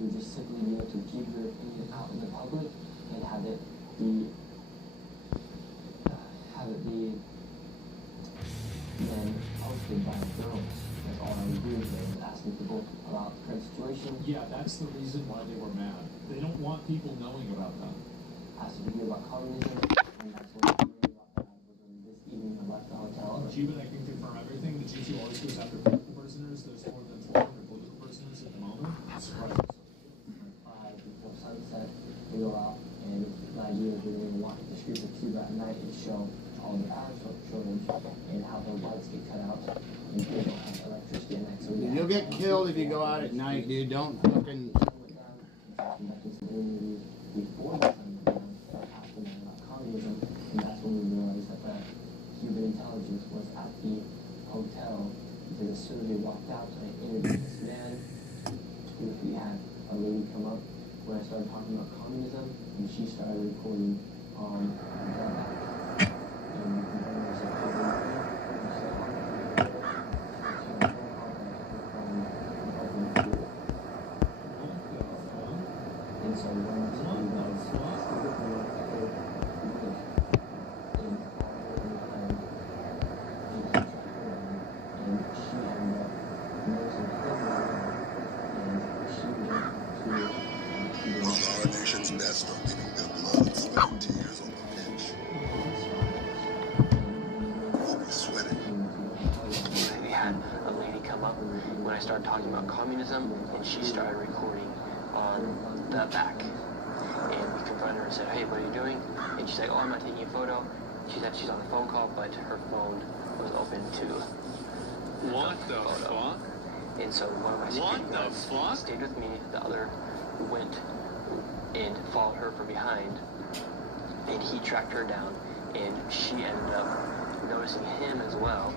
to just simply be able to keep your opinion out in the public and have it be then posted by girls. That's all I was doing today, was asking people about the current situation. Yeah, that's the reason why they were mad. They don't want people knowing about them. Asked a video about communism, and that's what I'm worried about that was when this evening I left the hotel. Cuba, I can confirm everything. The G2 always goes after political prisoners. There's more than 400 political prisoners at the moment. That's right. Before sunset, we go out, and the idea is we're going to walk the streets of Cuba at night and show all the ads showing and how the lights get cut out and they don't have electricity at night. So you'll get killed if you go out at night, dude. Don't fucking. Before the sun went down, after that about communism, and that's when we realized that the Cuban intelligence was at the hotel. Because as soon as they walked out, I interviewed this man. We had a lady come up when I started talking about communism, and she started recording on the back. And you can hear there's a and so when I was and she ended up noticing and our nation's best are leaving their blood, sweat, and tears on the bench. We'll be sweating. We had a lady come up when I started talking about communism, and she started recording on the back. And we confronted her and said, "Hey, what are you doing?" And she's like, "Oh, I'm not taking a photo." She said she's on a phone call, but her phone was open to what the fuck? And so one of my security guards stayed with me. The other went and followed her from behind, and he tracked her down, and she ended up noticing him as well,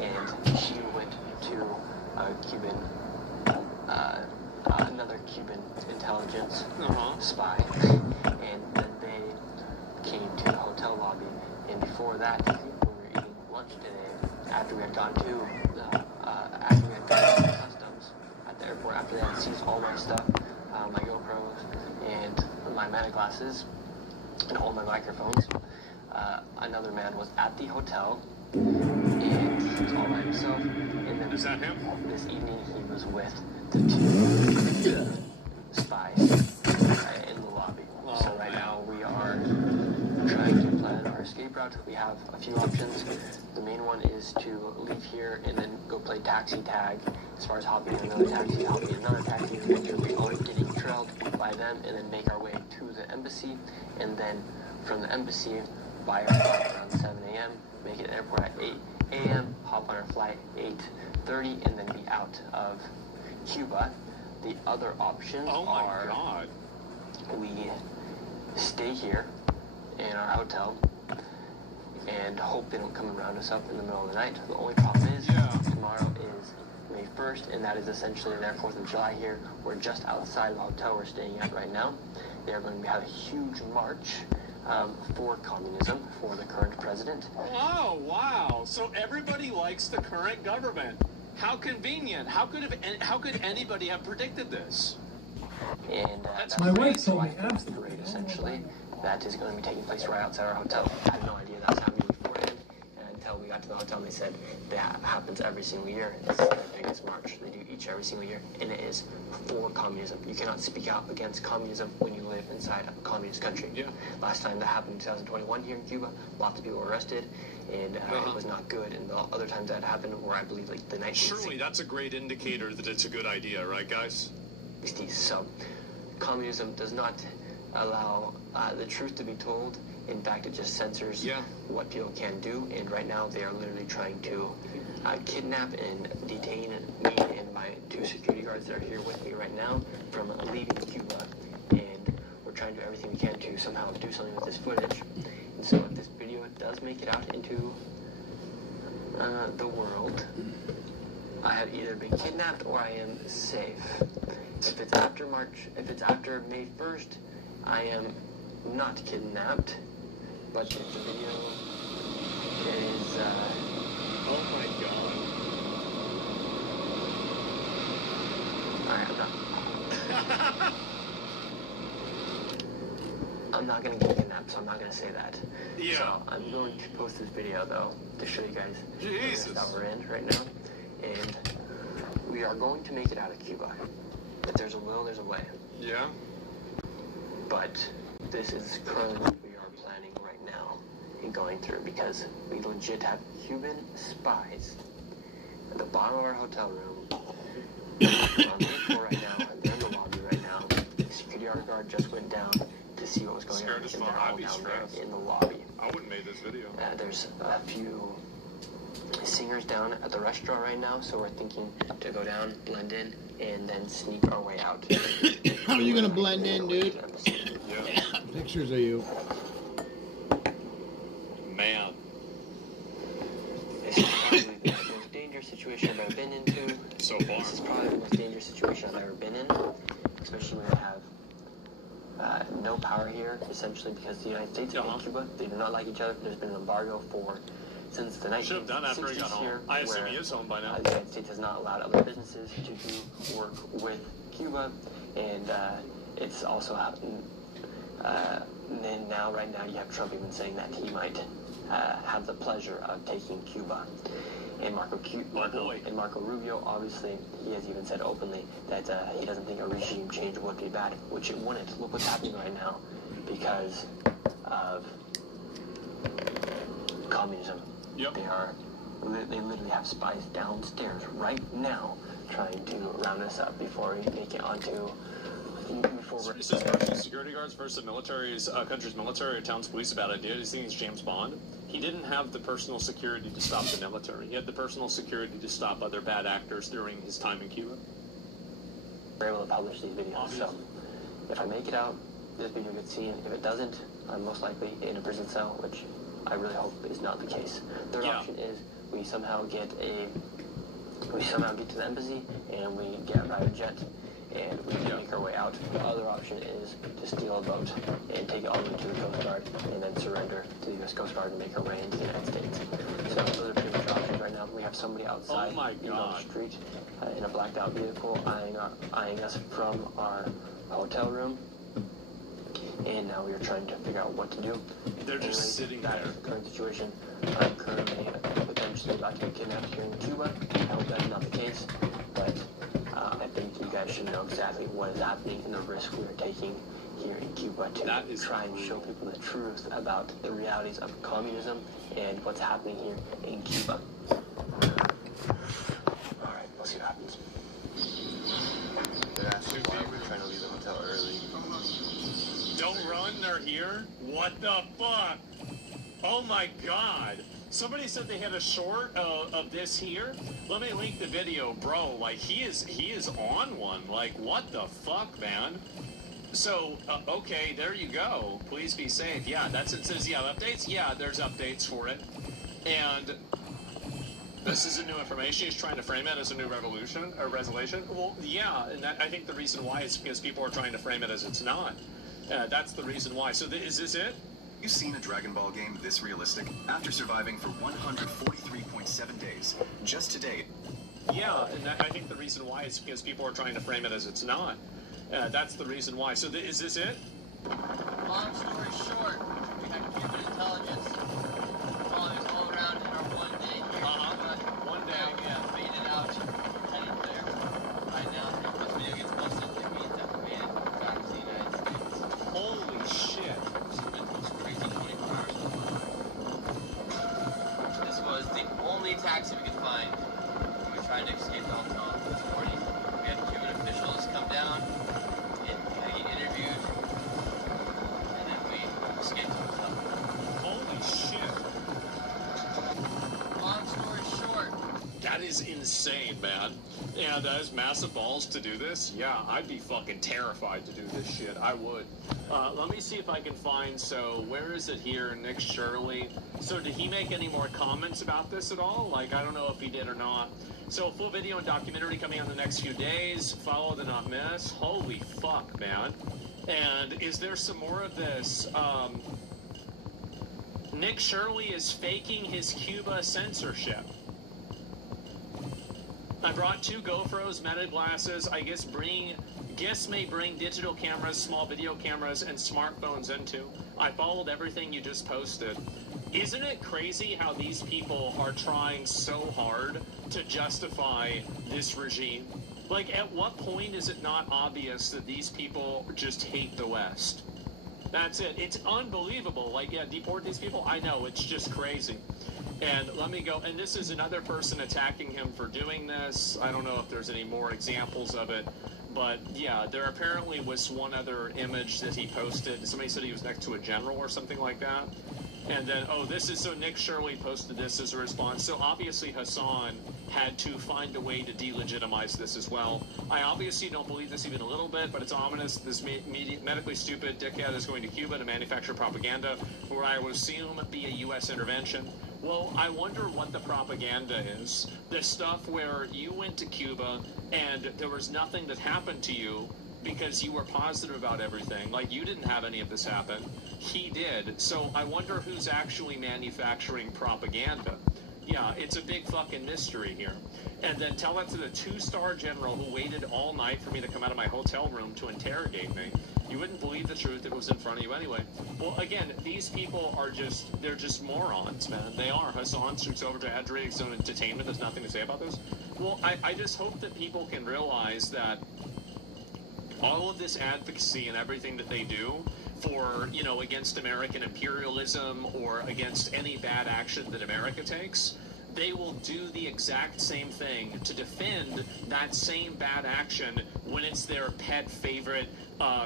and she went to another Cuban intelligence spy, and then they came to the hotel lobby. And before that, when we were eating lunch today, after we had gone to customs at the airport, after they had seized all my stuff, my GoPros and my meta glasses and all my microphones, another man was at the hotel, and he was all by himself. And then is that him? This evening he was with the two spies in the lobby. So right now we are trying to plan our escape route. We have a few options. The main one is to leave here and then go play taxi tag. As far as hopping in another taxi, hopping in another taxi to make sure we aren't getting trailed by them, and then make our way to the embassy, and then from the embassy buy our flight around 7 a.m., make it to the airport at 8 a.m., hop on our flight 8:30, and then be out of Cuba. The other options are we stay here in our hotel and hope they don't come and round us up in the middle of the night. The only problem is tomorrow is May 1st, and that is essentially their 4th of July here. We're just outside the hotel we're staying at right now. They're going to have a huge march for communism, for the current president. Oh, wow. So everybody likes the current government. How convenient. How could anybody have predicted this? And that's my wife told me the parade, essentially. That is going to be taking place right outside our hotel. I had no idea that was happening beforehand, and until we got to the hotel, they said that happens every single year. It's their biggest march. They do each every single year, and it is for communism. You cannot speak out against communism when you live inside of a communist country. Yeah. Last time that happened in 2021 here in Cuba, lots of people were arrested, and it was not good. And the other times that happened were, I believe, like the 1960s. Surely that's a great indicator that it's a good idea, right, guys? So, communism does not allow the truth to be told. In fact, it just censors what people can do. And right now, they are literally trying to kidnap and detain me and my two security guards that are here with me right now from leaving Cuba. And we're trying to do everything we can to somehow do something with this footage. And so, if this video does make it out into the world, I have either been kidnapped or I am safe. If it's after May 1st, I am not kidnapped. But if the video is, oh my god. I am not. I'm not gonna get kidnapped, so I'm not gonna say that. Yeah. So I'm going to post this video though to show you guys the Jesus. mess that we're in right now, and we are going to make it out of Cuba. If there's a will, there's a way. Yeah. But this is currently what we are planning right now and going through, because we legit have Cuban spies at the bottom of our hotel room. We're on the floor right now, and they're in the lobby right now. The security guard just went down to see what was going on, and they're all down there in the lobby. I wouldn't make this video. There's a few singers down at the restaurant right now, so we're thinking to go down, blend in, and then sneak our way out. How are you gonna blend in, dude? Yeah. Pictures of you. Man. This is probably the most dangerous situation I've ever been into. So far. This is probably the most dangerous situation I've ever been in, especially when I have no power here, essentially, because the United States and Cuba, they do not like each other. There's been an embargo since the 1960s. Should have done after he got home. Here, I assume he is home by now. The United States has not allowed other businesses to do work with Cuba, and it's also happened. Then now, right now, you have Trump even saying that he might have the pleasure of taking Cuba. And Marco Rubio, obviously, he has even said openly that he doesn't think a regime change would be bad, which it wouldn't. Look what's happening right now because of communism. Yep. They literally have spies downstairs right now trying to round us up before we make it onto. It says personal security guards versus the military's country's military or town's police. A bad idea. Do you think it's James Bond? He didn't have the personal security to stop the military. He had the personal security to stop other bad actors during his time in Cuba. We're able to publish these videos. Obviously. So if I make it out, this video gets seen. If it doesn't, I'm most likely in a prison cell, which I really hope is not the case. Third option is we somehow get to the embassy and we get a private jet and we can make our way out. The other option is to steal a boat and take it all the way to the Coast Guard and then surrender to the U.S. Coast Guard and make our way into the United States. So those are pretty much options right now. We have somebody outside on the street in a blacked out vehicle eyeing us from our hotel room. And now we are trying to figure out what to do. They're just sitting there. That is the current situation. I'm currently potentially about to get kidnapped here in Cuba. I hope that's not the case, but I think you guys should know exactly what is happening and the risk we are taking here in Cuba to try and show people the truth about the realities of communism and what's happening here in Cuba. Alright, we'll see what happens. They're asking why we're trying to leave the hotel early. Don't run, they're here? What the fuck? Oh my god. Somebody said they had a short of this here. Let me link the video, bro. Like, he is on one. Like, what the fuck, man? So, okay, there you go. Please be safe. Yeah, it says, yeah, updates? Yeah, there's updates for it. And this is a new information. He's trying to frame it as a new revolution, or resolution. Well, yeah, and I think the reason why is because people are trying to frame it as it's not. That's the reason why. So is this it? You've seen a Dragon Ball game this realistic? After surviving for 143.7 days, just today. Yeah, and I think the reason why is because people are trying to frame it as it's not. That's the reason why. So is this it? Long story short, we had Cuban intelligence following us all around in our one day here. One day. We have made it out, heading there. Right now, if this video gets posted, it means that we made it back to the United States. Holy shit. Crazy 24 hours so far. This was the only taxi we could find when we tried to escape the hotel this morning. We had Cuban officials come down and get interviewed, and then we escaped the hotel. Holy shit. Long story short, That is insane, man. And has massive balls to do this? Yeah, I'd be fucking terrified to do this shit. I would. Let me see if I can find, so where is it here? Nick Shirley. So did he make any more comments about this at all? Like, I don't know if he did or not. So full video and documentary coming on the next few days. Follow the not miss. Holy fuck, man. And is there some more of this? Nick Shirley is faking his Cuba censorship. I brought 2 GoPros, meta glasses. I guess bring Guests may bring digital cameras, small video cameras, and smartphones into. I followed everything you just posted. Isn't it crazy how these people are trying so hard to justify this regime? Like, at what point is it not obvious that these people just hate the West? That's it. It's unbelievable. Like, yeah, deport these people? I know, it's just crazy. And let me go, and this is another person attacking him for doing this. I don't know if there's any more examples of it. But yeah, there apparently was one other image that he posted. Somebody said he was next to a general or something like that. And then, oh, this is, so Nick Shirley posted this as a response. So obviously Hassan had to find a way to delegitimize this as well. I obviously don't believe this even a little bit, but it's ominous. This medically stupid dickhead is going to Cuba to manufacture propaganda, where I would assume be a U.S. intervention. Well, I wonder what the propaganda is. The stuff where you went to Cuba and there was nothing that happened to you because you were positive about everything. Like, you didn't have any of this happen. He did. So I wonder who's actually manufacturing propaganda. Yeah, it's a big fucking mystery here. And then tell that to the 2-star general who waited all night for me to come out of my hotel room to interrogate me. You wouldn't believe the truth. It was in front of you anyway. Well, again, they're just morons, man. They are. Hassan swoops over to Adriatic Zone Entertainment. There's nothing to say about this. Well, I just hope that people can realize that all of this advocacy and everything that they do for, you know, against American imperialism or against any bad action that America takes, they will do the exact same thing to defend that same bad action when it's their pet favorite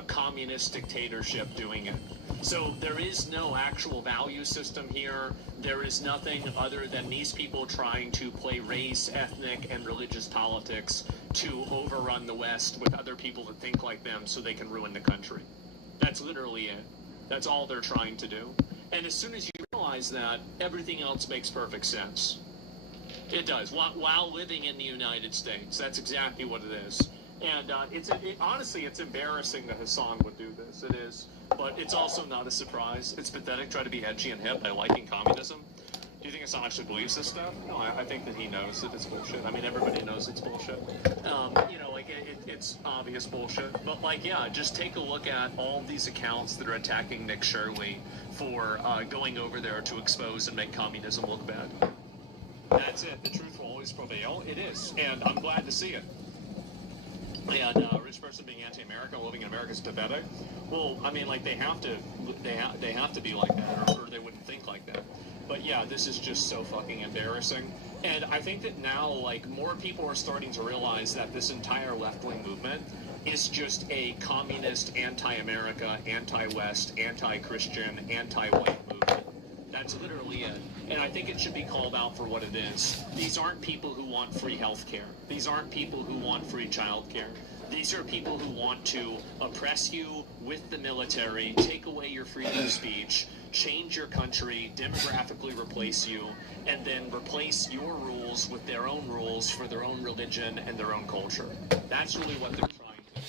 communist dictatorship doing it. So there is no actual value system here. There is nothing other than these people trying to play race, ethnic, and religious politics to overrun the West with other people that think like them so they can ruin the country. That's literally it. That's all they're trying to do. And as soon as you realize that, everything else makes perfect sense. It does. While living in the United States. That's exactly what it is. And honestly, it's embarrassing that Hassan would do this. It is. But it's also not a surprise. It's pathetic try to be edgy and hip by liking communism. Do you think Hassan actually believes this stuff? No, I think that he knows that it's bullshit. I mean, everybody knows it's bullshit. You know, like, it's obvious bullshit. But, like, yeah, just take a look at all these accounts that are attacking Nick Shirley for going over there to expose and make communism look bad. That's it. The truth will always prevail. It is. And I'm glad to see it. And a rich person being anti-American, living in America is pathetic. Well, I mean, like, they have to be like that, or they wouldn't think like that. But yeah, this is just so fucking embarrassing. And I think that now, like, more people are starting to realize that this entire left-wing movement is just a communist, anti-America, anti-West, anti-Christian, anti-white movement. That's literally it. And I think it should be called out for what it is. These aren't people who want free health care. These aren't people who want free child care. These are people who want to oppress you with the military, take away your freedom of speech, change your country, demographically replace you, and then replace your rules with their own rules for their own religion and their own culture. That's really what they're trying to do.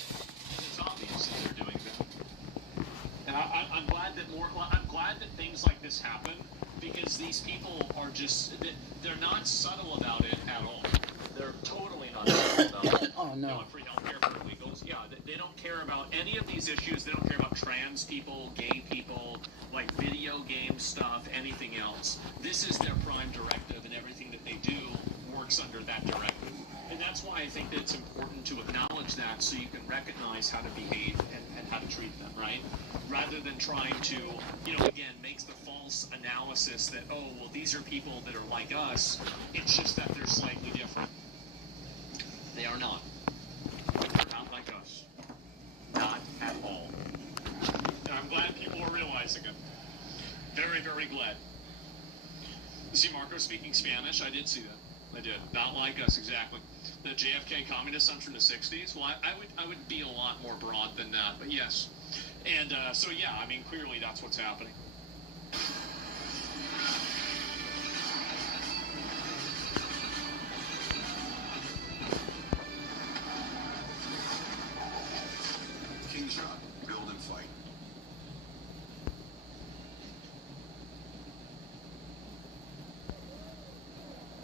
It's obvious that they're doing that. And I'm glad that things like this happen, because these people are just, they're not subtle about it at all. They're totally not subtle about it. Oh, no. They want free health care for illegals. Yeah, they don't care about any of these issues. They don't care about trans people, gay people, like video game stuff, anything else. This is their prime directive, and everything that they do works under that directive. And that's why I think that it's important to acknowledge that so you can recognize how to behave and how to treat them, right? Rather than trying to, you know, again, makes the false analysis that, oh, well, these are people that are like us. It's just that they're slightly different. They are not. They're not like us. Not at all. And I'm glad people are realizing it. Very, very glad. You see Marco speaking Spanish? I did see that. I did. Not like us, exactly. The JFK communist son from the 60s? Well, I would be a lot more broad than that, but yes. And so, yeah, I mean, clearly that's what's happening. King shot, build and fight.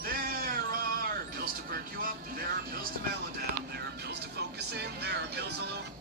There are pills to perk you up, there are pills to mellow down, there are pills to focus in, there are pills all over.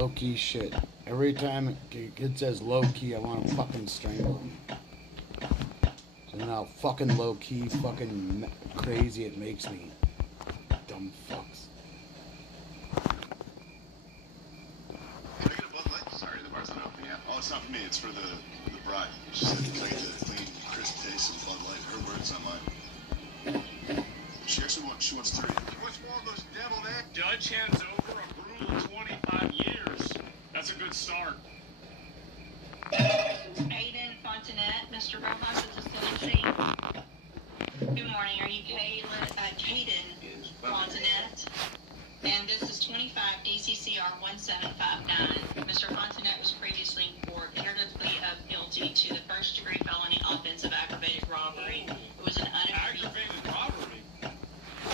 Low-key shit. Every time it says low-key, I want to fucking strangle him. So then how fucking low-key, fucking crazy it makes me. Dumb fucks. Can I get a Bud Light? Sorry, the bar's not open yet. Oh, it's not for me. It's for the bride. She said to tell you to clean, crisp taste of Bud Light. Her words, not mine. She actually wants 3. What's more of those deviled eggs? Judge hands over a brutal 25 years. That's a good start. Aiden Fontanette, Mr. Rojas, is this Lucy? Good morning. Are you Caden Fontanette? And this is 25 DCCR 1759. Mr. Fontanette was previously in court, entered a plea of guilty to the first-degree felony offense of aggravated robbery. It was an Aggravated robbery?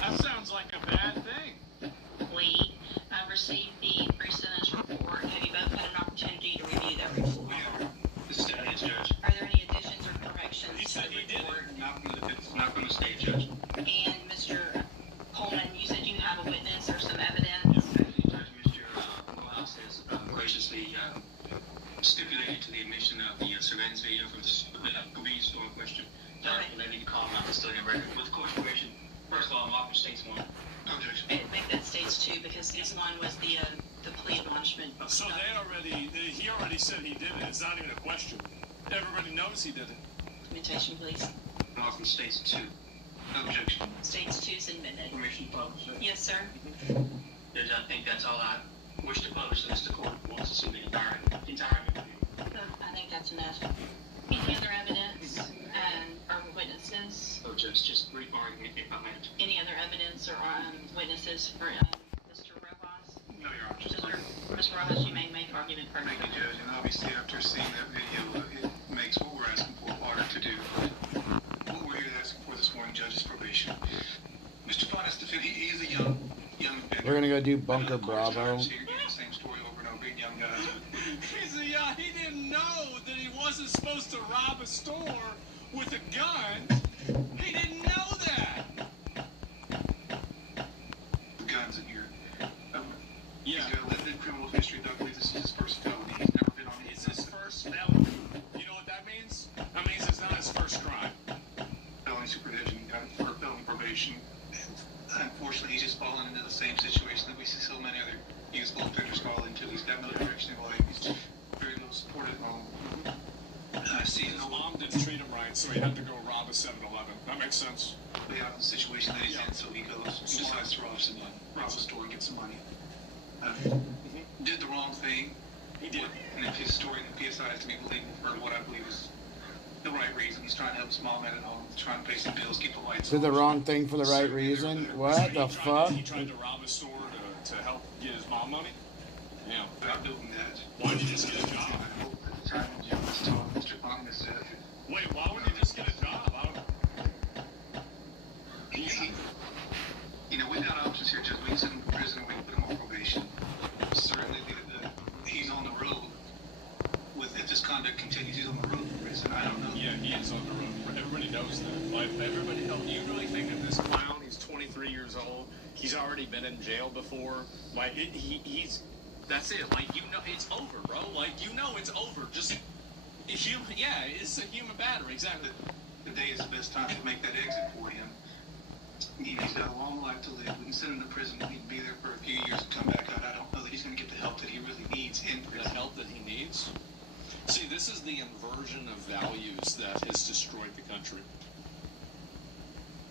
That sounds like a bad thing. plea. I've received the pre-sentence report. Have you both had an opportunity to review that report? Yes, Judge. Are there any additions or corrections He to said the he did report? It's not going to stay, Judge. And Mr. Coleman, you said you have a witness or some evidence? Actually, Judge, Mr. Rojas has graciously stipulated to the admission of the surveillance video from the convenience store in question. They need to call him out custodian record. With court's permission, first of all, I'm offering states 1. No objection. I think that states 2 because this one was the plea admonishment. So he already said he did it. It's not even a question. Everybody knows he did it. Documentation, please. I'm offering states 2. No objection. States 2 is admitted. Permission to publish it. Yes, sir. Judge, I think that's all I wish to publish unless the court wants to see the entire interview. I think that's enough. Any other evidence or witnesses? So, Judge, just brief argument if I may. Any other evidence or witnesses for Mr. Rojas? No, Your Honor. Mr. Rojas, you may make argument first. Thank you, Judge. And obviously, after seeing that video, it makes what we're asking for harder to do. What we're here asking for this morning, Judge, is probation. Mr. Fonta's defendant, he is a young offender. We're gonna go do Bunker Bravo. So you're getting the same story over and over again, young guys. He didn't know that he wasn't supposed to rob a store with a gun. He didn't know that. The gun's in here. Yeah. He's got a limited criminal history. I believe this is his first felony. He's never been on It's his first felony. You know what that means? That means it's not his first crime. felony supervision, for felony probation. Unfortunately, he's just fallen into the same situation that we see so many other youthful offenders fall into. He's got no direction in life. He's very little support at home. His mom didn't treat him right, so he had to go rob a 7-Eleven. That makes sense. They have the situation that he's in, so he decides to rob a store and get some money. Did the wrong thing. He did. And if his story in the PSI is to be believed for what I believe is the right reason, he's trying to help his mom out at home, trying to pay some bills, keep the lights Did the on. wrong thing for the right reason? What the fuck? He tried to rob a store to help get his mom money? Yeah. Without building that. Why did you just get a job? I hope at the time Jim was telling Mr. Fontaine is Wait, why would you just get a job? without options here, Judge, we can send him to prison, we can put him on probation. Certainly, he's on the road. If this conduct continues, he's on the road to prison. I don't know. Yeah, he is on the road. Everybody knows that. Like, everybody knows. You really think that this clown, he's 23 years old, he's already been in jail before? Like, he's... That's it. Like, you know, it's over, bro. Like, you know it's over. Just... Yeah, it's a human battery, exactly. Today is the best time to make that exit for him. He's got a long life to live. We can send him to prison. He can be there for a few years and come back out. I don't know that he's going to get the help that he really needs in The prison. help that he needs? See, this is the inversion of values that has destroyed the country.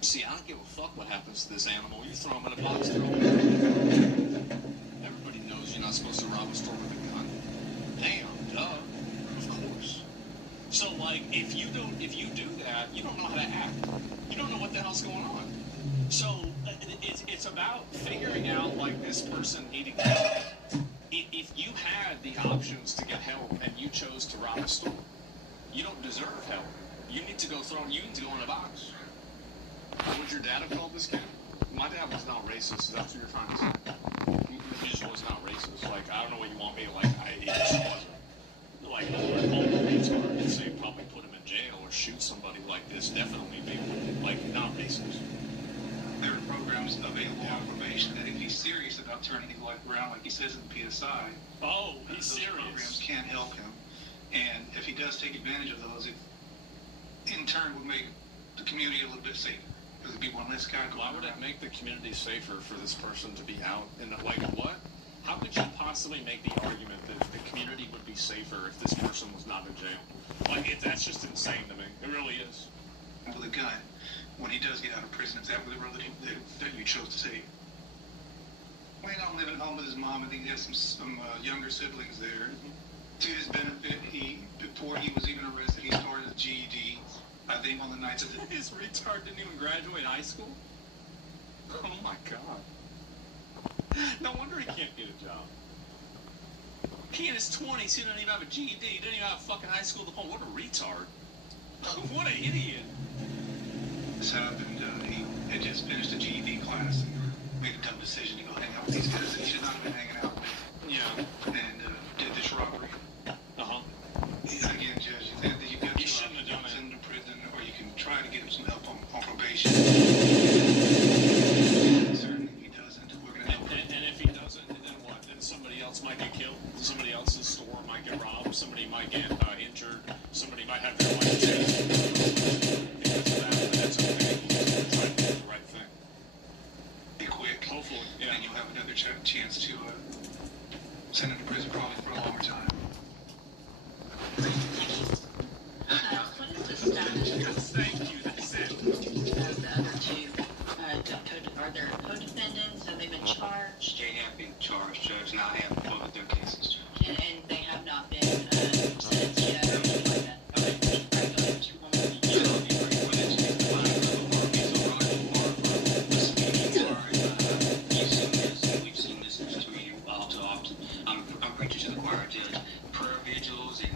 See, I don't give a fuck what happens to this animal. You throw him in a box, throw him in. Everybody knows you're not supposed to rob a store with a gun. Damn, duh. Of course. So, like, if you do that, you don't know how to act. You don't know what the hell's going on. So, it's about figuring out, like, this person needing help. If you had the options to get help and you chose to rob a store, you don't deserve help. You need to go in a box. Would your dad have called this kid? My dad was not racist. That's what you're trying to say. He just was not racist. Like, I don't know what you want me to, like, he just wasn't. Like, call him a retard and say probably put him in jail or shoot somebody like this. Definitely be, like, not racist. There are programs available on probation that if he's serious about turning his life around, like he says in the PSI, Oh, help him. And if he does take advantage of those, it in turn would make the community a little bit safer. Because there'd be one less guy going Why would it around. make the community safer for this person to be out? And like, what? How could you possibly make the argument that the community would be safer if this person was not in jail? Like, that's just insane to me. It really is. With a gun, when he does get out of prison, is that the road that you chose to take? Well, he's not living home with his mom. I think he has some younger siblings there. To his benefit, before he was even arrested, he started his GED. I think on the nights of the... His retard didn't even graduate high school? Oh my god. No wonder he can't get a job. He in his 20s, he doesn't even have a GED, he didn't even have a fucking high school diploma. What a retard. What an idiot. This happened, he had just finished a GED class and made a dumb decision to go hang out with these guys that he should not have been hanging out with. Yeah. And did this robbery. Uh-huh. Again, Judge, you think that you got You shouldn't have done it. send him to prison, or you can try to get him some help on probation. Certainly, if he doesn't, we're going to help him. And if he doesn't, then what? Then somebody else might get killed. Somebody else's store might get robbed. Somebody might get injured. Somebody might have their life changed. Because of that, but that's okay. He's going to try to do the right thing. Be quick. Hopefully, yeah. And you'll have another chance to send him to prison probably for a longer time. What is the status Thank you. That's it. of the other two? Are there co-defendants? Have they been charged? They have been charged, Judge, and I have both of their cases, Judge. And they have not been sentenced yet or anything like that? Okay. All right, go ahead, Mr. Coleman. So, if you're ready for this, it's the final of the Harvey's O'Reilly Park, the speeding charge. You've seen this, and we've seen this in this community all too often. I'm preaching to the choir, Judge. Prayer vigils and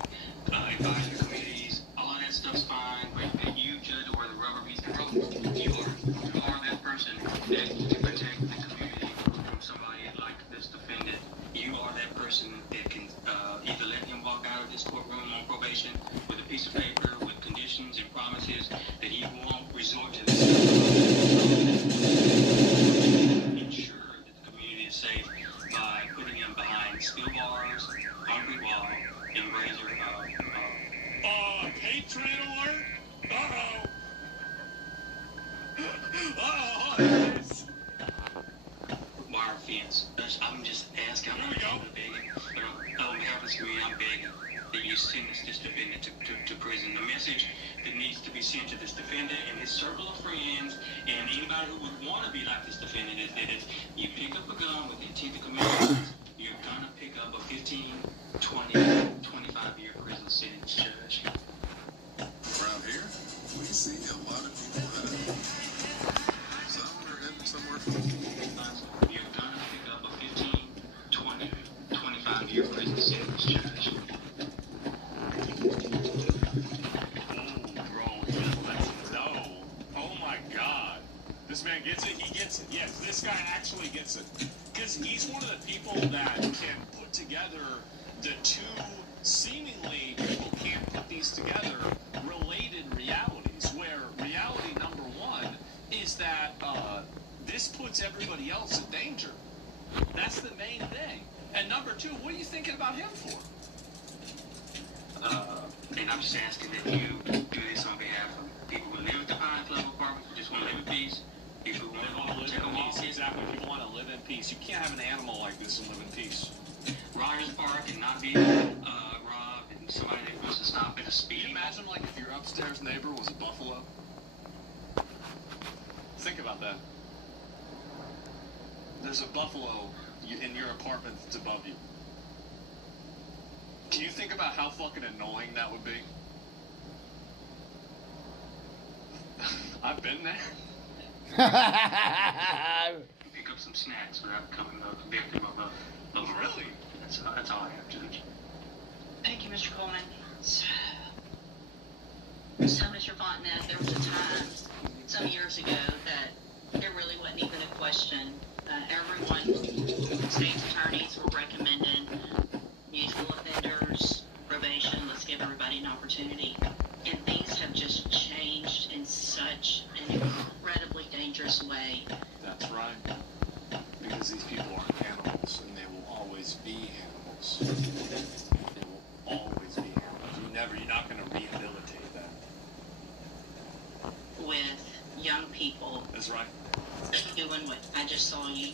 advisory committees, all of that stuff's fine, but you, Judge, where the rubber meets the road, you are that person that can protect the community from somebody like this defendant. You are that person that can either let him walk out of this courtroom on probation with a piece of paper with conditions and promises that he won't resort to this. Ensure that the community is safe by putting him behind steel bars, concrete wall, and razor. Patron alert? Uh-oh. Uh-oh, yes. Wire fence. I'm just asking. I'm not begging. On behalf of the community, I'm begging that you send this defendant to prison. The message that needs to be sent to this defendant and his circle of friends and anybody who would want to be like this defendant is that if you pick up a gun with the intent to commit crimes, you're going to pick up a 15, 20, 25-year prison sentence, Judge. Around here, we see a lot of people that some are heading somewhere. You're going to pick up a 15, 20, 25-year prison sentence, Judge. No. Oh my god. This man gets it? He gets it. Yes, this guy actually gets it. Because he's one of the people that can put together the two seemingly people can't put these together related realities, where reality number one is that this puts everybody else in danger. That's the main thing. And number two, what are you thinking about him for? And I'm just asking that you do this on behalf of people who live at the Pine Club apartment who just want to live in peace. People who want to take a walk. Exactly. People want to live in peace. You can't have an animal like this and live in peace. Rogers Park and not be robbed and somebody that wants to stop at a speed. Can you imagine, like, if your upstairs neighbor was a buffalo? Think about that. There's a buffalo in your apartment that's above you. Can you think about how fucking annoying that would be? I've been there. Pick up some snacks without becoming a victim of a Really? That's all I have, Judge. Thank you, Mr. Coleman. So, Mr. Fontenette, there was a time some years ago that there really wasn't even a question. Everyone, state's attorneys were recommending usual offenders, probation, let's give everybody an opportunity. And things have just changed in such an incredibly dangerous way. That's right. Because these people aren't animals, and they will always be animals. They will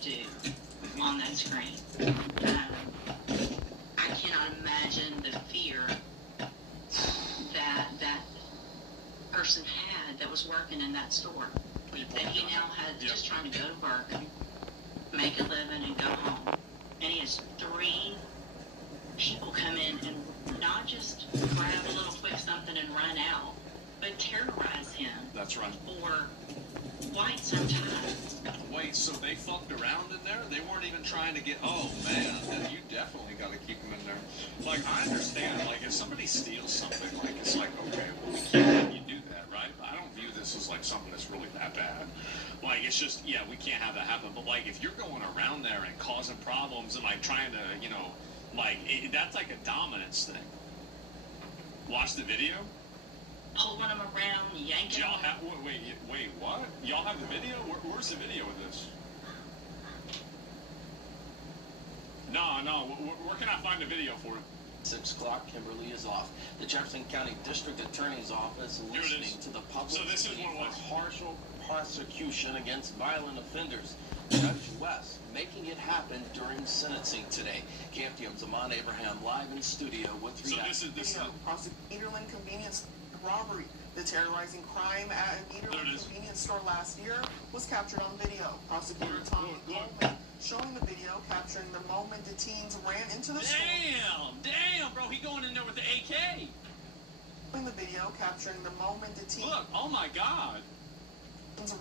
do on that screen. I cannot imagine the fear that that person had that was working in that store. That he now had just trying to go to work, make a living, and go home. And he has 3 people come in and not just grab a little quick something and run out, but terrorize him. That's right. For quite some time. Wait, so they fucked around in there? They weren't even trying to get... Oh, man, then you definitely got to keep them in there. Like, I understand, like, if somebody steals something, like, it's like, okay, well, we can't have you do that, right? I don't view this as, like, something that's really that bad. Like, it's just, yeah, we can't have that happen. But, like, if you're going around there and causing problems and, like, trying to, you know, like, that's like a dominance thing. Watch the video? Pulling them around, yanking Y'all them. have, wait, what? Y'all have the video? Where's the video of this? No, where can I find the video for it? 6 o'clock, Kimberly is off. The Jefferson County District Attorney's Office listening to the public So this is plea what it was. for partial prosecution against violent offenders. Judge West making it happen during sentencing today. KFDM's Amon Abraham live in studio with So reaction. this is Eaterlin convenience robbery. The terrorizing crime at an Eaterlin convenience store last year was captured on video. Prosecutor Tommy Coleman showing the video capturing the moment the teens ran into the store. Damn, bro, he going in there with the AK. Showing the video capturing the moment the teens Look, oh my God.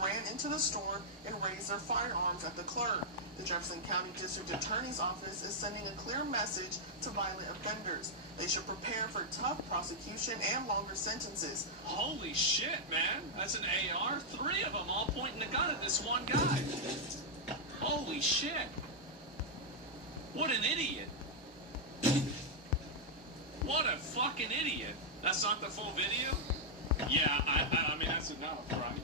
ran into the store and raised their firearms at the clerk. The Jefferson County District Attorney's Office is sending a clear message to violent offenders. They should prepare for tough prosecution and longer sentences. Holy shit, man. That's an AR. 3 of them all pointing the gun at this one guy. Holy shit. What an idiot. What a fucking idiot. That's not the full video? Yeah, I mean, that's enough, right?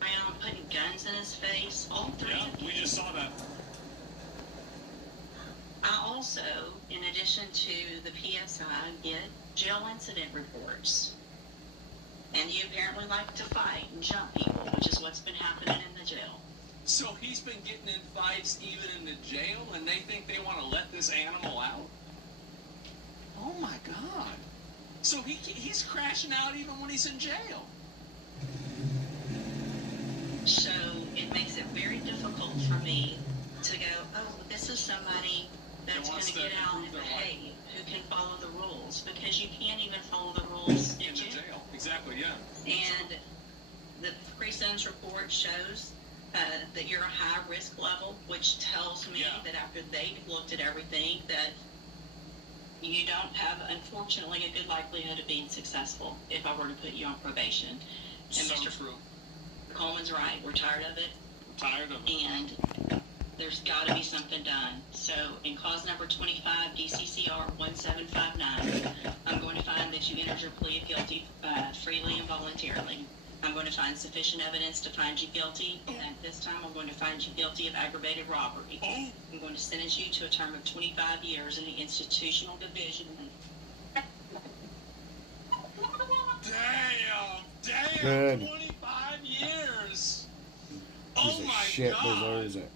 Around, putting guns in his face, all 3 Yeah, of you. we just saw that. I also, in addition to the PSI, get jail incident reports. And you apparently like to fight and jump people, which is what's been happening in the jail. So he's been getting in fights even in the jail, and they think they want to let this animal out? Oh my God. So he's crashing out even when he's in jail. So it makes it very difficult for me to go, oh, this is somebody that's going to get out and behave, who can follow the rules, because you can't even follow the rules in jail. Exactly, yeah. And the pre-sentence report shows that you're a high risk level, which tells me that after they've looked at everything, that you don't have, unfortunately, a good likelihood of being successful if I were to put you on probation. And So Mr. true. Coleman's right. We're tired of it. Tired of it. And there's got to be something done. So in cause number 25, DCCR 1759, I'm going to find that you entered your plea of guilty freely and voluntarily. I'm going to find sufficient evidence to find you guilty, and this time I'm going to find you guilty of aggravated robbery. I'm going to sentence you to a term of 25 years in the institutional division. Damn, Good. 25 years. Piece of shit deserves it.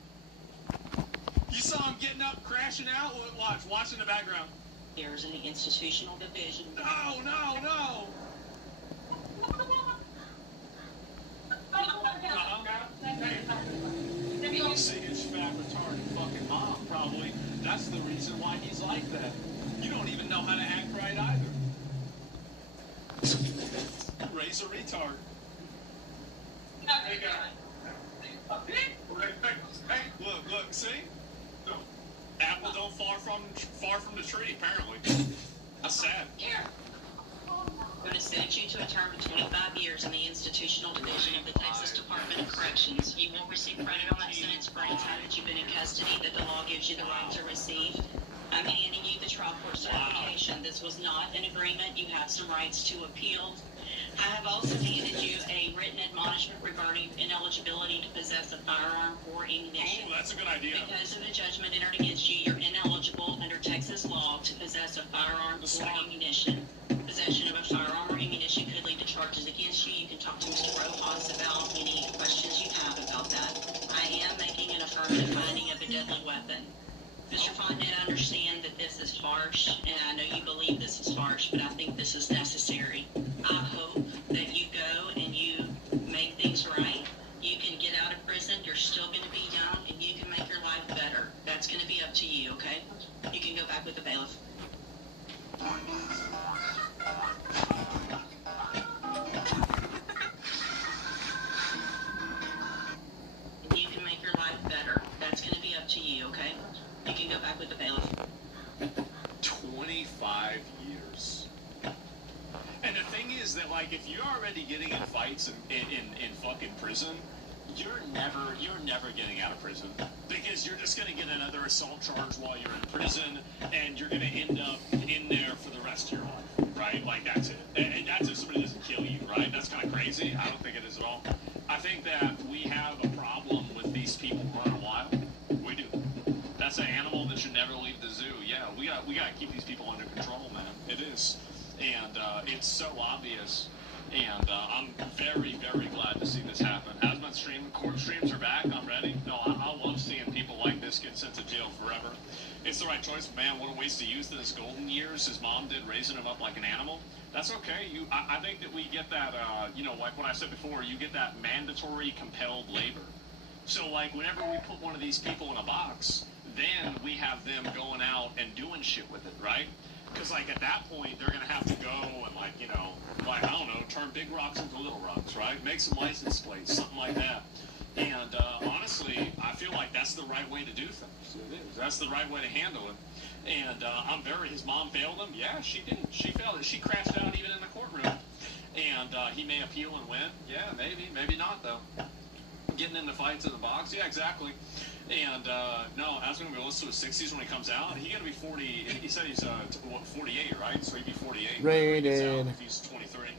You saw him getting up, crashing out? Watch in the background. Years in the institutional division. No. You see his fat, retarded fucking mom, probably. That's the reason why he's like that. You don't even know how to act right either. Raise a retard. Hey, look, see? Apple don't far from the tree, apparently. That's sad. I'm going to sentence you to a term of 25 years in the institutional division of the Texas Department of Corrections. You will receive credit on that sentence for any time that you've been in custody that the law gives you the right to receive. I'm handing you the trial court certification. This was not an agreement. You have some rights to appeal. I have also handed you a written admonishment regarding ineligibility to possess a firearm or ammunition. Oh, that's a good idea. Because of a judgment entered against you, you're ineligible under Texas law to possess a firearm or ammunition. Possession of a firearm or ammunition could lead to charges against you. You can talk to Mr. Rojas about any questions you have about that. harsh, and I know you believe this is harsh, but I think this is necessary. I hope that you go and you make things right. You can get out of prison, you're still going to be young, and you can make your life better. That's going to be up to you, okay? You can go back with the bailiff. You can make your life better. That's going to be up to you, okay? You can go back with the bailiff. 25 years. And the thing is that, like, if you're already getting in fights in fucking prison, you're never getting out of prison, because you're just going to get another assault charge while you're in prison, and you're going to end up in there for the rest of your life, right? Like, that's it. And that's if somebody doesn't kill you, right? That's kind of crazy. I don't think it is at all. I think that we have a problem with these people running wild. We do. That's an animal that should never leave the zoo. Yeah, we got to keep these people under control, man. It is. And it's so obvious. And I'm very, very glad to see this happen. Has been streaming. Court streams are back. I'm ready. No, I love seeing people like this get sent to jail forever. It's the right choice. Man, what a waste of youth in his golden years. His mom did, raising him up like an animal. That's okay. I think that we get that, like what I said before, you get that mandatory compelled labor. So, like, whenever we put one of these people in a box, then we have them going out and doing shit with it, right? Because, like, at that point, they're going to have to go and, like, I don't know, turn big rocks into little rocks, right? Make some license plates, something like that. And, honestly, I feel like that's the right way to do things. It is. That's the right way to handle it. And his mom failed him? Yeah, she did. She failed it. She crashed out even in the courtroom. And he may appeal and win? Yeah, maybe. Maybe not, though. Getting into fights in the box? Yeah, exactly. And, no, I was going to go to his 60s when he comes out. He's going to be 40. He said he's, 48, right? So he'd be 48. Rated. If he's 23.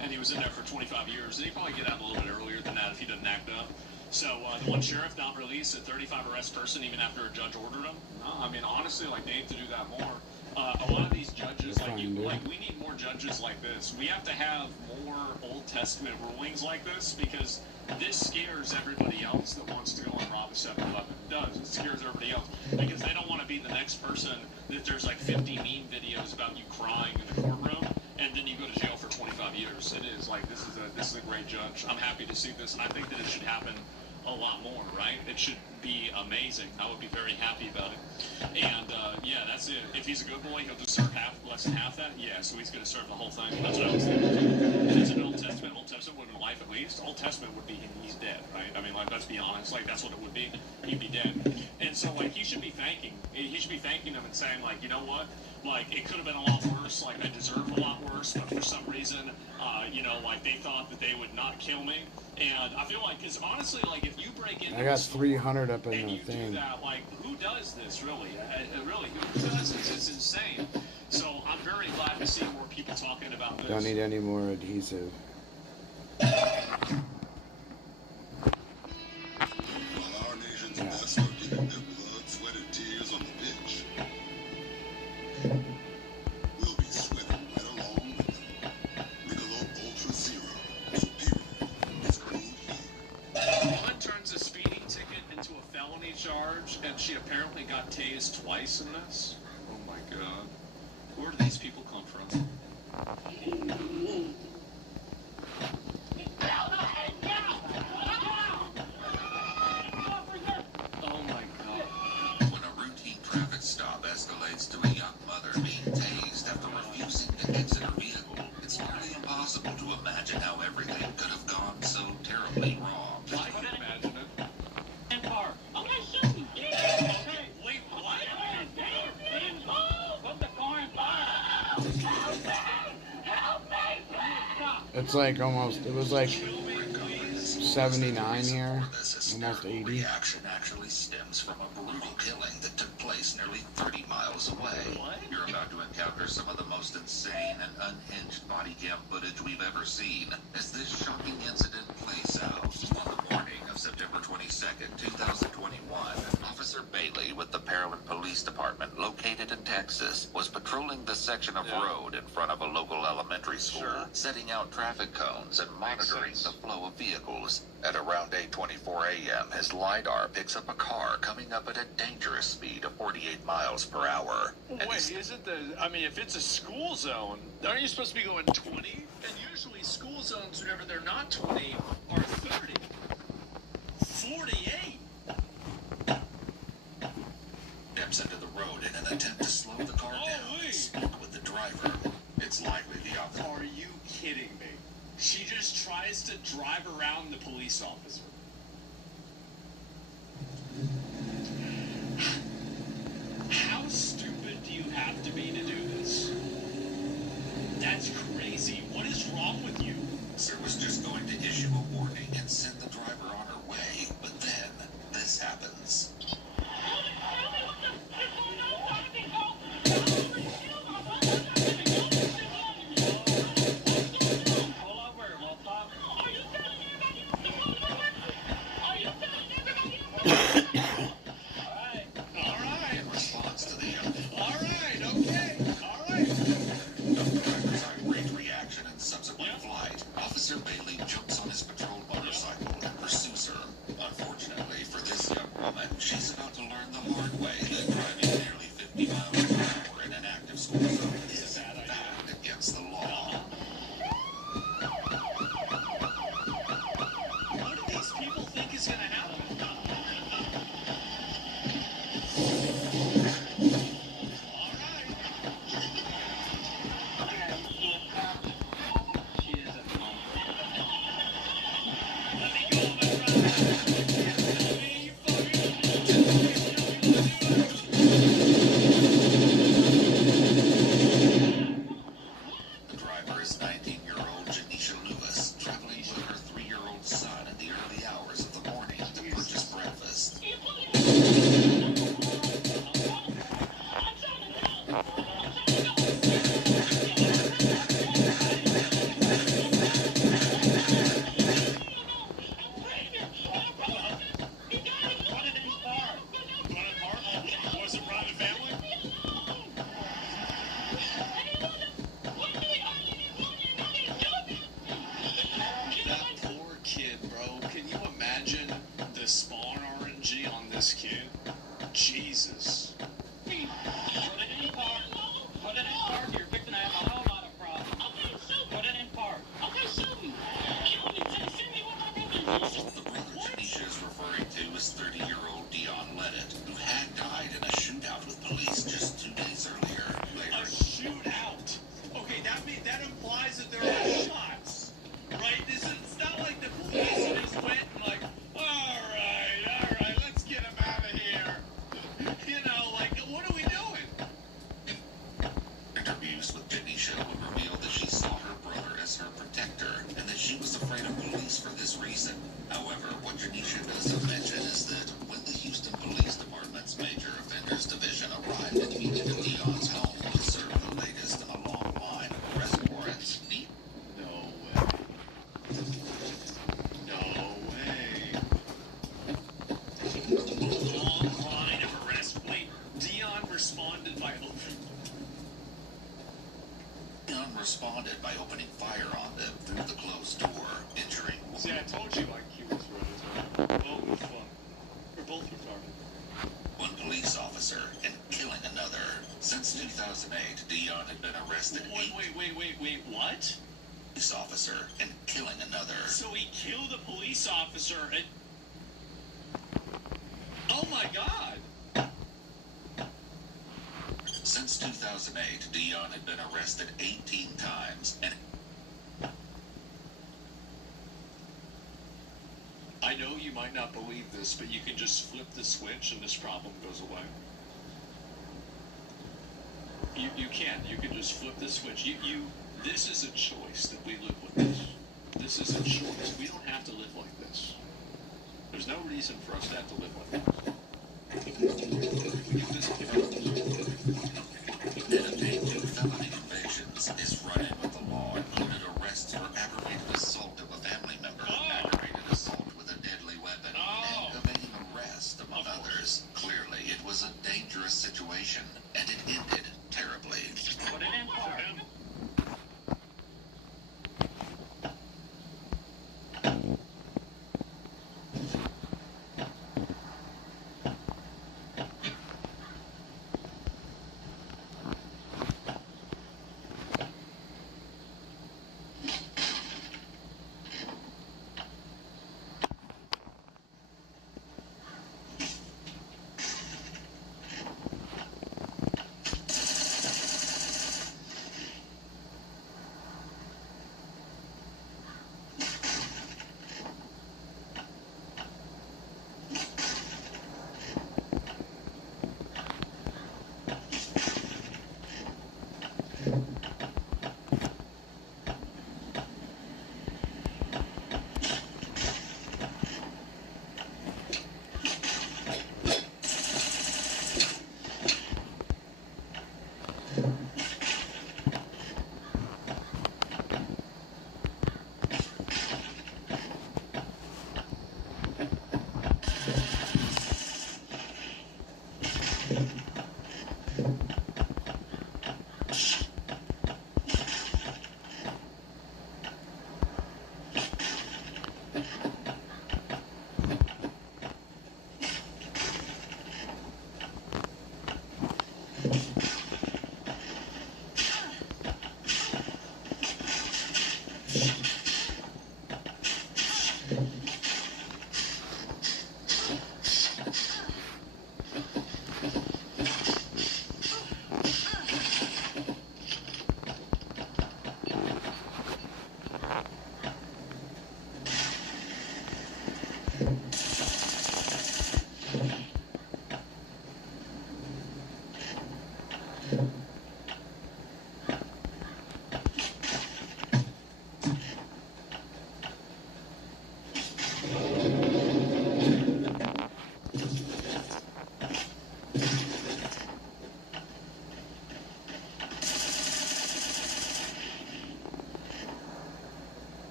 And he was in there for 25 years. And he'd probably get out a little bit earlier than that if he doesn't act up. So, the one sheriff not released a 35 arrest person even after a judge ordered him. No, I mean, honestly, like, they need to do that more. A lot of these judges, we need more judges like this. We have to have more Old Testament rulings like this, because this scares everybody else that wants to go and rob a 7-Eleven. It does. It scares everybody else, because they don't want to be the next person that there's like 50 meme videos about you crying in the courtroom, and then you go to jail for 25 years. It is like, this is a great judge. I'm happy to see this, and I think that it should happen a lot more, right? It should be amazing. I would be very happy about it. And, yeah, that's it. If he's a good boy, he'll just serve less than half that? Yeah, so he's going to serve the whole thing. That's what I was thinking. If it's an Old Testament would have been life at least. Old Testament would be he's dead, right? I mean, like, let's be honest. Like, that's what it would be. He'd be dead. And so, like, he should be thanking them and saying, like, you know what? Like, it could have been a lot worse. Like, I deserve a lot worse, but for some reason, like, they thought that they would not kill me. And I feel like, because honestly, like, if you break into I got 300 up in the thing. Do that, like, who does this, really? Really, who does this? It's insane. So I'm very glad to see more people talking about this. Don't need any more adhesive. While our nation's best are giving their blood, sweat, and tears on the pitch, we'll be sweating right along with them. Michelob Ultra Zero. Superior. It's brewed here. One turns a speeding ticket into a felony charge, and she apparently got tased twice in this. Oh my god. Where do these people come from? Oh my god. When a routine traffic stop escalates to a young mother being tased after refusing to exit her vehicle, it's nearly impossible to imagine how everything could have gone so terribly wrong. I can imagine it. I'm gonna shoot you. Hey, wait, what? Put the car in fire. Help me! It's like almost, it was like 79 here, almost 80. Reaction actually stems from a brutal killing that took place nearly 30 miles away. You're about to encounter some of the most insane and unhinged body cam footage we've ever seen as this shocking incident plays out. On the morning of September 22nd, 2021, Officer Bailey with the Parowan Police Department located and tagged Texas, was patrolling the section of road in front of a local elementary school, setting out traffic cones and monitoring the flow of vehicles. At around 8:24 a.m., his LiDAR picks up a car coming up at a dangerous speed of 48 miles per hour. Wait, isn't I mean, if it's a school zone, aren't you supposed to be going 20? And usually school zones, whenever they're not 20, are 30. 48? Steps into the road in an attempt to slow the car down. Spoke with the driver. It's likely the officer. Are you kidding me? She just tries to drive around the police officer. How stupid do you have to be to do this? That's crazy. What is wrong with you? Sir was just going to issue a warning and send the driver on her way, but then this happens. She's about to learn the hard way that driving nearly 50 miles per hour in an active school zone is in fact against the law. What do these people think is going to happen? Jesus. Put it in park. Put it in park. You're fixing to have a whole lot of problems. Okay, shoot. Put it in park. Okay, shoot me. Kill me. Send me what my brother is. The brother Tanisha is referring to is 30-year-old Dion Leddett, who had died in a shootout with police just 2 days earlier. A shootout? Okay, that implies that there are shots, right? It's not like the police just went and like, all right, let's get him out of here. You know, like, what are we doing? Interviews with Tanisha would reveal that she saw her brother as her protector and that she was afraid of police for this reason. However, what Tanisha doesn't mention is that when the Houston Police Department's Major Offenders Division arrived at Dion's home to serve the latest in a long line of arrest warrants. No way. No way. Long line of arrest. Wait, Dion responded by opening fire on them through the closed door, injuring. See, I told you IQ was really oh, we're fun. We're both retarded. One police officer and killing another. Since 2008, Dion had been arrested. Wait, what? Police officer and killing another. So he killed a police officer and... Oh my God! Since 2008, Dion had been arrested 18 times and... I know you might not believe this, but you can just flip the switch and this problem goes away. You can. You can just flip the switch. This is a choice that we live with this. This is a choice. We don't have to live like this. There's no reason for us to have to live like this. Pt2 felony convictions is running with the law, included arrests for aggravated assault of a family member, aggravated assault with a deadly weapon, and evading arrest, among others. Clearly, it was a dangerous situation, and it ended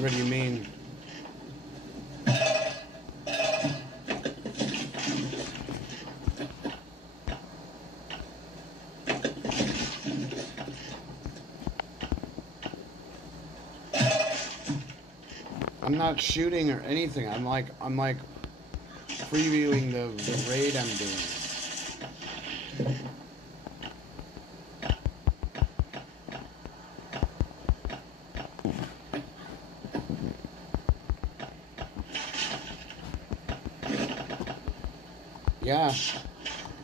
What do you mean? I'm not shooting or anything. I'm like previewing the raid I'm doing. Yeah,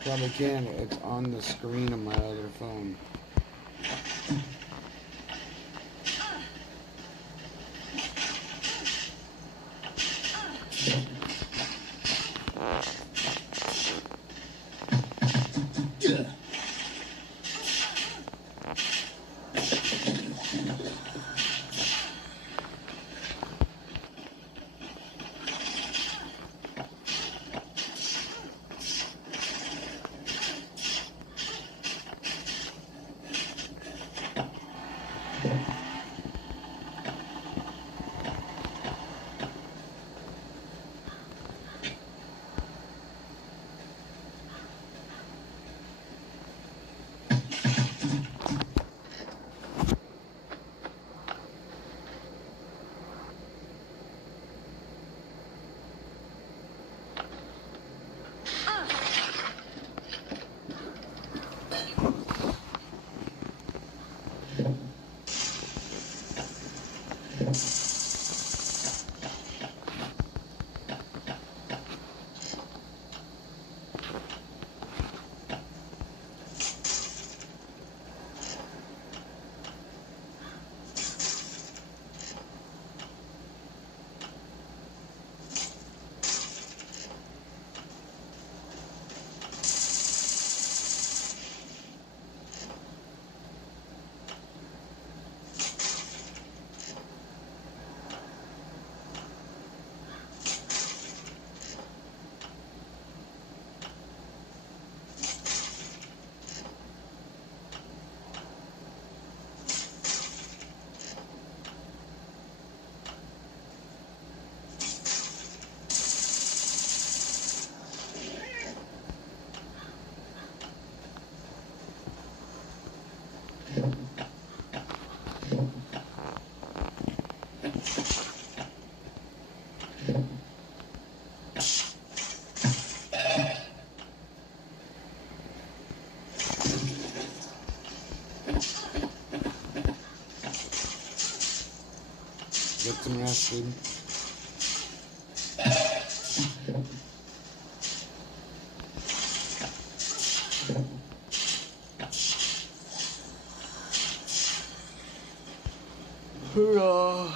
probably can. It's on the screen of my other phone. Get some rest, dude. Hoorah!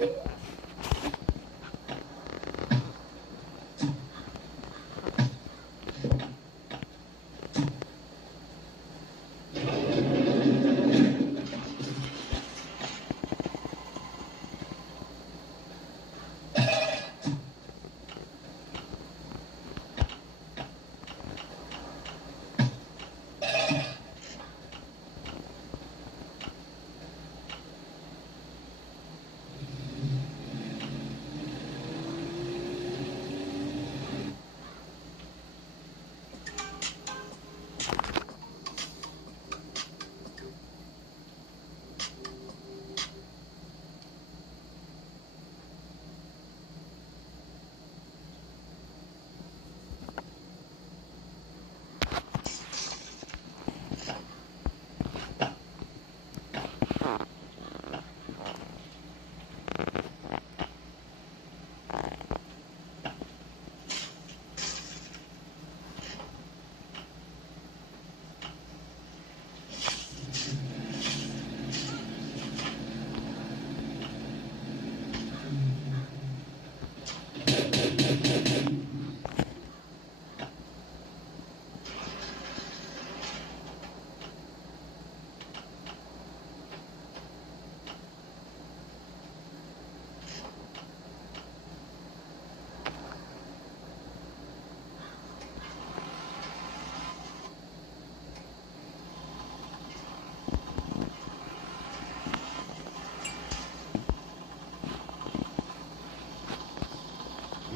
I'm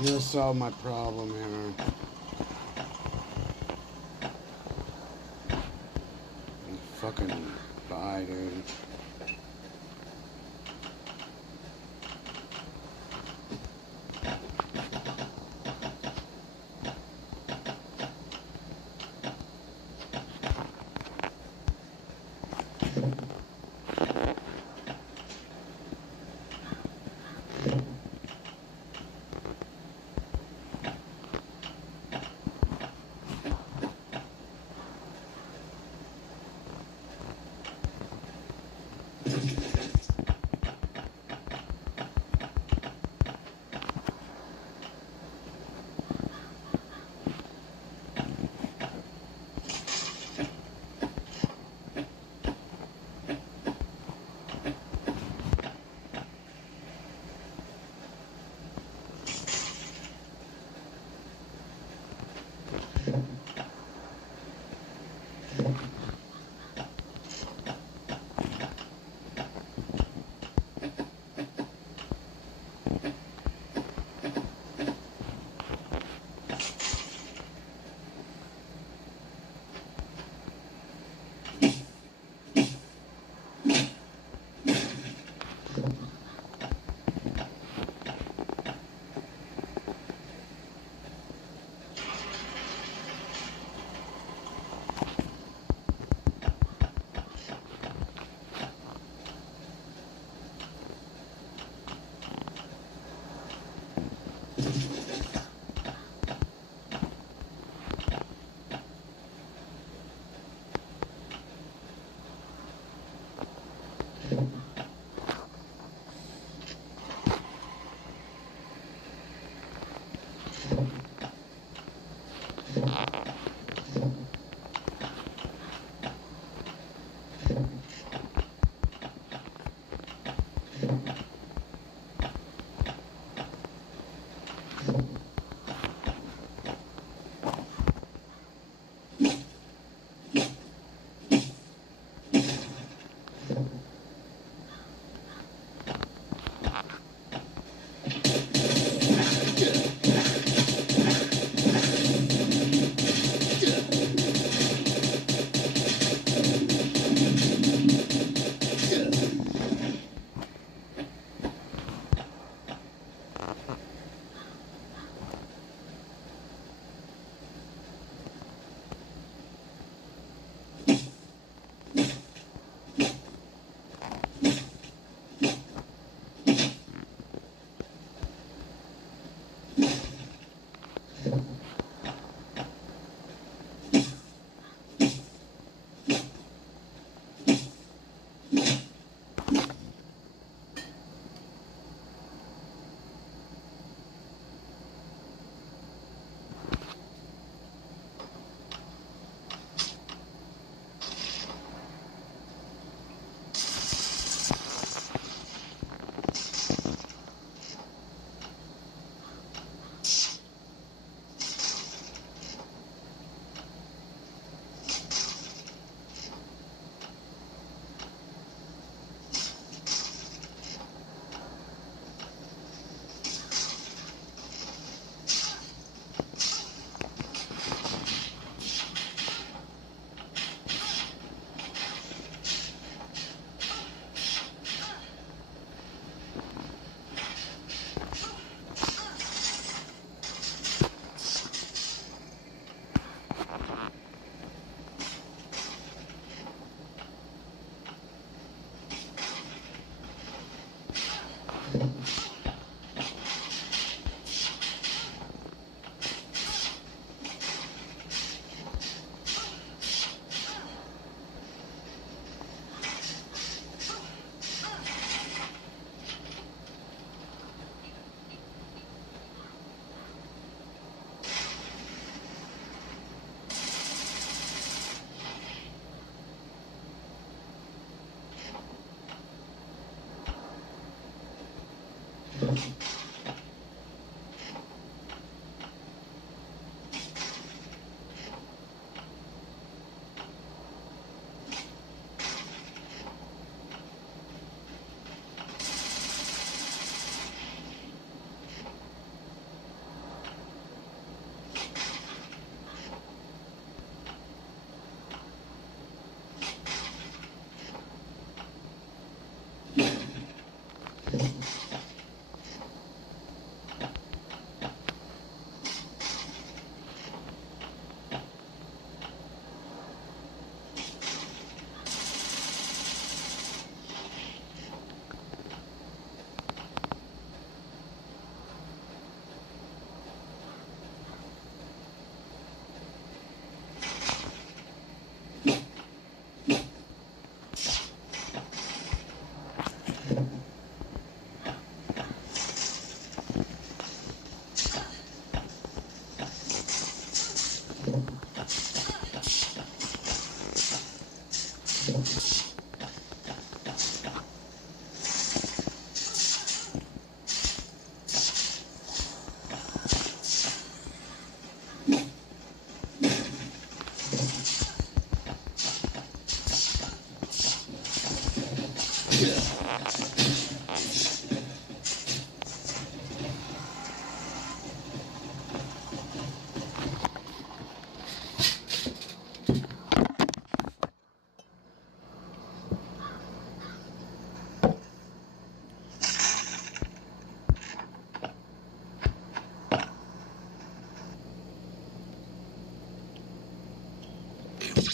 gonna solve my problem here. Fucking bye, dude.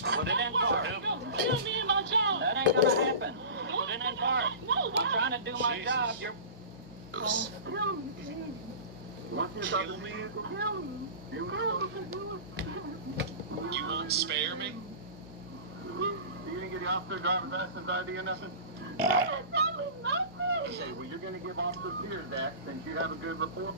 Put it in park. Kill me in my job. That ain't gonna happen. Put it in park. No, I'm trying to do my job. You're. You won't spare me? You didn't get the officer driver's license ID or nothing? Okay, well, you're going to give Officer Sears that since you have a good report.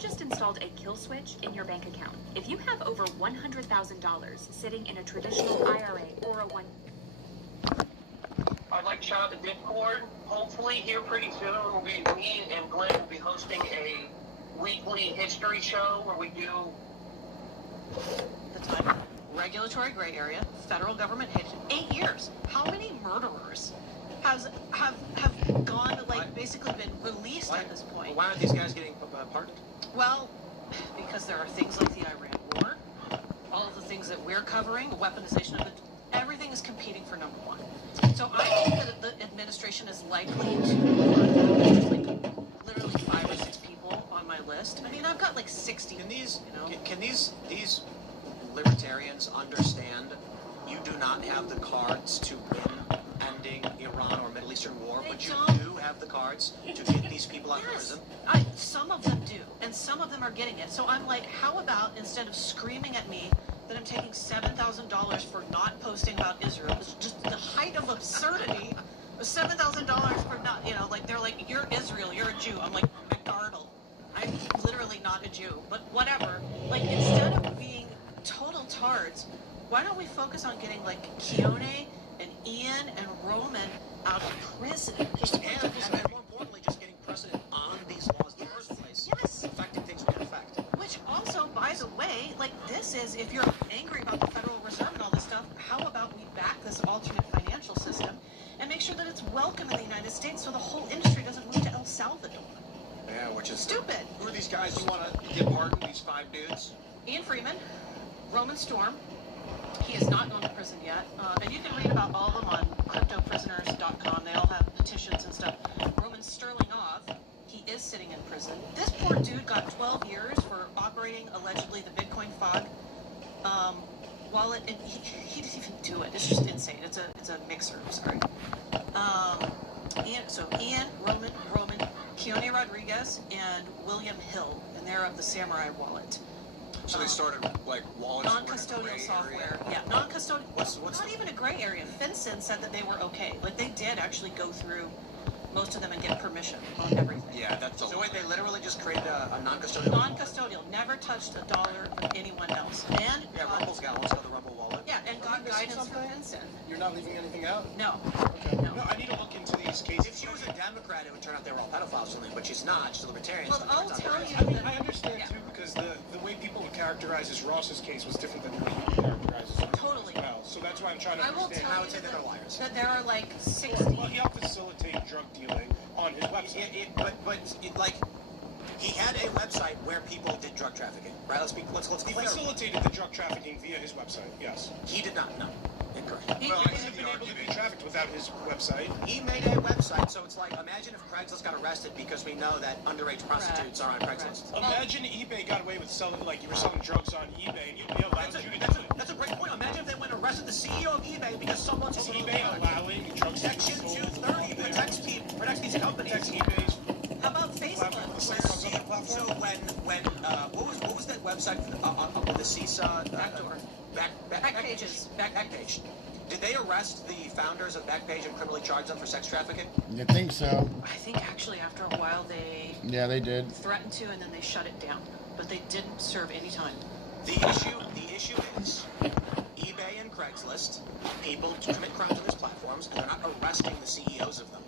Just installed a kill switch in your bank account. If you have over $100,000 sitting in a traditional IRA or a one... I'd like to shout out the Discord. Hopefully here pretty soon, me and Glenn will be hosting a weekly history show where we do the time. Regulatory gray area, federal government hit 8 years. How many murderers have gone, like, basically been released at this point? Why aren't these guys getting pardoned? Well, because there are things like the Iran war, all of the things that we're covering, the weaponization of it, everything is competing for number one. So I think that the administration is likely to there's like literally 5 or 6 people on my list. I mean, I've got like 60. Can these libertarians understand you do not have the cards to win ending Iran or Middle Eastern war, but you do have the cards to get these people out of prison? Some of them do, and some of them are getting it. So I'm like, how about instead of screaming at me that I'm taking $7,000 for not posting about Israel, it's just the height of absurdity, $7,000 for not, like, they're like, you're Israel, you're a Jew. I'm like, McArdle. I'm literally not a Jew, but whatever. Like, instead of being total tards, why don't we focus on getting, like, Keone and Ian and Roman out of prison? And more importantly, just getting precedent on these laws in the first place. Yes. Affecting things we can affect. Which also, by the way, like, this is, if you're angry about the Federal Reserve and all this stuff, how about we back this alternate financial system and make sure that it's welcome in the United States so the whole industry doesn't move to El Salvador? Yeah, which is stupid. Who are these guys you want to get pardoned, these 5 dudes? Ian Freeman, Roman Storm. He has not gone to prison yet. And you can read about all of them on cryptoprisoners.com. They all have petitions and stuff. Roman Sterlingoff, he is sitting in prison. This poor dude got 12 years for operating, allegedly, the Bitcoin fog wallet. And he didn't even do it. It's just insane. It's a mixer. Sorry. Keone Rodriguez and William Hill, and they're of the Samurai Wallet. So they started like wallets. Non-custodial software. Yeah, non-custodial. What's not even a gray area. FinCEN said that they were okay. Like they did actually go through most of them and get permission on everything. Yeah, that's so wait, they literally just created a non-custodial. Non-custodial, never touched a dollar from anyone else. And yeah, Rumble's got also the Rumble wallet. Yeah, and got guidance from FinCEN. You're not leaving anything out? No. Okay. No, I need to look into these cases. If she was a Democrat, it would turn out they were all pedophiles or something, but she's not. She's a libertarian. Well, so I'll tell you. I mean, I understand too, because the way people would characterize Ross's case was different than the way you characterize it. Totally. Well, so that's why I'm trying to I will understand. tell I would you say that they're liars. That there are like 60. Well, he'll facilitate drug dealing on his website. Like, he had a website where people did drug trafficking. Right? Let's be He clear. facilitated the drug trafficking via his website. Yes. He did not. No. Incorrect. Well, he wouldn't have been able to be trafficked without his website. He made a website, so it's like, imagine if Craigslist got arrested because we know that underage prostitutes are on Craigslist. Imagine eBay got away with selling, like you were selling drugs on eBay, and eBay allowed you to do it. That's a great point. Imagine if they went and arrested the CEO of eBay because someone's Is eBay allowing drugs to be Section sold 230 protects these companies. Protects eBay's How about Facebook? So what was that website with the Seesaw Backpages. Backpage. Did they arrest the founders of Backpage and criminally charge them for sex trafficking? You think so? I think actually after a while they Yeah, they did. threatened to, and then they shut it down. But they didn't serve any time. The issue is eBay and Craigslist, people commit crimes on these platforms, and they're not arresting the CEOs of them.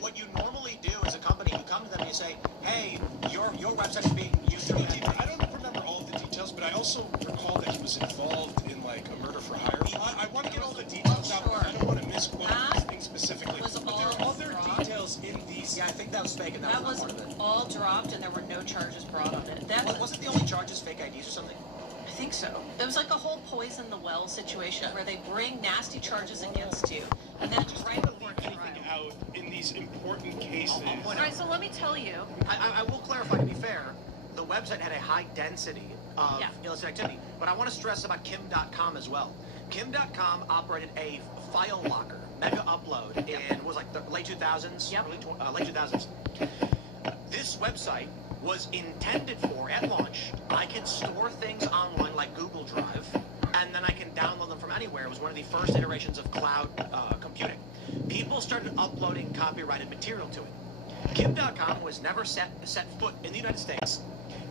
What you normally do as a company, you come to them and you say, hey, your website is being used. I don't remember all of the details, but I also recall that he was involved in like a murder for hire. I want to get all the details out, but I don't want to misquote anything specifically. But there are other details in these. Yeah, I think that was fake, and That was not part of it. all dropped, and there were no charges brought on it. Wasn't the only charges fake IDs or something? I think so. It was like a whole poison the well situation where they bring nasty charges against you, and then just right before trial. Out in these important cases. All right, so let me tell you. I will clarify, to be fair, the website had a high density of illicit activity, but I want to stress about Kim.com as well. Kim.com operated a file locker, mega upload, in was like the late 2000s, late 2000s. This website was intended for, at launch, I could store things online like Google Drive, and then I can download them from anywhere. It was one of the first iterations of cloud computing. People started uploading copyrighted material to it. Kim.com was never set foot in the United States,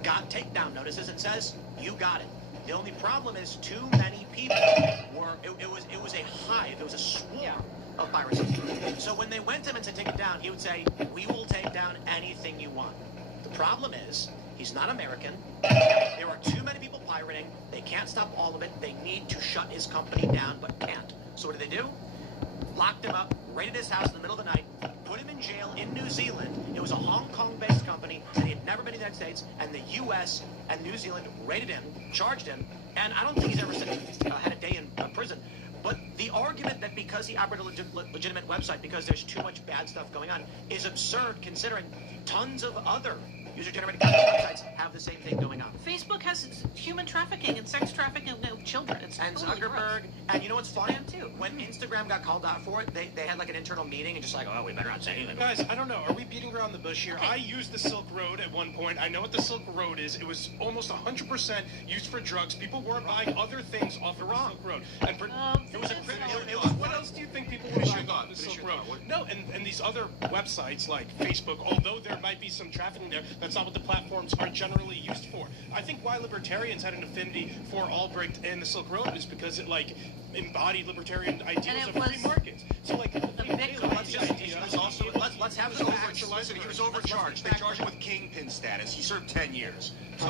got takedown notices, and says, you got it. The only problem is too many people were, it was a hive, it was a swarm of piracy. So when they went to him and said, take it down, he would say, we will take down anything you want. The problem is, he's not American. There are too many people pirating. They can't stop all of it. They need to shut his company down, but can't. So what do? Locked him up, raided his house in the middle of the night, put him in jail in New Zealand. It was a Hong Kong-based company, and he had never been to the United States, and the U.S. and New Zealand raided him, charged him, and I don't think he's ever had a day in prison. But the argument that because he operated a legitimate website, because there's too much bad stuff going on, is absurd considering tons of other user-generated content websites have the same thing going on. Facebook has human trafficking and sex trafficking of children. It's and totally Zuckerberg, gross. and you know what's funny? Too. When Instagram got called out for it, they had like an internal meeting and just like, oh, we better not say anything. Guys, I don't know. Are we beating around the bush here? Okay. I used the Silk Road at one point. I know what the Silk Road is. It was almost 100% used for drugs. People were buying other things off the Silk Road. And it was a what else do you think people were buying off the Silk Road? No, and these other websites like Facebook, although there might be some trafficking there, that's not what the platforms are generally used for. I think why libertarians had an affinity for Albrecht and the Silk Road is because it like embodied libertarian ideals of free markets. So like let's have he was overcharged. They charged him with kingpin status. He served 10 years. So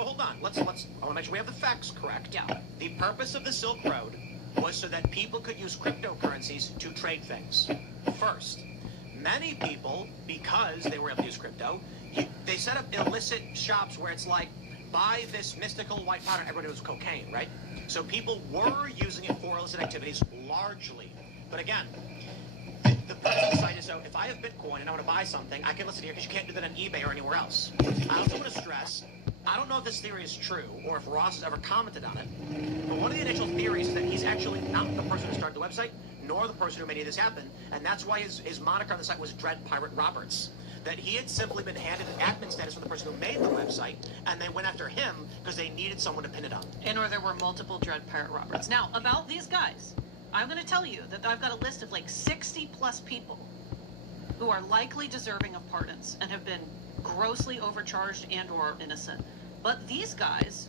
hold on. I want to make sure we have the facts correct. Yeah. The purpose of the Silk Road was so that people could use cryptocurrencies to trade things. First, many people, because they were able to use crypto, they set up illicit shops where it's like, buy this mystical white powder. Everybody knows cocaine, right? So people were using it for illicit activities largely. But again, the purpose of the site is so if I have Bitcoin and I want to buy something, I can list it here because you can't do that on eBay or anywhere else. I also want to stress, I don't know if this theory is true or if Ross has ever commented on it, but one of the initial theories is that he's actually not the person who started the website, nor the person who made this happen, and that's why his moniker on the site was Dread Pirate Roberts. that he had simply been handed an admin status from the person who made the website, and they went after him because they needed someone to pin it on. And or there were multiple Dread Pirate Roberts. Now, about these guys, I'm going to tell you that I've got a list of like 60 plus people who are likely deserving of pardons and have been grossly overcharged and or innocent. But these guys,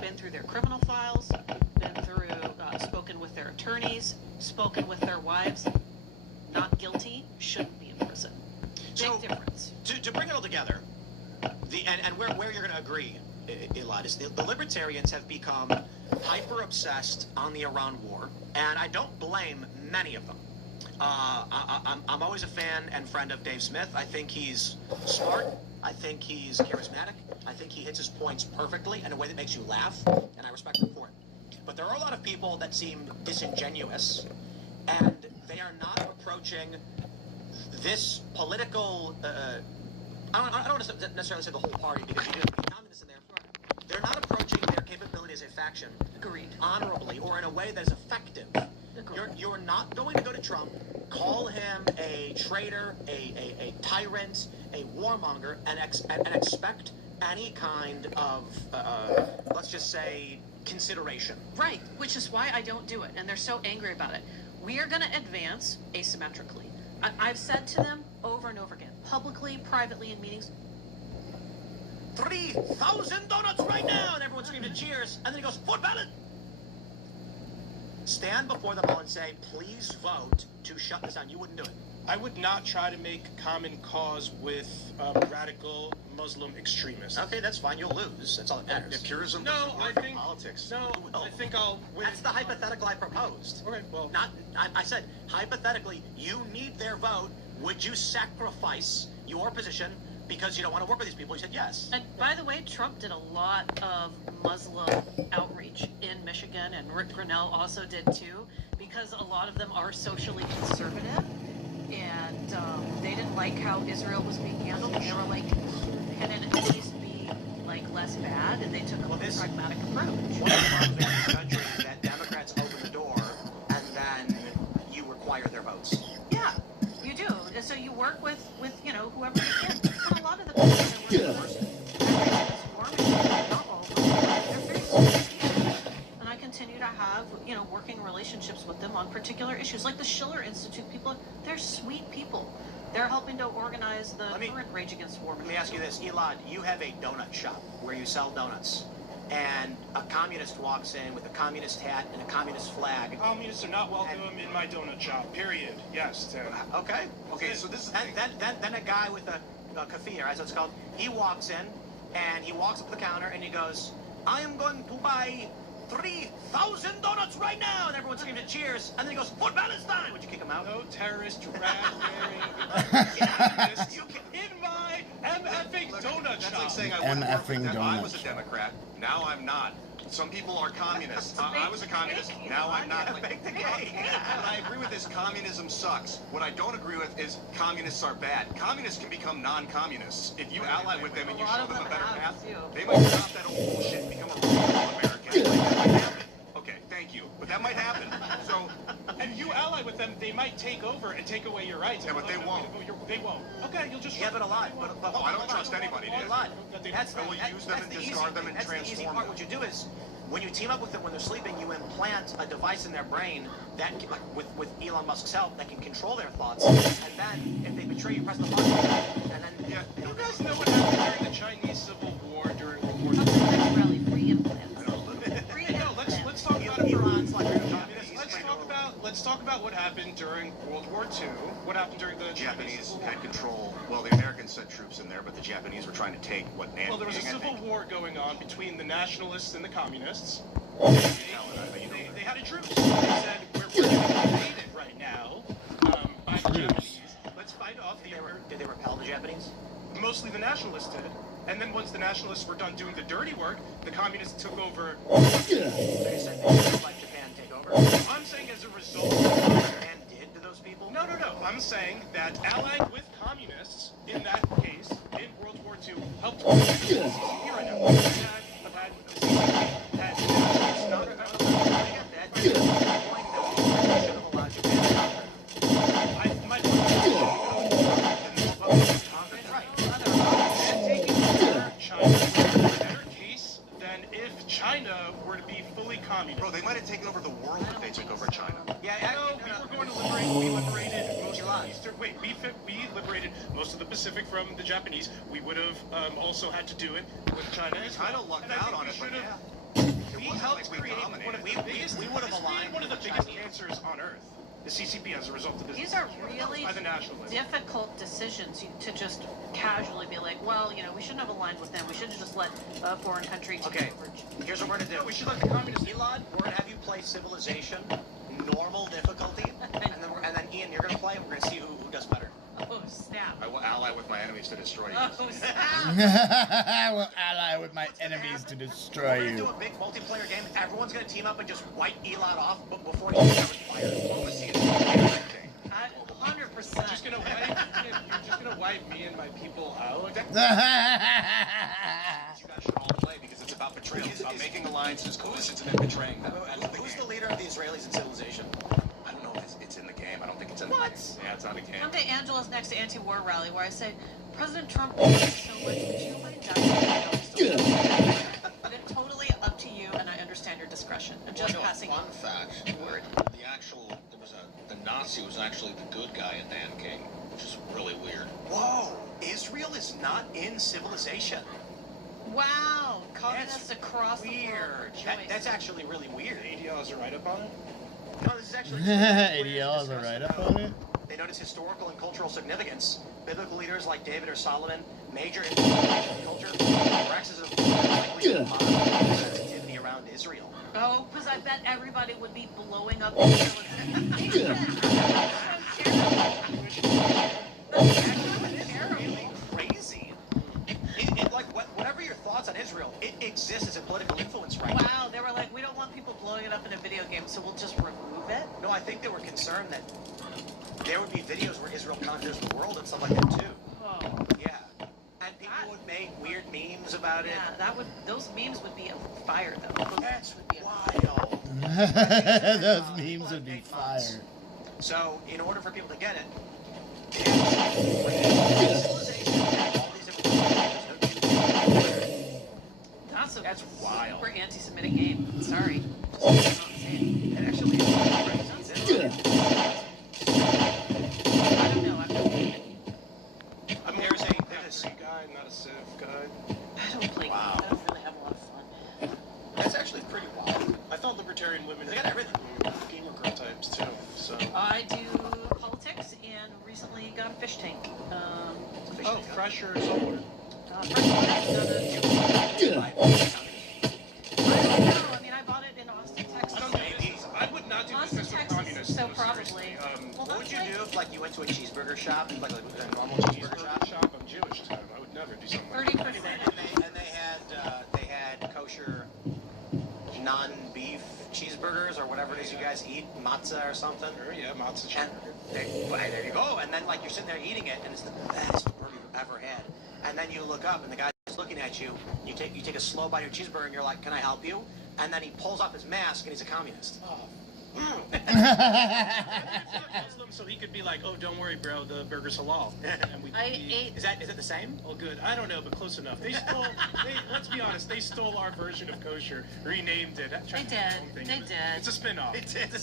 been through their criminal files, been through, spoken with their attorneys, spoken with their wives, not guilty, shouldn't be in prison. Big difference. To bring it all together, and where you're going to agree, Elad, is the libertarians have become hyper obsessed on the Iran war, and I don't blame many of them. I'm always a fan and friend of Dave Smith. I think he's smart. I think he's charismatic. I think he hits his points perfectly in a way that makes you laugh, and I respect him for it. But there are a lot of people that seem disingenuous, and they are not approaching this political, I don't want to necessarily say the whole party, because you do have communists in there. They're not approaching their capability as a faction honorably or in a way that is effective. You're not going to go to Trump, call him a traitor, a tyrant, a warmonger, and expect any kind of, let's just say, consideration. Right, which is why I don't do it, and they're so angry about it. We are going to advance asymmetrically. I've said to them over and over again, publicly, privately, in meetings, 3,000 donuts right now! And everyone screams and cheers, and then he goes, vote ballot! Stand before them all and say, please vote to shut this down. You wouldn't do it. I would not try to make common cause with radical Muslim extremists. Okay, that's fine. You'll lose. That's all that matters. Purism No, doesn't I work in think politics. No, I think I'll win. That's the hypothetical I proposed. Okay, well, I said hypothetically, you need their vote. Would you sacrifice your position because you don't want to work with these people? You said yes. And by the way, Trump did a lot of Muslim outreach in Michigan, and Rick Grinnell also did too, because a lot of them are socially conservative, and they didn't like how Israel was being handled. They were like, can it at least be like less bad? And they took a pragmatic approach. One of the problems in this country is that Democrats open the door and then you require their votes. Yeah, you do. And so you work with whoever you can. But a lot of the people that work with not all of them, they're very sophisticated. And I continue to have, working relationships with them on particular issues. Like the Schiller Institute people, they're sweet people. They're helping to organize the current Rage Against War. Let me ask you this, Elad, you have a donut shop where you sell donuts, and a communist walks in with a communist hat and a communist flag. Communists are not welcome in my donut shop, period. Yes, Tim. Okay, so this is... Then a guy with a kafir, as it's called, he walks in, and he walks up to the counter, and he goes, I am going to buy 3,000 donuts right now! And everyone screams and cheers, and then he goes, for Palestine! Would you kick him out? No terrorist rag-wearing in my MFing donut shop. That's like saying I was a Democrat, now I'm not. Some people are communists. I was a communist, now I'm not. But I agree with this, communism sucks. What I don't agree with is communists are bad. Communists can become non-communists. If you ally with them and you show them a better path, they might drop that old bullshit and become a real American. Okay, thank you. But that might happen. So, and you ally with them, they might take over and take away your rights. Yeah, but they won't. They won't. Okay, you'll just... Yeah, but a lot. But I don't trust anybody, dude. I will use them and discard them and transform them. That's the easy part. What you do is, when you team up with them when they're sleeping, you implant a device in their brain that, with Elon Musk's help, that can control their thoughts. And then, if they betray you, press the button. And then, yeah. You guys know what happened during the Chinese Civil War, during World War II? Let's talk about it Let's talk about what happened during World War II. What happened during the Japanese had control. Well, the Americans sent troops in there, but the Japanese were trying to take what Nancy. Well, there was a civil war going on between the nationalists and the communists. They had a truce. They said, we're going to be invaded right now by the Japanese. Let's fight off the... Did they repel the Japanese? Mostly the nationalists did. And then once the nationalists were done doing the dirty work, the communists took over. So you're saying they should let Japan take over? I'm saying as a result of what Japan did to those people? No. I'm saying that allied with communists, in that case, in World War II, helped the CCP right now. Wait, we liberated most of the Pacific from the Japanese. We would have also had to do it with China. We kind of lucked out on it, but yeah. We helped create one of the biggest, we would have aligned one of the biggest cancers on Earth. The CCP as a result of this. These are really by the nationalists. difficult decisions to just casually be like, well, you know, we shouldn't have aligned with them. We should have just let a foreign country take over. Here's what we're gonna do. No, we should let the communists. Elon, we're gonna have you play Civilization, normal difficulty, and then Ian, you're gonna play. We're gonna see who does better. Oh snap! I will ally with my enemies to destroy you. Oh snap! I will ally with my enemies to destroy We're gonna do you. a big multiplayer game. Everyone's gonna team up and just wipe Elon off before he gets fired. What was he? 100%. You're just gonna wipe me and my people out. You guys should all play because it's about betrayal. It's about making alliances, coalitions, and then betraying them. Who's the leader of the Israelis in Civilization? I don't know if it's in the game. I don't think it's in What? the game. Yeah, it's not a game. Someday Angela's next anti-war rally where I say, President Trump loves you so much, would you mind dying? But it's totally up to you, and I understand your discretion. I'm just passing. Fun fact: word. The Nazi was actually the good guy in Nanking, which is really weird. Whoa! Israel is not in Civilization. Wow, communists across the world. Weird. That's actually really weird. ADL has a write-up on it? No, this is actually... ADL has a write-up on it? They notice historical and cultural significance. Biblical leaders like David or Solomon, major influence in culture, practices of sensitivity around Israel. Oh, because I bet everybody would be blowing up Israel. Crazy. Whatever your thoughts on Israel, it exists as a political influence right now. Wow, they were like, we don't want people blowing it up in a video game, so we'll just remove it? No, I think they were concerned that there would be videos where Israel conquers the world and stuff like that too. Oh. Yeah. And people would make weird memes about it. Yeah, those memes would be a fire though. That's wild. Those memes would be fire. So, in order for people to get it, that's a wild. super anti-Semitic game. Sorry. It actually is. I don't know. There's a guy, not a Civ guy. I don't play games. I don't really have a lot of fun. That's actually pretty wild. I thought libertarian women They got everything. gamer girl types too. So. I do politics and recently got a fish tank. Fresh or solar? I mean, I bought it in Austin, Texas. I would not do Austin, business with Texas, communists. so no, probably. seriously. What would you do if, like, you went to a cheeseburger shop, like a normal cheeseburger shop? I'm Jewish, Tom. I would never do something like 30%. And they had kosher non-beef cheeseburgers or whatever it is you guys eat, matzah or something. Sure, yeah, matzah cheeseburger. There you go. And then, like, you're sitting there eating it, and it's the best burger you've ever had. And then you look up, and the guy's looking at you. You take a slow bite of your cheeseburger, and you're like, "Can I help you?" And then he pulls off his mask, and he's a communist. Muslim, so he could be like, "Oh, don't worry, bro. The burger's halal." And Is it the same? Oh, good. I don't know, but close enough. They stole. Let's be honest. They stole our version of kosher, renamed it. They did. It's a spin-off.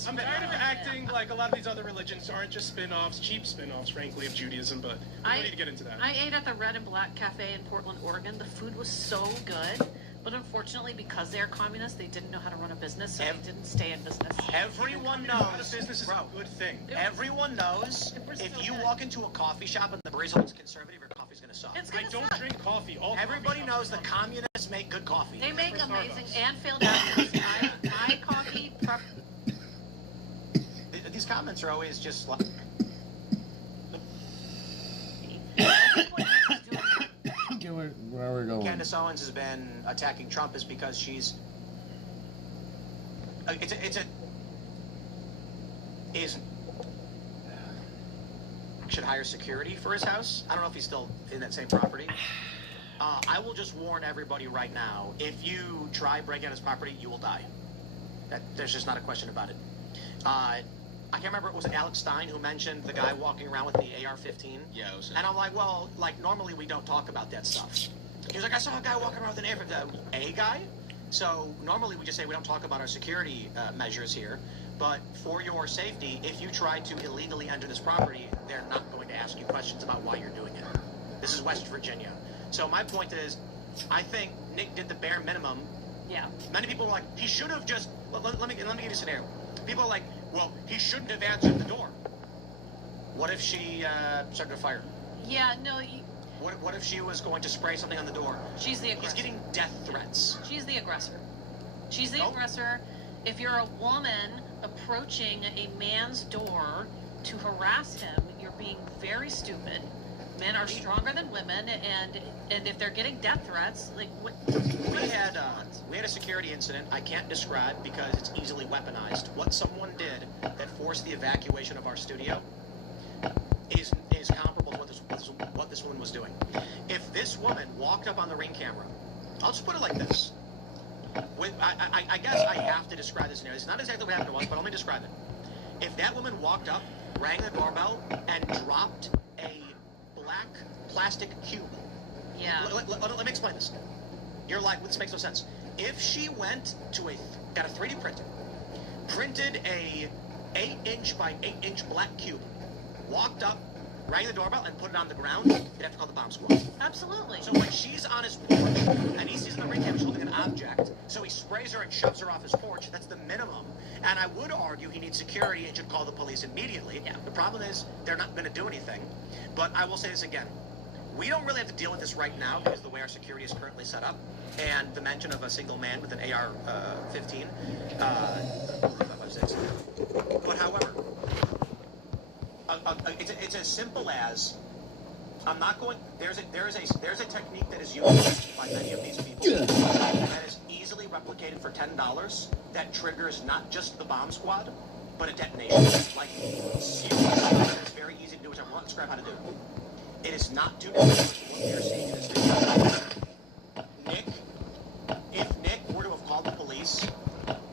I'm tired of acting like a lot of these other religions aren't just spin-offs, cheap spin-offs, frankly, of Judaism. But we don't need to get into that. I ate at the Red and Black Cafe in Portland, Oregon. The food was so good. But unfortunately, because they're communists, they didn't know how to run a business, so they didn't stay in business. Everyone knows. Business is a good thing. Everyone knows if you walk into a coffee shop and the barista is conservative, your coffee's going to suck. I don't drink coffee. Everybody knows the communists make good coffee. They make amazing and failed apples. My coffee... These comments are always just like... Where are we going? Candace Owens has been attacking Trump is because she's... should hire security for his house. I don't know if he's still in that same property. I will just warn everybody right now, if you try breaking out his property, you will die. There's just not a question about it. I can't remember, was it Alex Stein who mentioned the guy walking around with the AR-15? Yeah, it was. And I'm like, well, like, normally we don't talk about that stuff. He was like, I saw a guy walking around with an AR-15. A guy? So normally we just say we don't talk about our security measures here. But for your safety, if you try to illegally enter this property, they're not going to ask you questions about why you're doing it. This is West Virginia. So my point is, I think Nick did the bare minimum. Yeah. Many people were like, he should have just. Let me give you a scenario. People are like, well, he shouldn't have answered the door. What if she started a fire? Yeah, no. What if she was going to spray something on the door? She's the aggressor. He's getting death threats. She's the aggressor. She's the aggressor. If you're a woman approaching a man's door to harass him, you're being very stupid. Men are stronger than women, and if they're getting death threats, like what? We had a security incident I can't describe because it's easily weaponized. What someone did that forced the evacuation of our studio is comparable to what this woman was doing. If this woman walked up on the ring camera, I'll just put it like this. I guess I have to describe this scenario. It's not exactly what happened to us, but let me describe it. If that woman walked up, rang the doorbell, and dropped a black plastic cube. Yeah. Let me explain this. You're like, this makes no sense. If she went to got a 3D printer, printed a 8-inch by 8-inch black cube, walked up, rang the doorbell, and put it on the ground, you'd have to call the bomb squad. Absolutely. So when she's on his porch, and he sees in the ring camera she's holding an object, so he sprays her and shoves her off his porch, that's the minimum. And I would argue he needs security and should call the police immediately. Yeah. The problem is, they're not going to do anything. But I will say this again. We don't really have to deal with this right now because of the way our security is currently set up. And the mention of a single man with an AR-15, 5.56. But however, it's as simple as I'm not going. There's a technique that is used by many of these people that is easily replicated for $10 that triggers not just the bomb squad, but a detonation. Like seriously, it's very easy to do, which I won't describe how to do. It is not too difficult from what we are seeing in this video. If Nick were to have called the police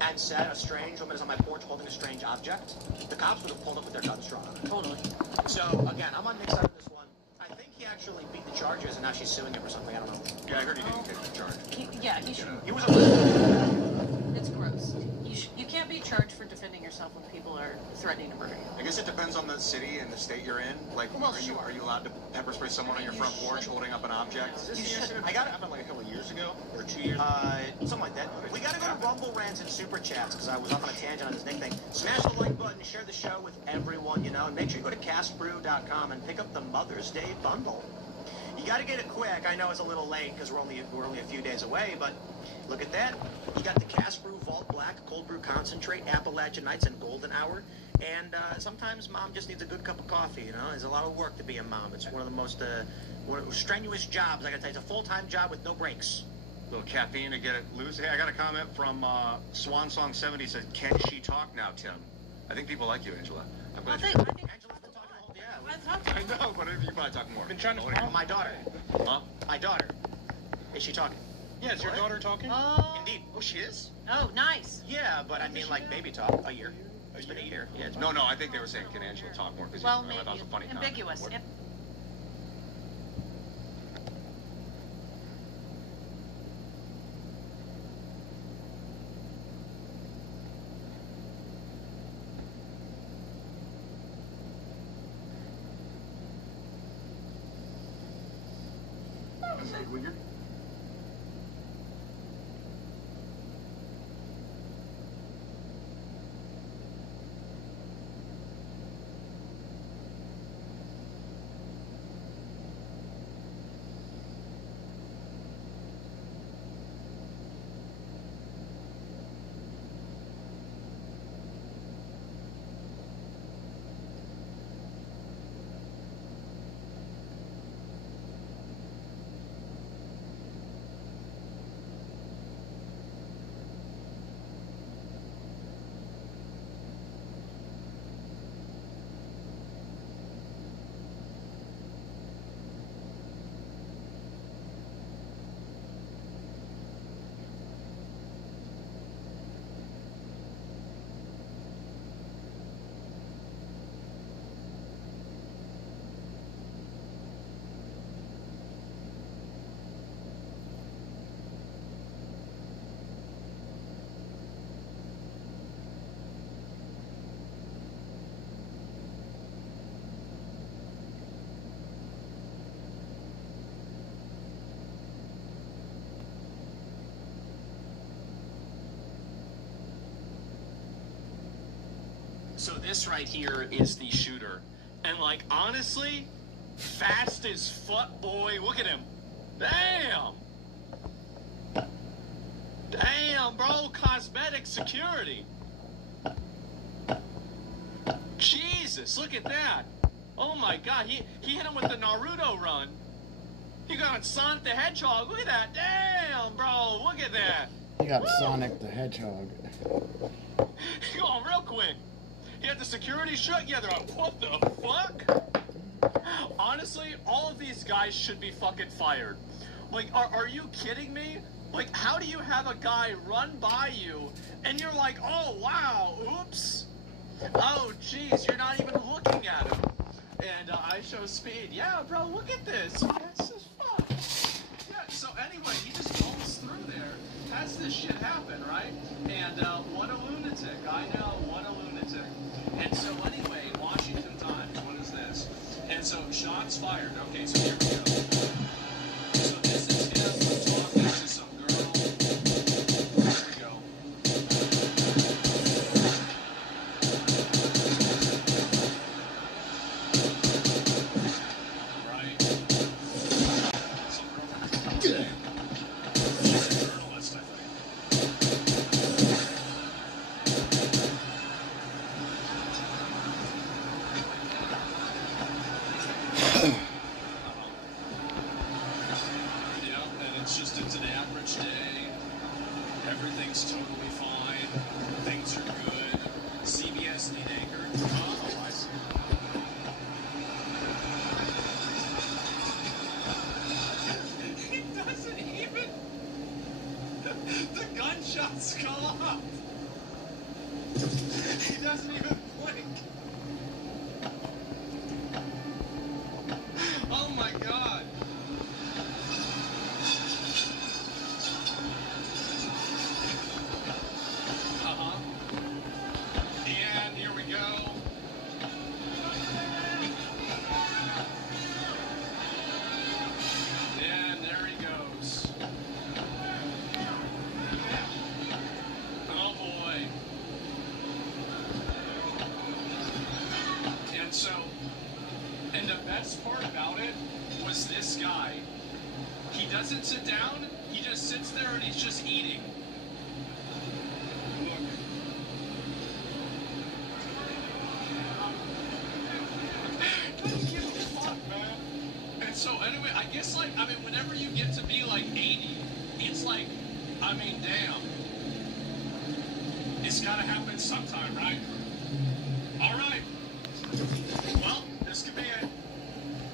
and said a strange woman is on my porch holding a strange object, the cops would have pulled up with their guns drawn on her. Totally. So, again, I'm on Nick's side of this one. I think he actually beat the charges, and now she's suing him or something. I don't know. Yeah, I heard he didn't get the charge. He should. He was arrested. It's gross. You can't be charged for defending yourself when people are threatening to murder you. I guess it depends on the city and the state you're in. Like, Well, are you allowed to pepper spray someone on your front porch holding up an object? Is this the incident? I got it happened like a couple of years ago, or 2 years. Something like that. We got to go to Rumble Rants and Super Chats because I was off on a tangent on this Nick thing. Smash the like button, share the show with everyone you know, and make sure you go to castbrew.com and pick up the Mother's Day bundle. You got to get it quick. I know it's a little late because we're only a few days away, but look at that. You got the Cask Brew Vault Black, Cold Brew Concentrate, Appalachian Nights, and Golden Hour. And sometimes mom just needs a good cup of coffee, you know? There's a lot of work to be a mom. It's one of the most strenuous jobs, I got to tell you. It's a full-time job with no breaks. A little caffeine to get it loose. Hey, I got a comment from Swan Song 70 said, "Can she talk now, Tim?" I think people like you, Angela. I'm glad I you. think Angela's been talking the whole day. I know, but you probably talk more. Been trying to Oh, my daughter. Huh? My daughter. Is she talking? Yeah, is your daughter talking? Oh. Indeed. Oh, she is? Oh, nice. Yeah, but I mean, like, baby talk. A year. It's been a year. Yeah, No, I think they were saying, "Can Angela talk more?" Because Well, that maybe was a funny comment. ambiguous. What- Yep. So this right here is the shooter. And like, honestly, fast as fuck, boy. Look at him. Damn. Damn, bro. Cosmetic security. Jesus, look at that. Oh my God, he hit him with the Naruto run. He got Sonic the Hedgehog. Look at that. Damn, bro. Look at that. He got Sonic the Hedgehog. He going real quick. He had the security shut. Yeah, they're like, what the fuck? Honestly, all of these guys should be fucking fired. Like, are you kidding me? Like, how do you have a guy run by you and you're like, oh, wow, oops. Oh, jeez, you're not even looking at him. And I show speed. Yeah, bro, look at this. That's just fun. Yeah, so anyway, he just rolls through there. Has this shit happen, right? And what a lunatic. I know, what a lunatic. And so anyway, Washington Times, what is this? And so shots fired. Okay, so here we go. So this is him talking to some girl. Here we go. He doesn't even blink. Oh my God. And here we go. And there he goes. Oh boy. And so, and the best part about it was this guy. He doesn't sit down, he just sits there and he's just eating. Look. Don't give a fuck, man. And so anyway, I guess like, I mean, whenever you get to be like 80, it's like, I mean, damn. It's gotta happen sometime, right? All right. Well, this could be it.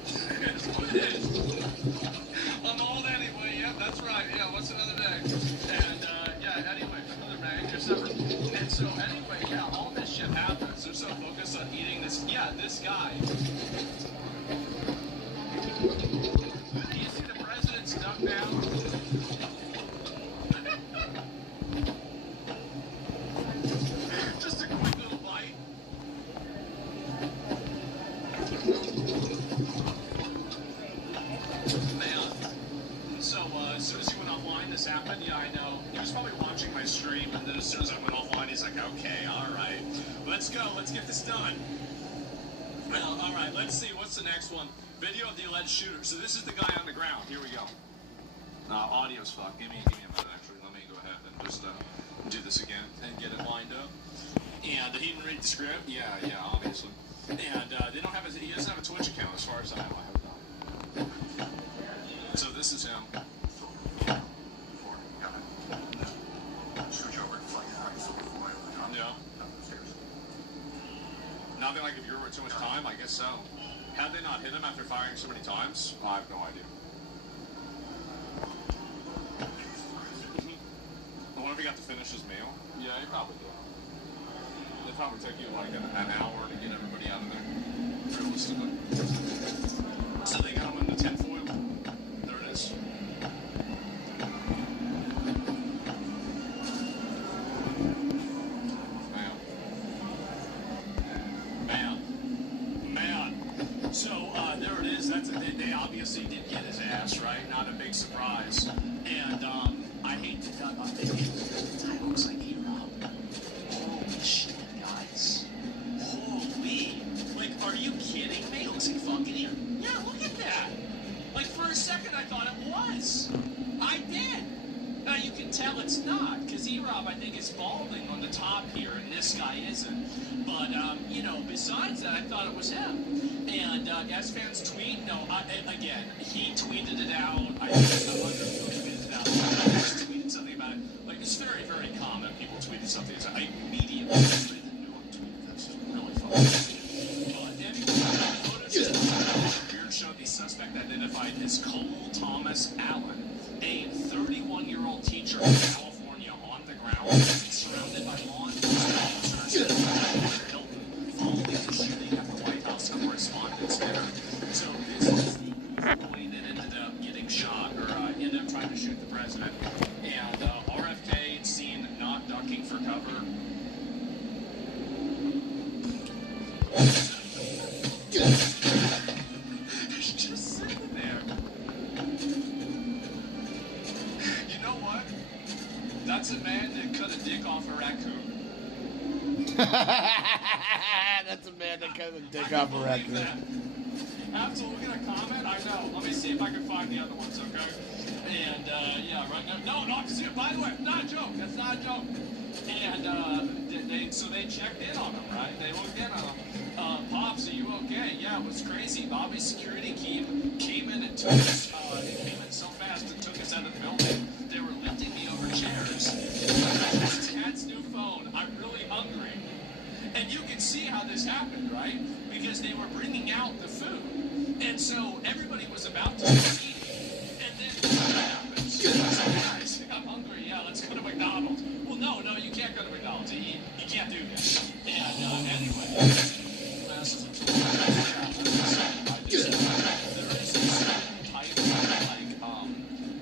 It's what it is. I'm old anyway. Yeah, that's right. Yeah, what's another day? And yeah, anyway, another day. Just never. And so anyway, yeah, all this shit happens. They're so focused on eating this. Yeah, this guy. Do you see the president's duck now? Just a quick little bite. Man. So, as soon as he went offline, this happened? Yeah, I know. He was probably watching my stream, and then as soon as I went offline, he's like, okay, alright. Let's go. Let's get this done. Well, alright, let's see. What's the next one? Video of the alleged shooter. So this is the guy on the ground. Here we go. Audio's fucked. Give me a minute, actually. Let me go ahead and just do this again and get it lined up. And he didn't read the script? Yeah, obviously. And they don't have he doesn't have a Twitch account as far as I know. I hope not. So this is him. Yeah. Nothing like if you were too much time, I guess so. Had they not hit him after firing so many times? I have no idea. I wonder if he got to finish his meal. Yeah, he probably did. It'd probably take you like an hour to get everybody out of there, realistically. So they got him in the tinfoil. There it is. Man. So there it is. They obviously did get his ass, right? Not a big surprise. And I hate to talk about it. That looks like he robbed. Holy shit, guys. Yeah, look at that. Like, for a second, I thought it was. I did. Now, you can tell it's not, because E-Rob, I think, is balding on the top here, and this guy isn't. But, you know, besides that, I thought it was him. And as fans tweet, no, again, he tweeted it out. I tweeted it out. I just tweeted something about it. Like, it's very, very common. People tweeted something. So I immediately tweeted the new tweet. That's really funny. But anyway, Beard showed the suspect identified as Cole Thomas Allen, a 31-year-old teacher in California, on the ground, surrounded by law enforcement officers following the shooting at the White House Correspondents' Dinner. So this is the boy that ended up getting shot, or ended up trying to shoot the president. And RFK seen not ducking for cover. He's just sitting there. You know what? That's a man that cut a dick off a raccoon. That's a man that cut a dick off a raccoon. Absolutely. Look at a comment. I know. Let me see if I can find the other ones, okay? And, yeah, right now. No, by the way, not a joke. That's not a joke. And, so they checked in on him, right? They looked in on him. Pops, are you okay? Yeah, it was crazy. Bobby's security team came in and took us, it came in so fast and took us out of the building. They were lifting me over chairs. This is Tad's new phone. I'm really hungry. And you can see how this happened, right? Because they were bringing out the food. And so everybody was about to start eating. And then this happens. So guys, I'm hungry. Yeah, let's go to McDonald's. Well, no, you can't go to McDonald's. You can't do that. And anyway, there is a certain type of, like,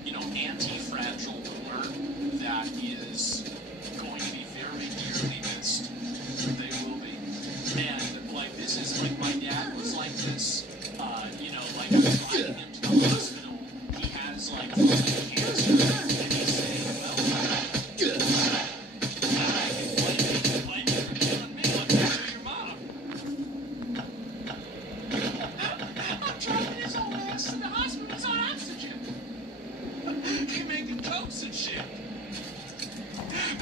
you know, anti-fragile cooler that is going to be very dearly missed. They will be. And, like, this is, like, my dad was like this, you know, like, I was driving him to the hospital. He has, like, cancer, and he's saying, well, I'm driving his old ass to the hospital. He's on oxygen. You're making jokes and shit.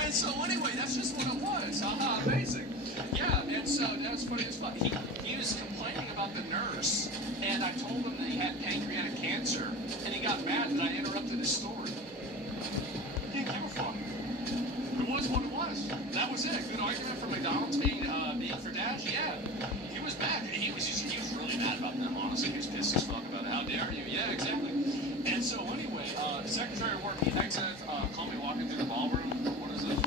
And so anyway, that's just what it was. Haha, amazing. Yeah, and so that was funny as fuck. He was complaining about the nurse, and I told him that he had pancreatic cancer, and he got mad that I interrupted his story. He didn't give a fuck. It was what it was. That was it. Good argument for McDonald's being for Dash. Yeah, he was mad. He was really mad about them. Honestly, he was pissed as fuck about it. How dare you? Yeah, exactly. And so anyway, Secretary of War Pete Hexeth called me walking through the ballroom. What is it?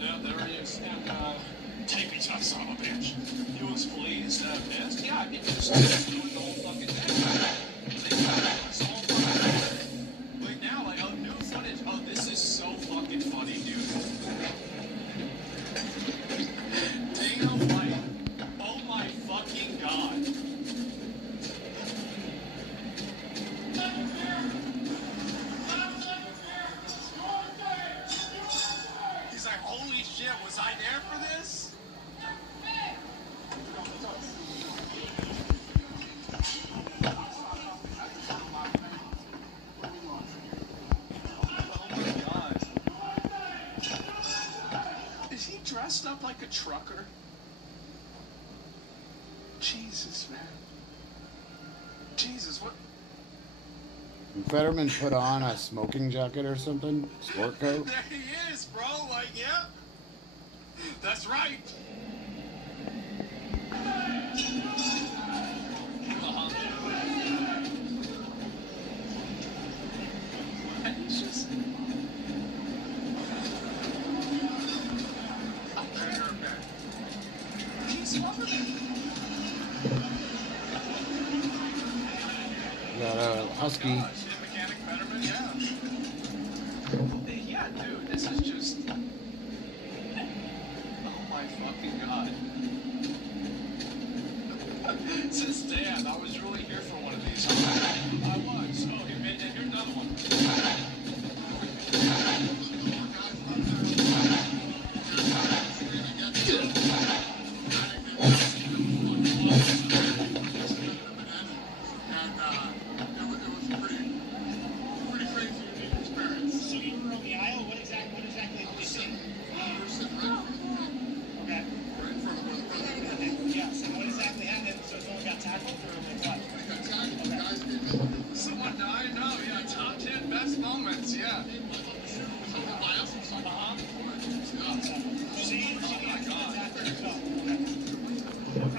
Yeah, there he is. And take me to that son of a bitch. He was pleased, pissed. Yeah, I mean, just doing the whole fucking thing. Like now, like, oh, new footage. Oh, this is so fucking funny, dude. Dana White. Oh my fucking god. He's like, holy shit, was I there for this? Is he dressed up like a trucker? Jesus, man. Jesus, what? Fetterman put on a smoking jacket or something? Sport coat? There he is, bro. Like, yeah. That's right. And he's just... He's loving it. Got a husky. Mechanic Fetterman, yeah. Yeah, dude, this is just... Oh my fucking god. Says Dan, I was really here for one of these. I was. Oh, and here's another one. So you were on the aisle? What exactly did you see? Okay. Yeah, so what exactly happened? So someone got tackled or what? Someone died? No, yeah, top 10 best moments, yeah. Uh-huh.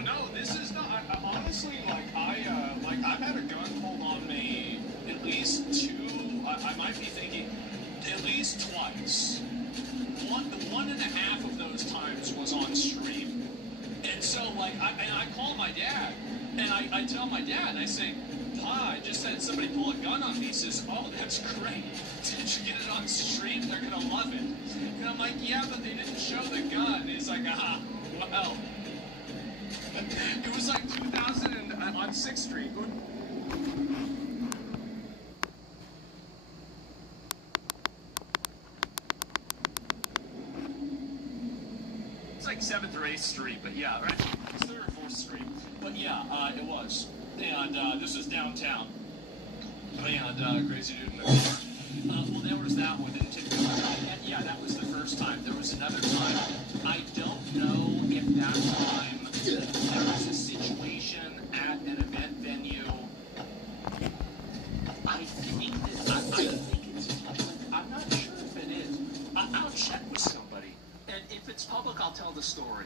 No, this is not. Honestly, I've had a gun pulled on me at least I might be thinking at least twice. One and a half of those times was on stream. And so, I call my dad, and I tell my dad, and I say, Pa, I just had somebody pull a gun on me. He says, oh, that's great. Did you get it on stream? They're going to love it. And I'm like, yeah, but they didn't show the gun. And he's like, well. It was like 2000 on 6th Street. It's like 7th or 8th Street, but yeah, right? It's 3rd or 4th Street. But yeah, it was. And this was downtown. And crazy dude in the car. Well, there was that one. Didn't take yeah, that was the first time. There was another time. I don't know if that time there was a situation at an event venue. I think it's public. I'm not sure if it is. I'll check with somebody. And if it's public, I'll tell the story.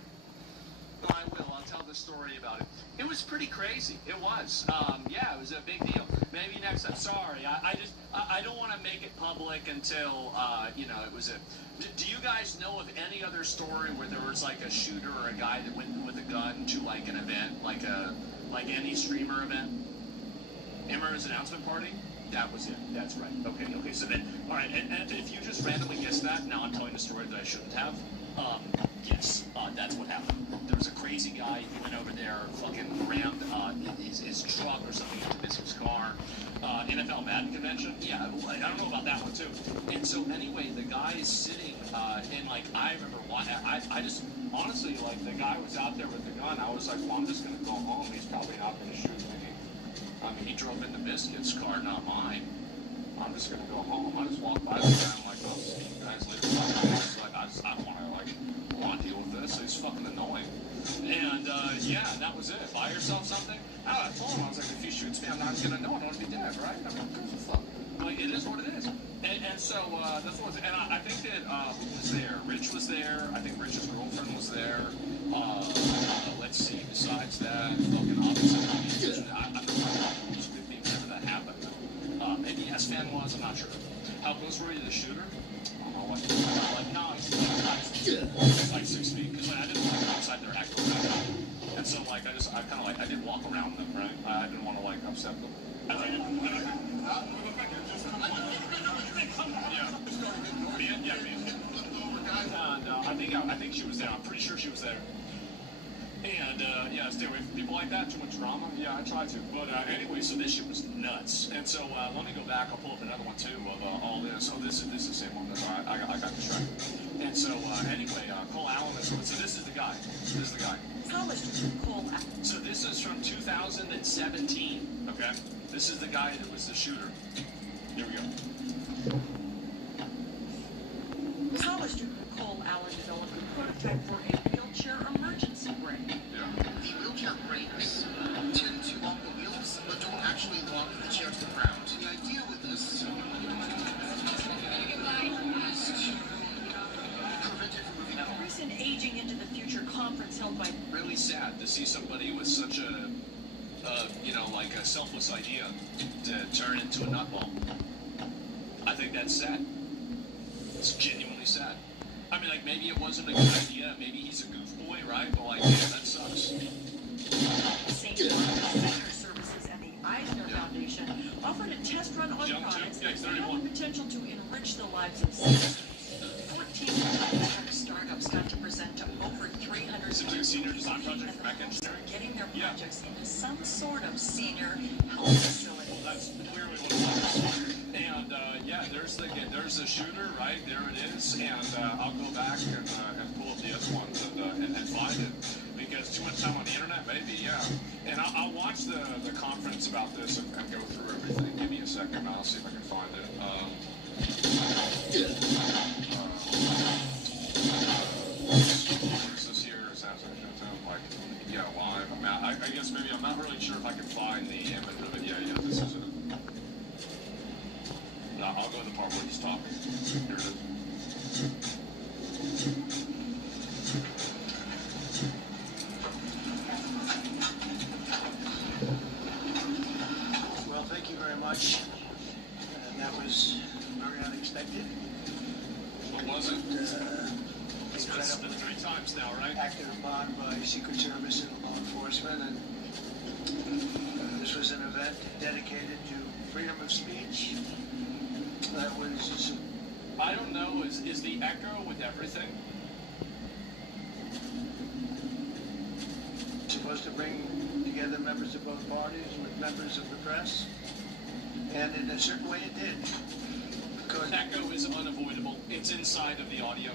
I will. I'll tell the story about it. It was pretty crazy. It was. Yeah, it was a big deal. Maybe next time. Sorry, I don't want to make it public until it was a. Do you guys know of any other story where there was like a shooter or a guy that went with a gun to like an event, like any streamer event? Emmer's announcement party? That was it. That's right. Okay. So then, all right. And if you just randomly guessed that, now I'm telling a story that I shouldn't have. Yes, that's what happened. There was a crazy guy. He went over there, fucking rammed his truck or something into this car. NFL Madden convention. Yeah, I don't know about that one too. And so anyway, the guy is sitting, and I remember I just honestly the guy was out there with the gun. I was like, well, I'm just gonna go home. He's probably not gonna shoot me. I mean, he drove into Biscuit's car, not mine. I'm just gonna go home. I just walked by the guy. I'm like, oh, see you guys later. I want to deal with this. It's fucking annoying. And yeah, that was it. Buy yourself something. I told him, I was like, if he shoots me, I'm not gonna know. I don't want to be dead, right? I mean, who gives a fuck? Like, it is what it is. And so that's what. And I think that who was there? Rich was there. I think Rich's girlfriend was there. Let's see. Besides that, fucking obviously, I don't know who's 15 whenever that happened. Maybe S-Fan was. I'm not sure. How close were you to the shooter? I don't know. No, he's like 6 feet. Because I didn't want to go inside their act. And so I did walk around them, right? I didn't want to upset them. I think she was there. I'm pretty sure she was there. And yeah, stay away from people like that. Too much drama. Yeah, I try to. But anyway, so this shit was nuts. And so let me go back. I'll pull up another one too of all this. Oh, this is the same one. I got distracted. And so anyway, Cole Allen. So this is the guy. This is the guy. How much did Cole Allen? So this is from 2017. Okay, this is the guy that was the shooter. Here we go. Ms. Hollister, Cole Allen developed a prototype for a wheelchair emergency brake. Yeah. The wheelchair brakes tend to lock the wheels, but don't actually lock the chair to the ground. The idea with this is to prevent it from moving out. A recent Aging into the Future conference held by... Really sad to see somebody with such a, a selfless idea to turn into a nutball. I think that's sad. It's genuinely sad. I mean, maybe it wasn't a good idea. Maybe he's a goofboy, right? But yeah, that sucks. St. Senior Services and the Eisner Foundation offered a test run on products that have the potential to enrich the lives of seniors. 14 startups got to present to over 300 Seems like senior design project for mech engineering? Getting their projects into some sort of senior health facility. Well, that's clearly what it was. And yeah, there's the shooter, right? There it is. And I'll go back and pull up the other ones and find it. Because too much time on the internet, maybe, yeah. And I'll watch the conference about this and go through everything. Give me a second, I'll see if I can find it. Is this here? Sounds like, yeah, live. I mean, I guess maybe I'm not really sure if I can find the image of it. Yeah, this is it. No, I'll go to the part where he's talking. Here it is. Well, thank you very much. That was very unexpected. What was it? It's been 3 times now, right? Acted upon by Secret Service and law enforcement, and this was an event dedicated to freedom of speech. That was... I don't know, is the echo with everything? Supposed to bring together members of both parties with members of the press, and in a certain way it did. Because echo is unavoidable. It's inside of the audio.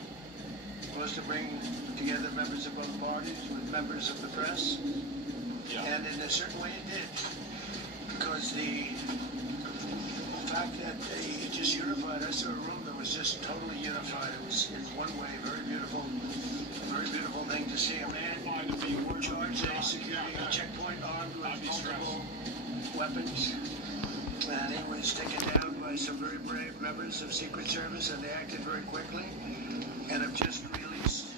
Supposed to bring together members of both parties with members of the press, and in a certain way it did. Because the fact that they just unified, I saw a room that was just totally unified. It was in one way very beautiful thing to see a man charge a security checkpoint armed with multiple weapons. And he was taken down by some very brave members of Secret Service, and they acted very quickly and have just released,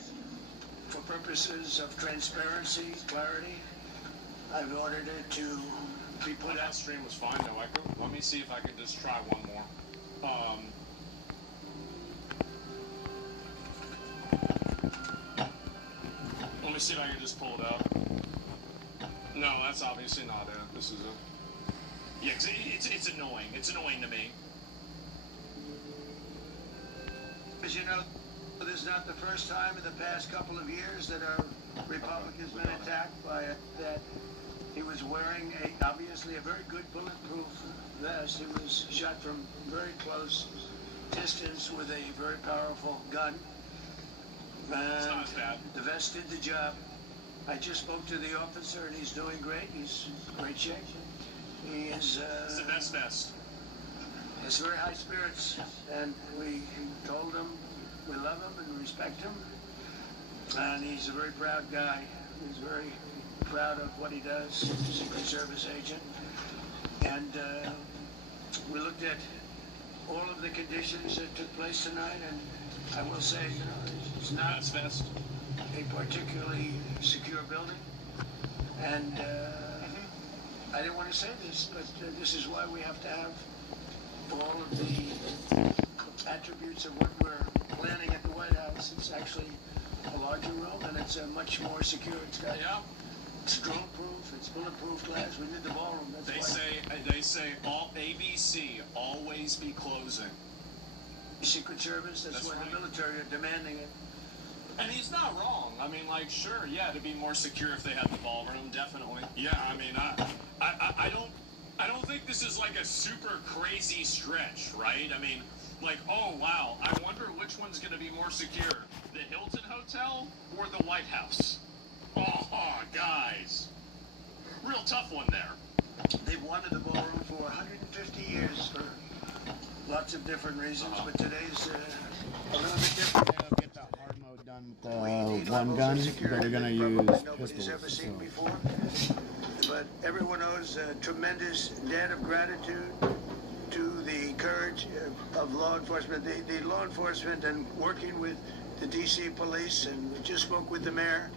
for purposes of transparency, clarity, I've ordered it to be put out. That stream was fine, though, Echo. Let me see if I can just try one more. Let me see if I can just pull it up. No, that's obviously not it. This is it. Yeah, 'cause it's annoying. It's annoying to me. As you know, this is not the first time in the past couple of years that our republic has been attacked by that. He was wearing obviously a very good bulletproof vest. He was shot from very close distance with a very powerful gun. It's not as bad. The vest did the job. I just spoke to the officer, and he's doing great. He's in great shape. He is... it's the best vest. Has very high spirits, and we told him we love him and respect him. And he's a very proud guy. He's very proud of what he does, Secret Service agent. And we looked at all of the conditions that took place tonight, and I will say, it's not a particularly secure building. And I didn't want to say this, but this is why we have to have all of the attributes of what we're planning at the White House. It's actually a larger room, and it's much more secure. It's got it's drone-proof, it's bulletproof glass. We did the ballroom. That's They say all ABC, always be closing. Secret Service, that's why the military are demanding it. And he's not wrong. I mean, like, sure, yeah, to be more secure if they had the ballroom, definitely. Yeah, I mean, I don't think this is like a super crazy stretch, right? I mean, like, oh wow, I wonder which one's going to be more secure, the Hilton Hotel or the White House? Oh, guys, real tough one there. They've wanted the ballroom for 150 years for lots of different reasons, but today's a little bit different. They'll get the hard mode done with one gun, but they're going to use nobody's ever pistols. seen before. But everyone owes a tremendous debt of gratitude to the courage of law enforcement. The law enforcement and working with the D.C. police, and we just spoke with the mayor.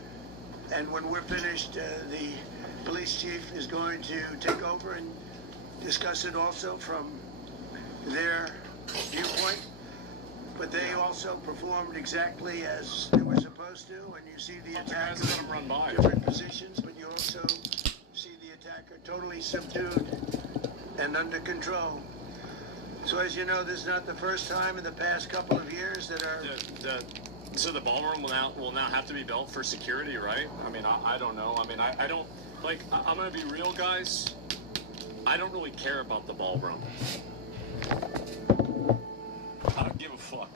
And when we're finished, the police chief is going to take over and discuss it also from their viewpoint. But they also performed exactly as they were supposed to. And you see the attacker in different positions, but you also see the attacker totally subdued and under control. So as you know, this is not the first time in the past couple of years that our So the ballroom will now have to be built for security, right? I mean, I don't know. I mean, I don't, like, I'm gonna be real, guys. I don't really care about the ballroom. I don't give a fuck.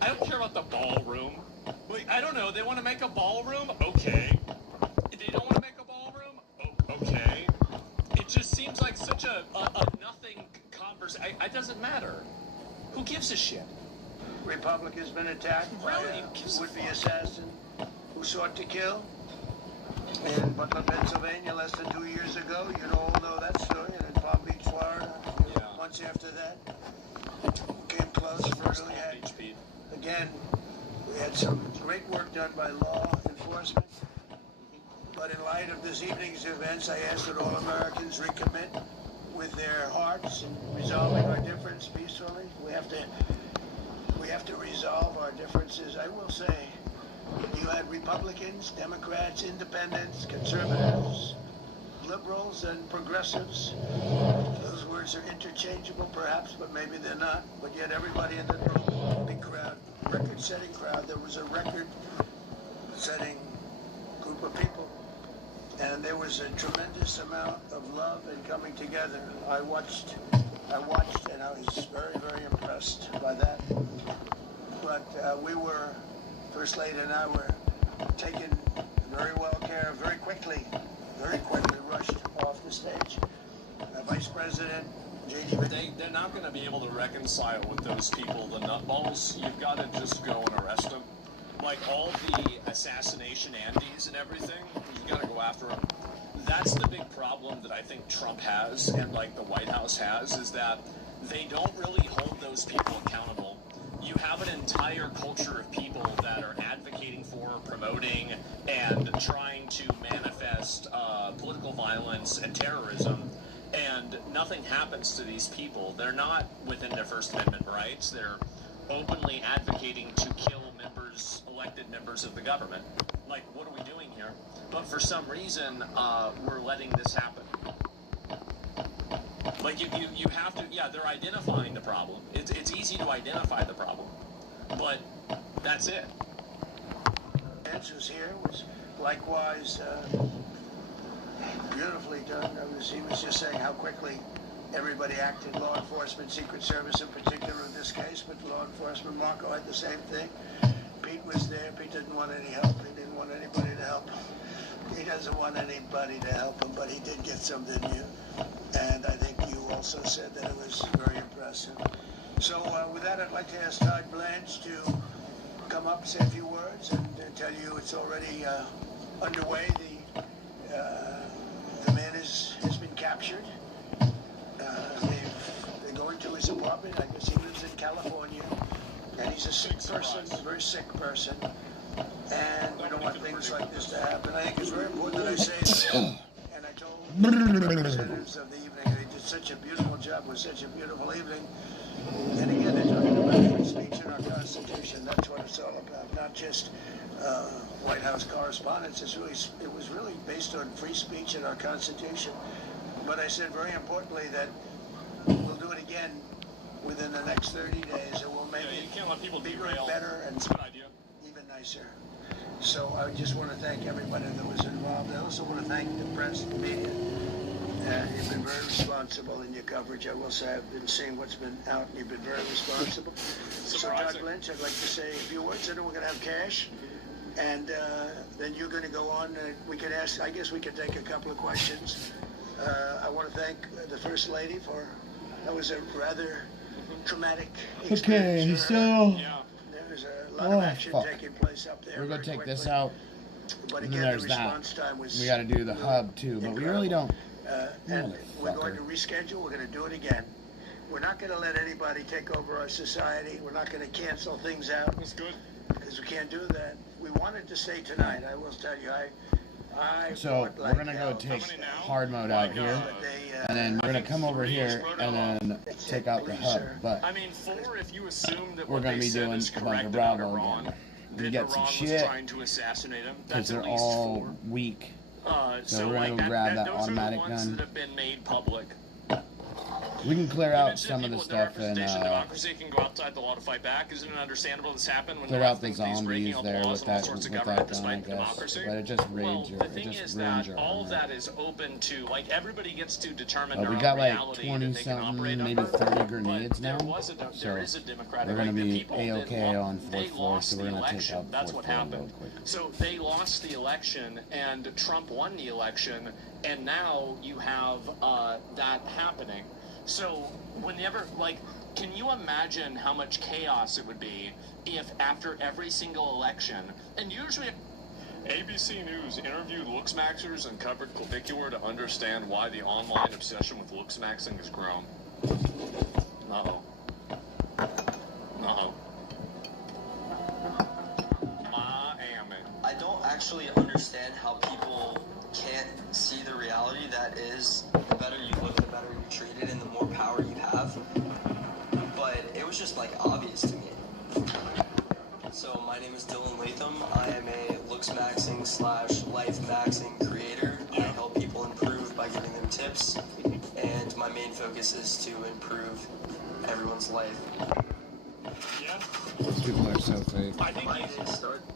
I don't care about the ballroom. Like, I don't know. They want to make a ballroom? Okay. They don't want to make a ballroom? Oh, okay. It just seems like such a nothing conversation. It doesn't matter. Who gives a shit? Republic has been attacked by a would-be assassin who sought to kill. In Butler, Pennsylvania, less than 2 years ago. You all know that story. And in Palm Beach, Florida, months after that, came close. Really had, again, we had some great work done by law enforcement. But in light of this evening's events, I ask that all Americans recommit with their hearts and resolving our difference peacefully. We have to resolve our differences. I will say, you had Republicans, Democrats, Independents, Conservatives, liberals, and progressives. Those words are interchangeable, perhaps, but maybe they're not. But yet everybody in the room, big crowd, record-setting crowd, there was a record-setting group of people. And there was a tremendous amount of love and coming together. I watched, and I was very, very impressed by that. But we were, First Lady and I were taken very well care of very quickly rushed off the stage. Vice President J.D. They're not going to be able to reconcile with those people, the nutballs. You've got to just go and arrest them. Like all the assassination Andes and everything, you got to go after them. That's the big problem that I think Trump has and like the White House has, is that they don't really hold those people accountable. You have an entire culture of people that are advocating for, promoting, and trying to manifest political violence and terrorism, and nothing happens to these people. They're not within their First Amendment rights. They're openly advocating to kill elected members of the government. Like, what are we doing here? But for some reason, we're letting this happen. Like, you have to, yeah, they're identifying the problem. It's easy to identify the problem, but that's it. Answers here was likewise beautifully done. He was just saying how quickly everybody acted, law enforcement, Secret Service in particular in this case, but law enforcement, Marco had the same thing. Pete was there. Pete didn't want any help. He didn't want anybody to help him. He doesn't want anybody to help him, but he did get something new. And I think you also said that it was very impressive. So with that, I'd like to ask Todd Blanche to come up, say a few words, and tell you it's already underway. The man has been captured. They're going to his apartment. I guess he lives in California. And he's a sick person, a very sick person. And we don't want things like this to happen. I think it's very important that I say this. And I told the representatives of the evening, they did such a beautiful job. It was such a beautiful evening. And again, they're talking about free speech in our Constitution. That's what it's all about. Not just White House correspondence. It was really based on free speech in our Constitution. But I said very importantly that we'll do it again within the next 30 days, and we'll make you can't let people be derail. better and It's a good idea. even nicer. So I just want to thank everybody that was involved. I also want to thank the press and media. You've been very responsible in your coverage. I will say I've been seeing what's been out, and you've been very responsible. So Todd Lynch, I'd like to say a few words, and then we're going to have cash. And then you're going to go on. We can ask, I guess we can take a couple of questions. I want to thank the First Lady for, that was a rather traumatic experience. Okay, so there's a lot of action taking place up there. We're gonna take quickly. this out, But and again, then there's the that. response time was We got to do the hub too, but we really don't. and we're going to reschedule. We're going to do it again. We're not going to let anybody take over our society. We're not going to cancel things out. That's good. Because we can't do that. We wanted to stay tonight. I will tell you, So we're gonna go take hard mode out here, and then we're gonna come over here and then take out the hub. But I mean, if you assume that we're gonna be doing a bunch of Bravo again. We get some shit trying to assassinate him. because they're all weak. So we're gonna go grab that automatic gun. That have been made public. We can clear out some of the stuff and democracy can go outside the law to fight back. Isn't it understandable this happened when clear out the zombies there with that gun, I guess. But it just ruins your, the thing is that all of that is open to, like, everybody gets to determine their we own got like reality 20 that they can operate something, maybe under. 30 grenades now. There is a democratic. We're gonna like, the be people A-okay that on 4th floor, so we're gonna take out That's 4th what floor happened. real quick. So they lost the election, and Trump won the election, and now you have that happening. So whenever, like, can you imagine how much chaos it would be if after every single election, and usually ABC News interviewed looksmaxers and covered clavicular to understand why the online obsession with looksmaxing has grown. Uh-oh. Uh-oh. I don't actually understand how people can't see the reality that is the better you look, the better you're treated, and the more power you have. But it was just like obvious to me. So my name is Dylan Latham. I am a looks maxing / life maxing creator. I help people improve by giving them tips, and my main focus is to improve everyone's life. Yeah. These people are so fake.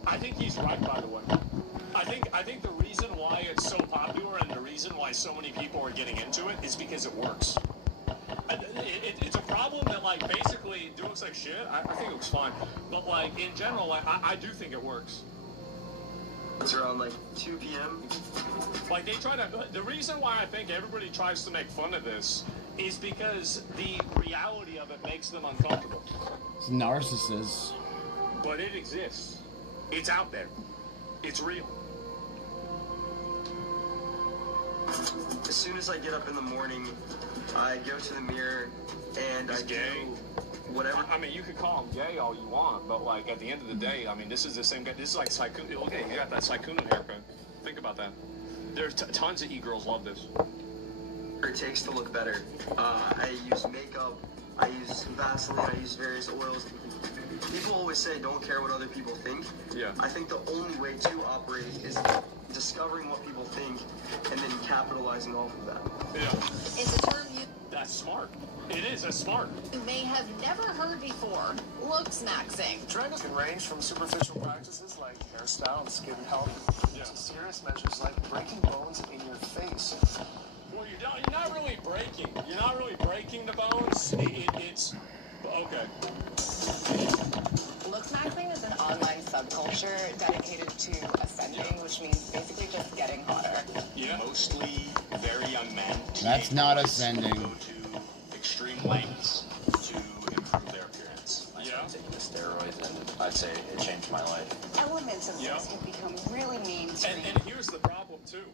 I think he's right, by the way. I think the reason why it's so popular and the reason why so many people are getting into it is because it works. It's a problem that, like, basically, it looks like shit. I think it looks fine. But, like, in general, I do think it works. It's around, like, 2 p.m. Like, they try to... The reason why I think everybody tries to make fun of this is because the reality of it makes them uncomfortable. It's narcissists. But it exists. It's out there. It's real. As soon as I get up in the morning, I go to the mirror and I do whatever. I mean, you could call him gay all you want, but, like, at the end of the day, I mean, this is the same guy. This is like Saikunu. Okay, you got that Saikunu haircut. Think about that. There's tons of e-girls love this. It takes to look better. I use makeup, I use Vaseline, I use various oils. People always say don't care what other people think. Yeah. I think the only way to operate is discovering what people think and then capitalizing off of that. Yeah. Is a term you... That's smart. It is. It's smart. You may have never heard before. Looks maxing. Trends can range from superficial practices like hairstyle and skin health to serious measures like breaking bones in your face. Well, you're not really breaking. You're not really breaking the bones. It's... Okay. Looks maxing is an online subculture dedicated to ascending, which means basically just getting hotter. Yeah. Mostly very young men. That's not ascending. Go to extreme lengths to improve their appearance. I started taking the steroids, and I'd say it changed my life. Elements of this have become really mainstream. And here's the problem, too,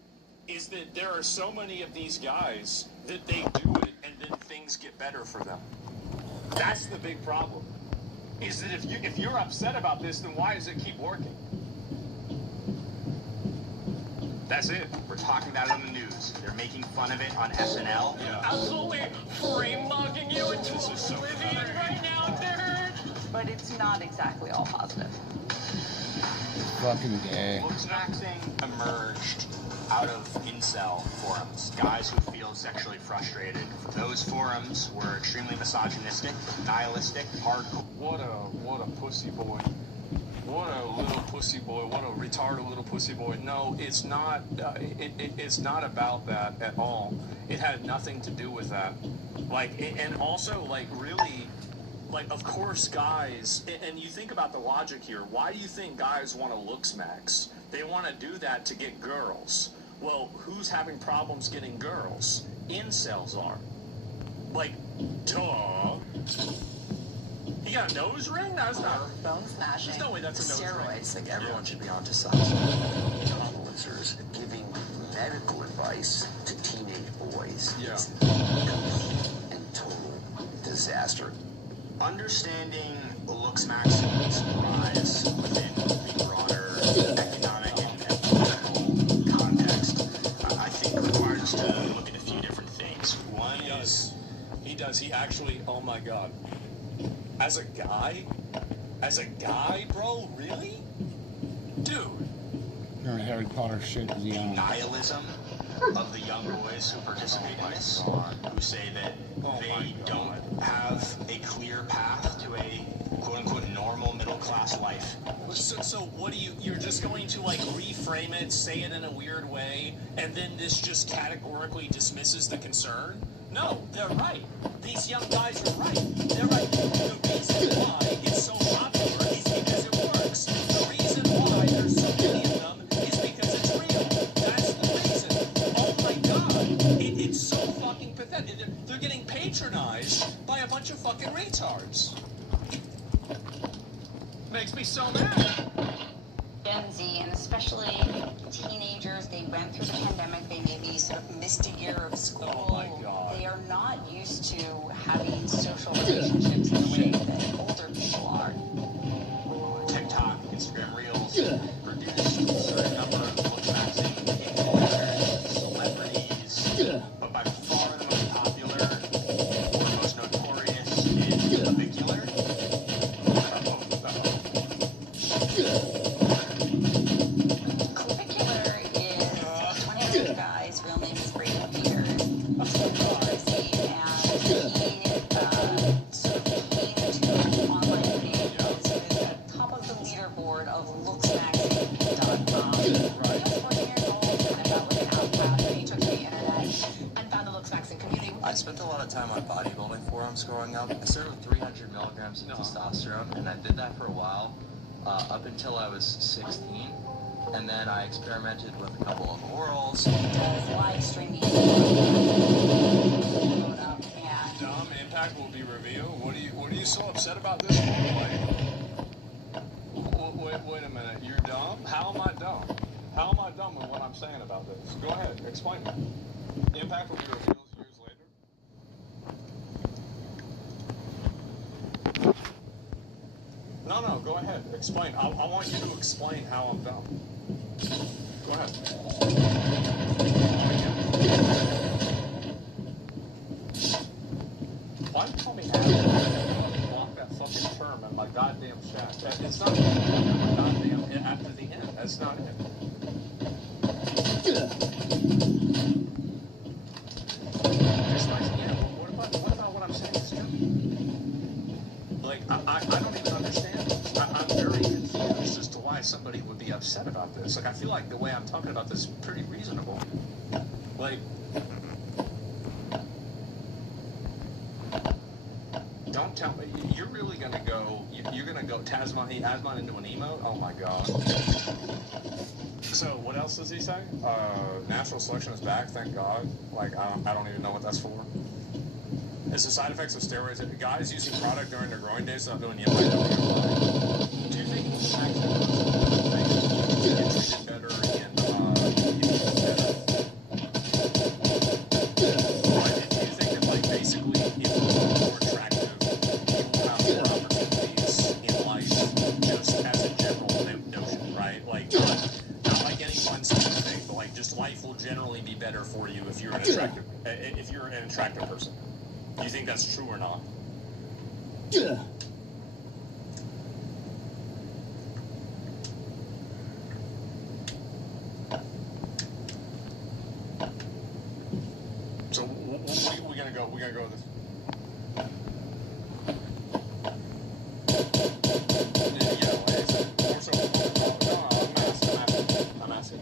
is that there are so many of these guys that they do it and then things get better for them. That's the big problem. Is that if you're upset about this, then why does it keep working? That's it. We're talking about it on the news. They're making fun of it on SNL. Yeah. Absolutely frame mugging you into oblivion right now, nerd. But it's not exactly all positive. Fucking gay. Looks maxing emerged out of incel forums, guys who feel sexually frustrated. Those forums were extremely misogynistic, nihilistic, hardcore. What a pussy boy. What a little pussy boy. What a retarded little pussy boy. No, it's not. It's not about that at all. It had nothing to do with that. Like, and also, like, really, like, of course, guys. And you think about the logic here. Why do you think guys want to looks max? They want to do that to get girls. Well, who's having problems getting girls? Incels are. Like, duh. He got a nose ring? That's not... Bone smashing. There's no way that's a nose ring. Steroids. I think everyone should be onto something. Influencers giving medical advice to teenage boys. Yeah. It's a complete and total disaster. Understanding looks maximum's rise within the broader economic and political context, I think requires us to look at a few different things. One is... He actually... Oh, my God. As a guy, bro, really? Dude, Or Harry Potter shit is the nihilism of the young boys who participate in this, who say that they don't have a clear path to a quote-unquote normal middle-class life. So what do you're just going to like reframe it, say it in a weird way, and then this just categorically dismisses the concern? No, they're right. These young guys are right. They're right. The reason why it's so popular is because it works. The reason why there's so many of them is because it's real. That's the reason. Oh my God. It's so fucking pathetic. They're getting patronized by a bunch of fucking retards. Makes me so mad. Gen Z, and especially teenagers, they went through the pandemic, they maybe sort of missed a year of school. Oh my God. They are not used to having social relationships in the way that older people are. TikTok, Instagram Reels, produce a certain number of look-maxing influencers, celebrities, but by far the most popular or most notorious is Clavicular. Clavicular is 20 guy's real name is Brady Peters. He's from New Jersey, and he sort of came to online fame because he was at the top of the leaderboard of looksmaxing.com. He was 14 years old, kind of felt like an outcast, and he took to the internet and found the looksmaxing community. I spent a lot of time on bodybuilding forums growing up. I started with 300 milligrams of testosterone, and I did that for a while, up until I was 16. And then I experimented with a couple of orals. Does live streaming Dumb impact will be revealed. What are you so upset about this for? Like, wait a minute. You're dumb? How am I dumb? How am I dumb with what I'm saying about this? Go ahead, explain it. Impact will be revealed years later. No, go ahead. Explain. I want you to explain how I'm dumb. Go ahead. Why do you call me asshole? Block that fucking term in my goddamn chat. It's not my goddamn after the end. That's not it. What about what I'm saying is true? Like, I don't even understand. I'm very confused as to why somebody would be upset about this. Like, I feel like the way I'm talking about this is pretty reasonable. Like, don't tell me, you're really gonna go, you're gonna go Tasman into an emote? Oh my God. So, what else does he say? Natural selection is back, thank God. Like, I don't even know what that's for. It's the side effects of steroids. Guys using product during their growing days not doing the impact of your life. Do you think it's actually get treated better and better? Do you think that, like, basically, if you're more attractive, you will have more opportunities in life, just as a general notion, right? Like, not like any one specific thing, but like just life will generally be better for you if you're an attractive person. Do you think that's true or not? Yeah. So we're gonna go with this. I'm asking.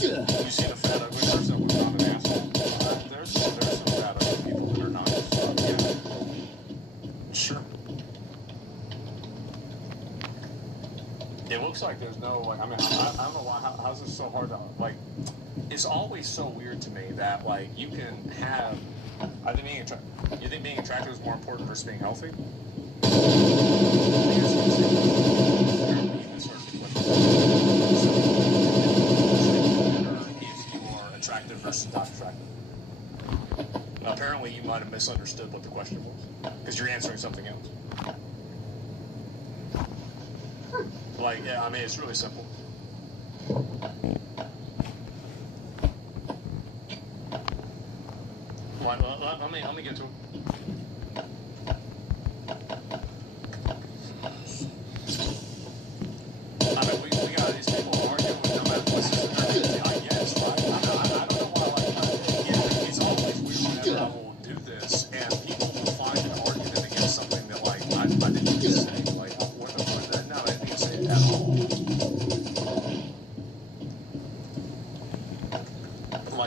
You see the fat ugly person that was not an asshole? There's some fat ugly people that are nice. Yeah. Sure. It looks like there's no, like, I mean, I don't know why, how's this so hard to, like, it's always so weird to me that, like, you can have, you think being attractive is more important versus being healthy? If you are attractive versus not attractive. Now, apparently you might have misunderstood what the question was, because you're answering something else. Like, yeah, I mean, it's really simple. Let me get to it.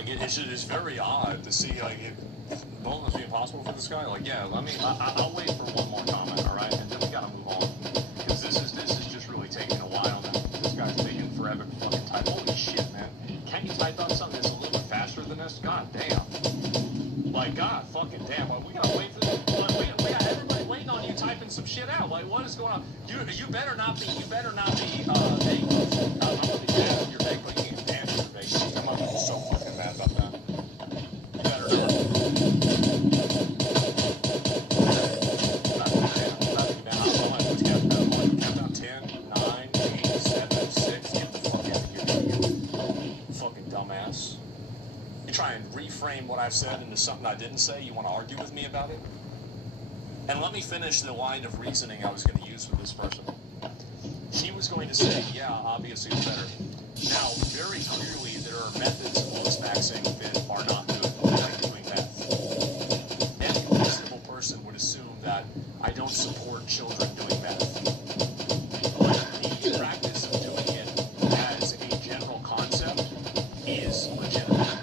Like, it's very odd to see, like, bone must be impossible for this guy. Like, yeah, I mean, I'll wait for one more comment, all right? And then we gotta move on. Because this is just really taking a while now. This guy's taking forever to fucking type. Holy shit, man. Can't you type out something that's a little bit faster than this? God damn. Like, God fucking damn. Like, we gotta wait for this. Like, we got everybody waiting on you typing some shit out. Like, what is going on? You better not be, vague. I'm gonna be mad at your vague, but you can't stand your vague. I'm gonna be so fucking mad about that. You better not. Countdown 10, 9, 8, 7, 6. Get the fuck out of here. You fucking dumbass. You try and reframe what I've said into something I didn't say. You want to argue with me about it? And let me finish the line of reasoning I was going to use with this person. He was going to say, yeah, obviously it's better. Now, very clearly, there are methods of looks maxing that are not good, like doing meth. Any reasonable person would assume that I don't support children doing meth. But the practice of doing it as a general concept is legitimate.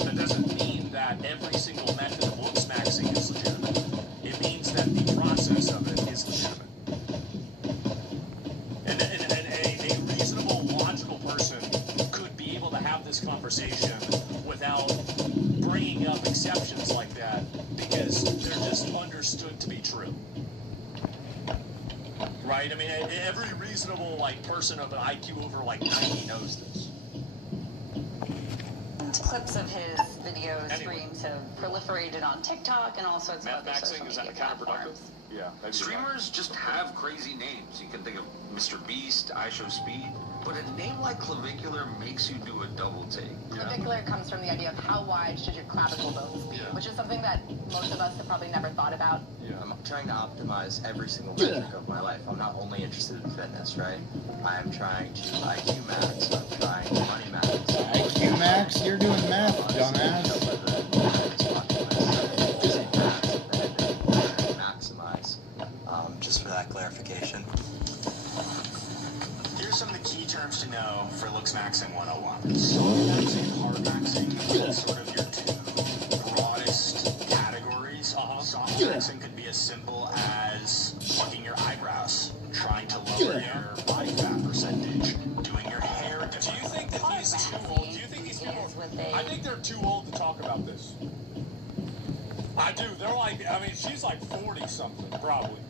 That doesn't mean that every single method of looks maxing is legitimate. It means that the process of it is legitimate. And a reasonable, logical person could be able to have this conversation without bringing up exceptions like that because they're just understood to be true. Right? I mean, every reasonable, like, person of an IQ over, like, 90 knows this. Clips of his video streams have proliferated on TikTok and all sorts of other social media platforms. Yeah. Streamers just have crazy names. You can think of Mr. Beast, I Show Speed, but a name like clavicular makes you do a double take. Clavicular comes from the idea of how wide should your clavicle bones be, which is something that most of us have probably never thought about. I'm trying to optimize every single metric of my life. I'm not only interested in fitness, right? I'm trying to IQ max. I'm trying to money max. IQ max? You're doing math, dumbass. Maximize. Just for that clarification. Here's some of the key terms to know for looks maxing 101. Soft maxing and hard maxing are sort of your two broadest categories. Soft maxing could be as simple as plucking your eyebrows, trying to lower your body fat percentage, doing your hair. Do you think that he's too old? Do you think these people? I think they're too old to talk about this. I do. They're like, I mean, she's like 40 something probably,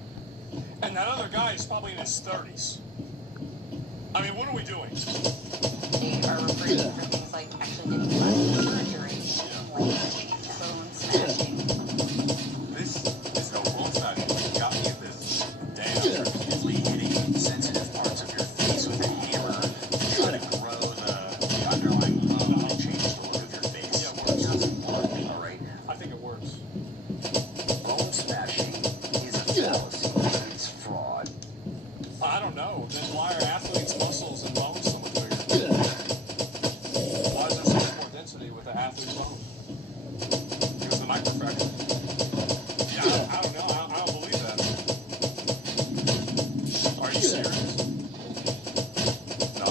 and that other guy is probably in his 30s. I mean, what are we doing? They are referring for things like actually getting plastic surgery, like bone smashing. This is no bone smashing. You got me at this. Damn. Repeatedly hitting sensitive parts of your face with a hammer to try to grow the underlying bone and change the look of your face. Yeah, it works. It doesn't work, all right? I think it works. Bone smashing is a fallacy. It's fraud. I don't know. Then why are athletes' muscles and bones so much bigger? Why is there so much more density with an athlete's bone? Because of the microfracture. Yeah, I don't know. I don't believe that. Are you serious? No.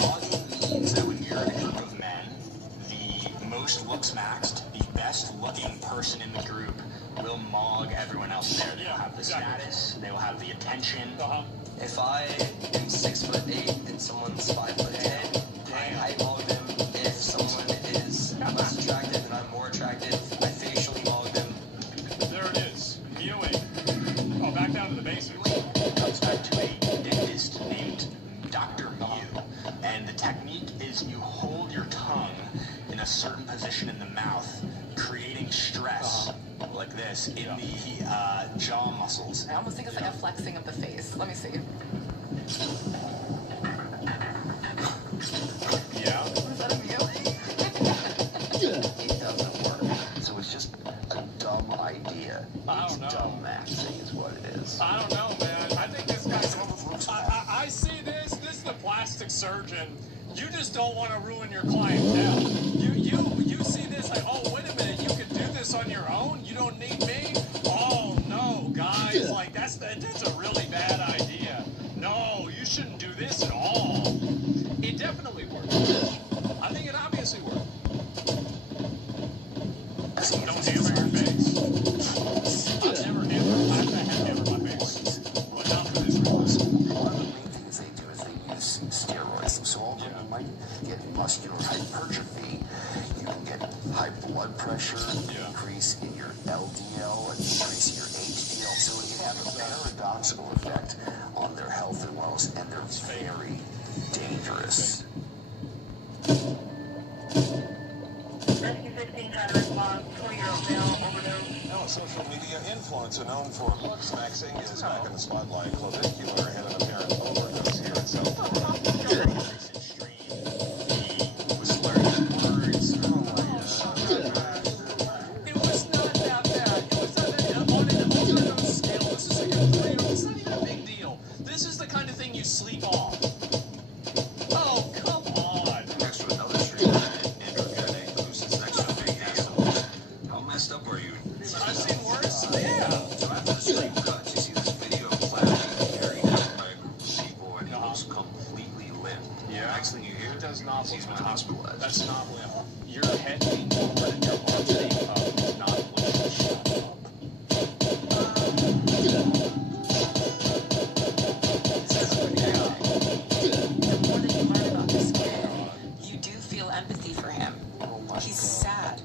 Logging means that when you're in a group of men, the most looks maxed, the best looking person in the group will mog everyone else there. They'll have the status, they will have the attention. If I am 6'8" and someone's 5'10", I height mog them. If someone is less attractive and I'm more attractive, I facially mog them. There it is. Viewing. Oh, back down to the basics. It comes back to a dentist named Dr. Mew. And the technique is you hold your tongue in a certain position in the mouth, creating stress like this in the jaw muscles. I almost think it's like a flexing of the face. Let me see. Yeah. Is that a meal? It doesn't work. So it's just a dumb idea. It's dumb maxing is what it is. I don't know, man. I think this guy's I see this. This is the plastic surgeon. You just don't want to ruin your clientele. You see this like, oh, wait a minute, you can do this on your own? You don't need me? Oh, no, guys. Like, that's a really bad idea. No, you shouldn't do this at all. irresponsible effect on their health and wellness, and they're very dangerous. Rescue 16 trying to respond. 4-year-old male overdose. Now, a social media influencer known for looks maxing is back in the spotlight. Clavicular had an apparent overdose here in South Florida. He was slurring words. It was not that bad. It was not that on an overdose scale. This is like a 3. It's not even a big deal. This is the kind of thing you sleep off. Oh, come on. Next to another street, Andrew Gannett, who sits next to a big asshole. How messed up are you? I've seen worse. Yeah. So after the stream cuts, you see this video of Cloud being carried out by a group of people, and he looks completely limp. Yeah. Next thing you hear, It does not he's look been limp. hospitalized. That's not limp. Your head being forward and your arms being up is not limp. Shut up. The more that you learn about this kid, you do feel empathy for him. He's sad.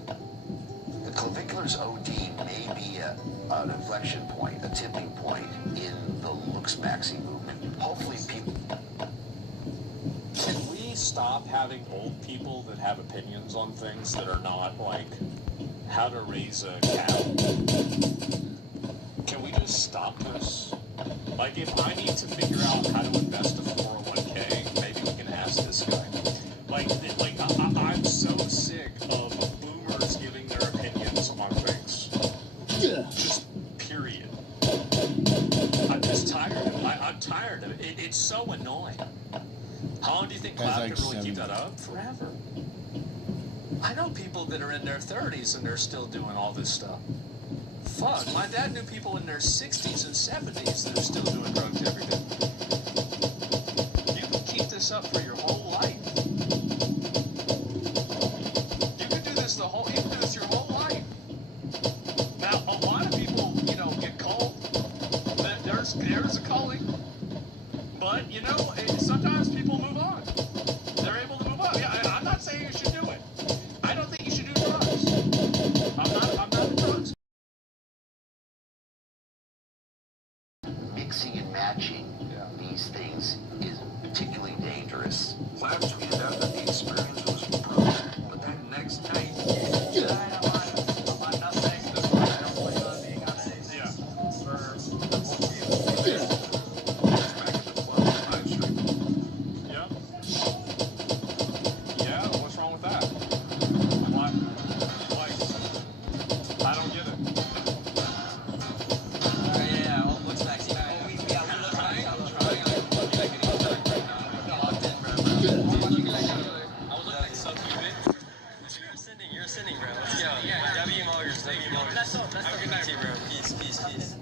The clavicular's OD may be an inflection point, a tipping point in the looks maxing movement. Hopefully people... Can we stop having old people that have opinions on things that are not like how to raise a cow? Can we just stop this? Like, if I need to figure out how to invest in a 401k, maybe we can ask this guy. I'm so sick of boomers giving their opinions on things. Just period. I'm just tired of it. I'm tired of it. It's so annoying. How long do you think Cloud can really keep that up? Forever. I know people that are in their 30s and they're still doing all this stuff. Fuck, my dad knew people in their 60s and 70s that are still doing drugs every day. You can keep this up for your whole life. You can do this your whole life. Now, a lot of people, get cold. There's a calling. But, sometimes people move on. They're able to move on. Yeah, I'm not saying you should do it. I don't think you should do drugs. I'm not a drugs. Mixing and matching these things is particularly dangerous. Cloud tweeted out that the experience was brutal, but that next night,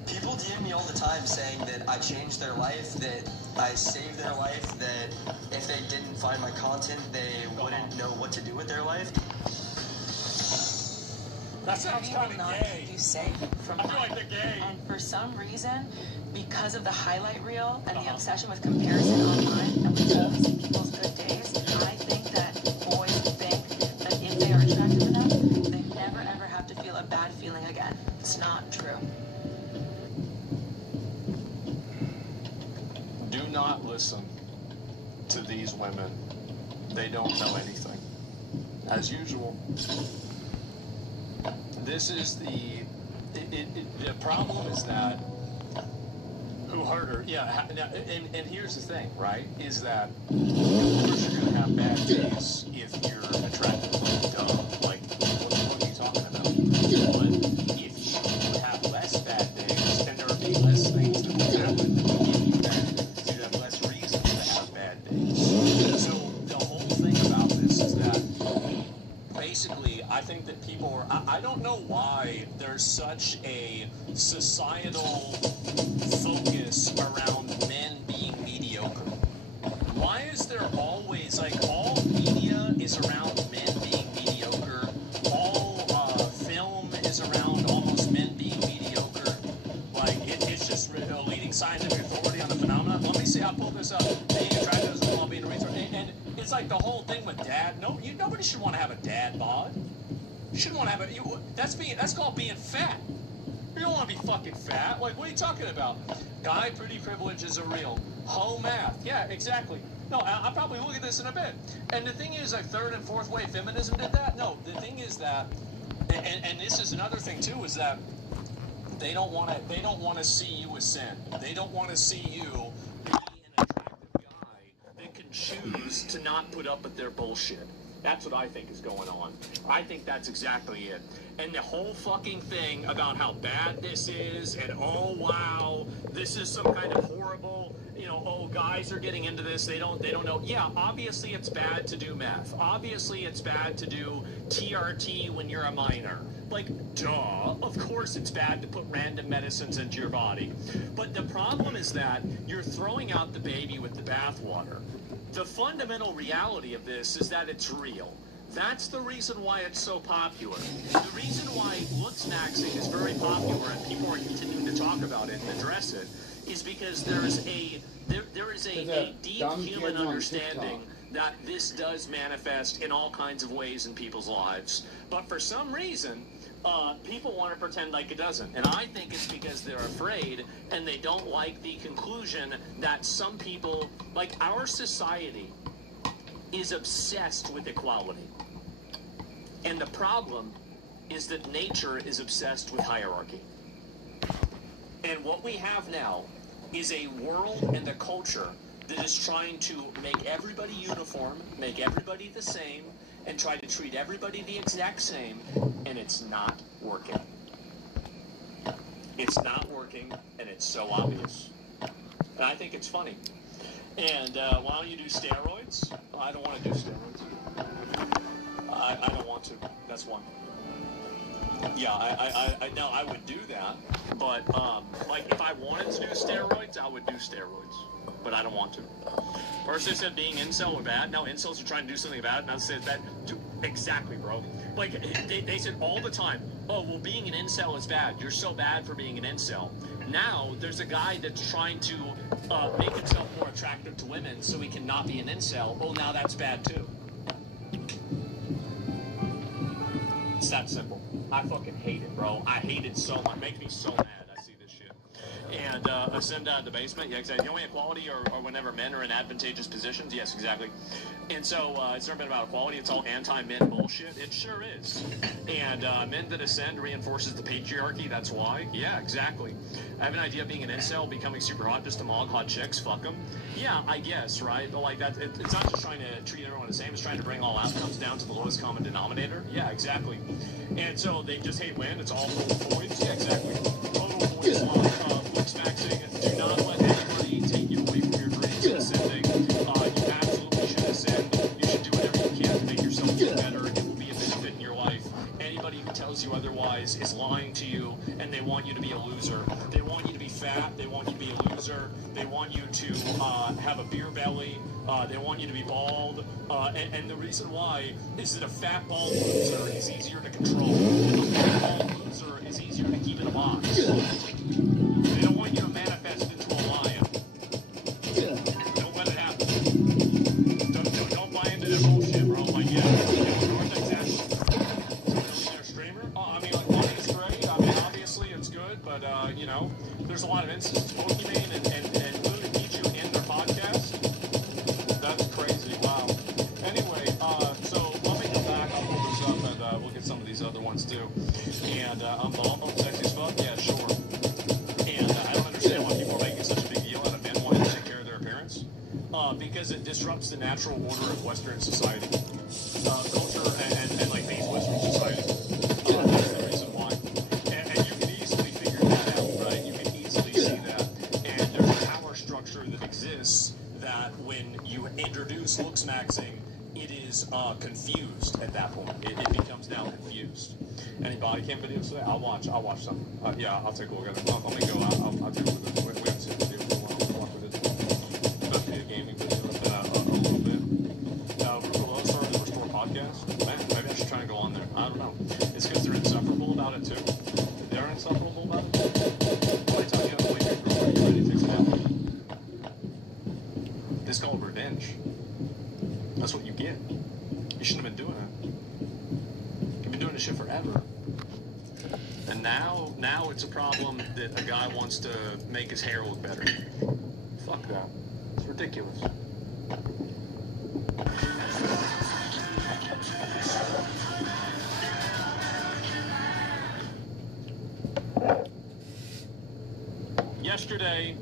People DM me all the time saying that I changed their life, that I saved their life, that if they didn't find my content, they wouldn't know what to do with their life. That sounds kind of gay. You safe from I feel like they're gay. And for some reason, because of the highlight reel and the obsession with comparison online, and we only see people's good days, I think that boys think that if they are attractive enough, they never ever have to feel a bad feeling again. It's not true. Do not listen to these women. They don't know anything. As usual. This is the problem is that who hurt her? Yeah, and here's the thing, right? Is that of course you're gonna have bad days if you're attracted to dumb. Like what are you talking about? But if you have less bad days, then there will be less things that will happen that will give you bad days. You have less reason to have bad days. So the whole thing about this is that basically, I think that people are, I don't know why there's such a societal focus around men being mediocre. Why is there always, all media is around men being mediocre? All film is around almost men being mediocre. It's just a leading scientific authority on the phenomenon. Let me see, I'll pull this up. Being attracted as well being a resource. And it's like the whole thing with dad. Nobody should want to have a dad bod. You shouldn't want to have that's called being fat. You don't want to be fucking fat. Like, what are you talking about? Guy pretty privileges are real. Whole math. Yeah, exactly. No, I'll probably look at this in a bit. And the thing is, like, third and fourth wave feminism did that? No, the thing is that, and this is another thing too, is that they don't want to see you ascend. They don't want to see you be an attractive guy that can choose to not put up with their bullshit. That's what I think is going on. I think that's exactly it. And the whole fucking thing about how bad this is, and oh wow, this is some kind of horrible, oh, guys are getting into this, they don't know. Yeah, obviously it's bad to do meth. Obviously it's bad to do TRT when you're a minor. Like, duh, of course it's bad to put random medicines into your body. But the problem is that you're throwing out the baby with the bathwater. The fundamental reality of this is that it's real. That's the reason why it's so popular. The reason why looks maxing is very popular and people are continuing to talk about it and address it is because there is a deep human understanding that this does manifest in all kinds of ways in people's lives. But for some reason, people want to pretend like it doesn't. And I think it's because they're afraid and they don't like the conclusion that some people, like our society, is obsessed with equality. And the problem is that nature is obsessed with hierarchy. And what we have now is a world and a culture that is trying to make everybody uniform, make everybody the same, and try to treat everybody the exact same, and it's not working. It's not working, and it's so obvious. And I think it's funny. And why don't you do steroids? Well, I don't want to do steroids. I don't want to. That's one. Yeah, I would do that, but like if I wanted to do steroids, I would do steroids, but I don't want to. First they said being incel was bad. Now incels are trying to do something about it. Now they said that exactly, bro. Like they said all the time, oh well, being an incel is bad. You're so bad for being an incel. Now there's a guy that's trying to make himself more attractive to women so he can not be an incel. Oh, now that's bad too. It's that simple. I fucking hate it, bro. I hate it so much. It makes me so mad. I see this shit. And ascend out of the basement. Yeah, exactly. The only equality or whenever men are in advantageous positions. Yes, exactly. And so it's never been about equality. It's all anti-men bullshit. It sure is. And men that ascend reinforces the patriarchy. That's why. Yeah, exactly. I have an idea of being an incel, becoming super hot just to mog hot chicks. Fuck them. Yeah, I guess, right? But like that, it's not just trying to treat everyone the same. It's trying to bring all outcomes down to the lowest common denominator. Yeah, exactly. And so they just hate when it's all total voids. Yeah, exactly. Total voids looks maxing. Do not let anybody take you away from your dreams and ascending. You absolutely should ascend. You should do whatever you can to make yourself feel better. It will be a benefit in your life. Anybody who tells you otherwise is lying to you, and they want you to be a loser. They want you to be fat. They want you to be a loser. They want you to have a beer belly. They want you to be bald. And the reason why is that a fat, bald loser is easier to control. A fat, bald loser is easier to keep in a box. They don't want you to manifest into a lion. Don't let it happen. Don't buy into their bullshit, bro. Like, North exactly. Their streamer? I mean, like, money is great. I mean, obviously it's good, but, there's a lot of instances. Pokemon and literally teach you in their podcast. That's crazy. Wow. Anyway, so let me come back. I'll pull this up and we'll get some of these other ones too. And I'm sexy as fuck. Yeah, sure. And I don't understand why people are making such a big deal out of men wanting to take care of their appearance. Because it disrupts the natural order of Western society, culture, and like these Western societies. That's the reason why. And you can easily figure that out, right? You can easily see that. And there's a power structure that exists that when you introduce looks maxing, it is confused at that point. It becomes now confused. Any body cam videos today? I'll watch some. Yeah, I'll take a look at it. Let me go. I'll do it. We haven't seen the video for a while. I'll watch it. About video gaming videos a little bit. Rupa started the Restore podcast. Man, maybe I should try and go on there. I don't know. It's because they're insufferable about it too. They're insufferable about it. How many times you have to wake your girlfriend? You ready to fix it out? This is called revenge. That's what you get. You shouldn't have been doing it. You've been doing this shit forever. And now Now it's a problem that a guy wants to make his hair look better. Fuck that. It's ridiculous. Yesterday,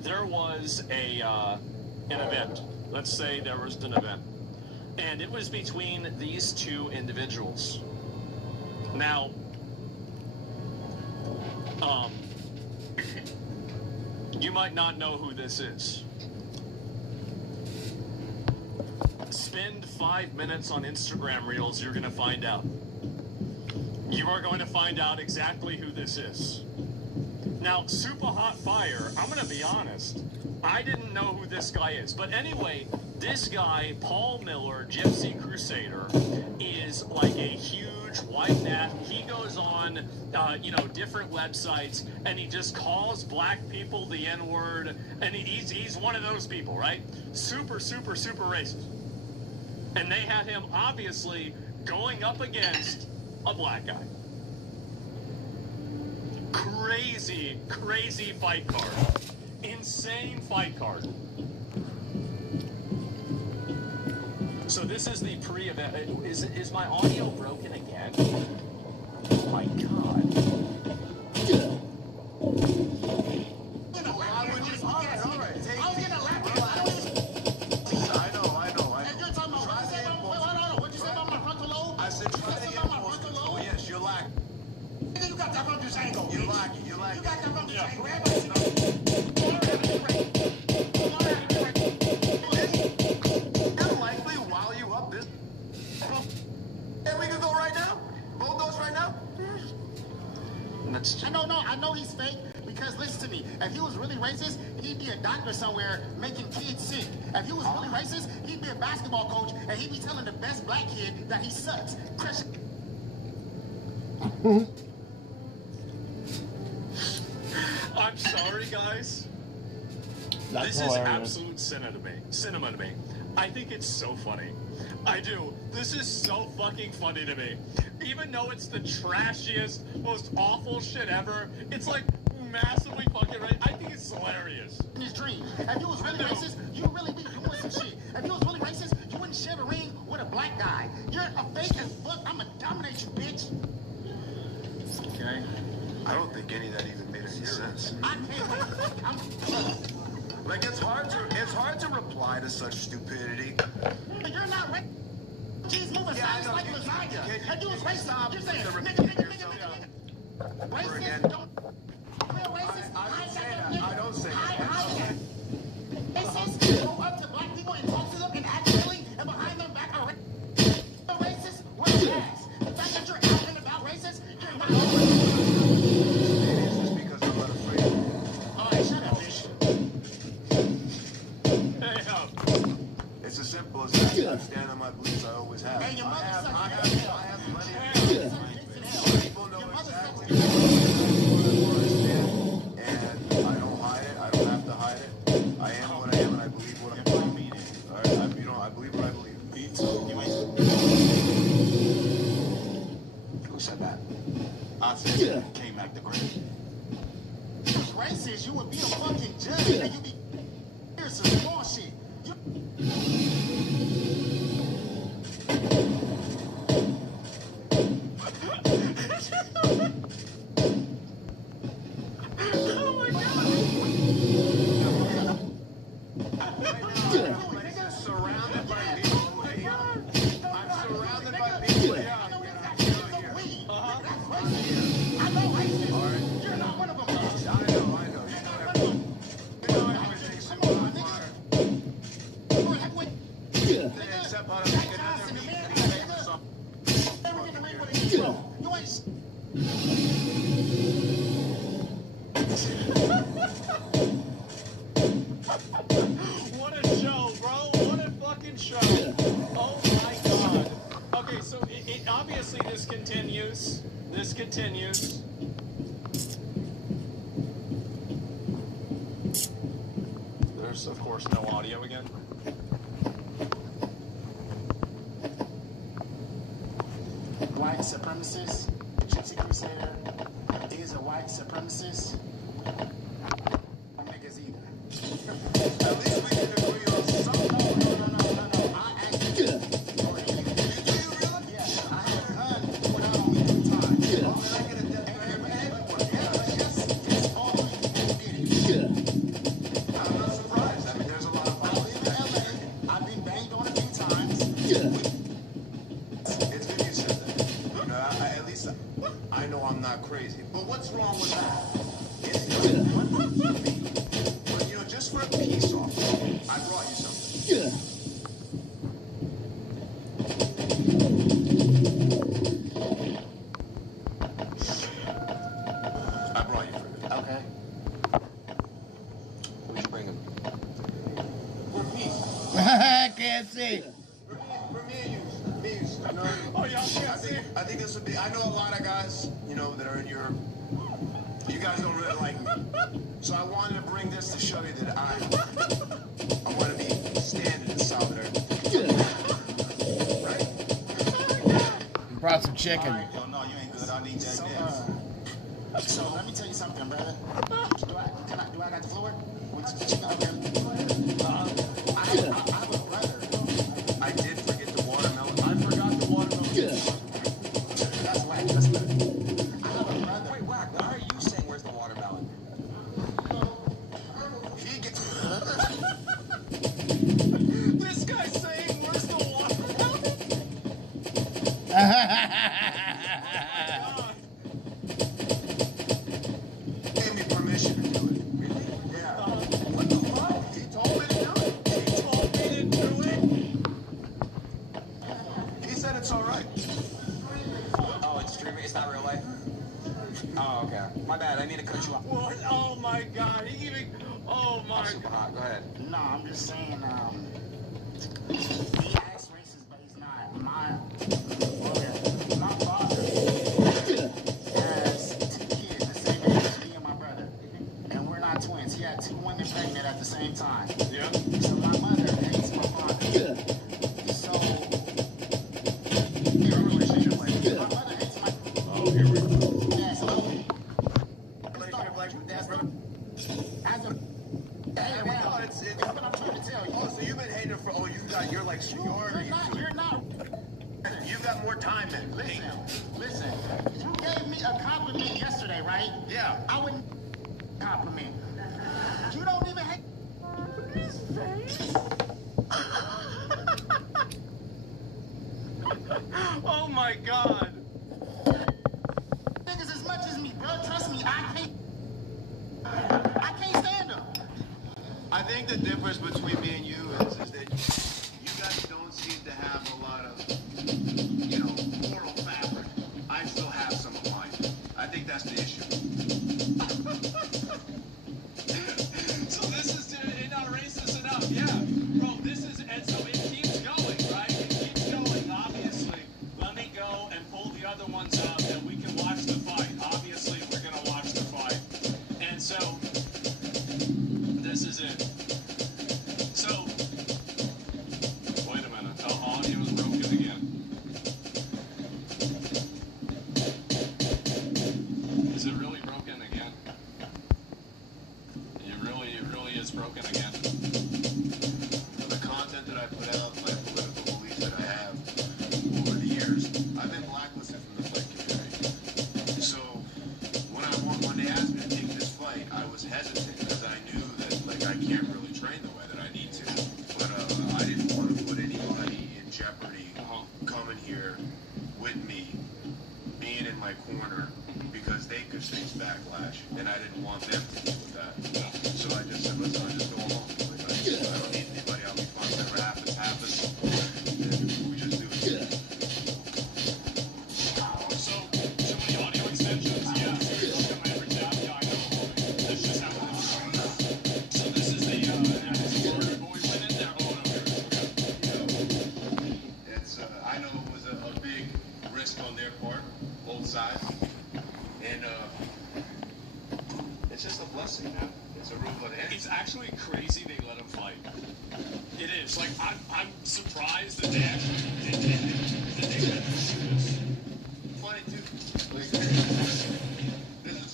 there was an event. Let's say there was an event. And it was between these two individuals. Now, you might not know who this is. Spend 5 minutes on Instagram Reels, you're going to find out. You are going to find out exactly who this is. Now, Super Hot Fire, I'm going to be honest, I didn't know who this guy is. But anyway, this guy, Paul Miller, Gypsy Crusader, is like a huge white gnat. He goes on, different websites, and he just calls black people the N-word, and he's one of those people, right? Super, super, super racist. And they had him, obviously, going up against a black guy. Crazy, crazy fight card. Insane fight card. So this is the pre-event. Is my audio broken again? Oh my god. I know he's fake because listen to me. If he was really racist, he'd be a doctor somewhere making kids sick. If he was really racist, he'd be a basketball coach and he'd be telling the best black kid that he sucks. I'm sorry, guys. That's this hilarious. is absolute cinema to me. I think it's so funny. I do. This is so fucking funny to me. Even though it's the trashiest, most awful shit ever, it's like massively fucking right. I think it's hilarious. In his dream. If you was really racist, you'd really be doing some shit. If you was really racist, you wouldn't share the ring with a black guy. You're a fake as fuck. I'ma dominate you, bitch. Okay. I don't think any of that even made any sense. I can't wait. Like it's hard to reply to such stupidity. You're not racist. Cheese moving size like lasagna. If you was racist, you're saying nigga. Racist, don't. Real racist. I don't say that. Racist, go up to black people and talk to them and act silly, and behind their back are racist. Wear a mask. The fact that you're out and about racist, you're not. It's just because I'm not afraid. All right, shut up, bitch. It's as simple as that. I stand on my beliefs. I always have. Hey, your mother I have plenty of people know exactly where I stand, and I don't hide it. I don't have to hide it. I am what I am, and I believe what I believe. All right, I believe what I believe. Who said that? I said came back to grave. If you was racist, you would be a fucking judge, and you'd be here's some small shit. What a show, bro. What a fucking show. Oh my god. Okay, so it obviously this continues. This continues. There's, of course, no audio again. White supremacist, Gypsy Crusader, is a white supremacist. Niggas either. At least we can agree on something. No. I actually do. Yeah, I have a gun put out on me 3 times. Oh, man, I get a death for everyone. Yes, all of you did it. I'm not surprised. I mean, there's a lot of I live in LA. I've been banged on a few times. It's good you said that. You know, at least I know I'm not crazy. But what's wrong with that? It's not. But, you know, just for a peace offering, I brought you something. I brought you fruit. Okay. What'd you bring him? For peace. I can't see. For me and you. You know, Oh, y'all can't see. I think this would be. I know a lot of guys, you know, that are in Europe. You guys don't really like me, so I wanted to bring this to show you that I want to be standing in solidarity. Right? You brought some chicken. Yo, no, you ain't good. I need that dance. So let me tell you something, brother. Do I got the floor? I have a brother. I did forget the watermelon. I forgot the watermelon. That's whack. That's good. I have a brother. Wait, Whack, why are you saying where's the watermelon? He gets. This guy's saying, where's the watermelon? Gave me permission to do it. Really? Yeah. What the fuck? He told me to do it. He told me to do it. He said it's all right. Oh, it's streaming. It's not real life. Oh, okay. My bad. I mean to cut you off. What? Oh my God! He even. Oh my I'm super hot. Go ahead. No, I'm just saying, he acts racist, but he's not. My father has 2 kids the same age as me and my brother. And we're not twins. He had 2 women pregnant at the same time. Yeah. So my mother hates my father. So, your relationship like my mother hates my. Oh, here we go. Yeah, so relationship like your dad's brother. As a Hey, well, it's that's what I'm trying to tell you. oh, so you've been hating for, you're like seniority. You're not. You've got more time than me. Listen. You gave me a compliment yesterday, right? Yeah. I wouldn't compliment. You don't even hate his face. Oh my God! Niggas as much as me, bro. Trust me, I can't stand them. I think the difference between me and you is that you guys don't seem to have a lot of, you know, moral fabric. I still have some of mine. I think that's the issue. So this is not racist enough, yeah, bro. This is, and so it keeps going, right? It keeps going. Obviously, let me go and pull the other ones up, and we can watch the fight. Obviously, we're gonna watch the fight, and so this is it. So, wait a minute. The audio is broken again. Is it really broken again? It really is broken again. The content that I put out, my political beliefs that I have over the years, I've been blacklisted from the fight community. So when they asked me to take this fight, I was hesitant because I knew that I can't really train the way that I need to. But I didn't want to put anybody in jeopardy coming here with me, being in my corner, because they could face backlash, and I didn't want them to deal with that. So I just said, listen, I'll just go along. I don't need anybody. I'll be fine. Whatever happens, happens. We just do it. So many audio extensions. Yeah. Every time. Yeah, I know. That's just how it is. So this is the Florida boy winning there. Oh no, here it is. It's I know it was a big risk on their part, both sides, and it's just a blessing, man. It's a real good end. It's actually crazy they let him fight. It is. Like I'm surprised that they actually did that they let him do this. Funny too. This is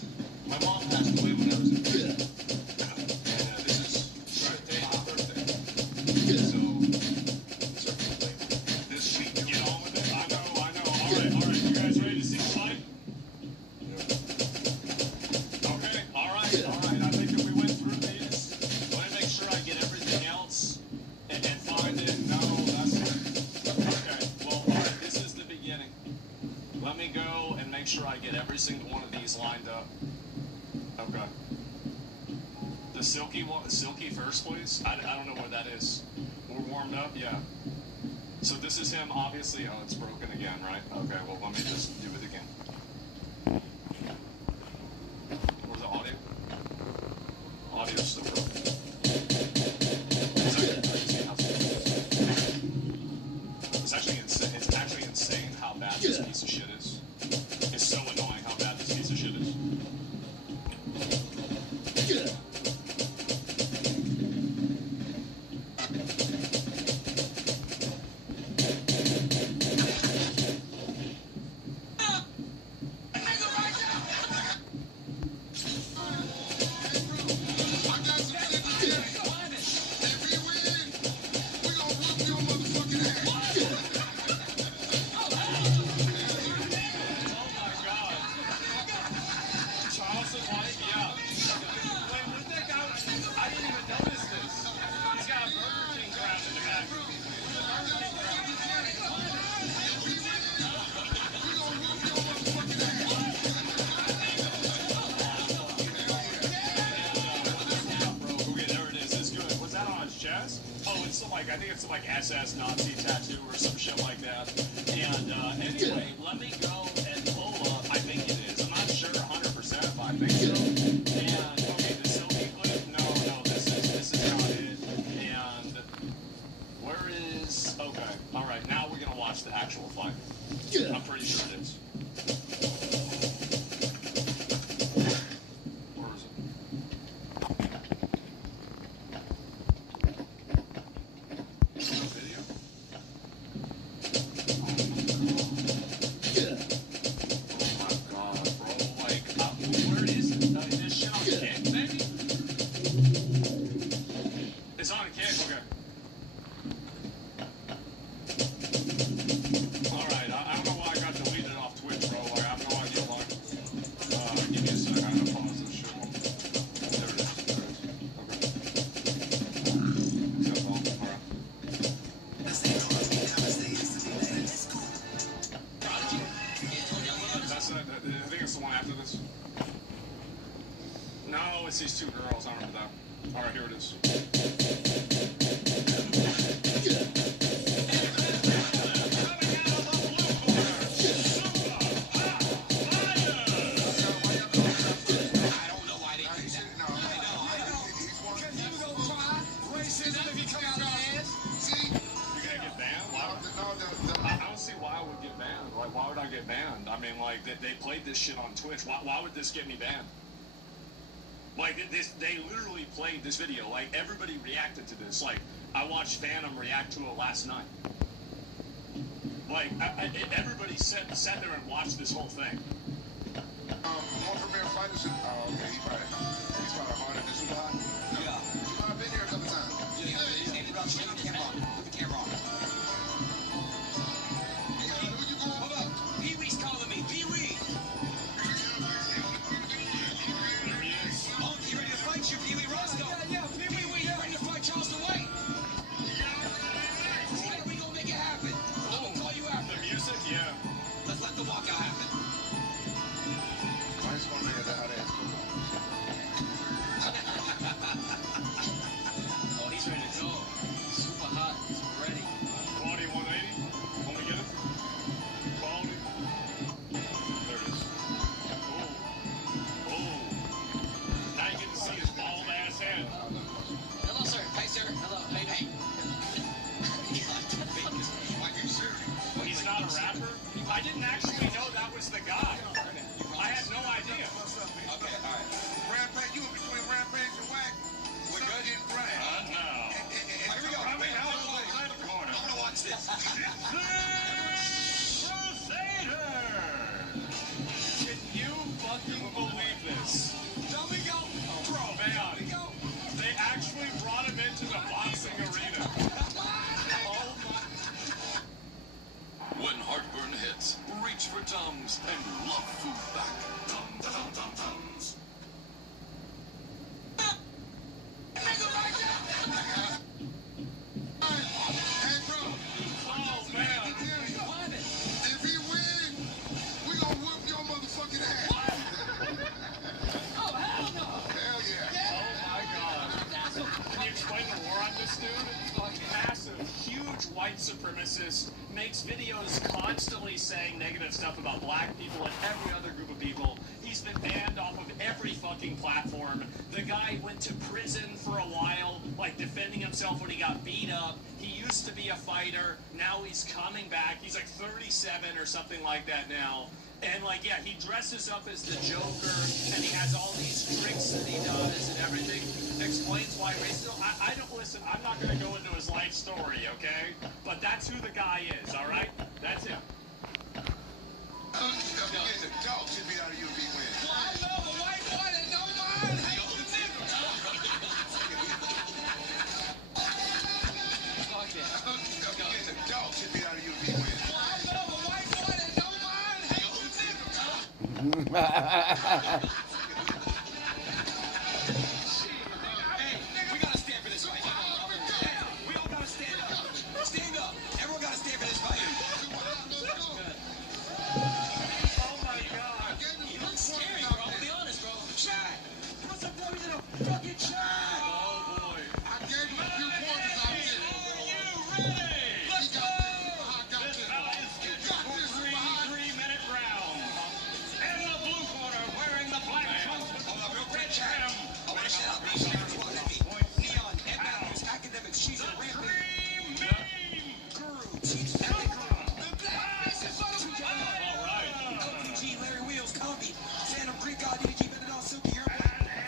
lined up. Okay. The Silky one, Silky first place? I don't know where that is. We're warmed up? Yeah. So this is him, obviously. Oh, it's broken again, right? Okay, well, let me just do it again. Where's the audio? Audio's still broken. It's actually insane. It's actually insane how bad this piece of shit is. It's so annoying how bad this piece of shit is. I think it's like SS Nazi tattoo or some shit like that. And anyway, let me go and pull up. I think it is. I'm not sure 100%, but I think so. And okay, the Silky clip. No, this is not it. And where is? Okay, all right. Now we're gonna watch the actual fight. I'm pretty sure it is. I think it's the one after this. No, it's these two girls. I remember that. Alright, here it is. Why would I get banned? I mean, like, they played this shit on Twitch. Why would this get me banned? Like, they literally played this video. Like, everybody reacted to this. Like, I watched Phantom react to it last night. Like, everybody sat there and watched this whole thing. One premier fighter should. Oh, okay, he's probably harder than Zubat. Yeah. Zubat been here a couple times. Yeah. Put the camera on. Put the camera on. Pee-wee's calling me. Pee-wee! Oh, you ready to fight you, Pee-wee Roscoe? Yeah, Pee-wee, you ready to fight Charleston White? Yeah, we gonna make it happen. I'm gonna call you after. The music? Yeah. Let's let the walkout happen. I just want to hear that. this dude, massive, huge white supremacist, makes videos constantly saying negative stuff about black people and every other group of people. He's been banned off of every fucking platform. The guy went to prison for a while, like defending himself when he got beat up. He used to be a fighter. Now he's coming back. He's like 37 or something like that now. And like, yeah, he dresses up as the Joker, and he has all these tricks that he does and everything. Explains why racism. I don't listen. I'm not going to go into his life story, okay? But that's who the guy is. All right, that's him. The dog should be out of UV win. I know a white boy that don't mind hating the nigga. The dog should be out of UV win. I know a white boy that don't mind hating the nigga. Hey, we gotta stand for this fight. Hey, we all gotta stand up. Stand up. Everyone gotta stand for this fight. Oh my God. You look scary, bro. I'll be honest, bro. Chat. Put some W's in a fucking chat. Oh boy. I gave him a few pointers out there. Let's go. This fella is scheduled for 3-minute round. In the blue corner, wearing the black trunks with the red trim. I wanna shout out these guys who watch me. Neon, Ed Matthews, Academics, she's a rampant guru. She's epic guru. The black is for the All right. Kofi G, Larry Wheels, Combi, Phantom Greek God, DDG, Benadol, Silky, your boy.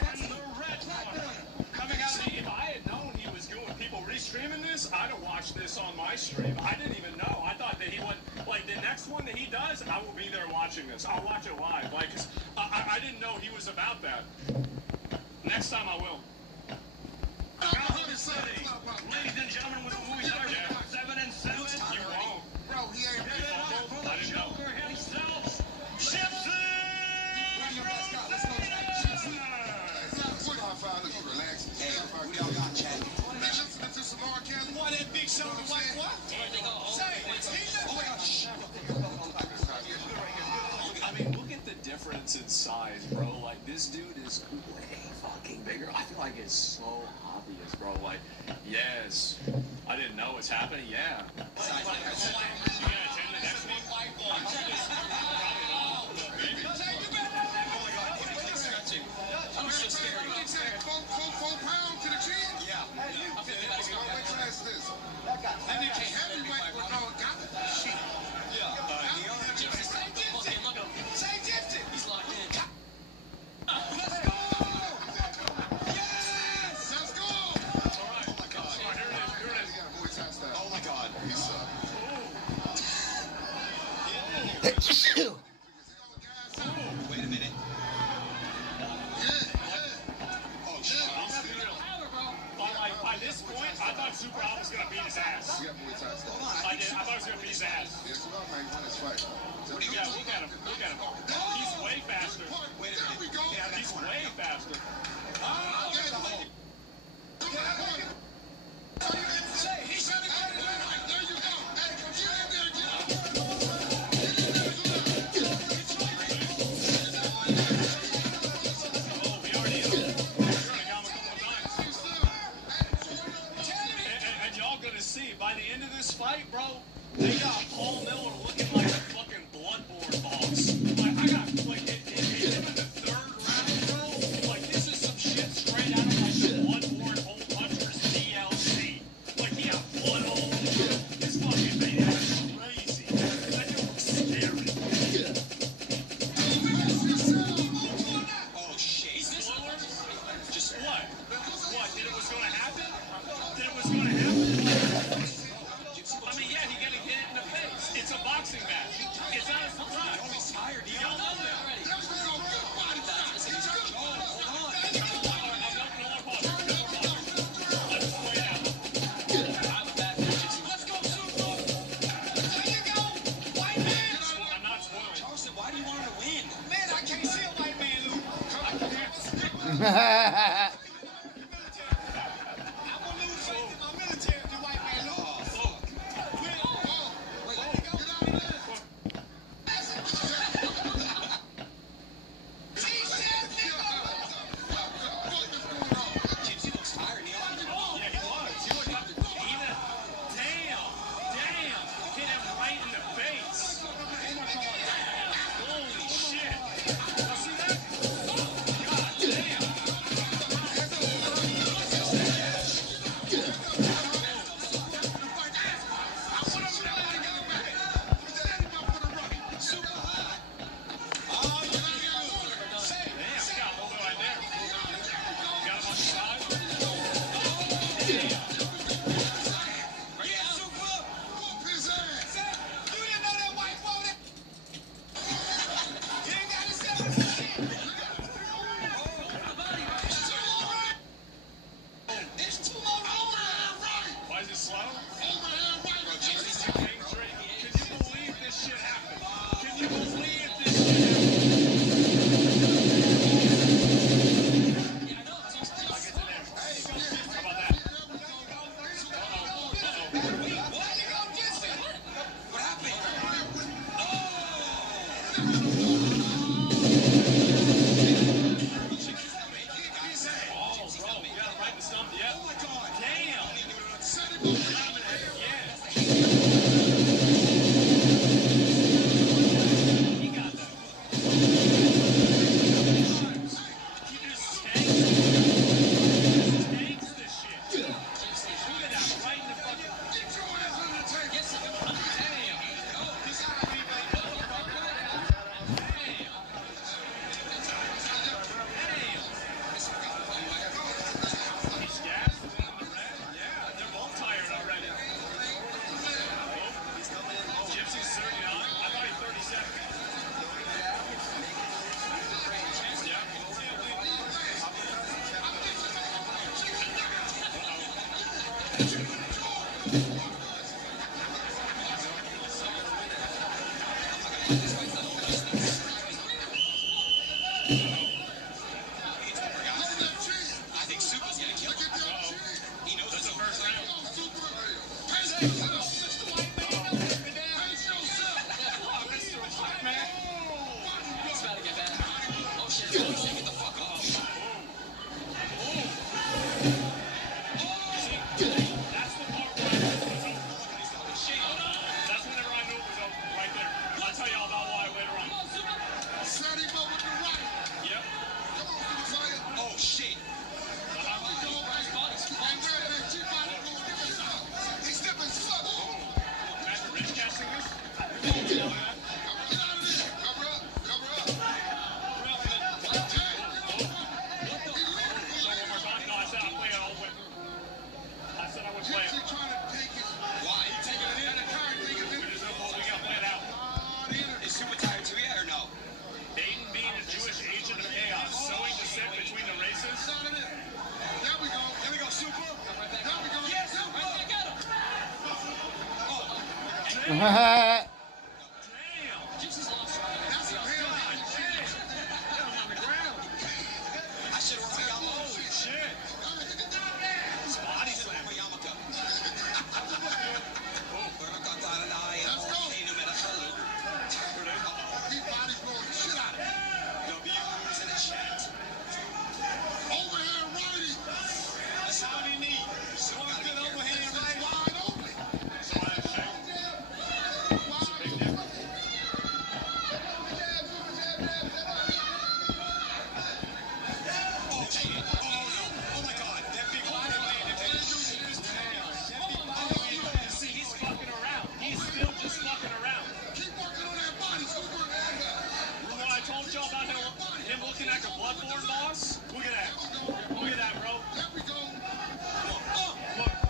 And the red corner. Coming out. See, if I had known he was good with people restreaming this, I'd have watched this on my stream. I didn't even know. I thought that he would, like, the next one that he does, I will be there watching this. I'll watch it live, like, 'cause I didn't know he was about that. Next time I will. Calhoun City. Ladies and gentlemen, with the movie stars 7 and 7. You wrong. Bro, he ain't Give it up for the Joker himself, Gypsy! Hey, who y'all got, Chad? Listening to some R. Kelly. Why that big show was like what? I mean, look at the difference in size, bro. Like, this dude is way fucking bigger. I feel like it's so obvious, bro. Like, yes, I didn't know it's happening. Yeah. You gonna attend the next one? I'm so scary. 4 pounds to the chin? Yeah. I'm feeling like What class is this? that nigga Heavyweight with no got shit. Say Gypsy! He's locked in. Let's go! Yes! Let's go! All right. Oh my God. Here it is. He got a Muay Thai style. Oh my God. He sucked. Wait a minute. Oh, shit. By this point, I thought Super Al was gonna beat his ass. He got Muay Thai style. I thought he was gonna beat his ass. Yes, well, man, he won his fight. Yeah, look at him. Look at him. He's way faster. Wait a minute. There we go. He's way faster. Say, he's trying to get it right. There you go. Hey, get in there, get in there. Oh, he already is. You're gonna got him a couple of times. And y'all gonna see, by the end of this fight, bro, they got Paul Miller looking like a fucking Bloodborne boss. Like, I got, like, him in the third round, bro. Like, this is some shit straight out of, like, the Bloodborne Old Hunters DLC. Like, he got blood all over him. This fucking thing is crazy. That dude was scary. Oh shit. Just what? What? That it was gonna happen? That it was gonna happen? I mean, yeah, he gonna get it in the face. It's a boxing match. It's not a surprise. Oh, he's tired. Y'all know that. I'm not spoiling. Charleston, why do you want him to win? Man, I can't see a white man lose. I'm gonna lose faith in my military if the white man lose. Gypsy looks tired, Neon. Yeah, he was. He looked like Why is it slow? Can you believe this shit happened? Can you believe this shit happened? I'll get to there. How about that? Look at that, bro. Look.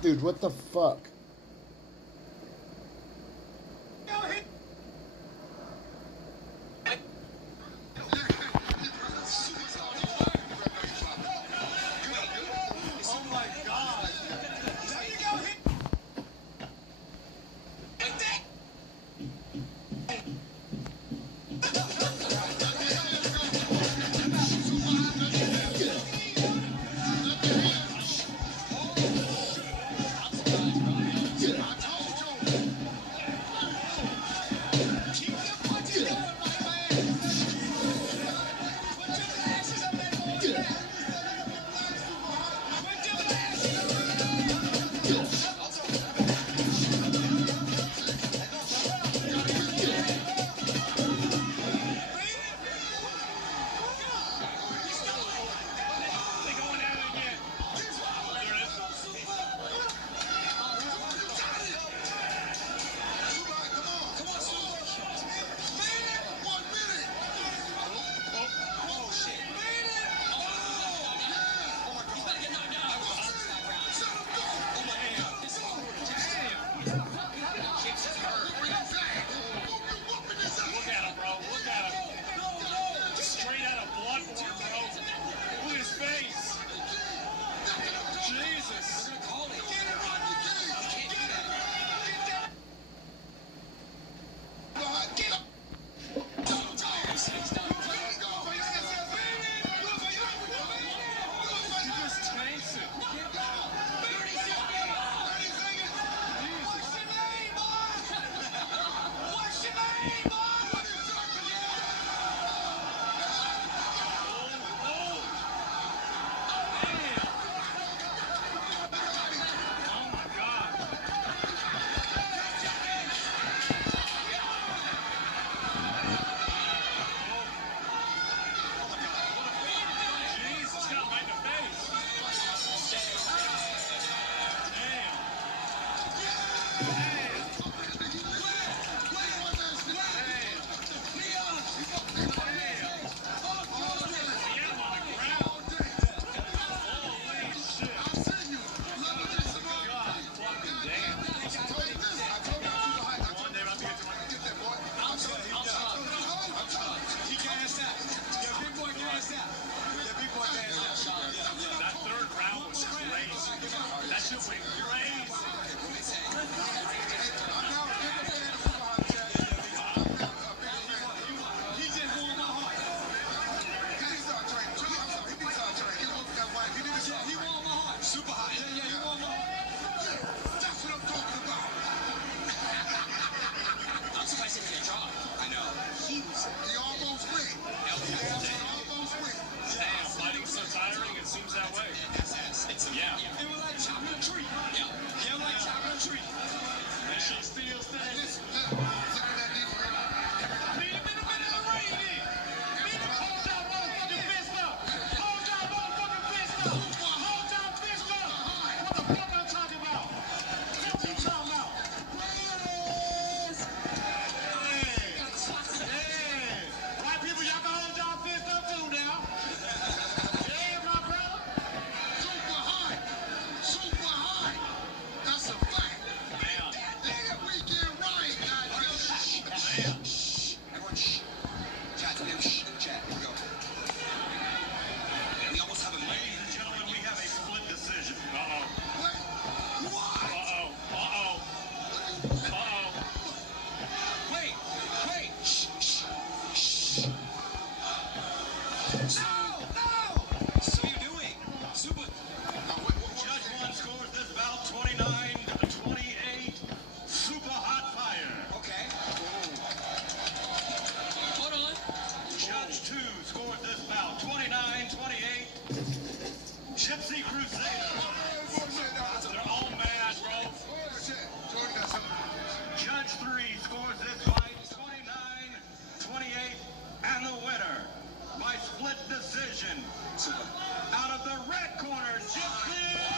Dude, what the fuck? Oh my god.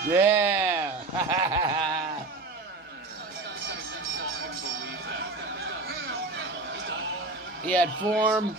Yeah. He had form.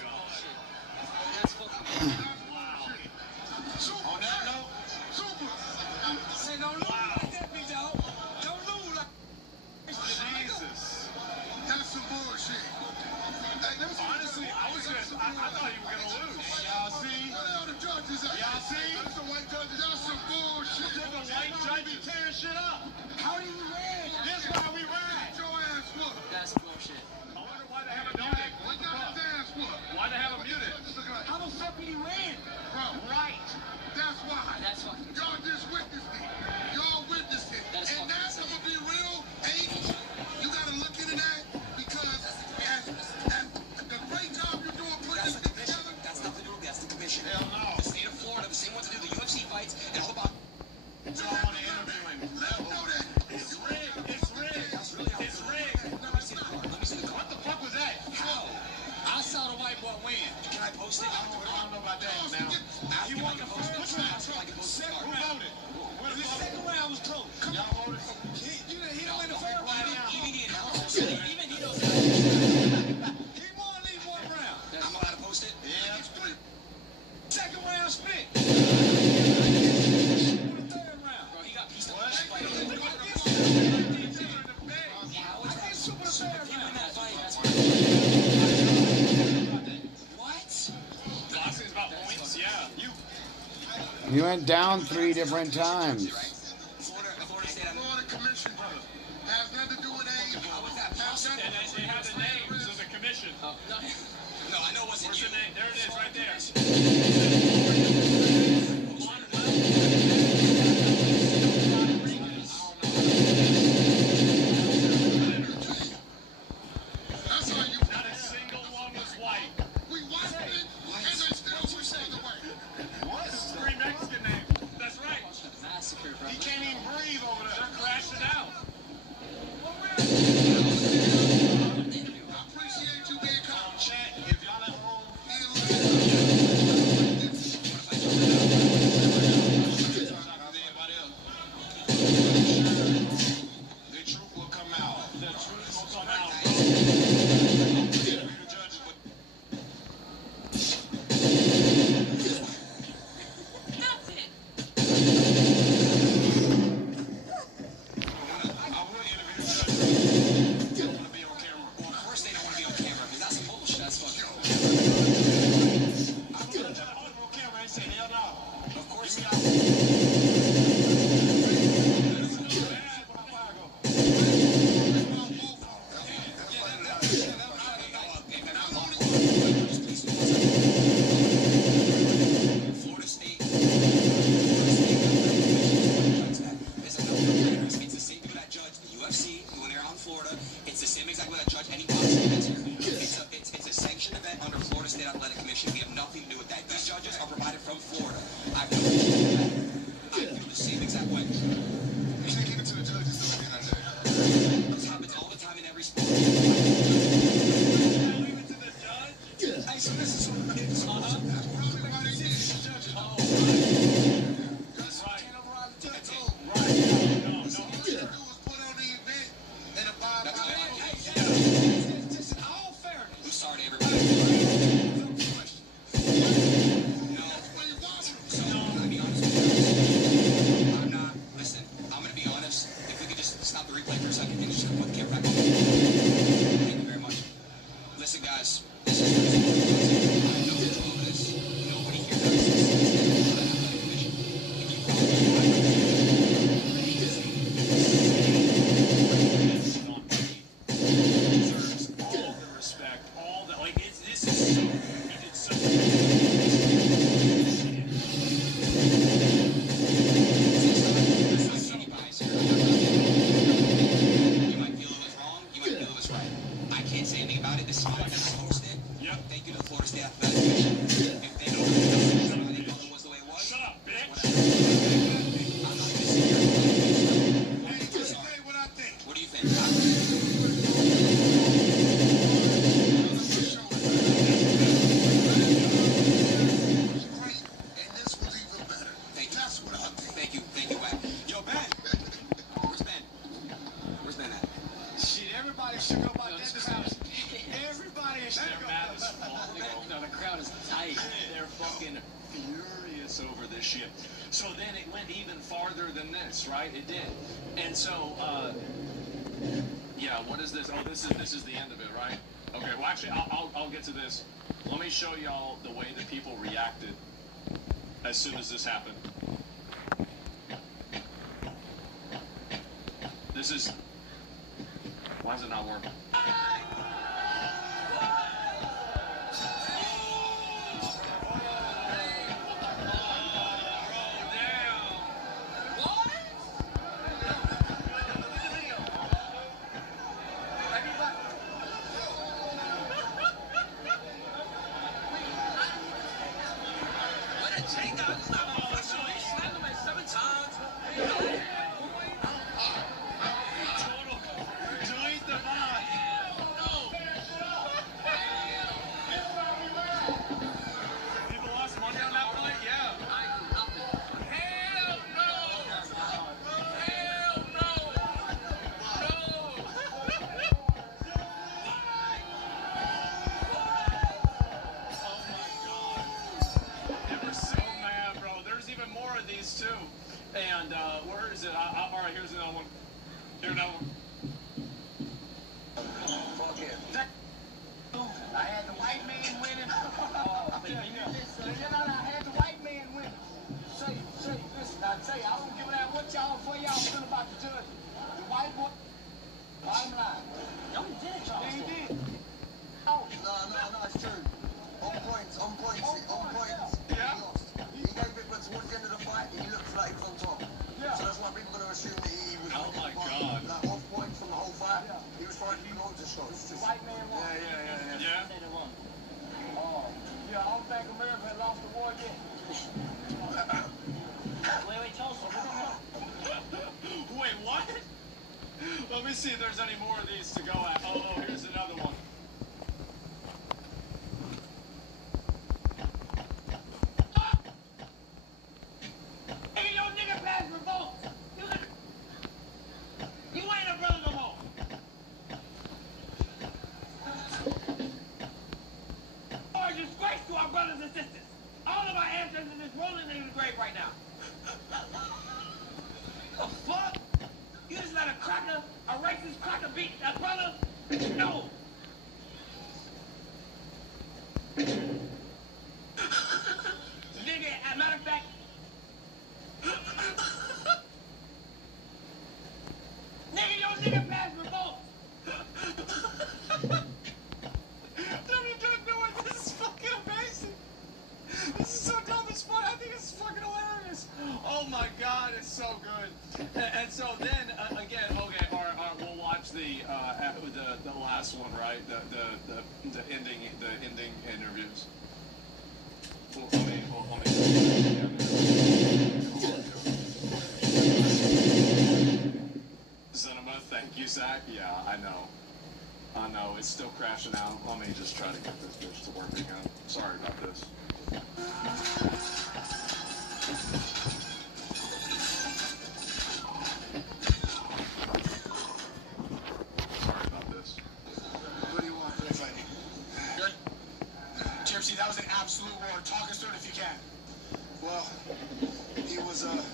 That's a white judge. That's some bullshit. The white judge be tearing shit up. How do you win? This is why we ride. Your ass whoop. That's bullshit. I wonder why they have him muted. What the fuck? Ass whoop. Why they have him muted? How the fuck did he win? Bro, right. That's why. That's fucking Y'all just witnessed it. Y'all witnessed it. That's and that's fucking gonna be real. H, you gotta look into that because as the great job you're doing putting this shit together. That's nothing to do with that's the commission. Hell no. The state of Florida, the same ones that do the UFC fights, and hope about. So I want to interview him. Let him know that. It's rigged. It's rigged. That's really how It's rigged. Let me see the card. Let me see the card. What the fuck was that? How? I saw the white boy win. Can I post it? I don't know about that now. Ask if I can post it. Ask if I can post the Second card. round. The second round was close. Y'all voted. He don't win the first round. Even the announcer said it. Even he knows that. He won at least one round. That's why I post it. Yeah. Second round split. The third round. Bro, he got pieced up. What? How is that? He win that fight. What? Boxing's about points? Yeah. You went down 3 different times. Florida State. Florida Commission has nothing to do with age. How was that possible? And they have the names of the commission. No, I know it wasn't Where's you. the name? There it is, right there. That's how you. Not a single one was white. We watched it, and they still were saying the way. What? Three Mexican names. That's right. Massacre, bro. He can't even breathe over there. They're crashing out. I appreciate you being calm. Chat, if y'all at home, the truth will come out. the truth will come out. Florida State. It's the same thing with that judge, the UFC, when they're out in Florida. It's the same exact way that judge any boxing events here. It's a sanctioned event under Florida State Athletic Commission. We have nothing to do with that. These judges are provided from Florida. I have no issue with that. I feel the same exact way. You can't give it to the judges though, at the end of the day. This happens all the time in every sport. Hey, so this is what it's probably why they did it. Judges. Oh, Because you can't override the judge. Oh, Right. No. all you do is put on the event and abide by the rules. Just in all fairness. I'm sorry to everybody. No. So, I'm gonna be honest with you. I'm not. Listen, I'm gonna be honest. If we could just stop the replay for a second and just put the camera back on. Thank you very much. Listen, guys. This is I know the drill of this. Nobody here knows this. If you Deserves all the respect, all the like. This is so. He did so. You might feel it was wrong. You might feel it was right. I can't say anything about it. This is my post it. Yep. Thank you to the Florida State Athletic Commission. If they don't know why they thought it was the way it was. Shut up, bitch. Whatever. I'm not gonna sit here and Hey, just say what I think. what do you think? Great, and this was even better. That's what I think. Thank you, Wack. Yo, Ben. Where's Ben? Where's Ben at? Shit, everybody should go by that crowd. Everybody should They're go. mad as fuck. No, the crowd is tight. They're fucking furious over this shit. So then it went even farther than this, right? It did. And so, yeah, what is this? Oh, this is the end of it, right? Okay, well, actually, I'll get to this. Let me show y'all the way that people reacted as soon as this happened. This is... Why is it not working? And where is it? All right, here's another one. Here's another one. Fuck it. I had the white man winning. I had the white man winning. Say, listen, I tell you, I don't give a damn what y'all feel about the judge. The white boy, bottom line. No, he did, Charles. Yeah, he did. Oh. No, it's true. On points. Yeah. He lost. He gave it, but towards the end of the fight, he looked like he was on top. Yeah. So that's why people are going to assume that he was like off point from the whole fight. Yeah. He was fighting loads of shots. The white man won. Yeah. Oh, yeah, I don't think America had lost the war yet. Wait, Tulsa. Wait, what? Let me see if there's any more of these to go at. Oh, here's another one. Hey, yo, nigga, pass revolt. You ain't a brother no more. You are a disgrace to our brothers and sisters. All of our ancestors is rolling in the grave right now. The fuck? You just let a racist cracker beat that brother? No. Nigga, as a matter of fact, nigga, yo, nigga, pass revolt. This is fucking amazing. This is so dumb as fuck. I think it's fucking hilarious. Oh my god, it's so good. And so then again, okay, we'll watch the last one, right? The ending interviews. Cinema, thank you, Zach. Yeah, I know, it's still crashing out. Let me just try to get this bitch to work again. Sorry about this. Sorry about this. What do you want for the fighting? Good? Gypsy, that was an absolute war. Talk us through it if you can. Well,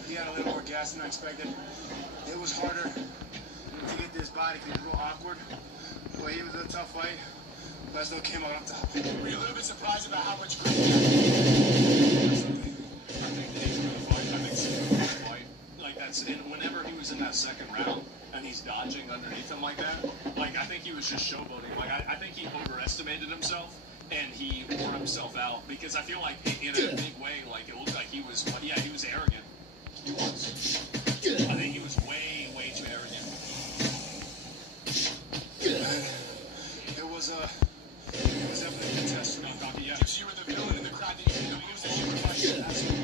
he had a little more gas than I expected. It was harder to get this body because it was real awkward. But he was a tough fight. But I still came out on top. Were you a little bit surprised about how much grit he had? Absolutely. I think that he's gonna fight. I think he's gonna fight. Like whenever he was in that second round and he's dodging underneath him like that, like I think he was just showboating. Like I think he overestimated himself and he wore himself out because I feel like in a big way, like it looked like he was arrogant. He was. I think he was way too arrogant. It was definitely a good test. No, Donkey, yeah. You were the villain in the crowd. Did you lose that you were fighting? Absolutely.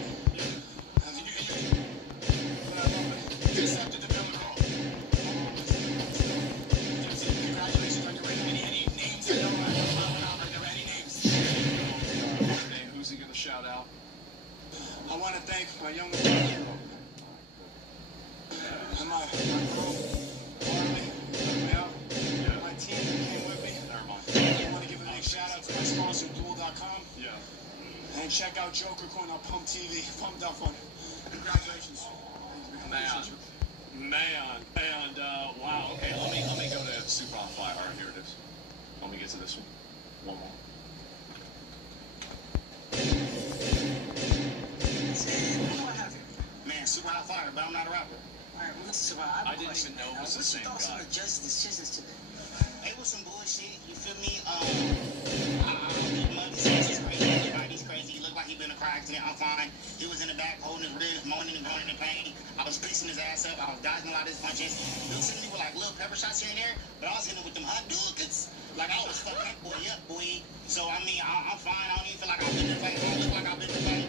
But I love it. You accepted the villain role. Congratulations on your win. Any names that don't are there any names? Who's he gonna shout out? I want to thank my young brother and my girl, Marley, my team that came with me. Never mind. I want to give a big shout out to my sponsor, Duel.com. Yeah. And check out Joker Coin on Pump TV. Pumped up on. Congratulations. Man, and wow. Okay, let me go to Super on Fire. All right, here it is. Let me get to this one. One more. but I'm not a rapper. All right, well, listen, I didn't even know it was the same What's your thoughts guy. on the judge's decisions today? It was some bullshit, you feel me? He's crazy, everybody's crazy. He looked like he been in a car accident. I'm fine. He was in the back holding his ribs, moaning and groaning in pain. I was piecing his ass up. I was dodging a lot of his punches. He was hitting me with like little pepper shots here and there, but I was hitting him with them hot dudes. Like I was fucking that boy up, boy. So I mean, I'm fine. I don't even feel like I've been in a fight. I look like I've been in a fight.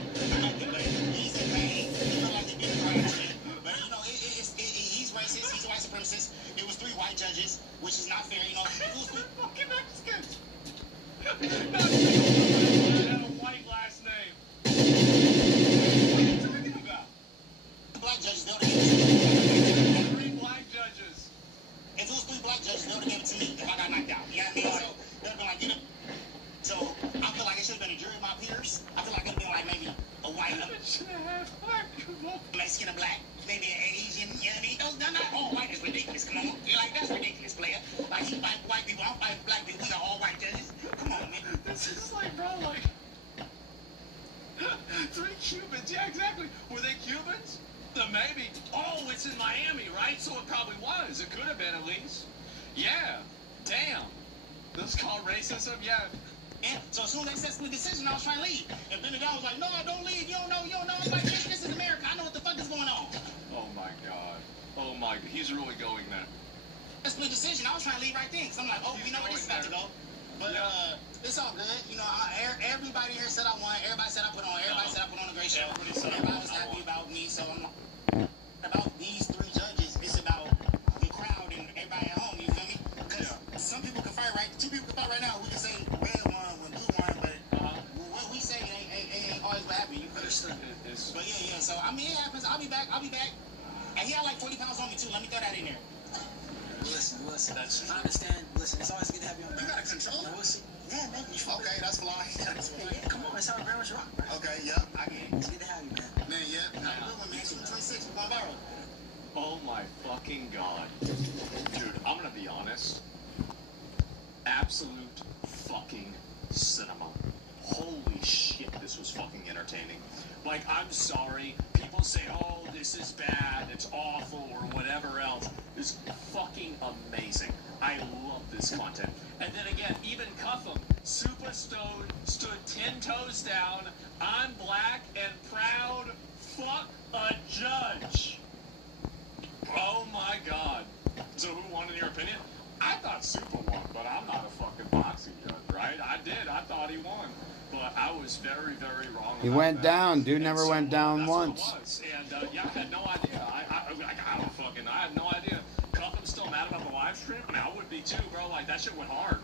But he's in pain. He looked like he been in a car accident. But you know, he's racist. He's a white supremacist. It was 3 white judges, which is not fair. You know, it was 3 fucking Mexicans. Had a white last name. What are you talking about? black judges. They would have given it to me. 3 black judges. If it was 3 black judges, they would have given it to me if I got knocked out. You know what I mean? So they'd have been like, get him. So I feel like it should have been a jury of my peers. I feel like it would have been like maybe a white, Mexican, or black, maybe an Asian. You know what I mean? Those, not all white is ridiculous. Come on, you're like that's ridiculous, player. Like he fight white people, I'm fighting black people. We got all white judges. Come on, man. This is like, bro, like 3 Cubans. Yeah, exactly. Were they Cubans? Maybe. Oh, it's in Miami, right? So it probably was. It could have been at least. Yeah. Damn. That's called racism. Yeah. And so as soon as they said split decision, I was trying to leave. And Benedict was like, no, don't leave. You don't know. I'm like, this is America. I know what the fuck is going on. Oh my God. Oh my God. He's really going there. Split decision. I was trying to leave right then. Because I'm like, oh, we know where this is about to go. But it's all good. You know, everybody here said I won. Everybody said I put on. Everybody said I put on a great show. Everybody was happy about me. So I'm like, about these 3 judges, it's about the crowd and everybody at home. You feel me? Because some people can fight right. 2 people can fight right now. We can say red won when blue won, but what we say ain't always what happened. You understand? But yeah. So I mean, it happens. I'll be back. And he had like 40 pounds on me too. Let me throw that in there. Listen. I understand. Listen, it's always good to have you on. You got a controller? We'll see. Yeah, man. Okay, that's fly. Yeah, come on. That's how we very much rock, bro. Okay, yeah, I get it. It's good to have you, man. Man, yeah. Have a good one, man. 226, we're going viral. Oh my fucking God. Dude, I'm gonna be honest. Absolute fucking cinema. Holy shit, this was fucking entertaining. Like, I'm sorry. People say, oh, this is bad, it's awful, or whatever else. It's fucking amazing. I love this content. And then again, even Cuffham, Super Stone, stood 10 toes down. I'm black and proud. Fuck a judge. Oh my God. So who won in your opinion? I thought Super won, but I'm not a fucking boxing judge, right? I thought he won. But I was very, very wrong. He went down. Dude never went down once. And yeah, I had no idea. I had no idea. Cutham's still mad about the live stream. I mean, I would be too, bro. Like that shit went hard.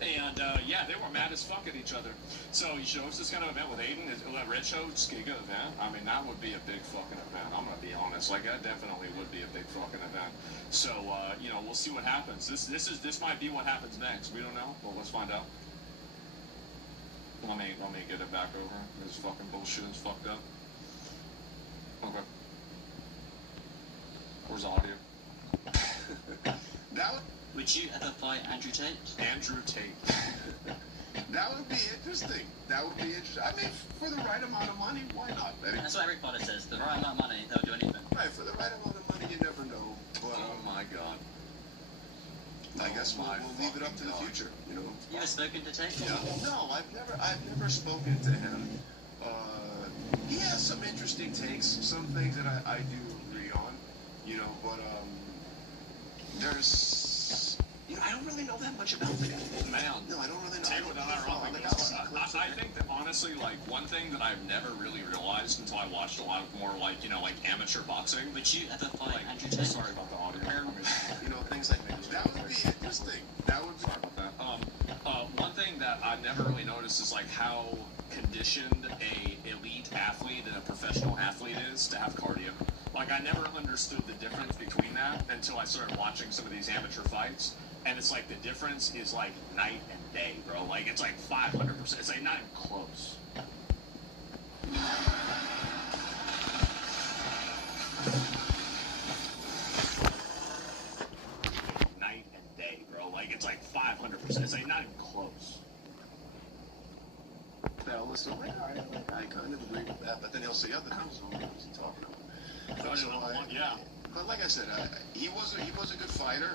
And yeah, they were mad as fuck at each other. So he shows this kind of event with Aiden. That Red Show Giga event. I mean, that would be a big fucking event. I'm gonna be honest. Like that definitely would be a big fucking event. So you know, we'll see what happens. This might be what happens next. We don't know. Well, let's find out. Let me get it back over. This fucking bullshit is fucked up. Okay. Where's the audio? Would you ever fight Andrew Tate? Andrew Tate. That would be interesting. That would be interesting. I mean, for the right amount of money, why not? I mean, That's what every fighter says. The right amount of money, they'll do anything. right, for the right amount of money, you never know. But, Oh my God. I guess we'll leave it up to the future, you know? You ever spoken to Tate? No, I've never spoken to him. He has some interesting takes, some things that I do agree on, you know, but there's, you know, I don't really know that much about him. Man, no, I don't really know. Tate would not I think that honestly, like one thing that I've never really realized until I watched a lot more like, you know, like amateur boxing. Would you ever fight Andrew Tate? Sorry about the audio. You know, things like that. That would be interesting. That would be. Sorry about that. One thing that I never really noticed is like how conditioned a elite athlete and a professional athlete is to have cardio. Like I never understood the difference between that until I started watching some of these amateur fights. And it's like the difference is like night and day, bro. Like it's like 500%. It's like not even close. Night and day, bro. Like it's like 500%. It's like not even close. Now listen, I kind of agree with that, but then he'll say other things. So what was he talking about? Yeah. But like I said, he was a good fighter,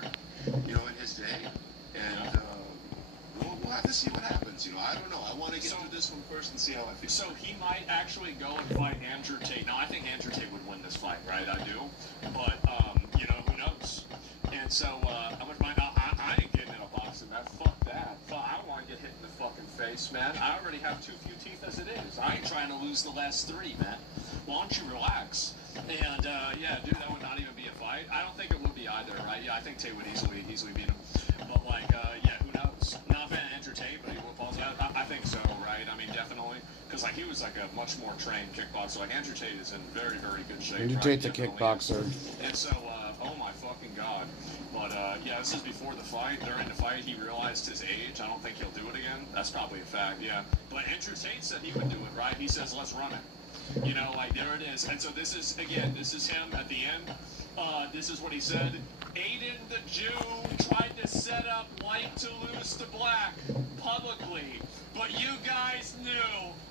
you know, in his day, and we'll have to see what happens. You know, I don't know. I want to get through this one first and see how I feel. So he might actually go and fight Andrew Tate. Now I think Andrew Tate would win this fight, right? I do, but you know, who knows? And so how much money? I ain't getting in a boxing match. Fuck that. I don't want to get hit in the fucking face, man. I already have too few teeth as it is. I ain't trying to lose the last 3, man. Why don't you relax? And yeah, dude, that would not even be a fight. I don't think it would be either, right? Yeah, I think Tate would easily beat him. But like, yeah, who knows? Not a fan of Andrew Tate, but he will balls out. I think so, right? I mean, definitely, because like he was like a much more trained kickboxer. Like Andrew Tate is in very good shape. Andrew Tate's a kickboxer. And so, oh my fucking god. But yeah, this is before the fight. During the fight, he realized his age. I don't think he'll do it again. That's probably a fact, yeah. But Andrew Tate said he would do it, right? He says, let's run it. You know, like, there it is. And so this is, again, this is him at the end. This is what he said. Aiden the Jew tried to set up white to lose to black publicly. But you guys knew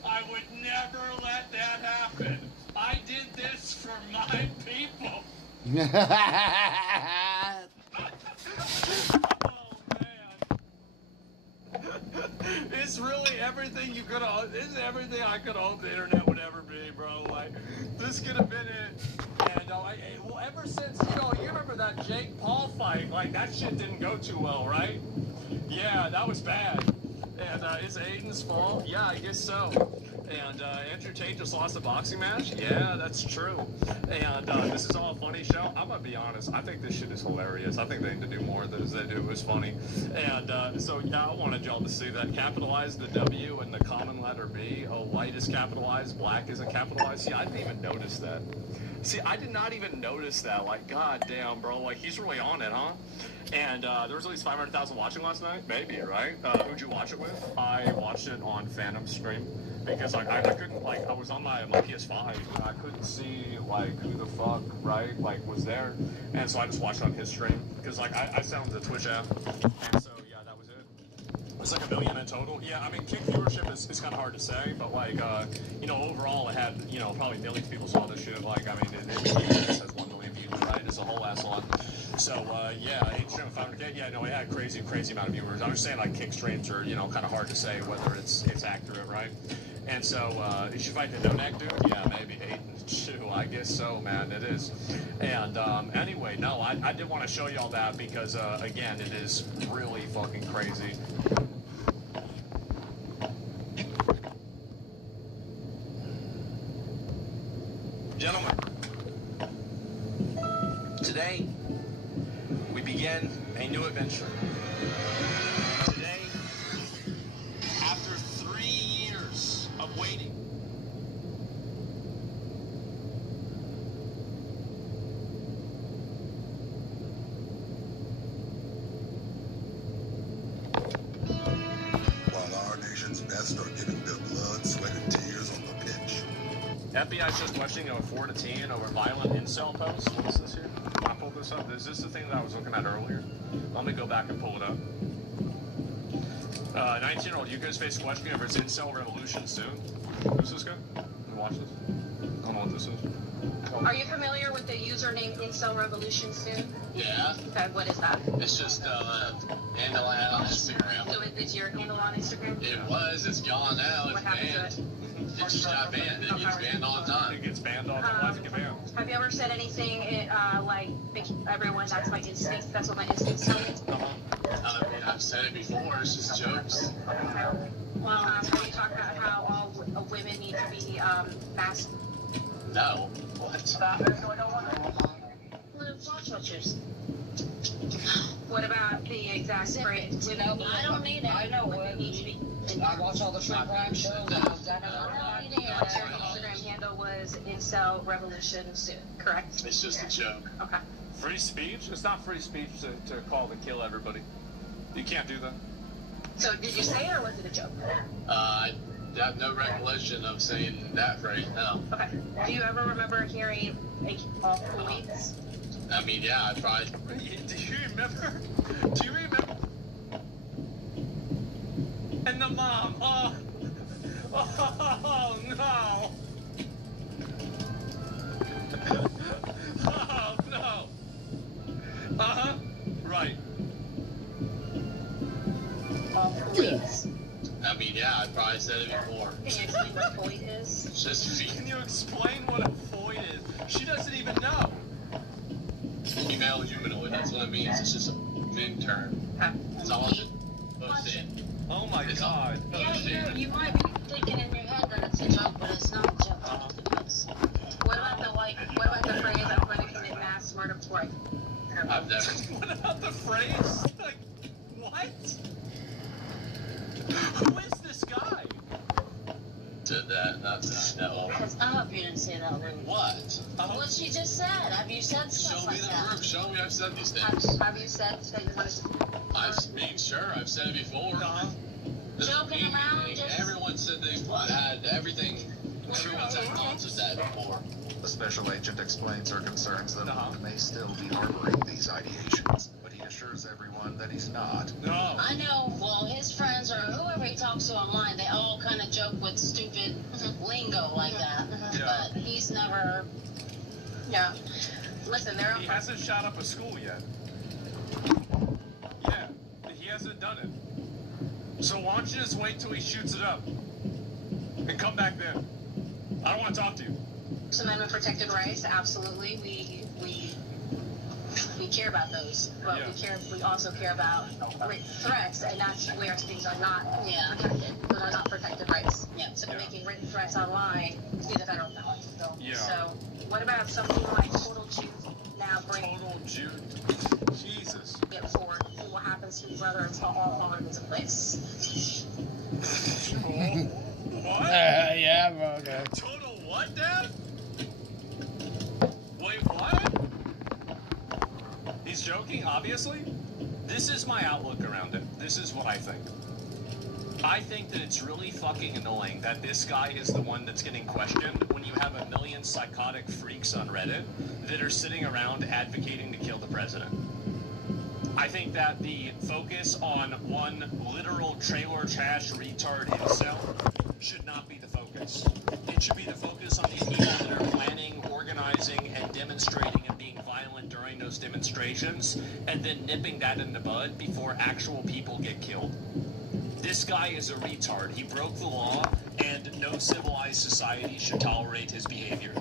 I would never let that happen. I did this for my people. It's really everything you could have. It's everything I could hope the internet would ever be, bro. Like, this could have been it. And well, ever since, you know, you remember that Jake Paul fight? Like, that shit didn't go too well, right? Yeah, that was bad. And is Aiden's fault? Yeah, I guess so. And Andrew Tate just lost a boxing match? Yeah, that's true. And this is all a funny show. I'm going to be honest. I think this shit is hilarious. I think they need to do more of this. They do. It was funny. And so, yeah, I wanted y'all to see that. Capitalize the W and the common letter B. Oh, white is capitalized. Black isn't capitalized. See, I didn't even notice that. See, I did not even notice that. Like, god damn, bro. Like, he's really on it, huh? And there was at least 500,000 watching last night. Maybe, right? Who'd you watch it with? I watched it on Phantom Stream. Because like I couldn't, like, I was on my PS5 and I couldn't see like who the fuck, right, like was there, and so I just watched it on his stream because like I found the Twitch app, and so yeah, that was it. It was like 1 million in total. Yeah, I mean, kick viewership is kind of hard to say, but like you know, overall it had, you know, probably millions of people saw this shit. Like I mean, it says 1 million views, right? It's a whole ass lot. So yeah, 8 stream 500K. Yeah, no, it had crazy amount of viewers. I'm just saying like kick streams are, you know, kind of hard to say whether it's accurate, right? And so, you should fight the no-neck dude? Yeah, maybe 8 and 2. I guess so, man. It is. And anyway, no, I did want to show y'all that because, again, it is really fucking crazy. Gentlemen, today we begin a new adventure. Today, after 3 years of waiting, While our nation's best are giving their blood, sweat, and tears on the pitch. FBI is just questioning a 4 to 10 over violent incel posts. What is this here? Can I pull this up? Is this the thing that I was looking at earlier? Let me go back and pull it up. 19-year-old, you guys face questioning over its incel revolution soon. Who's this guy? Can you watch this? I don't know what this is. Are you familiar with the username Incel Revolution Soon? Yeah. Okay, what is that? It's just handle I have on Instagram. So it's your handle on Instagram? It was. It's gone now. It's What happened banned. to it? It just got banned. It gets banned all the time. It gets banned all the time. Why does it get banned? Have you ever said anything like everyone's acts by instinct? That's what my instincts tell me. I mean, I've said it before. It's just jokes. Well, have you talked about how all women need to be masked? No. What? What about the exact phrase? I don't need it. I know what need to be. I watch all the Shrimp Rap shows. Your Instagram handle was Incel Revolution Soon, correct? It's just a joke. Okay. Free speech? It's not free speech to call and kill everybody. You can't do that. So did you say it or was it a joke? I have no recollection of saying that phrase, no. Okay. Do you ever remember hearing a police? I mean, yeah, I probably... Do you remember? Do you remember? And the mom, oh no! I said it before. Can you explain what foid is? Can you explain what a foid is? She doesn't even know. Female humanoid, that's what it means. It's just a mid term. It's all just posted. Oh my god. Yeah, you might be thinking in your head that it's a joke, but it's not a joke. What about the phrase, I'm going to commit mass murder before I've never. What about the phrase? Like, what? Who is this guy? Said that, not no. I hope you didn't say that word. What? What she just said. Have you said stuff Show me like the that? proof. Show me I've said these things. Have you said that you want to... I mean, sure, I've said it before. Joking around, just... Everyone said they've had everything. Everyone's had thoughts of that before. The special agent explains her concerns that Locke may still be harboring these ideations, but he assures everyone that he's not. No. I know, well, his friends or whoever he talks to online, they all kind of joke with stupid lingo like that. Yeah. But he's never... Yeah. Listen, He hasn't shot up a school yet. Yeah, he hasn't done it. So why don't you just wait till he shoots it up? And come back then. I don't want to talk to you. First Amendment protected rights, absolutely. We care about those, but we also care about threats, and that's where things are not protected. Those are not protected rights. So making written threats online is a federal felony. So what about something like Total Jude now bring Total Jude? Jesus. Get forward, see what happens to his brother and all falling into place. What? Yeah, bro, okay. Total what, Dad? Wait, what? He's joking, obviously. This is my outlook around it. This is what I think. I think that it's really fucking annoying that this guy is the one that's getting questioned when you have a million psychotic freaks on Reddit that are sitting around advocating to kill the president. I think that the focus on one literal trailer trash retard himself should not be the focus. It should be the focus on the people that are planning, organizing, and demonstrating and being violent during those demonstrations, and then nipping that in the bud before actual people get killed. This guy is a retard. He broke the law, and no civilized society should tolerate his behavior.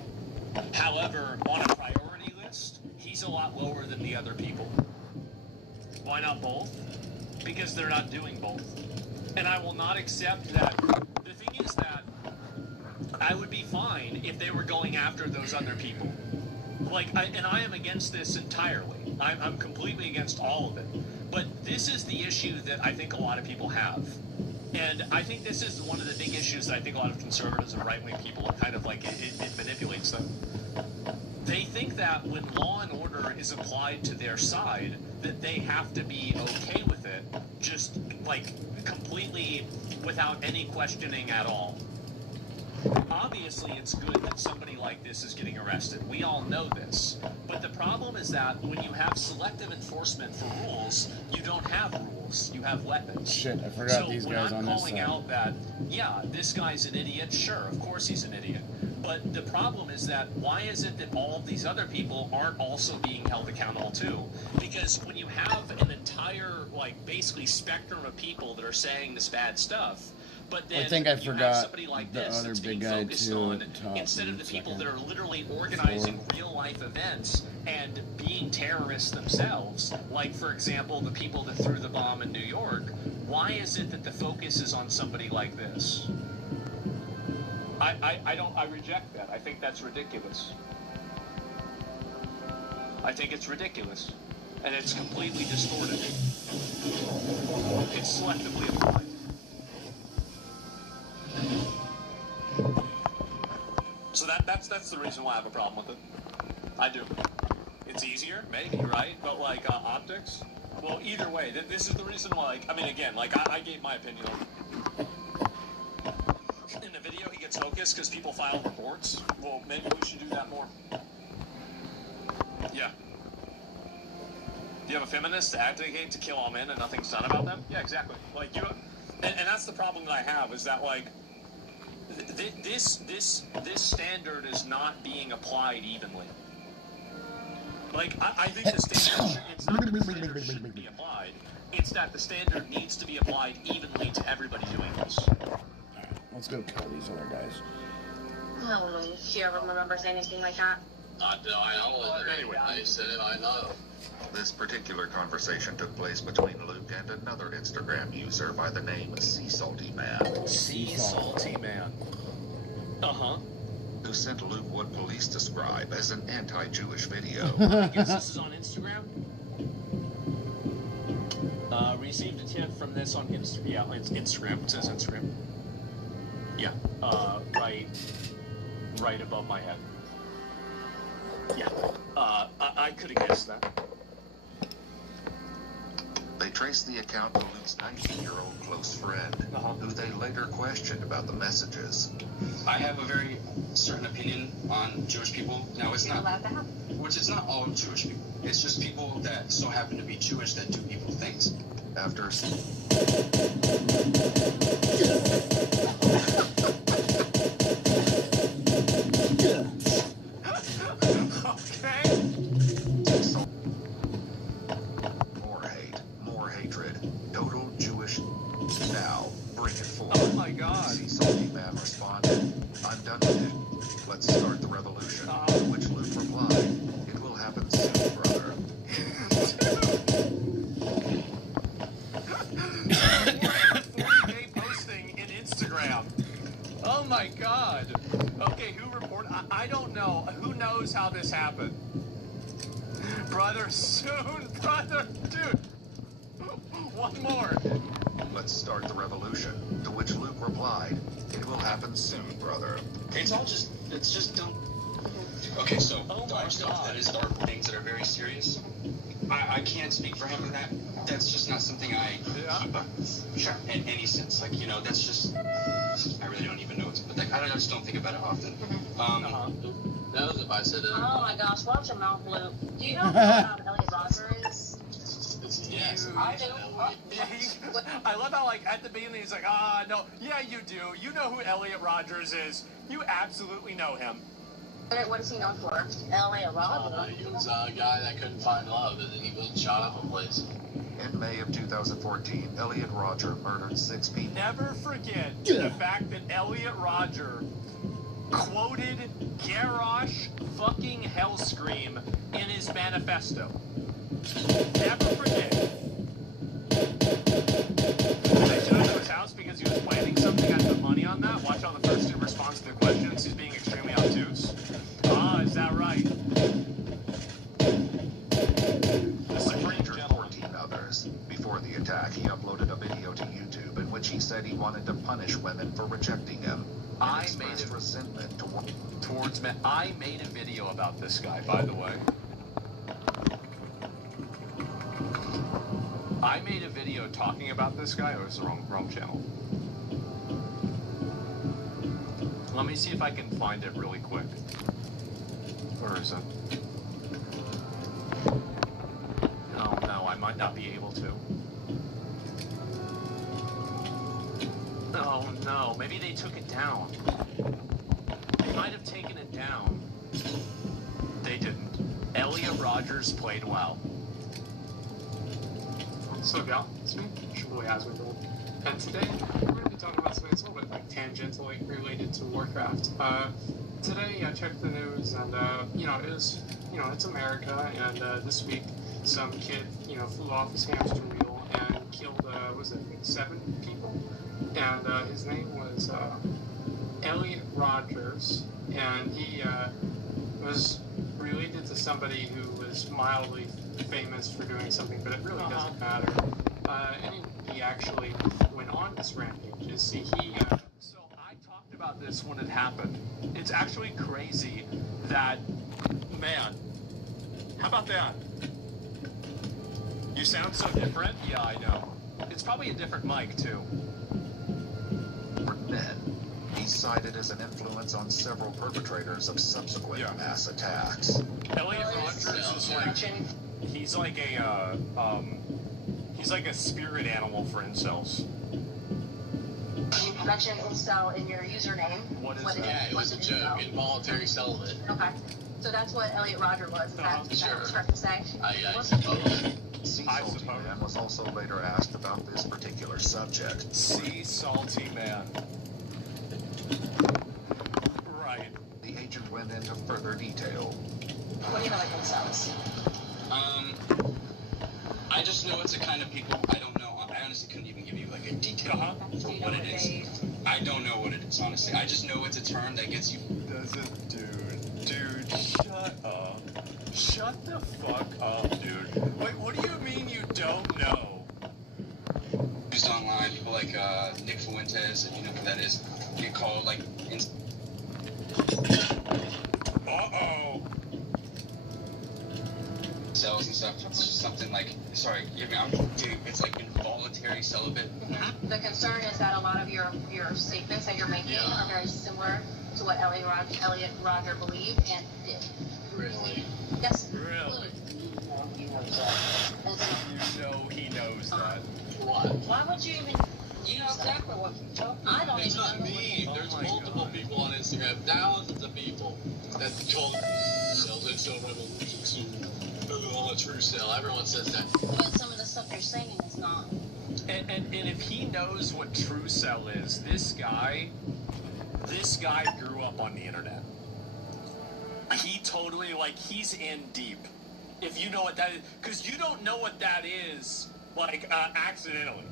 However, on a priority list, he's a lot lower than the other people. Why not both? Because they're not doing both. And I will not accept that. The thing is that I would be fine if they were going after those other people. And I am against this entirely. I'm completely against all of it. But this is the issue that I think a lot of people have. And I think this is one of the big issues that I think a lot of conservatives and right-wing people kind of it manipulates them. They think that when law and order is applied to their side, that they have to be okay with it, just completely without any questioning at all. Obviously, it's good that somebody like this is getting arrested. We all know this. But the problem is that when you have selective enforcement for rules, you don't have rules. You have weapons. Shit, I forgot these guys on this side. So when I'm calling out that, yeah, this guy's an idiot, sure, of course he's an idiot. But the problem is that why is it that all of these other people aren't also being held accountable too? Because when you have an entire, basically spectrum of people that are saying this bad stuff, but then I think I forgot somebody like the this other that's big being guy focused too on, at the top. instead of the people that are literally organizing real-life events and being terrorists themselves, like, for example, the people that threw the bomb in New York, why is it that the focus is on somebody like this? I reject that. I think that's ridiculous. I think it's ridiculous. And it's completely distorted. It's selectively applied. So that's the reason why I have a problem with it. I do. It's easier, maybe, right? But optics? Well, either way, this is the reason why, I gave my opinion on it. In the video, he gets focused because people file reports. Well, maybe we should do that more. Yeah. Do you have a feminist to advocate to kill all men and nothing's done about them? Yeah, exactly. And that's the problem that I have, is that, this standard is not being applied evenly. I think the standard, it's not that the standard shouldn't be applied, it's that the standard needs to be applied evenly to everybody doing this. Let's go kill these other guys. I don't know if you ever remembers anything like that. I know. Anyway, they said it, I know. This particular conversation took place between Luke and another Instagram user by the name Sea Salty Man. Sea Salty Man. Uh-huh. Who sent Luke what police describe as an anti-Jewish video. I guess this is on Instagram? Received a tip from this on Instagram. Yeah, it's Instagram. It says Instagram. Yeah. Right above my head. Yeah. I could have guessed that. They traced the account to Luke's 19-year-old close friend, who they later questioned about the messages. I have a very certain opinion on Jewish people. Now, it's not, which is not all Jewish people. It's just people that so happen to be Jewish that do evil things. After more hate, more hatred, total Jewish. Now, bring it forward. Oh my God. Sea Salty Man responded, "I'm done with it. Let's start the revolution." To which Luke replied, "It will happen soon, brother." 40K posting in Instagram. Oh my God. Okay, who reported? I don't know. Who knows how this happened? Brother, soon, brother, dude. One more. Let's start the revolution. To which Luke replied, "It will happen soon, brother." It's just dumb. Okay, so the other stuff that is dark things that are very serious, I can't speak for him in that. That's just not something I keep in any sense. Like, that's just, I really don't even know what to put that. I just don't think about it often. Knows if I said it. Oh my gosh, watch your mouth, Luke. Do you know who Elliot Roger is? Yes, I do. I love how, at the beginning, he's like, no. Yeah, you do. You know who Elliot Rogers is. You absolutely know him. What is he known for? Elliot Roger? He was a guy that couldn't find love, and then he went and shot up a place. In May of 2014, Elliot Roger murdered 6 people. Never forget the fact that Elliot Roger quoted Garrosh fucking Hellscream in his manifesto. Never forget. They showed up to his house because he was planning something. I put money on that. Watch on the first 2 responses to the questions. He's being extremely obtuse. Is that right? The Supreme Gentleman. 14 others. Before the attack, he uploaded a video to YouTube in which he said he wanted to punish women for rejecting him. I made resentment towards men. I made a video about this guy, by the way. I made a video talking about this guy. Oh, it was the wrong channel. Let me see if I can find it really quick. Where is it? Oh no, I might not be able to. Oh no, maybe they took it down. They might have taken it down. They didn't. Elliot Rogers played well. So yeah, it's me, Shibboleth Hazard. And today we're going to be talking about something that's a little bit tangentially related to Warcraft. Today I checked the news and it's America, and this week some kid flew off his hamster wheel and killed 7 people, and his name was Elliot Rogers, and he was related to somebody who was mildly famous for doing something, but it really doesn't matter. And he actually went on this rampage. So I talked about this when it happened. It's actually crazy that, man, how about that? You sound so different? Yeah, I know. It's probably a different mic, too. Men. He's cited as an influence on several perpetrators of subsequent mass attacks. Elliot Rogers is he's like a spirit animal for incels. You mentioned incel in your username. What is that? Yeah, it was a joke. Involuntary celibate. Okay. So that's what Elliot Roger was. Is that what you're trying to say? I suppose. Sea Salty Man was also later asked about this particular subject. Sea Salty Man. Right. The agent went into further detail. What do you know like themselves? I just know it's a kind of people I don't know. I honestly couldn't even give you like a detail for what it is. I don't know what it is, honestly. I just know it's a term that gets you. Dude, shut up. Shut the fuck up, dude. Wait, what do you mean you don't know? Used online, people like Nick Fuentes, if you know who that is, get called like. Uh-oh. Cells and stuff. It's just something like, sorry, it's like involuntary celibate. The concern is that a lot of your statements that you're making are very similar to what Elliot Roger believed and did. Really? Yes. Really? He knows that. You know he knows that. What? Why would you even? You know exactly what you're talking about. I don't It's even not know. me. There's multiple people on Instagram, thousands of people that call themselves incel revolutions on a true cell. Everyone says that. But some of the stuff you're saying is not. And if he knows what true cell is, this guy grew up on the internet. He totally, like, he's in deep. If you know what that is, because you don't know what that is, like, accidentally.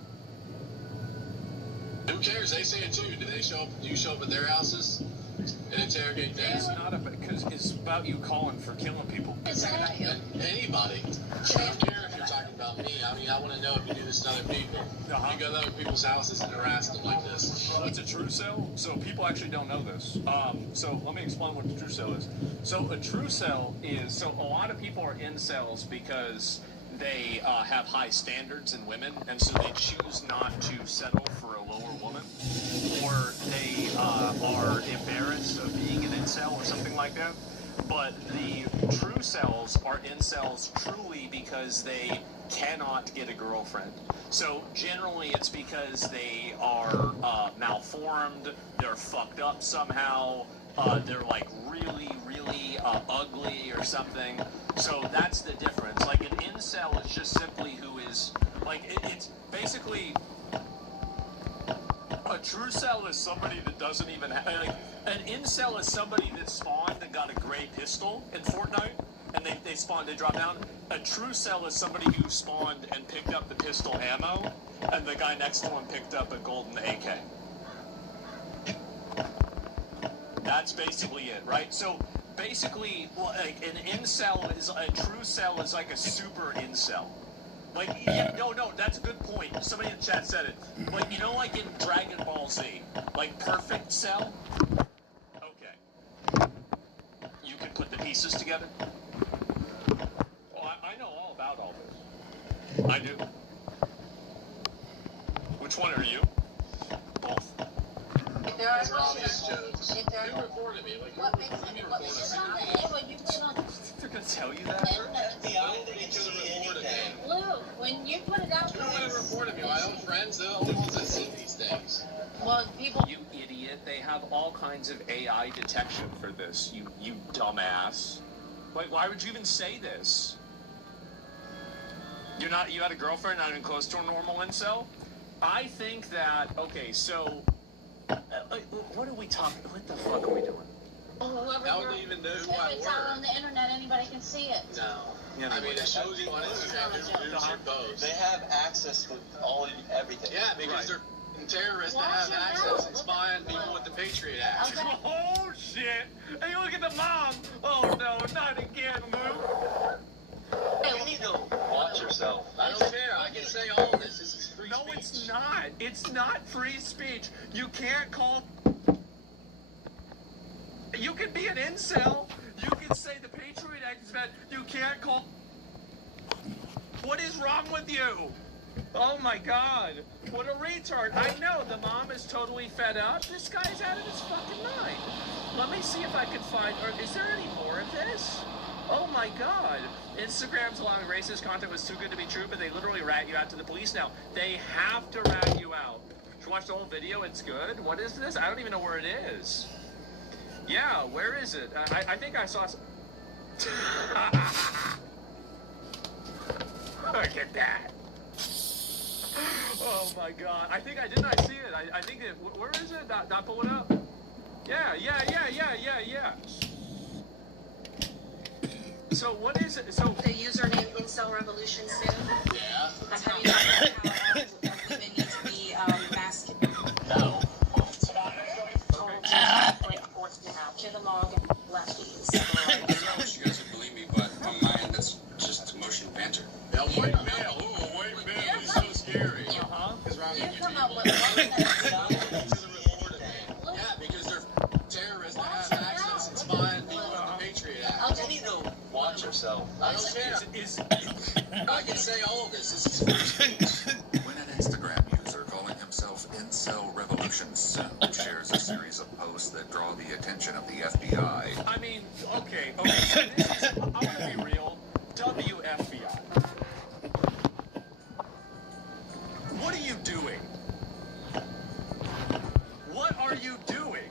Who cares? They say it too. Do they show up? Do you show up at their houses and interrogate them? It's not about, because it's about you calling for killing people. It's not about you. Anybody. I don't care if you're talking about me. I mean, I want to know if you do this to other people. You go to other people's houses and harass them like this. It's a true cell, so people actually don't know this. So let me explain what the true cell is. So a true cell is, so a lot of people are incels because they have high standards in women, and so they choose not to settle for a lower woman, or they are embarrassed of being an incel or something like that. But the true cells are incels truly because they cannot get a girlfriend. So generally it's because they are malformed, they're fucked up somehow, they're like really, really ugly or something. So that's the difference. Like an incel is just simply who is, like, it's basically, a true cell is somebody that doesn't even have, like, an incel is somebody that spawned and got a gray pistol in Fortnite, and they spawned, they drop down. A true cell is somebody who spawned and picked up the pistol ammo, and the guy next to him picked up a golden AK. That's basically it, right? So basically, like, an incel is, a true cell is like a super incel. Like, yeah, no, that's a good point. Somebody in the chat said it. Like, you know, like in Dragon Ball Z, like perfect cell? Okay. You can put the pieces together? Well, I know all about all this. I do. Which one are you? Both. If there are Obvious jokes. if there You reported me. Like, what makes it, what is this on the air when you put it on They're gonna tell you that? Nobody could have reported me. Blue, when you put it out Who would have reported me? My own friends, they're the only ones that see these things. well, people. You idiot. They have all kinds of AI detection for this, you dumbass. Like, why would you even say this? You had a girlfriend, not even close to a normal incel? I think that, okay, so, what are we talking, what the fuck are we doing? Whoever How would they even know who I if it's out were? on the internet, anybody can see it. No. I mean, it shows you on Instagram who's your post. They have access to everything. Yeah, because they're terrorists that have access and spy on people with the Patriot Act. Oh, shit! Hey, look at the mom! Oh, no, not again, Lou! You need to watch yourself. I don't care. I can say all this. This is free No, speech. it's not. It's not free speech. You can't call... You can be an incel. You can say the Patriot Act is bad. You can't call... What is wrong with you? Oh my god. What a retard. I know, the mom is totally fed up. This guy's out of his fucking mind. Let me see if I can find... Or is there any more of this? Oh my god. Instagram's allowing racist content was too good to be true, but they literally rat you out to the police now. They have to rat you out. Did you watch the whole video? It's good? What is this? I don't even know where it is. Yeah, where is it? I think I saw... Look at that. Oh my god. I think I see it. I think it... Where is it? Not pull it up. Yeah. So what is it? So the username Incel Revolution soon. Yeah. That's how you know how women need to be masked. No. To the log lefties. I wish you guys would believe me, but on my end, that's just emotional banter. Yeah, white male. Ooh, white male is so scary. You come up with one Yeah, because they're terrorists that have access and spying people on the Patriot Act. You need to watch yourself. I don't care. I can say all of this. This is When an Instagram user calling himself Incel Revolution Soon shares a series of posts that draw the attention of the FBI. I mean, okay. So this is, I'm gonna be real. WFBI. What are you doing? What are you doing?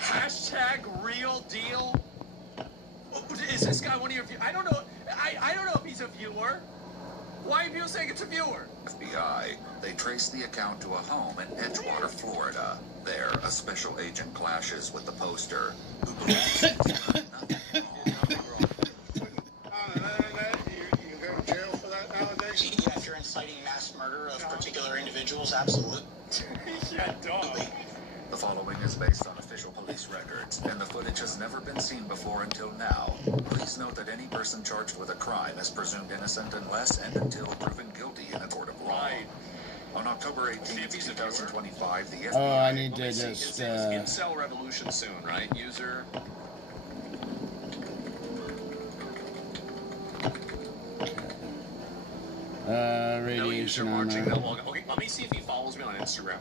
Hashtag real deal? Is this guy one of your viewers? I don't know. I don't know if he's a viewer. Why are people saying it's a viewer? FBI, they trace the account to a home in Edgewater, Florida. There, a special agent clashes with the poster, who believes he's done nothing wrong. You can go to jail for that nowadays? Yeah, if you're inciting mass murder of particular individuals, absolutely. Yeah, dog. The following is based on official police records, and the footage has never been seen before until now. Please note that any person charged with a crime is presumed innocent unless and until proven guilty in a court of law. Right. On October 18, 2025, the FBI... Oh, I need to It just, says Incel Revolution soon, right? User. radiation no on user marching. that. No, okay, let me see if he follows me on Instagram.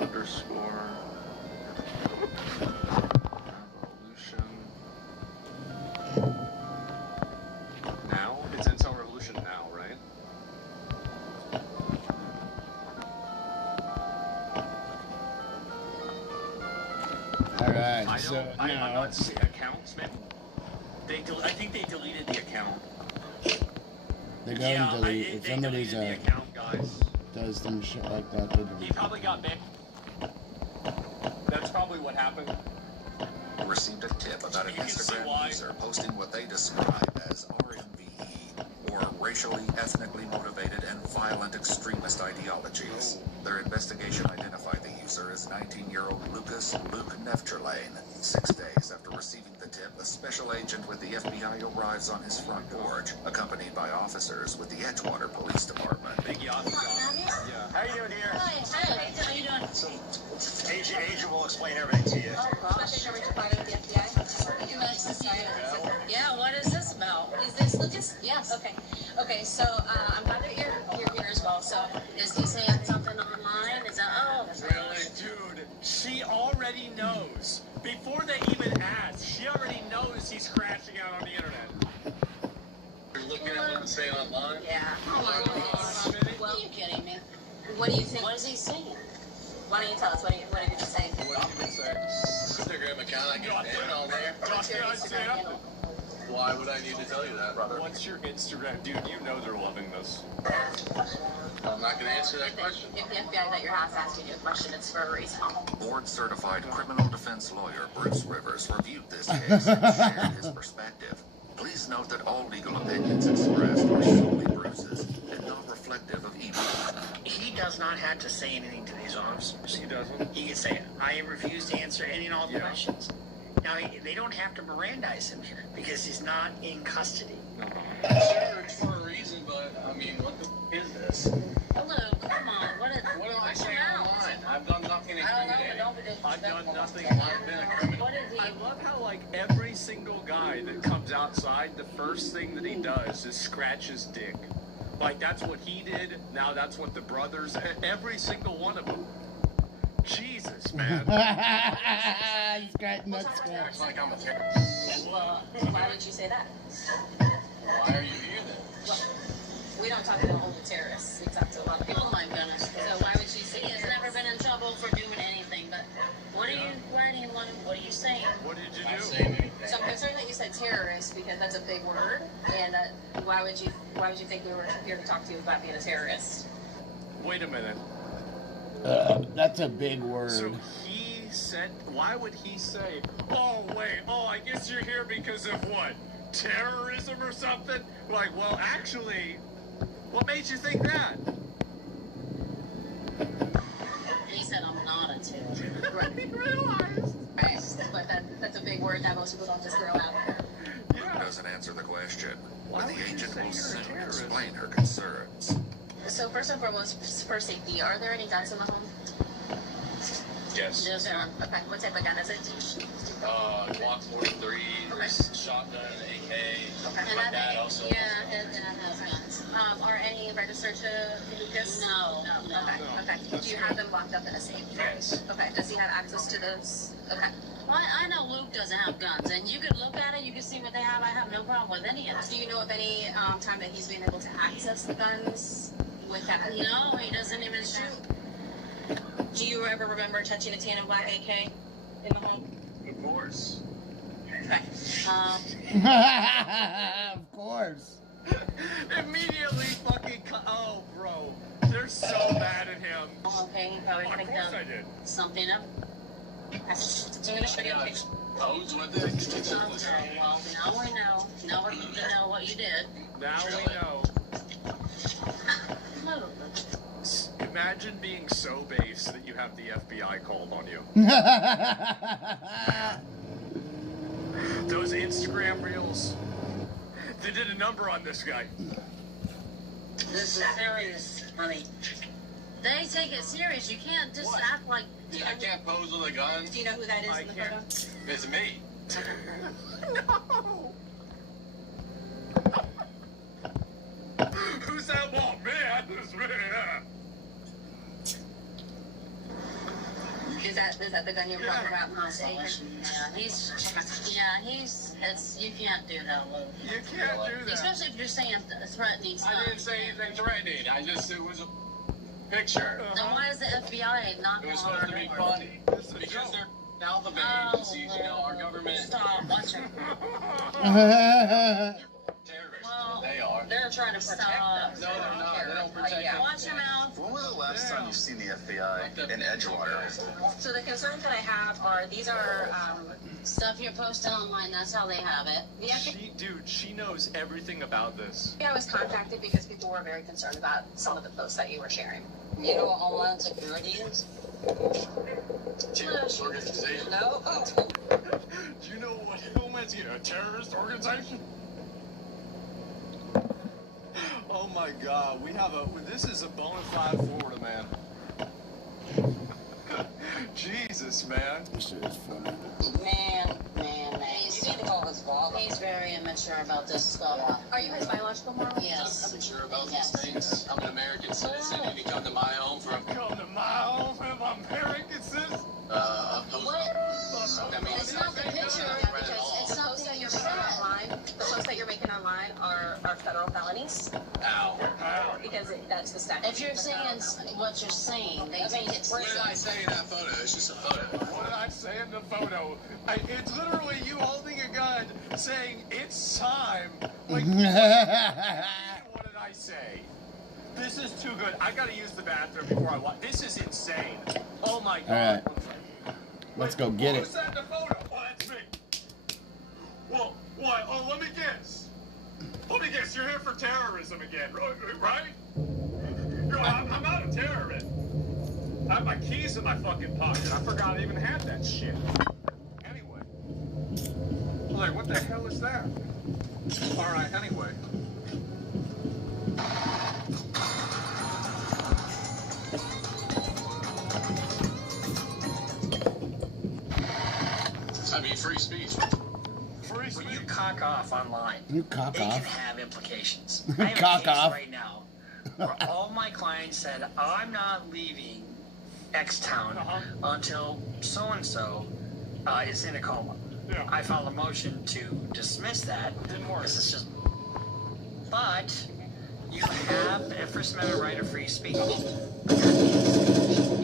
Underscore Revolution. Now? It's Incel Revolution now, right? Alright, so I'm now... not seeing accounts, maybe? I think they deleted the account. They go and delete. If somebody's the account, guys. does some shit like that, they delete. He probably got banned. That's probably what happened. Received a tip about an Instagram user posting what they describe as RMVE, or racially, ethnically motivated, and violent extremist ideologies. Their investigation identified the user as 19-year-old Luke Nefterlane. 6 days after receiving the tip, a special agent with the FBI arrives on his front porch, accompanied by officers with the Edgewater Police Department. Big yacht. Yeah. How you doing, dear? Hi, how you doing? So, Agent will explain everything to you. Special Agent Department of the FBI. You managed to see it. Yeah, what is this about? Is this Lucas? Yes. Okay, so I'm glad that you're here as well. So is he saying something online? Is that, oh, that's right. Really, dude, she already knows. Before they even ask, she already knows he's crashing out on the internet. You're looking at what I'm saying online? Yeah. Well, are you kidding me? What do you think? What is he saying? Why don't you tell us? What are you saying? What do you say? Instagram account, I can put it on there. What's your Instagram handle? Why would I need to tell you that, brother? What's your Instagram? Dude, you know they're loving this. I'm not going to answer that question. If the FBI is at your house asking you a question, it's for a reason. Board-certified criminal defense lawyer Bruce Rivers reviewed this case and shared his perspective. Please note that all legal opinions expressed are solely Bruce's and not reflective of either. He does not have to say anything to these officers. He doesn't? He can say, I refuse to answer any and all questions. Now, they don't have to Mirandize him here because he's not in custody. Sure, it's for a reason, but, I mean, what the f*** is this? Hello, come on. What am I saying online? I've done nothing incriminating. I've done nothing. I've been a criminal. I love how, like, every single guy that comes outside, the first thing that he does is scratch his dick. Like, that's what he did. Now that's what the brothers, every single one of them. Jesus, man. Scratch, not scratch. It's like I'm a terrorist. Well, why would you say that? Why are you here then? Well, we don't talk to only terrorists. We talk to a lot of people. Oh my goodness. So why would you say he has never been in trouble for doing anything? But what are you writing? What are you saying? What did you I'm do? saying anything. So I'm concerned that you said terrorist because that's a big word, and why would you think we were here to talk to you about being a terrorist? Wait a minute. That's a big word. So he said, why would he say, oh, wait, I guess you're here because of what? Terrorism or something? Like, well, actually, what made you think that? He said I'm not a terrorist. Right. He realized. Right. But that's a big word that most people don't just throw out there. Luke doesn't answer the question, Why but would the you agent say will you're a soon terrorist? explain her concerns. So first and foremost, for safety, are there any guns in the home? Yes. Yes, sir. Okay. What type of gun is it? Glock 43, shotgun, AK. Okay. My dad also. Yeah, and has guns. Are any registered to Lucas? No. Okay. Do you have them locked up in a safe? Yes. Okay. Does he have access to those? Okay. Well, I know Luke doesn't have guns, and you could look at it, you can see what they have. I have no problem with any of it. Do you know of any time that he's been able to access the guns with that? No, he doesn't even shoot. Do you ever remember touching a tan and black AK in the home? Of course. Okay. Of course. Immediately fucking oh, bro. They're so mad at him. Okay, you probably Of picked course up I did. something up. So I'm going to show you a picture. Pose with it. Okay, well, now we know. Now we know what you did. Now we know. Imagine being so base that you have the FBI called on you. Those Instagram reels. They did a number on this guy. This is serious, honey. They take it serious. You can't just act like... I can't pose with a gun. Do you know who that is in the photo? It's me. No! Who's that wall? Man, it's me. Is that the gun you were talking about? You can't do that, Luke. You can't do that. Especially if you're saying threatening stuff. I didn't say anything threatening. It was a picture. Then why is the FBI knocking It was on supposed our to be door? funny. Because they're Alabama agencies, you know, our government. Stop, watch it. Terrorists. Well, They are. they're trying to protect us. No, they're not. They don't protect us. Watch your mouth. When was the last time you've seen the FBI in Edgewater? So the concerns that I have are these are Stuff you're posting online, that's how they have it. She knows everything about this. I was contacted because people were very concerned about some of the posts that you were sharing. You know what Homeland Security is? Terrorist organization. No. Do you know what Homeland Security, a terrorist organization? Oh my God, this is a bona fide Florida man. Jesus, man. This is funny. Man. You need to call his father. He's very immature about this stuff. Are you his biological mom? Yes. I'm sure about these things. I'm an American citizen. If you come to my home for Come to my home if I'm American citizen? that means It's not the picture because it's not posts that you're making online. The posts that you're making online are federal felonies. Ow. Because that's the statute. If you're saying what you're saying, they take it What did I say in that photo? It's just a photo. What did I say in the photo? It's literally you holding a gun saying, it's time. Like, what did I say? This is too good. I gotta use the bathroom before I watch. This is insane. Oh my God. All right. Let's go get it. Who's that in the photo? Oh, that's me. Well, what? Oh, let me guess. You're here for terrorism again, right? I'm not a terrorist. I have my keys in my fucking pocket. I forgot I even had that shit. Anyway. I was like, what the hell is that? Alright, anyway. I mean, free speech. Free speech. When you cock off online, You cock it can off. have implications. I have Cock a case off. right now where all my clients said, I'm not leaving X town until so-and-so is in a coma. Yeah. I filed a motion to dismiss that. Didn't work. This is just... But you have a First Amendment right of free speech. You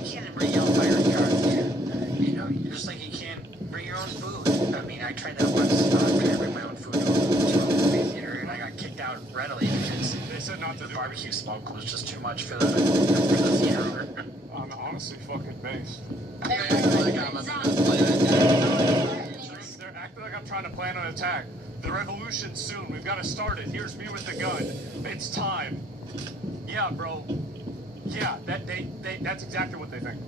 can't bring your own fire in your yard here. You know, just like you can't bring your own food. I mean, I tried that once. barbecue smoke was just too much for the theater. I'm honestly fucking based. They're acting like I'm trying to plan an attack. The revolution's soon. We've got to start it. Here's me with the gun. It's time. Yeah, bro. Yeah, that's exactly what they think.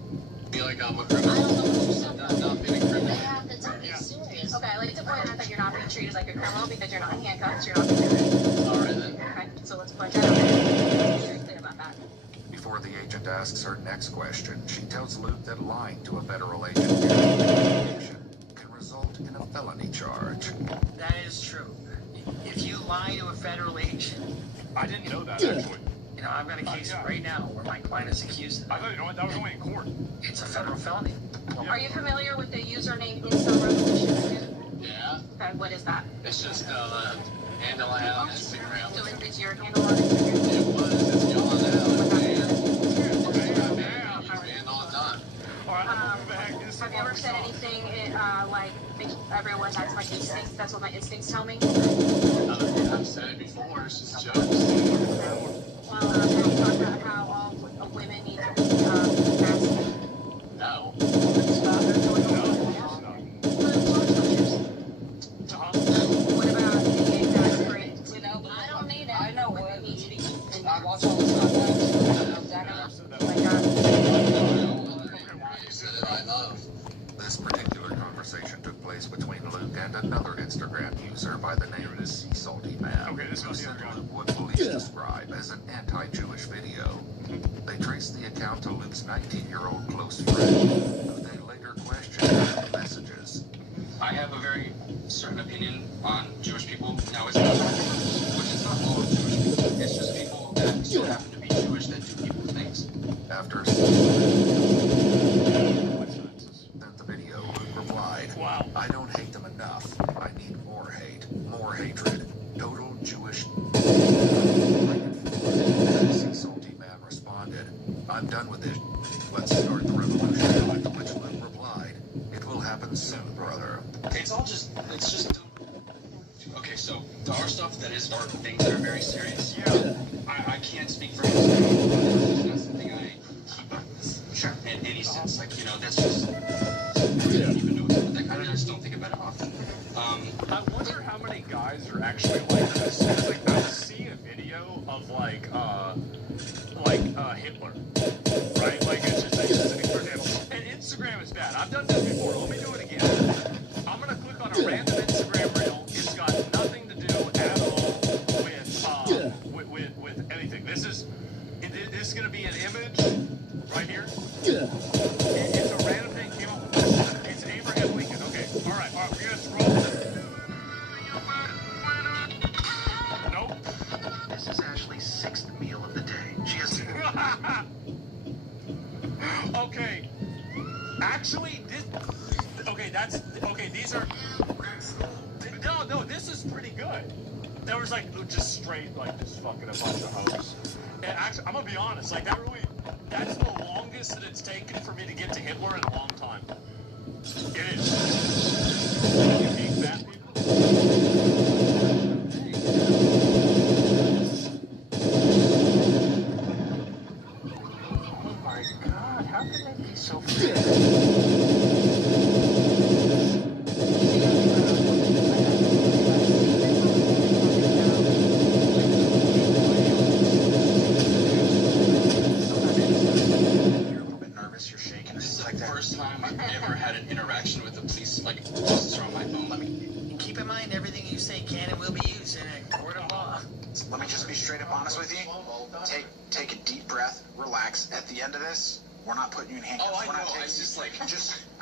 Feel like I'm a criminal. I don't know what you're saying. Not being a criminal. They have to take it serious. Okay, I like to point out that you're not being treated like a criminal because you're not in handcuffs, you're not being arrested. Alright then. Okay, so let's point that out. Be very clear about that. Before the agent asks her next question, she tells Luke that lying to a federal agent can result in a felony charge. That is true. If you lie to a federal agent... I didn't know that, actually. You know, I've got a case right now where my client is accused of... I thought, you know what, that was only in court. It's a federal felony. Are you familiar with the username Instant Revolution? Yeah. Okay, what is that? It's just handle I have on Instagram. So is your handle on Instagram? It was. It's gone now. It's banned all the time. Have you ever said anything like everyone that's my instincts? That's what my instincts tell me. I've said it before. It's just jokes. Well, have you talked about how all women need to be masculine? No. What about the exasperate? You know, I don't need it. I know what it needs to be. And I watch all the stuff. This particular conversation took place between Luke and another Instagram user by the name of Sea Salty Man, who sent Luke what police describe as an anti-Jewish video. They traced the account to Luke's 19-year-old close friend, who they later questioned about the messages. I have a very certain opinion on Jewish people. Now, it's not, which is not all Jewish people. It's just people that still happen to be Jewish that do evil things. After sent the video, Luke replied, "Wow, I don't hate them enough. I need more hate, more hatred. Total Jewish." Sea Salty Man responded, "I'm done with it. Let's start the revolution." To which Luke replied, "It will happen soon, brother." It's just. Okay, so there are stuff that are things that are very serious. Yeah. I can't speak for myself. It's not something I keep in any sense. Like, you know, that's just. I don't even know what to think. I just don't think about it often. I wonder how many guys are actually like this. It's like I see a video of Hitler, right? Like it's just an example. And Instagram is bad. I've done this before. Let me do it again. I'm gonna click on a random Instagram reel. It's got nothing to do at all with anything. This is gonna be an image right here. It's a random thing. Came up with it's Abraham Lincoln. Okay, all right. We're gonna scroll. Nope. This is Ashley's 6th meal of the day. She has... Okay. Actually, these are... No, this is pretty good. There was just straight, just fucking a bunch of hoes. And actually, I'm gonna be honest, that's the longest that it's taken for me to get to Hitler in a long time. It is. You hate fat people? Oh my god, how can they be so First time I've ever had an interaction with the police, just on my phone. Keep in mind, everything you say can and will be used in a court of law. Let me just be straight up honest with you. Take a deep breath, relax. At the end of this, we're not putting you in handcuffs. Oh, I we're not know.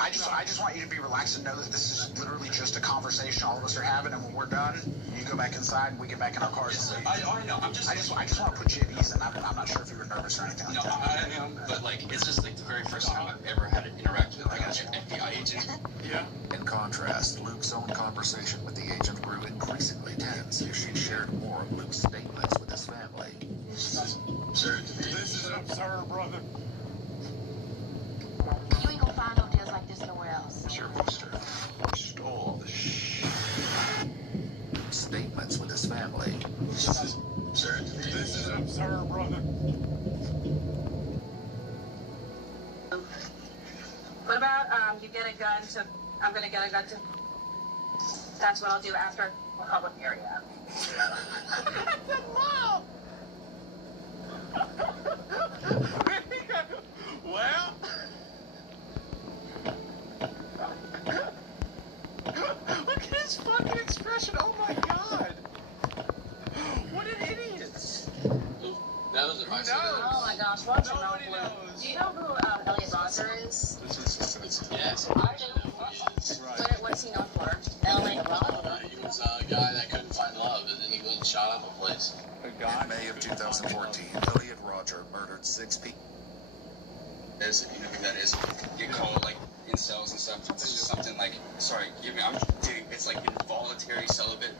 I just want you to be relaxed and know that this is literally just a conversation all of us are having, and when we're done, you go back inside and we get back in our cars. Yes, sir. I know. I just want to put you at ease, and I'm not sure if you were nervous or anything like that. I am, but it's just the very first time I've ever had an interaction with an FBI agent. Yeah. In contrast, Luke's own conversation with the agent grew increasingly tense as she shared more of Luke's statements with his family. This is absurd, brother. You ain't gonna find no deals like this nowhere else. Sure, Buster. Stole all the statements with his family. This is absurd. you get a gun to, I'm gonna get a gun to, that's what I'll do after a public area. Mom! Well, look at his fucking expression. Oh my god. What an idiot. Knows if I said Oh my gosh, watch him out. Do you know who Elliot Roger is? yes. I do. What's he known for? Elliot Roger. He was a guy that couldn't find love, and then he went and shot up a place. In May of 2014, Elliot Roger murdered 6 people. Is, you know who that is? You call it like incels and stuff. It's just something like, sorry, give me, it's like involuntary celibate.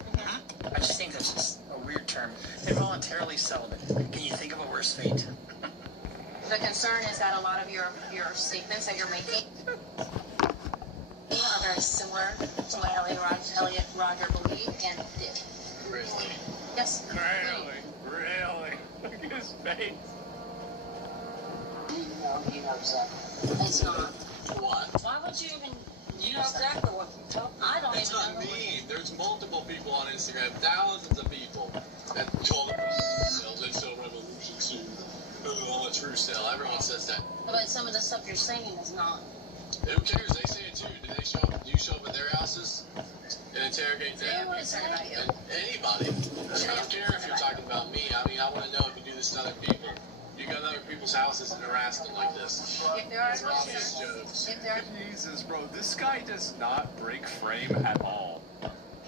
I just think that's just a weird term. Involuntarily celibate. Can you think of a worse fate? The concern is that a lot of your statements that you're making are very similar to what Elliot Roger believed and did. Really? Yes. Really? Look at his face. No, he knows that. It's not. What? Why would you even... You know exactly what you told me. I don't It's even not know. me. There's multiple people on Instagram, thousands of people that told themselves they sell revolution soon. Oh, true sell. Everyone says that. But some of the stuff you're saying is not. Who cares? They say it too. Do they show up? Do you show up at their houses and interrogate them? They wouldn't say about you. Anybody. I don't care if you're talking about me. I mean, I want to know if you do this to other people. You go to other people's houses and harass them like this. If there are It's obvious jokes. if there are Jesus, bro, this guy does not break frame at all.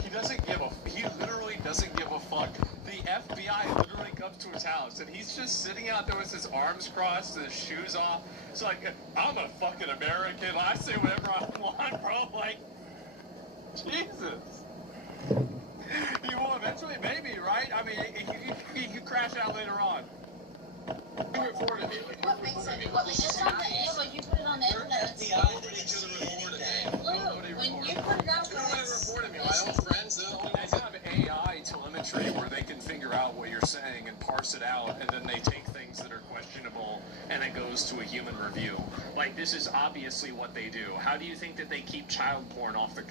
He literally doesn't give a fuck. The FBI literally comes to his house, and he's just sitting out there with his arms crossed and his shoes off. It's like, I'm a fucking American. I say whatever I want, bro. Like, Jesus. He will eventually, maybe, right? I mean, he could crash out later on. You reported me. what makes it but you put it on the internet. Nobody could have reported me. Look, when you put it out Who there, would have reported me? My own friends? They're the only They ones that have AI telemetry where they can figure out what you're saying and parse it out, and then they take things that are questionable and it goes to a human review. Like, this is obviously what they do. How do you think that they keep child porn off the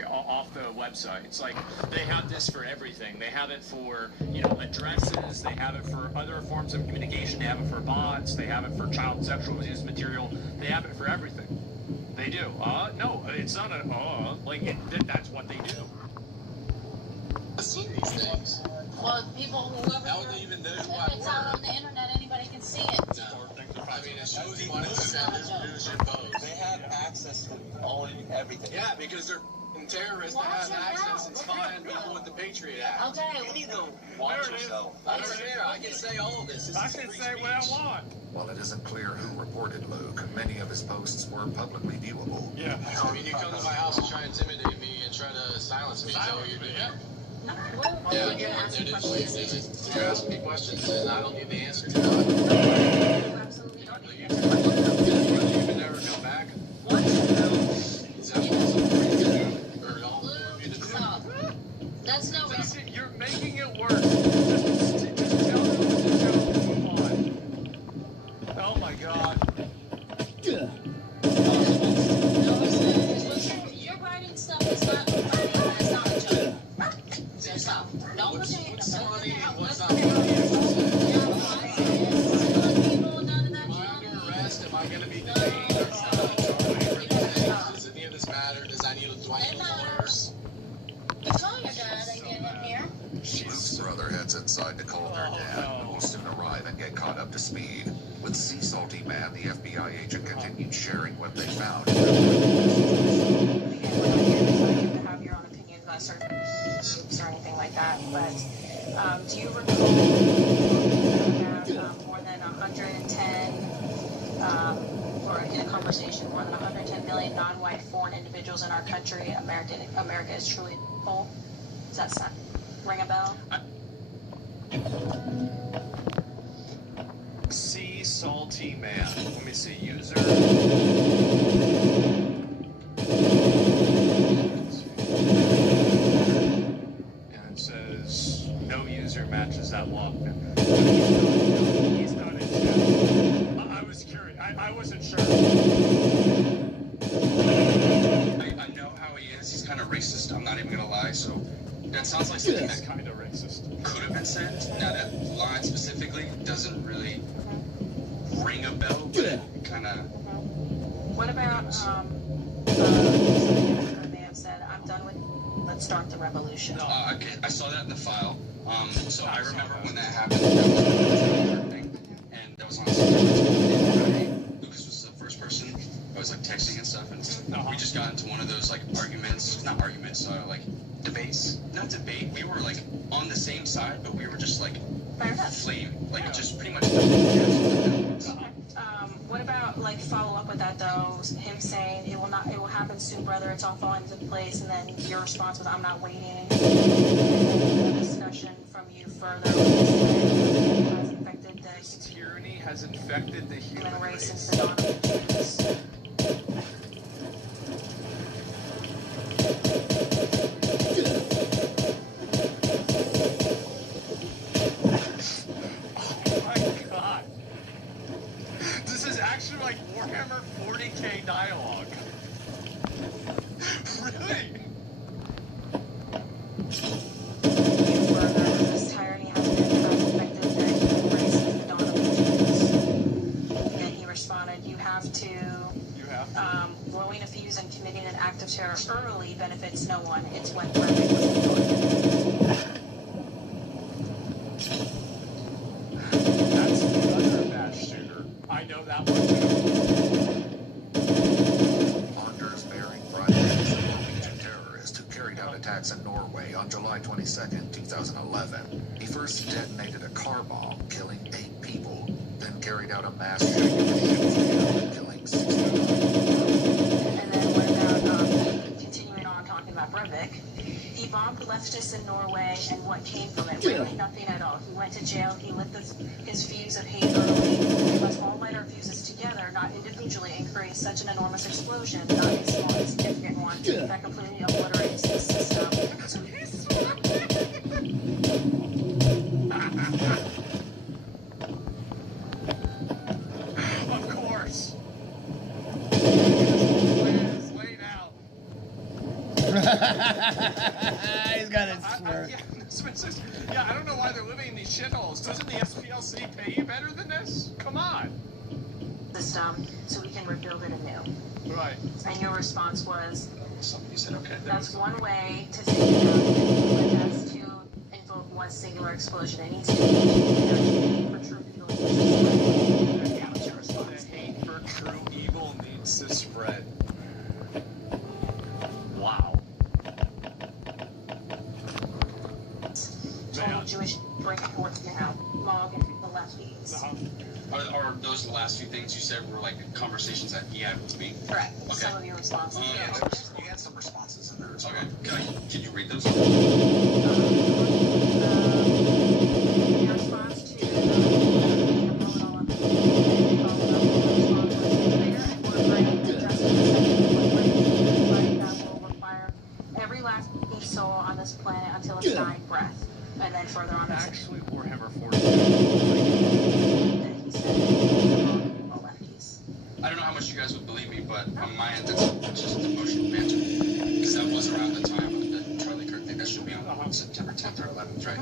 websites? Like, they have this for everything. They have it for, addresses. They have it for other forms of communication. They have it for bots. They have it for child sexual abuse material. They have it for everything. They do. No, it's not that's what they do. see these things. well, people, whoever, How would they even know who I if it's out were? on the internet, anybody can see it. No. I mean, it shows you on Instagram, there's your post. They have access to owning everything. Yeah, because they're terrorists that have access and spying people with the Patriot Act. Okay. You need to watch yourself. I don't care. I can say all of this. This I is can free say what I speech. want. While it isn't clear who reported Luke, many of his posts were publicly viewable. Yeah. I mean, you come to my house and try to intimidate me and try to silence me. Is that what you're doing? Yeah, You're asking questions. you're asking me questions and I don't need the answer to them. Absolutely not. You can never come back. What? Is that possible? Or all of you to do? Stop. That's no reason. You're making it worse. Just tell them what to do. Move on. Oh my god. No, you're writing stuff that's not a joke. So stop. Don't put your What's don't put funny your- and what's don't not put your- funny? People, none of that Am I shit. under arrest? Am I going to be detained or not? Does any of this matter? Do I need lawyers? Tell your dad I get him here. Luke's brother heads inside to call their dad, who will soon arrive and get caught up to speed. With Sea Salty Man, the FBI agent continued sharing what they found. Again, we're not here to have your own opinions on certain groups or anything like that, but do you recall that more than 110, or in a conversation, more than 110 million non-white foreign individuals in our country, America is truly full? Does that ring a bell? Sea Salty Man. Let me see. User. And it says no user matches that login. He's not in chat. I was curious. I wasn't sure. he is. He's kind of racist. I'm not even gonna lie. So that sounds like something that kind of racist could have been said. Now that line specifically doesn't really ring a bell, but it kind of. What about they have said, I'm done with, let's start the revolution. No, I saw that in the file. So I remember when that happened. That was thing, and that was on Lucas was the first person I was like texting and stuff, and we just got into one of those like arguments, not arguments, like debates. Not debate. We were like on the same side, but we were just like flame, like just pretty much. What about like follow up with that though? Him saying it will happen soon, brother. It's all falling into place, and then your response was, "I'm not waiting." The discussion from you further has affected the tyranny has infected the human race since the dawn of the Jews. Actually, like Warhammer 40k dialogue. Really? This tyranny has affected the human race since the dawn of the Jews. And he responded, "You have to. Blowing a fuse and committing an act of terror early benefits no one. It's when Brevik was That's another mass shooter. I know that one too. Anders Behring Breivik is a Norwegian terrorist who carried out attacks in Norway on July 22nd, 2011. He first detonated a car bomb, killing 8 people, then carried out a mass shooting, killing 69. And then what about, continuing on talking about Breivik, he bombed leftists in Norway, and what came from it? Really nothing at all. He went to jail, he lit his fuse of hate early. We must all light our fuses together, not individually, and create such an enormous explosion, not a small, insignificant one, that completely obliterates the system. So Of course. Laid out. He's got it slurred. Yeah, I don't know why they're living in these shitholes. Doesn't the SPLC pay you better than this? Come on. system, so we can rebuild it anew. Right. And your response was, something you said, okay. That's one way to take it out, but that's to invoke one singular explosion. It needs to be for true evil. That was your response. The hate for true evil needs to spread. Wow. Total Jewish break forth now. Log and the lefties. Are those the last few things you said were like conversations that he had with me? Correct. Okay. Some of your responses. You had some responses in there as well. Okay. Can you read those? Your response to every last soul on this planet until its dying breath. And then further on, actually Warhammer 40. I don't know how much you guys would believe me, but on my end, that's just emotional banter. Because that was around the time of the Charlie Kirk thing. That should be on September 10th or 11th, right?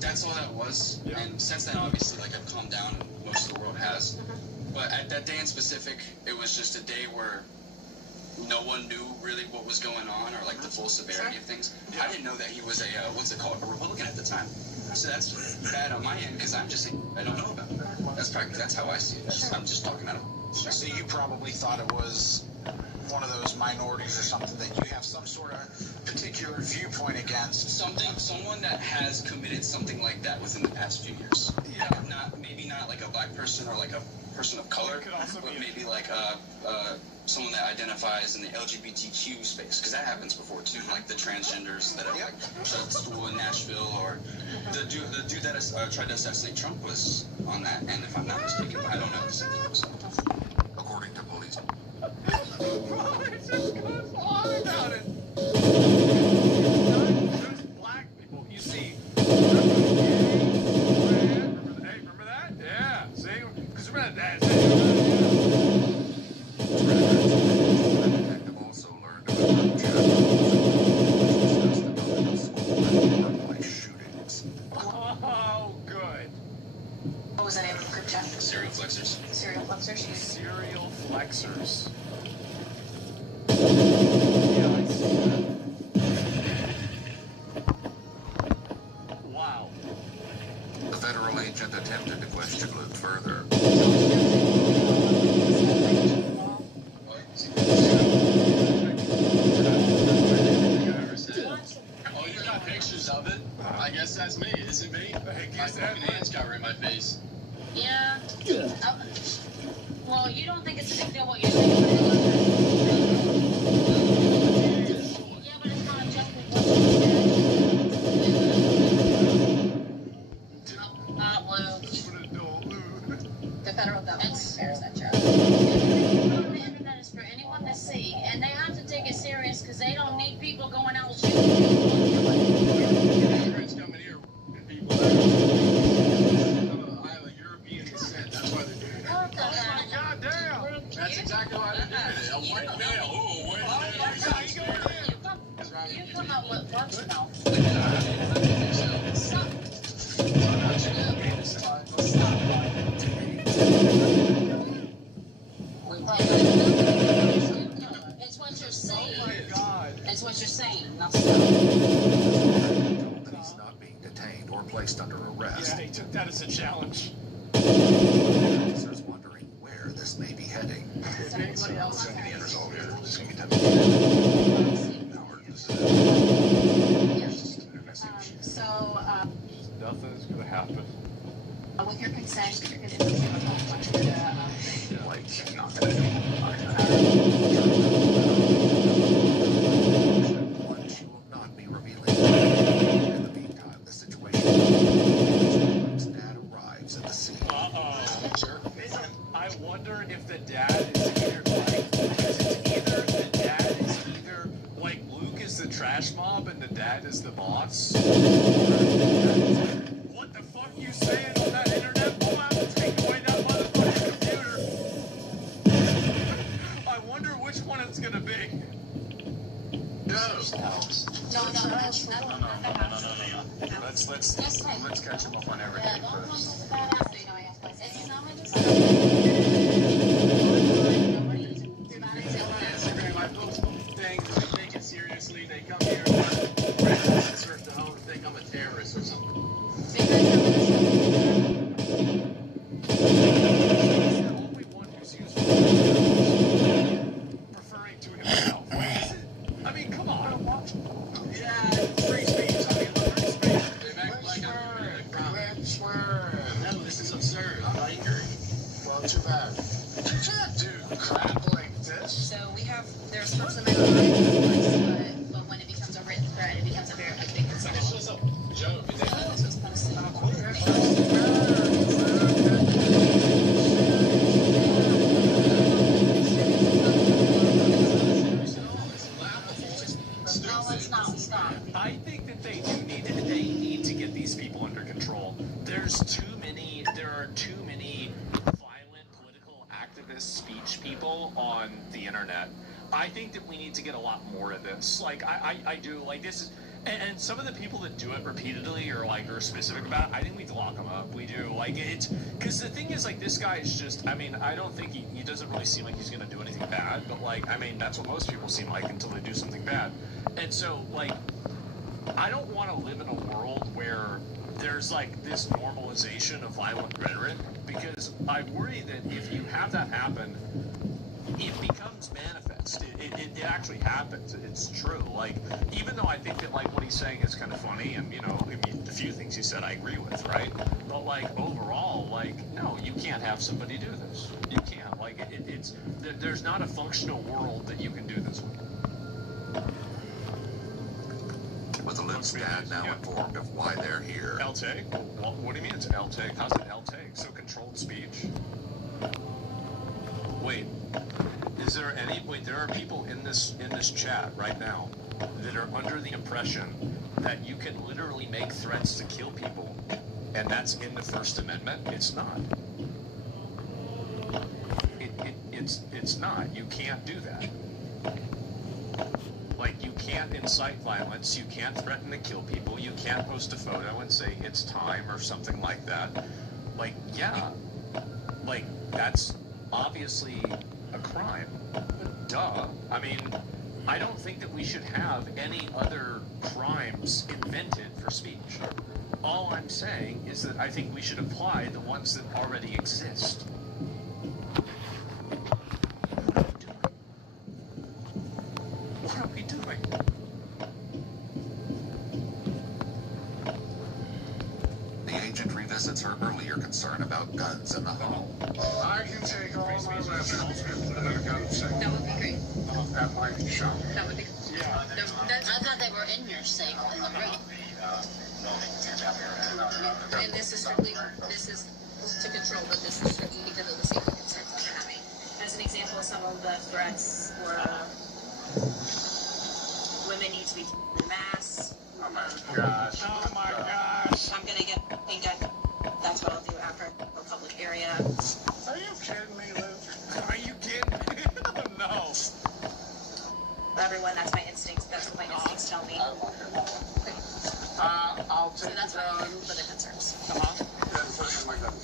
That's all that was. And since then, obviously, like I've calmed down, and most of the world has. But at that day in specific, it was just a day where no one knew really what was going on or like the full severity of things. I didn't know that he was a what's it called, a Republican at the time. So that's bad on my end because I'm just I don't know about it. That's how I see it. I'm just talking out of. So you probably thought it was one of those minorities or something that you have some sort of particular viewpoint against. Someone that has committed something like that within the past few years. Yeah. Maybe not like a black person or like a person of color, but maybe like someone that identifies in the LGBTQ space, because that happens before too, like the transgenders that have like shut school in Nashville, or the dude that tried to assassinate Trump was on that, and if I'm not mistaken, but I don't know the same thing. So. According to police. Bro, it just goes on about it. There's black people. You see, remember that? Yeah. See? Because remember that. The detective also learned about flexors. Wow. The federal agent attempted to question Luke further. Oh, you got pictures of it? I guess that's me. Is it me? My fucking hand's covering my face. Yeah. Well, you don't think it's a big deal what you're saying. Yeah, but it's not just what not Luke. The federal government bears that charge. On the internet is for anyone to see, and they have to take it serious because they don't need people going out shooting people. Immigrants coming here, people. I have a European descent. That's why they're doing it. What the hell? God damn! That's exactly why they're doing it. A white male. Oh, white male. You come out with works now. It's what you're saying. Oh my God. It's what you're saying. He's not being detained or placed under arrest. Yeah, he took that as a challenge. Officers wondering where this may be heading. If anybody else has any resolve here, this can be done. So, Nothing's gonna happen. with your consent, you're going to One she will not be revealing. In the meantime, the situation Luke's dad arrives at the scene. I wonder if the dad is either like, because it's either the dad is either like Luke is the trash mob and the dad is the boss. What the fuck you saying on that internet? Pull out and take away that motherfucking computer. I wonder which one it's gonna be. Let's catch him up on everything first. Instagram, I post things, they take it seriously, they come here, and search the home and think I'm a terrorist or something. The only one who's useful referring to himself. What is it? I mean, come on. Yeah, free speech. I mean, free speech. They act like I'm doing a crime. No, this is absurd. I'm angry. Well, too bad. You can't do crap like this. So we have, there's First Amendment rights, but when it becomes a written threat, it becomes a big concern. It's just a joke. It's posted on I think that they need to get these people under control. There are too many violent political activist speech people on the internet. I think that we need to get a lot more of this. Like I do, like this is, and some of the people that do it repeatedly or like are specific about it, I think we need to lock them up. We do, like it's, because the thing is, like, this guy is just, I mean, I don't think he doesn't really seem like he's gonna do anything bad, but like, I mean, that's what most people seem like until they do something bad. And so, like, I don't want to live in a world where there's like this normalization of violent rhetoric, because I worry that if you have that happen, it becomes manifest. It actually happens. It's true. Like, even though I think that like what he's saying is kind of funny, and you know, I mean, the few things he said I agree with, right? But like overall, like, no, you can't have somebody do this. You can't. Like, there's not a functional world that you can do this with. With Luke's dad now informed of why they're here. LTAG? What do you mean it's LTAG? How's it LTAG? So controlled speech? Wait, there are people in this chat right now that are under the impression that you can literally make threats to kill people, and that's in the First Amendment. It's not. It's not. You can't do that. Like, you can't incite violence, you can't threaten to kill people, you can't post a photo and say it's time or something like that. Like, yeah, like, that's obviously a crime. Duh. I mean, I don't think that we should have any other crimes invented for speech. All I'm saying is that I think we should apply the ones that already exist. What are we doing? The agent revisits her earlier concern about guns in the home. I can take all my weapons and put them in a gun safe. That would be great. That might be shot. That would be. Yeah. I thought they were in your safe in the room. And this is strictly, this is to control, but this is strictly because of the safety concerns that you're having. As an example, some of the threats were women need to be masks. Oh my gosh. Oh my gosh. I'm gonna get, that's what I'll do after a public area. Are you kidding me, Luke? Are you kidding me? No. Everyone, that's my instincts. That's what my instincts tell me. I'll take So that's the why gun. for the concerns. Then put it in my gun.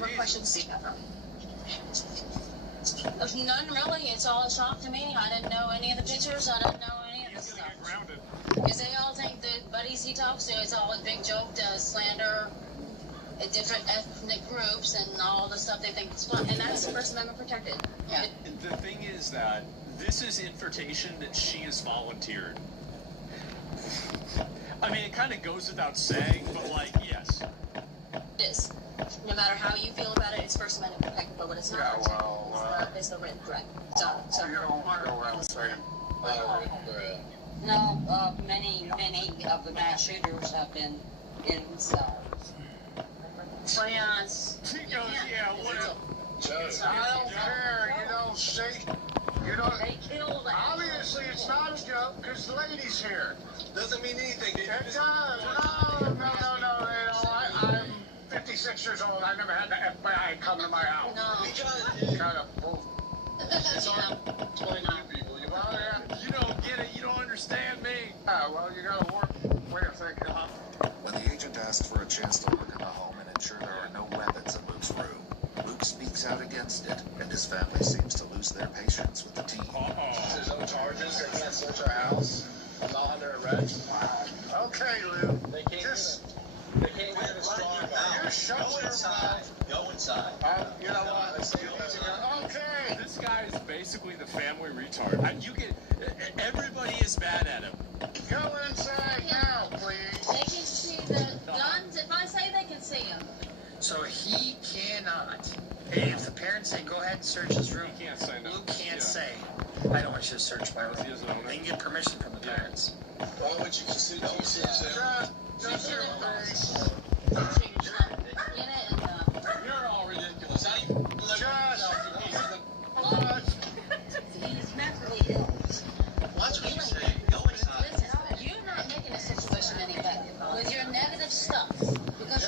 What questions do you have? None really. It's all a shock to me. I didn't know any of the pictures. I didn't know any of the stuff. Because they all think the buddies he talks to, it's all a big joke to slander different ethnic groups and all the stuff they think is fun. And that's First Amendment protected. Yeah. The thing is that this is information that she has volunteered. I mean, it kind of goes without saying, but like, yes. It is. No matter how you feel about it, it's First Amendment protected. But what it's not protected is the written threat. So You don't want to go around saying, No, many of the mass shooters have been inside. Well, yeah, it's... Yeah, whatever. I don't care, you don't see. You don't. They killed Obviously, it's not a joke because the lady's here. Doesn't mean anything. It does. No. I'm 56 years old. I never had the FBI come to my house. No. Kind of bull. It's our 29 people. You don't get it. You don't understand me. Yeah, well, you got to work way of thinking. When the agent asks for a chance to look in the home and ensure there are no weapons in Luke's room, Luke speaks out against it, and his family seems to lose their patience with the team. There's no charges. They can't search our house. I'm not under arrest. Okay, Lou. They can't get a strong You shut your mouth. Go inside. You know what? Okay. This guy is basically the family retard. Everybody is mad at him. Go inside now, please. They can see the guns. If I say they can see them. So he cannot. If the parents say, go ahead and search his room, He can't say no. Luke can't say, I don't want you to search my room. They can get permission from the parents. Why would you consider yourself? Just your face. Get it? And, You're all ridiculous. How do you he's mentally ill. Watch what you say. Go inside. Listen, you're not making the situation any better with your negative stuff. Because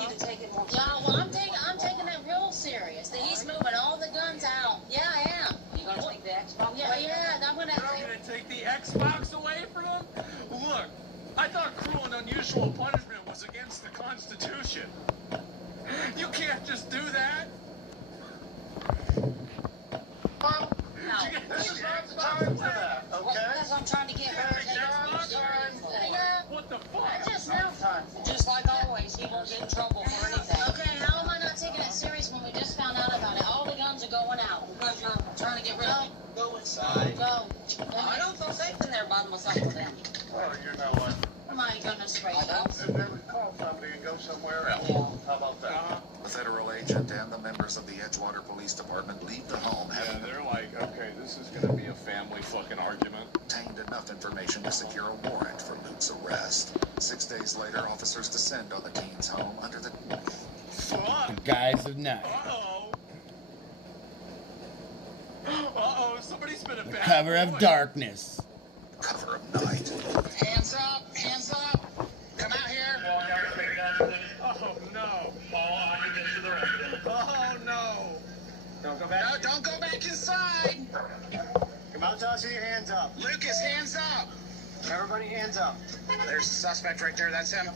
you need to take it more. Yeah, well, I'm taking it real serious. That he's moving all the guns out. Yeah, I am. You gonna take the Xbox? Yeah, I'm gonna. You're going to take the Xbox away from him? Look, I thought cruel and unusual punishment was against the Constitution. You can't just do that. Well, this is not the time for that, okay? Because I'm trying to get her. What the fuck? I just know. Just like always, he won't get in trouble for anything. Okay, how am I not taking it serious when we just found out about it? All the guns are going out because you're trying to get rid of them. Go inside. Go. I don't feel safe in there by myself with them. Well, you know what? My goodness gracious. If they would call somebody and go somewhere else. How about that? The federal agent and the members of the Edgewater Police Department leave the home Yeah, having they're like, okay, this is going to be a family fucking argument. obtained enough information to secure a warrant for Luke's arrest. 6 days later, officers descend on the teen's home under the Fuck! Guys of night. Uh-oh. Uh-oh, somebody's been a bad Cover of boy. darkness. cover of night. Hands up! Hands up! Come out here! Oh, no. Oh, no. Don't go back. No, don't go back inside! Come out, Dusty, hands up. Lucas, hands up! Everybody, hands up. There's the suspect right there, that's him.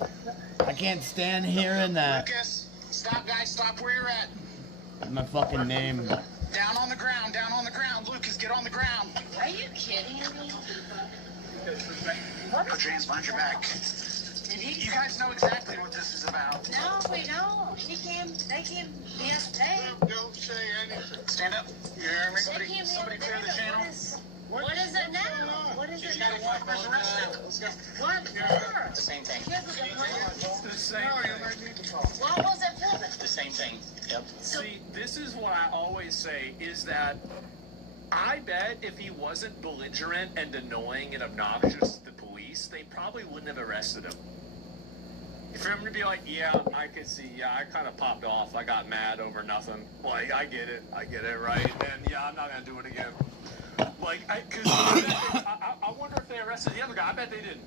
I can't stand hearing that. Lucas, stop, guys, stop where you're at. My fucking name. Down on the ground, Lucas, get on the ground. Are you kidding me? Put your hands behind your back. You guys know exactly what this is about. No, we don't. They can't be us paid. Don't say anything. Stand up. You hear me? Somebody clear the channel. What is it now? What is it now? What for? The same thing. The same thing. What was it for? The same thing. Yep. See, this is what I always say, is that I bet if he wasn't belligerent and annoying and obnoxious to the police, they probably wouldn't have arrested him. For him to be like, yeah, I could see, yeah, I kind of popped off, I got mad over nothing. Like, I get it, right? And yeah, I'm not going to do it again. Like, I wonder if they arrested the other guy. I bet they didn't.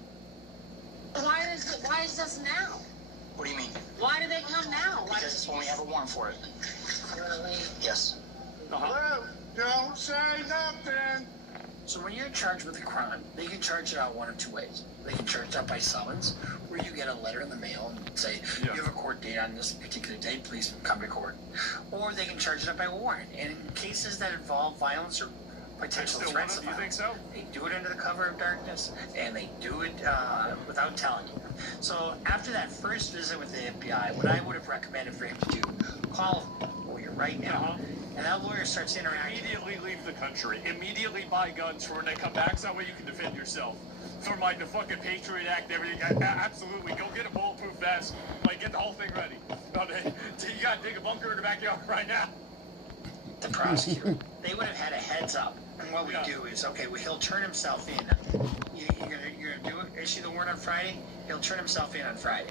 Why is this now? What do you mean? Why do they come now? Because it's when we have a warrant for it. Really? Yes. Well, don't say nothing. So when you're charged with a crime, they can charge it out one of two ways. They can charge it out by summons, where you get a letter in the mail and say, you have a court date on this particular date, please come to court. Or they can charge it out by warrant. And in cases that involve violence or potential threats of violence, you think so? they do it under the cover of darkness, and they do it without telling you. So after that first visit with the FBI, what I would have recommended for him to do, call a lawyer right now, and that lawyer starts interacting. Immediately leave the country. Immediately buy guns for when they come back, so that way you can defend yourself. From like the fucking Patriot Act and everything. Absolutely. Go get a bulletproof vest. Like, get the whole thing ready. You gotta dig a bunker in the backyard right now. The prosecutor, they would have had a heads up. And what we do is, okay, well, he'll turn himself in. You're gonna issue the warrant on Friday. He'll turn himself in on Friday.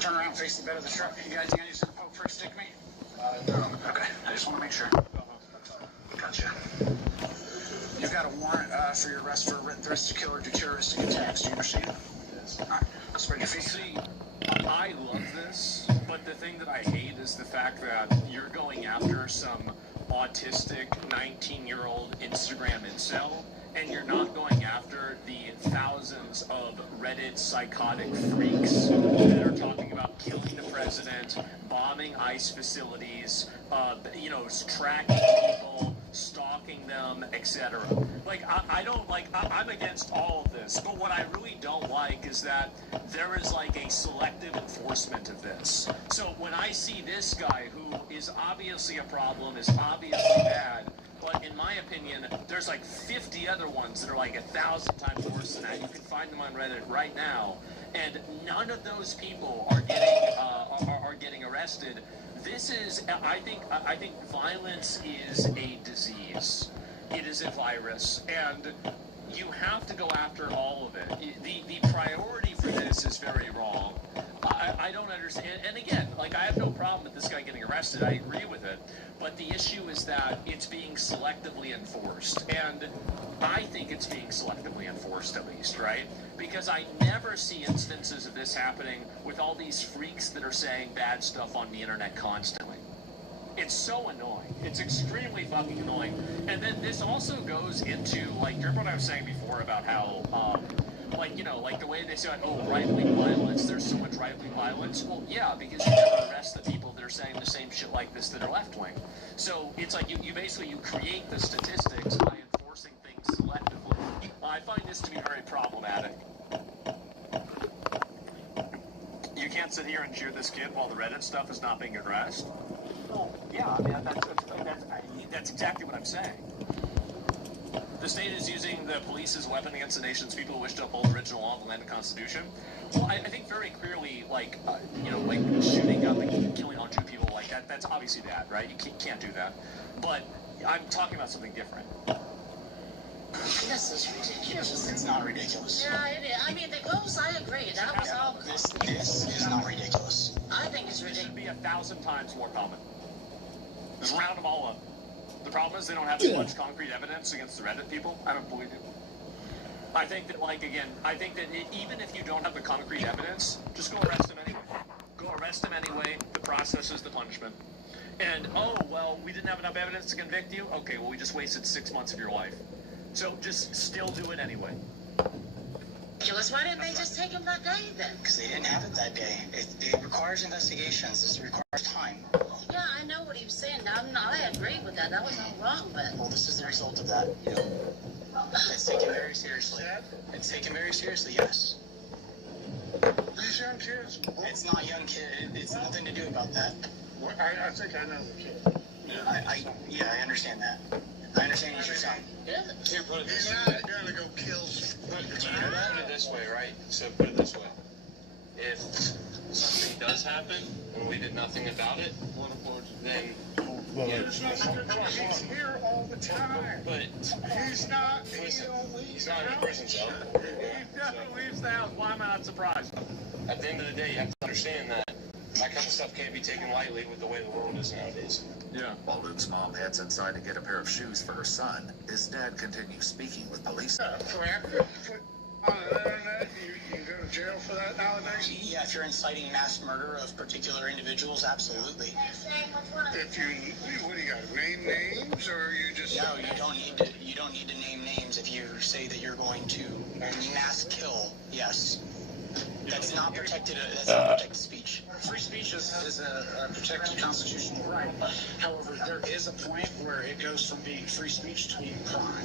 Turn around, face the bed of the truck. You guys got any sort of poke for a stick me? No. Okay, I just want to make sure. Gotcha. You've got a warrant for your arrest for written threats to kill or do terroristic attacks. Do you understand? Yes. All right, spread your feet. See, I love this, but the thing that I hate is the fact that you're going after some autistic 19-year-old Instagram incel, and you're not going after the thousands of Reddit psychotic freaks that are talking about killing the president, bombing ICE facilities, tracking people, stalking them, etc. Like, I'm against all of this, but what I really don't like is that there is like a selective enforcement of this. So when I see this guy who is obviously a problem, is obviously bad, but in my opinion, there's like 50 other ones that are like 1,000 times worse than that. You can find them on Reddit right now, and none of those people are getting arrested. This is, I think violence is a disease. It is a virus, and you have to go after all of it. The priority for this is very wrong. I don't understand. And again, like, I have no problem with this guy getting arrested. I agree with it. But the issue is that it's being selectively enforced. And I think it's being selectively enforced, at least, right? Because I never see instances of this happening with all these freaks that are saying bad stuff on the internet constantly. It's so annoying. It's extremely fucking annoying. And then this also goes into, like, remember what I was saying before about how, like the way they say, oh, right-wing violence, there's so much right-wing violence. Well, yeah, because you never arrest the people that are saying the same shit like this that are left-wing. So it's like you basically create the statistics by enforcing things selectively. I find this to be very problematic. You can't sit here and cheer this kid while the Reddit stuff is not being addressed. Well, yeah, I mean, that's exactly what I'm saying. The state is using the police as a weapon against the nation's people who wish to uphold original law of the land and constitution. Well, I think very clearly, like shooting up and killing on two people, like that's obviously bad, right? You can't do that. But I'm talking about something different. This is ridiculous. It's not ridiculous. Yeah, it is. I mean, the ghost, I agree. That was all. This is not ridiculous. I think it's ridiculous. It should be 1,000 times more common. Just round them all up. The problem is they don't have as much concrete evidence against the Reddit people. I don't believe you. I think that, even if you don't have the concrete evidence, just go arrest them anyway. Go arrest them anyway. The process is the punishment. And, oh, well, we didn't have enough evidence to convict you? Okay, well, we just wasted 6 months of your life. So just still do it anyway. Why didn't they just take him that day then? Because they didn't have it that day. It requires investigations. It requires time. Yeah, I know know what he was saying. I agree with that. That was not wrong, but... Well, this is the result of that. It's taken very seriously. It's taken very seriously, yes. These young kids. It's not young kid. It's nothing to do about that. I think I know the kid. I understand that. I understand what you're saying. Here, put it this He's way. not gonna go kill. Put it this way, right? So put it this way. If something does happen and we did nothing about it, then He's here all the time. But He's not. he's not in the prison cell. He never leaves the house. Why am I not surprised? At the end of the day, you have to understand that kind of stuff can't be taken lightly with the way the world is nowadays. Yeah. While Luke's mom heads inside to get a pair of shoes for her son, his dad continues speaking with police. For after on the internet, you can go to jail for that nowadays. Yeah, if you're inciting mass murder of particular individuals, absolutely. If you, what do you got? Name names, or you just? No, you don't need to. You don't need to name names if you say that you're going to mass kill. Yes. That's not protected. That's not protected speech. Free speech is a protected constitutional right. However, there is a point where it goes from being free speech to being crime.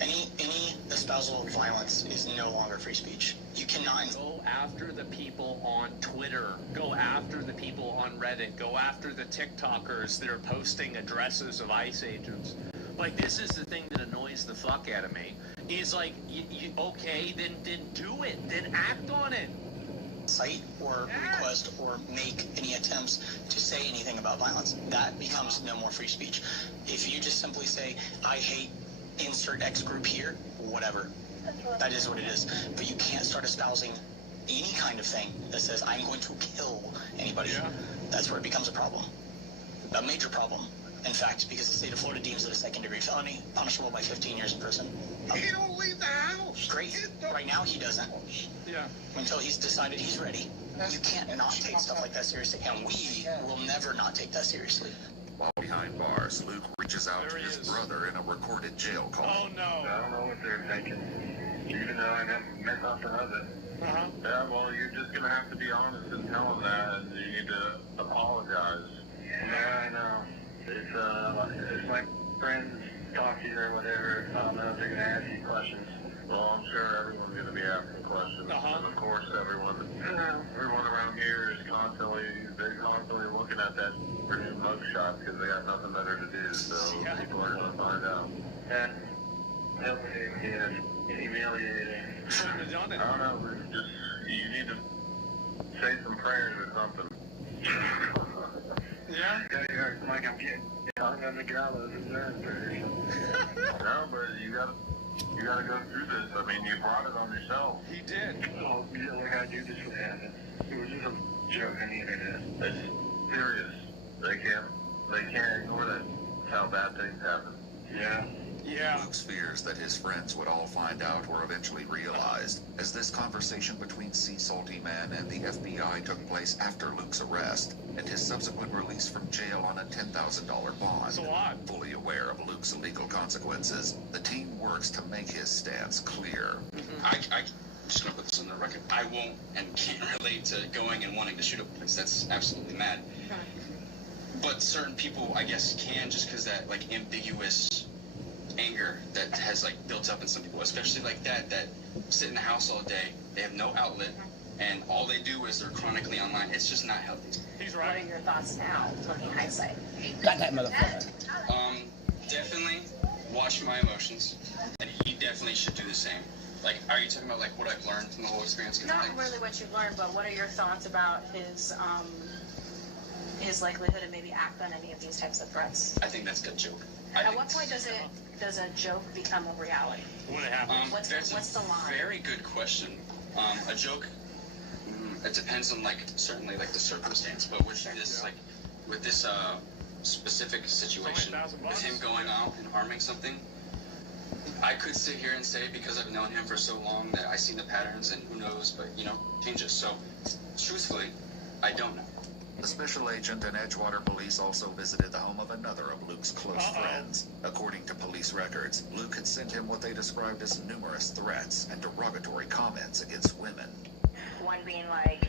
Any espousal of violence is no longer free speech. You cannot go after the people on Twitter. Go after the people on Reddit. Go after the TikTokers that are posting addresses of ICE agents. Like, this is the thing that annoys the fuck out of me. Is like, okay, then do it. Then act on it. Cite or request or make any attempts to say anything about violence. That becomes no more free speech. If you just simply say, I hate insert X group here, whatever. That is what it is. But you can't start espousing any kind of thing that says, I'm going to kill anybody. Yeah. That's where it becomes a problem. A major problem. In fact, because the state of Florida deems it a second-degree felony, punishable by 15 years in prison. He don't leave the house. Great. Right now he doesn't. Yeah. Until he's decided he's ready. You can't not take stuff like that seriously, and we will never not take that seriously. While behind bars, Luke reaches out to his brother in a recorded jail call. Oh no. I don't know what they're thinking. Even though I never meant nothing of it. Yeah, well, you're just gonna have to be honest and tell them that, and you need to apologize. Yeah, I know. It's my friends talk to you or whatever. I don't know if they're gonna ask you questions. Well, I'm sure everyone's gonna be asking questions. And of course, everyone around here is constantly looking at that for new mug shots because they got nothing better to do. So people are gonna find out. And humiliating. I don't know. You need to say some prayers or something. Yeah? It's like I'm getting hung on the gallows and No, but you gotta go through this. I mean, you brought it on yourself. He did. Oh, you don't know how to do this would happen. It was just a joke on the internet. It's serious. They can't ignore that. That's how bad things happen. Yeah. Yeah. Luke's fears that his friends would all find out were eventually realized, as this conversation between Sea Salty Man and the FBI took place after Luke's arrest and his subsequent release from jail on a $10,000 bond. That's a lot. Fully aware of Luke's legal consequences, the team works to make his stance clear. I'm just going to put this on the record. I won't and can't relate to going and wanting to shoot a place. That's absolutely mad. But certain people, I guess, can, just because that, like, ambiguous anger that has, like, built up in some people, especially like that sit in the house all day. They have no outlet, and all they do is they're chronically online. It's just not healthy. He's right. What are your thoughts now, looking hindsight? Got that motherfucker. Definitely watch my emotions, and he definitely should do the same. Like, are you talking about, like, what I've learned from the whole experience? Not really what you've learned, but what are your thoughts about his likelihood to maybe act on any of these types of threats? I think that's a joke. At what point does a joke become a reality? When it happens. What's the line? Very good question. A joke, it depends on, like, certainly, like, the circumstance, but with this, like, with this specific situation, with him going out and harming something, I could sit here and say, because I've known him for so long, that I see the patterns, and who knows, but, you know, changes. So, truthfully, I don't know. The special agent and Edgewater police also visited the home of another of Luke's close friends. According to police records, Luke had sent him what they described as numerous threats and derogatory comments against women. One being like,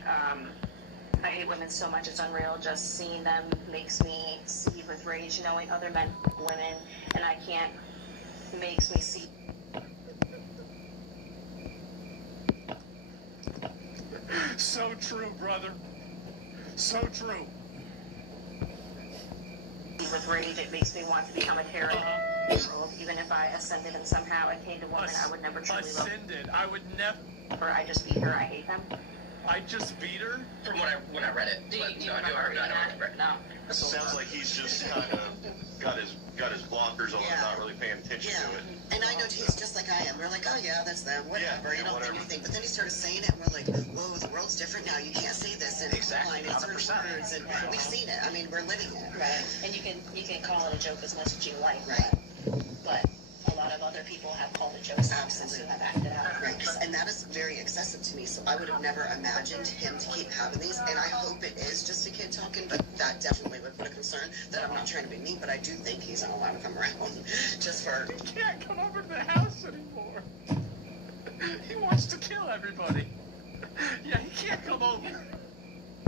I hate women so much, it's unreal. Just seeing them makes me seethe with rage, knowing other men, women, and I can't, makes me see. So true, brother. So true. With rage, it makes me want to become a terrorist. Even if I ascended and somehow attained a woman, I would never truly love. Ascended. I would never. Or I just beat her. I hate them. I just beat her? From when I read it. Do you I don't remember. No. Sounds like he's just kind of got his blockers on and not really paying attention to it. And I know he's just like I am. We're like, oh yeah, that's them, whatever. You don't think anything. But then he started saying it, and we're like, whoa, the world's different now. You can't say this in Exactly, line. It's words, and we've seen it. I mean, we're living it. Right. And you can call it a joke as much as you like. Right. But a lot of other people have called it jokes. Absolutely. Have acted out. Right. And that is very excessive to me. So I would have never imagined him to keep having these. And I hope it is just a kid talking, but that definitely would put a concern that I'm not trying to be mean, but I do think he's not allowed to come around just for. He can't come over to the house anymore. He wants to kill everybody. Yeah, he can't come over.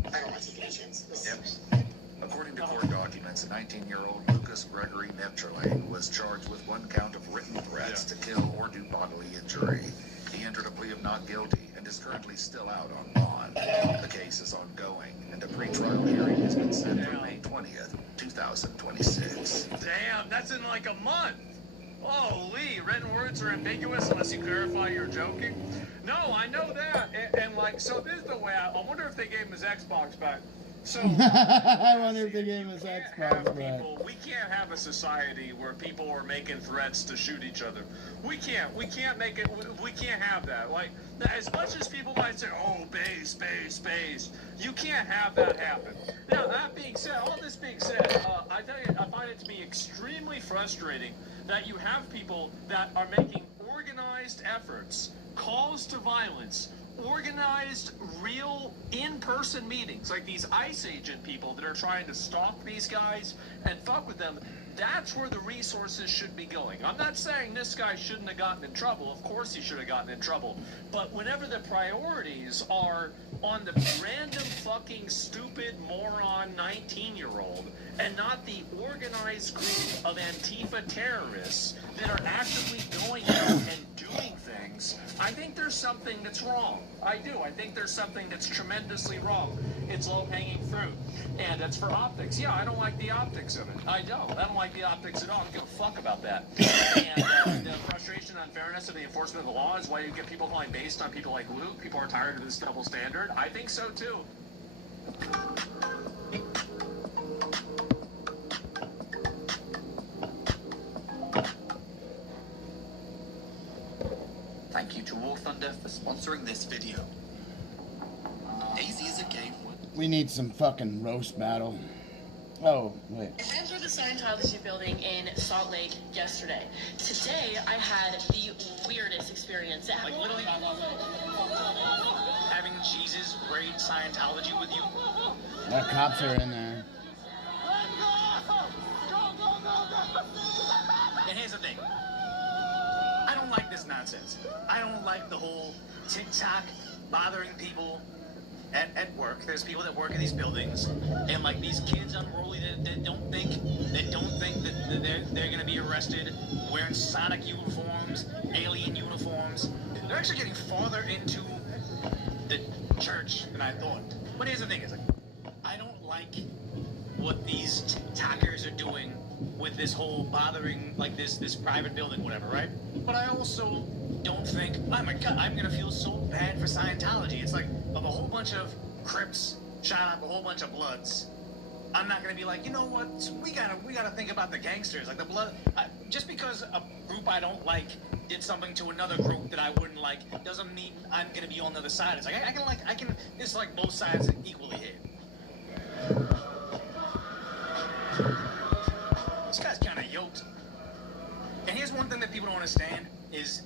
I don't want to take any chances. Yep. According to court documents, 19-year-old Lucas Gregory Neptrele was charged with 1 count of written threats to kill or do bodily injury. He entered a plea of not guilty and is currently still out on bond. The case is ongoing, and a pretrial hearing has been set for May 20th, 2026. Damn, that's in like a month. Holy, written words are ambiguous unless you clarify you're joking. No, I know that. And like, so this is the way I wonder if they gave him his Xbox back. So I wonder if they gave him his Xbox back. We can't have a society where people are making threats to shoot each other. We can't make it. We can't have that. Like, as much as people might say, "Oh, base," you can't have that happen. Now, that being said, all this being said, I tell you, I find it to be extremely frustrating that you have people that are making organized efforts, calls to violence, organized, real, in-person meetings, like these ICE agent people that are trying to stalk these guys and fuck with them. That's where the resources should be going. I'm not saying this guy shouldn't have gotten in trouble. Of course he should have gotten in trouble. But whenever the priorities are on the random fucking stupid moron 19-year-old and not the organized group of Antifa terrorists that are actively going out and doing things, I think there's something that's wrong. I do. I think there's something that's tremendously wrong. It's low-hanging fruit. And it's for optics. Yeah, I don't like the optics of it. I don't like the optics at all. I don't give a fuck about that. And the frustration and unfairness of the enforcement of the law is why you get people calling based on people like Luke. People are tired of this double standard. I think so, too. Thank you to War Thunder for sponsoring this video. Daisy is a game. We need some fucking roast battle. Oh, wait. I entered the Scientology building in Salt Lake yesterday. Today, I had the weirdest experience. Like literally having Jesus raid Scientology with you. The cops are in there. And here's the thing. I don't like this nonsense. I don't like the whole TikTok bothering people at work. There's people that work in these buildings, and like these kids unruly that don't think that they're gonna be arrested wearing Sonic uniforms, alien uniforms. They're actually getting farther into the church than I thought. But here's the thing: is like, I don't like what these TikTokers are doing with this whole bothering like this private building, whatever, right? But I also don't think, oh my God, I'm gonna feel so bad for Scientology. It's like of a whole bunch of Crips shot up a whole bunch of Bloods. I'm not gonna be like, you know what? We gotta think about the gangsters, like the Blood. Just because a group I don't like did something to another group that I wouldn't like doesn't mean I'm gonna be on the other side. It's like I can dislike both sides equally here. This guy's kind of yoked. And here's one thing that people don't understand is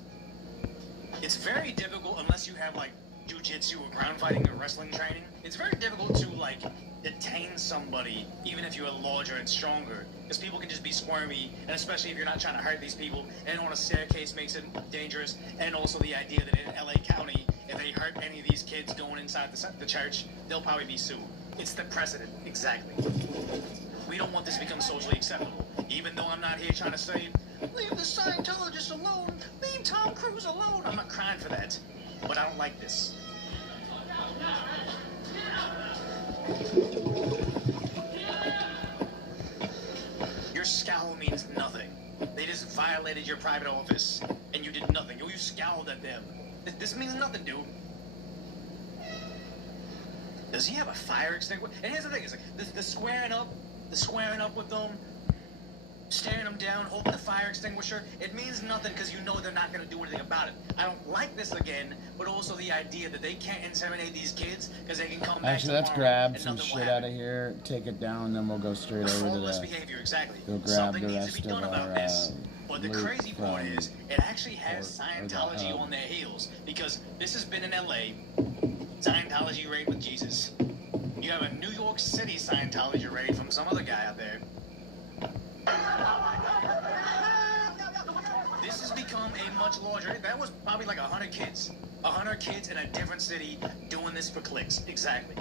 it's very difficult unless you have like jiu-jitsu or ground fighting or wrestling training. It's very difficult to like detain somebody even if you're larger and stronger, because people can just be squirmy, and especially if you're not trying to hurt these people, and on a staircase makes it dangerous. And also the idea that in LA County, if they hurt any of these kids going inside the church, they'll probably be sued. It's the precedent, exactly. We don't want this to become socially acceptable. Even though I'm not here trying to say, leave the Scientologists alone, leave Tom Cruise alone. I'm not crying for that. But I don't like this. Your scowl means nothing. They just violated your private office, and you did nothing. You scowled at them. This means nothing, dude. Does he have a fire extinguisher? And here's the thing, it's like the squaring up with them, staring them down, holding the fire extinguisher, it means nothing because you know they're not going to do anything about it. I don't like this again, but also the idea that they can't inseminate these kids because they can come back Actually, let's tomorrow grab and some nothing shit will out happen. of here, take it down, then we'll go straight over to Faultless the... behavior, exactly. Go grab Something the needs to rest be of done about our this. But the loot crazy part from is, it actually has Scientology on their heels because this has been in LA, Scientology raid with Jesus. You have a New York City Scientology raid from some other guy out there. This has become a much larger. That was probably like 100 kids. 100 kids in a different city doing this for clicks. Exactly.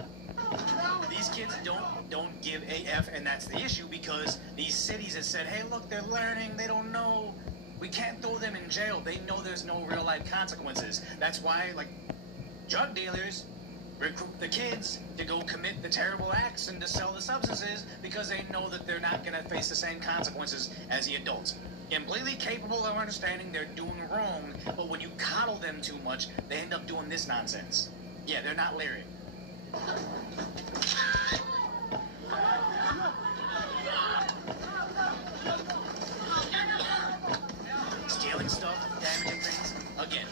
These kids don't give a F, and that's the issue because these cities have said, hey, look, they're learning. They don't know. We can't throw them in jail. They know there's no real life consequences. That's why, like, drug dealers recruit the kids to go commit the terrible acts and to sell the substances because they know that they're not going to face the same consequences as the adults. Completely capable of understanding they're doing wrong, but when you coddle them too much, they end up doing this nonsense. Yeah, they're not leery. Stealing stuff, damaging things. Again,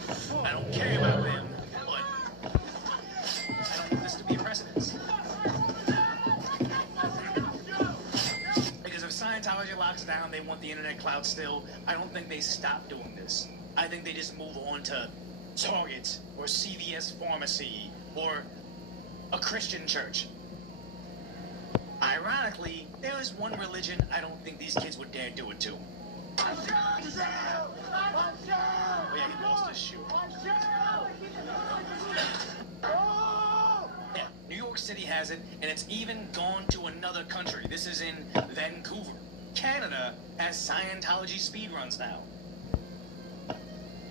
I don't care about them, but I don't want this to be a precedent. Because if Scientology locks down, they want the internet cloud still. I don't think they stop doing this. I think they just move on to Target or CVS Pharmacy or a Christian church. Ironically, there is one religion I don't think these kids would dare do it to. Oh yeah, he lost his shoe. Yeah, New York City has it, and it's even gone to another country. This is in Vancouver. Canada has Scientology speedruns now.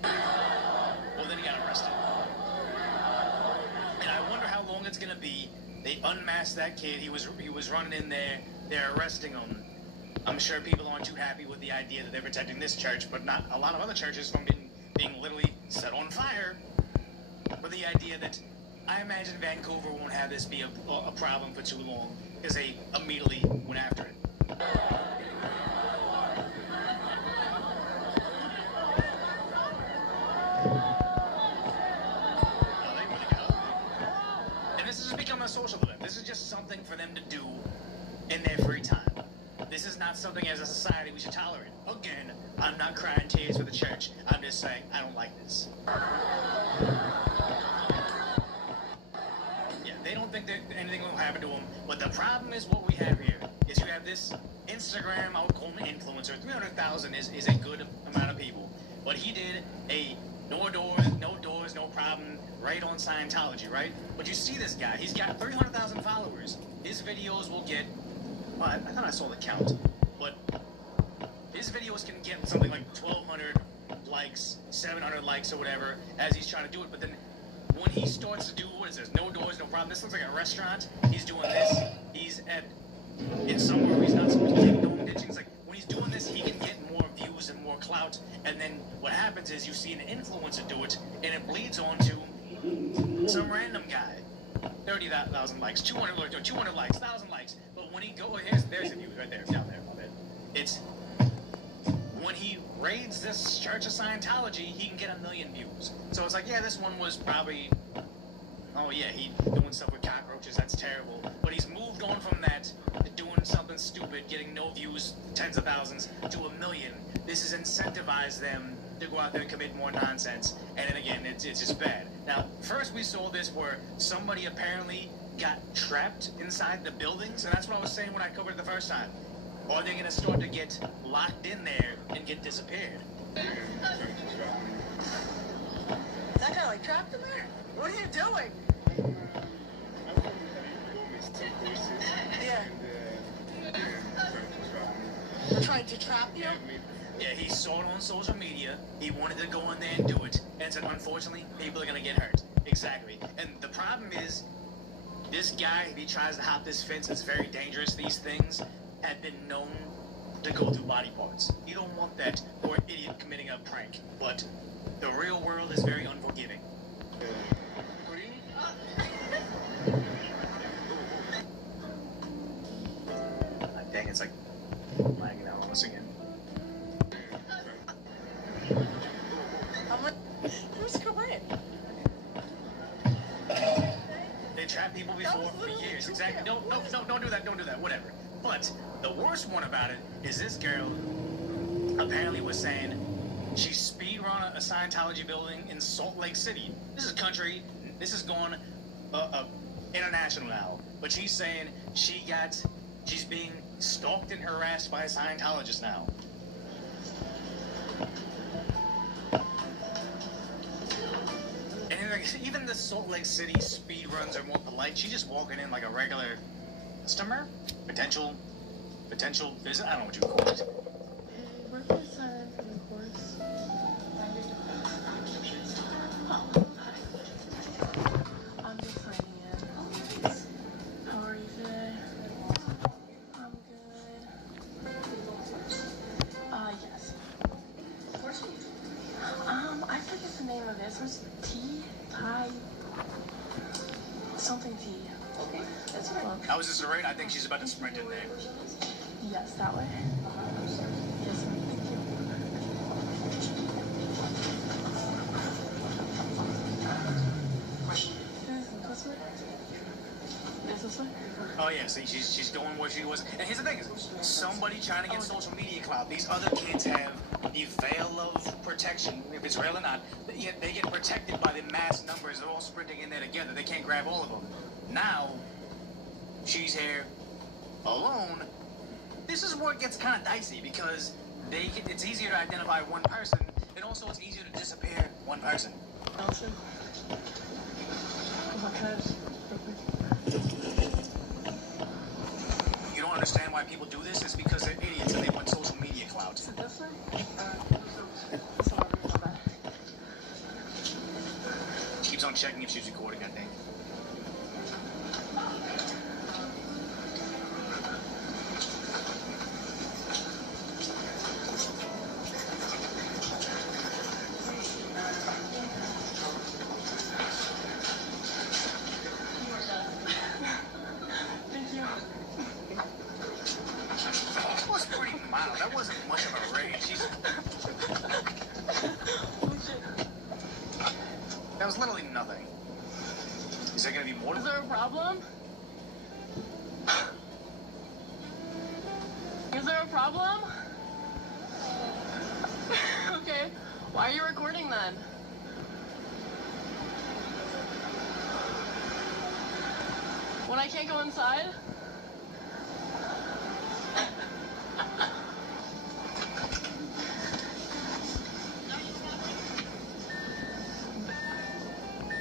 Well, then he got arrested. And I wonder how long it's gonna be. They unmasked that kid. He was running in there. They're arresting him. I'm sure people aren't too happy with the idea that they're protecting this church, but not a lot of other churches from being literally set on fire. But the idea that I imagine Vancouver won't have this be a problem for too long because they immediately went after it. This has become a social event. This is just something for them to do in their free time. This is not something as a society we should tolerate. Again, I'm not crying tears for the church. I'm just saying I don't like this. Yeah, they don't think that anything will happen to them. But the problem is what we have here is you have this Instagram, I'll call him an influencer. 300,000 is a good amount of people. But he did a no doors, no problem, right on Scientology, right? But you see this guy, he's got 300,000 followers. His videos will get, well, I thought I saw the count, but his videos can get something like 1,200 likes, 700 likes or whatever as he's trying to do it. But then when he starts to do, what is this, no doors, no problem, this looks like a restaurant. He's doing this, he's in somewhere where he's not supposed to take dome ditching. It's like, when he's doing this, he can get more views and more clout. And then what happens is you see an influencer do it, and it bleeds on to some random guy. 30,000 likes, 200 likes, 1,000 likes. But when he there's the views right there, down there. It's when he raids this Church of Scientology, he can get 1 million views. So it's like, yeah, this one was probably, oh yeah, he doing stuff with cockroaches, that's terrible. But he's moved on from that to doing something stupid, getting no views, tens of thousands, to 1 million. This has incentivized them to go out there and commit more nonsense. And then again, it's just bad. Now, first we saw this where somebody apparently got trapped inside the buildings, and that's what I was saying when I covered it the first time. Or they're gonna start to get locked in there and get disappeared. Is that guy like trapped in there? What are you doing? Yeah. Tried to trap you? Yeah, he saw it on social media. He wanted to go in there and do it. And said, unfortunately, people are going to get hurt. Exactly. And the problem is, this guy, if he tries to hop this fence, it's very dangerous. These things have been known to go through body parts. You don't want that or an idiot committing a prank. But the real world is very unforgiving. Dang, it's like lagging out once again. I'm like, who's quiet? They trapped people before for years. Exactly. Don't do that. Don't do that. Whatever. But the worst one about it is this girl apparently was saying she speed run a Scientology building in Salt Lake City. This is country. This is going international now. But she's saying she's being stalked and harassed by a Scientologist now. And even the Salt Lake City speed runs are more polite. She's just walking in like a regular customer, potential visit. I don't know what you would call it. Where can I sign in for the course? I'm just signing in. How are you today? I'm good. Yes. I forget the name of it. It was Thai, something tea. Okay, that's fine. How is this right? I think she's about to sprint in there. Yes, that way. Yes, ma'am. Thank you. This way? Is this way? Oh yeah, see, she's going where she was. And here's the thing: is somebody trying to get social media clout. These other kids have the veil of protection, if it's real or not. They get protected by the mass numbers. They're all sprinting in there together. They can't grab all of them. Now, she's here alone. This is where it gets kind of dicey because it's easier to identify one person, and also it's easier to disappear one person. Allison. You don't understand why people do this? It's because they're idiots and they want social media clout. Is it this way? She keeps on checking if she's recording, I think. Thank you. That was pretty mild. That wasn't much of a rage. That was literally nothing. Is there gonna be more? Is there a problem? Is there a problem? Okay. Why are you recording then? When I can't go inside?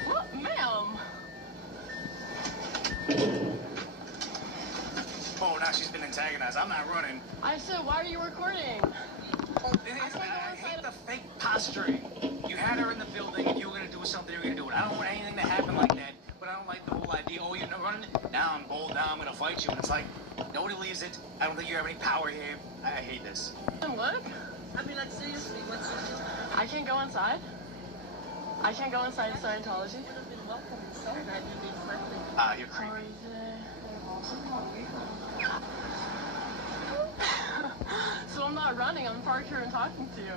What, ma'am? Oh, now she's been antagonized. I'm not running. I said, why are you recording? I hate the fake posturing. You had her in the building. If you were going to do something, you were going to do it. I don't want anything to happen like that, but I don't like the whole idea. Oh, you're not running? Now I'm bold. Now I'm going to fight you. And it's like, nobody leaves it. I don't think you have any power here. I hate this. Look. I mean, like, seriously, what's your deal? I can't go inside? I can't go inside Scientology? You would have been welcome inside. Had you been friendly. You're creepy. How are you today? So I'm not running, I'm parked here and talking to you.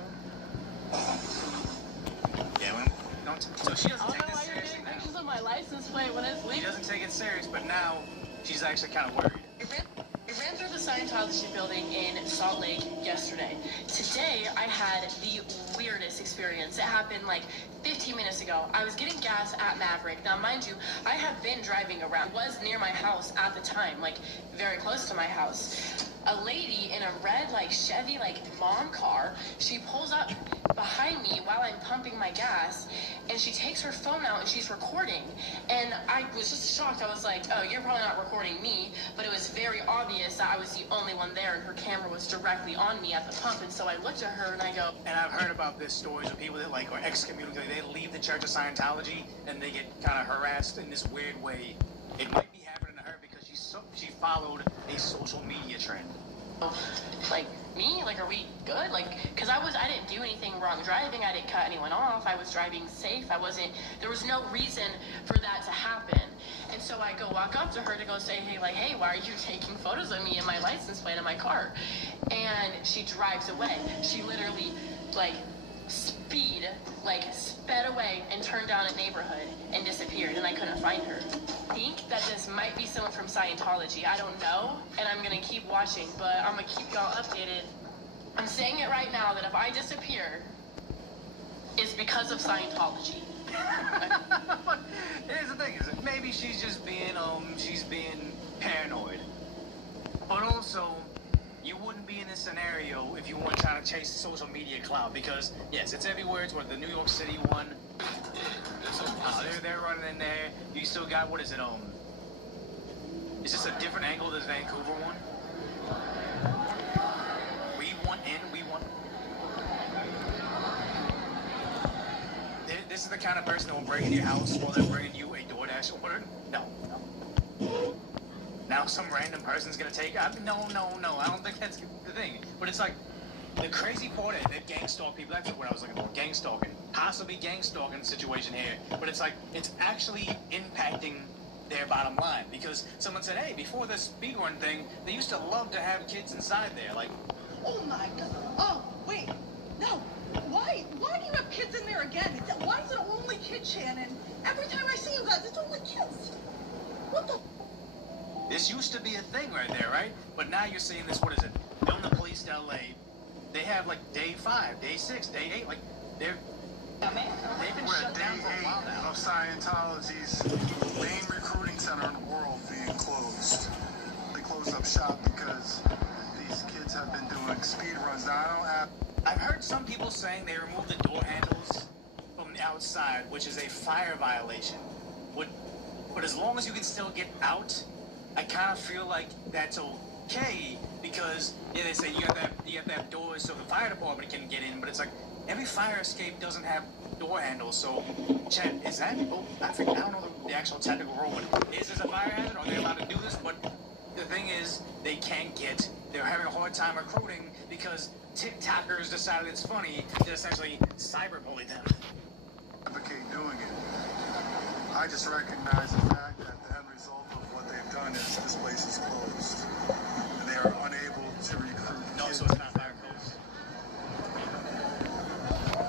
Yeah, well, don't. So she doesn't take it I don't know why you're seriously getting now. pictures of my license plate when it's She legal. doesn't take it serious, but now she's actually kind of worried. I ran through the Scientology building in Salt Lake yesterday. Today, I had the weirdest experience. It happened like 15 minutes ago. I was getting gas at Maverick. Now, mind you, I have been driving around. It was near my house at the time, like very close to my house. a lady in a red, like, Chevy, like, mom car. She pulls up behind me while I'm pumping my gas, and she takes her phone out and she's recording. And I was just shocked. I was like, oh, you're probably not recording me, but it was very obvious that I was the only one there, and her camera was directly on me at the pump. And so I looked at her and I go, and I've heard about this stories of people that, like, are excommunicated. They leave the Church of Scientology and they get kind of harassed in this weird way. It might be happening to her because she followed a social media trend. like, me? Like, are we good? Like, because I didn't do anything wrong driving. I didn't cut anyone off. I was driving safe. There was no reason for that to happen. And so I go walk up to her to go say, hey, why are you taking photos of me and my license plate in my car? And she drives away. She literally, like, sped away and turned down a neighborhood and disappeared, and I couldn't find her. I think that this might be someone from Scientology. I don't know, and I'm gonna keep watching, but I'm gonna keep y'all updated. I'm saying it right now that if I disappear, it's because of Scientology. Here's the thing, is that maybe she's just being paranoid. But also, you wouldn't be in this scenario if you weren't trying to chase social media clout, because yes, it's everywhere. It's what the New York City one. They're running in there. You still got, what is it? Is this a different angle than this Vancouver one? We want. This is the kind of person that will break in your house while they're bringing you a DoorDash order. No. Now some random person's gonna take. No. I don't think that's the thing. But it's like the crazy part is that gang stalk people. That's what I was looking for. Gang stalking, possibly gang stalking situation here. But it's like it's actually impacting their bottom line, because someone said, hey, before this speedrun thing, they used to love to have kids inside there. Like, oh my god. Oh wait, no. Why do you have kids in there again? Why is it only kid Shannon? Every time I see you guys, it's only kids. What the? This used to be a thing right there, right? But now you're seeing this, what is it? Film the police to LA. They have like day 5, day 6, day 8, like they've been shut down for a while now. Of Scientology's main recruiting center in the world being closed. They closed up shop because these kids have been doing speed runs. Now I've heard some people saying they removed the door handles from the outside, which is a fire violation. But as long as you can still get out, I kind of feel like that's okay, because yeah, they say you have to have doors so the fire department can get in, but it's like every fire escape doesn't have door handles. So, Chad, is that? Oh, I don't know the actual technical rule, but is this a fire hazard? Are they allowed to do this? But the thing is, they're having a hard time recruiting because TikTokers decided it's funny to essentially cyberbully them. Advocate doing it. I just recognize the fact that the end result of what they've done is this place is closed. And they are unable to recruit kids. So it's not fire codes.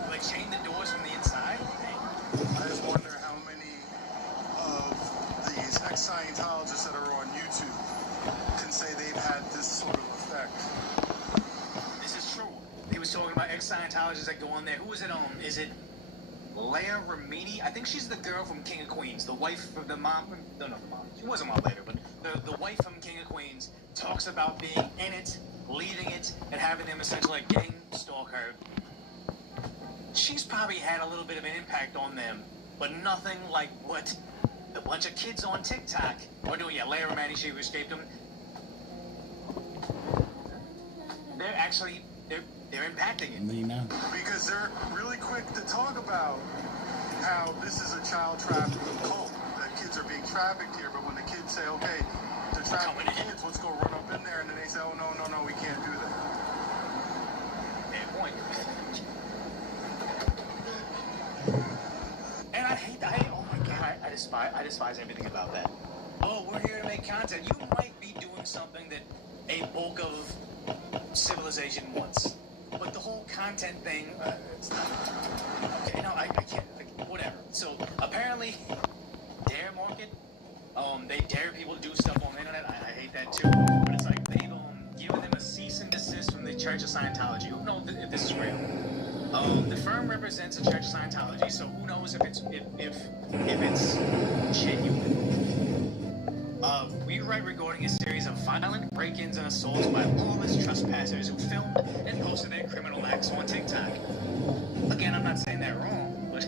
Like chain the doors from the inside? I just wonder how many of these ex-Scientologists that are on YouTube can say they've had this sort of effect. This is true. He was talking about ex-Scientologists that go on there. Who is it on? Is it Leia Remini? I think she's the girl from King of Queens, the wife of the mom. No, not the mom. She was a mom later, but the wife from King of Queens talks about being in it, leading it, and having them essentially like gang stalk her. She's probably had a little bit of an impact on them, but nothing like what the bunch of kids on TikTok are doing. Yeah, Leia Remini, she escaped them. They're actually they're impacting it. Because they're really quick to talk about how this is a child trafficking cult, that kids are being trafficked here, but when the kids say, okay, they're trafficking kids, let's go run up in there, and then they say, oh, no, we can't do that. Fair point. And oh my god, I despise everything about that. Oh, we're here to make content. You might be doing something that a bulk of civilization wants. But the whole content thing, okay, no, I can't, whatever. So, apparently, dare market, they dare people to do stuff on the internet. I hate that too. But it's like, they've given them a cease and desist from the Church of Scientology. Who knows if this is real? The firm represents the Church of Scientology, so who knows if it's genuine. We write regarding a series of violent break-ins and assaults by lawless trespassers who filmed and posted their criminal acts on TikTok. Again, I'm not saying they're wrong, but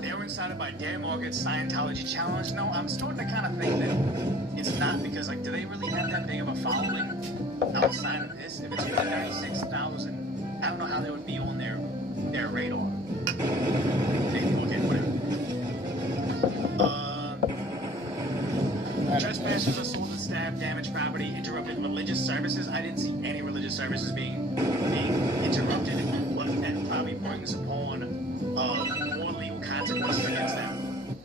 they were incited by Dare Market's Scientology challenge. No, I'm starting to kind of think that it's not, because like, do they really have that big of a following outside of this? If it's 36,000, I don't know how they would be on their radar. Okay, whatever. Trespassers, assaulted, stabbed, damaged property, interrupted religious services. I didn't see any religious services being interrupted, but that probably brings upon more legal consequences against them.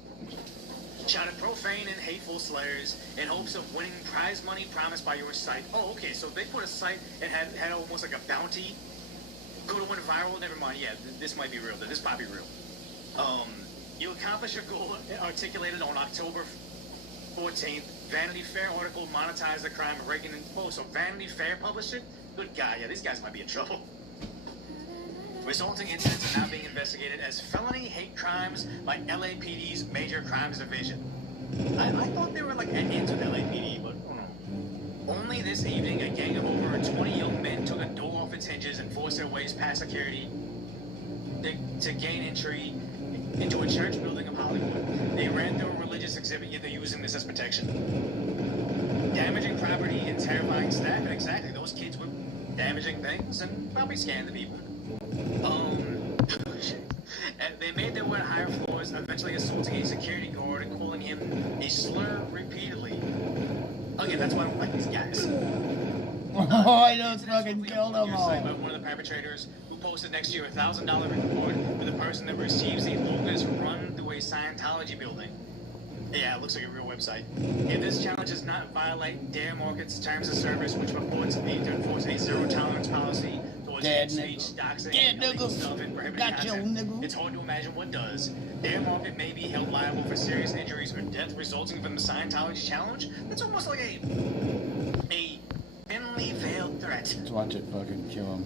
Shouted profane and hateful slurs in hopes of winning prize money promised by your site. Oh, okay, so they put a site and had almost like a bounty. Could have went viral. Never mind. Yeah, this might be real. This might be real. You accomplish your goal articulated on October 14th. Vanity Fair article monetized the crime of breaking in. Oh, so Vanity Fair published it? Good guy. Yeah, these guys might be in trouble. Resulting incidents are now being investigated as felony hate crimes by LAPD's Major Crimes Division. I thought they were like ends with LAPD, but only this evening, a gang of over 20 young men took a door off its hinges and forced their ways past security to gain entry into a church building of Hollywood. They ran through a religious exhibit, yet they're using this as protection. Damaging property and terrifying staff, and exactly, those kids were damaging things and probably scaring the people. And they made their way to higher floors, eventually assaulting a security guard and calling him a slur repeatedly. Again, that's why I don't like these guys. Oh, I just fucking killed them all. One of the perpetrators who posted next to you $1,000 reward for the person that receives the longest run through a Scientology building. Yeah, it looks like a real website. If this challenge does not violate Dare Market's terms of service, which purports to enforce a zero-tolerance policy towards hate speech, doxing, and illegal stuff and prohibited content, it's hard to imagine what does. Dare Market may be held liable for serious injuries or death resulting from the Scientology challenge. That's almost like a thinly veiled threat. Let's watch it fucking kill him.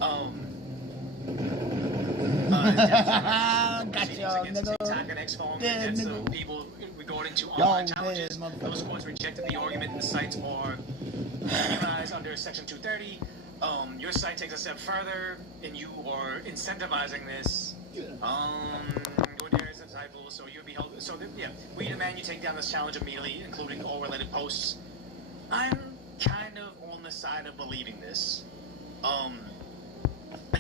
Gotcha, TikTok and X-Phone against the people regarding to online challenges. Those courts rejected the argument the sites are demonized under Section 230. Your site takes a step further, and you are incentivizing this. Your dare is insightful, so you'll be held. So yeah, we demand you take down this challenge immediately, including all related posts. I'm kind of on the side of believing this.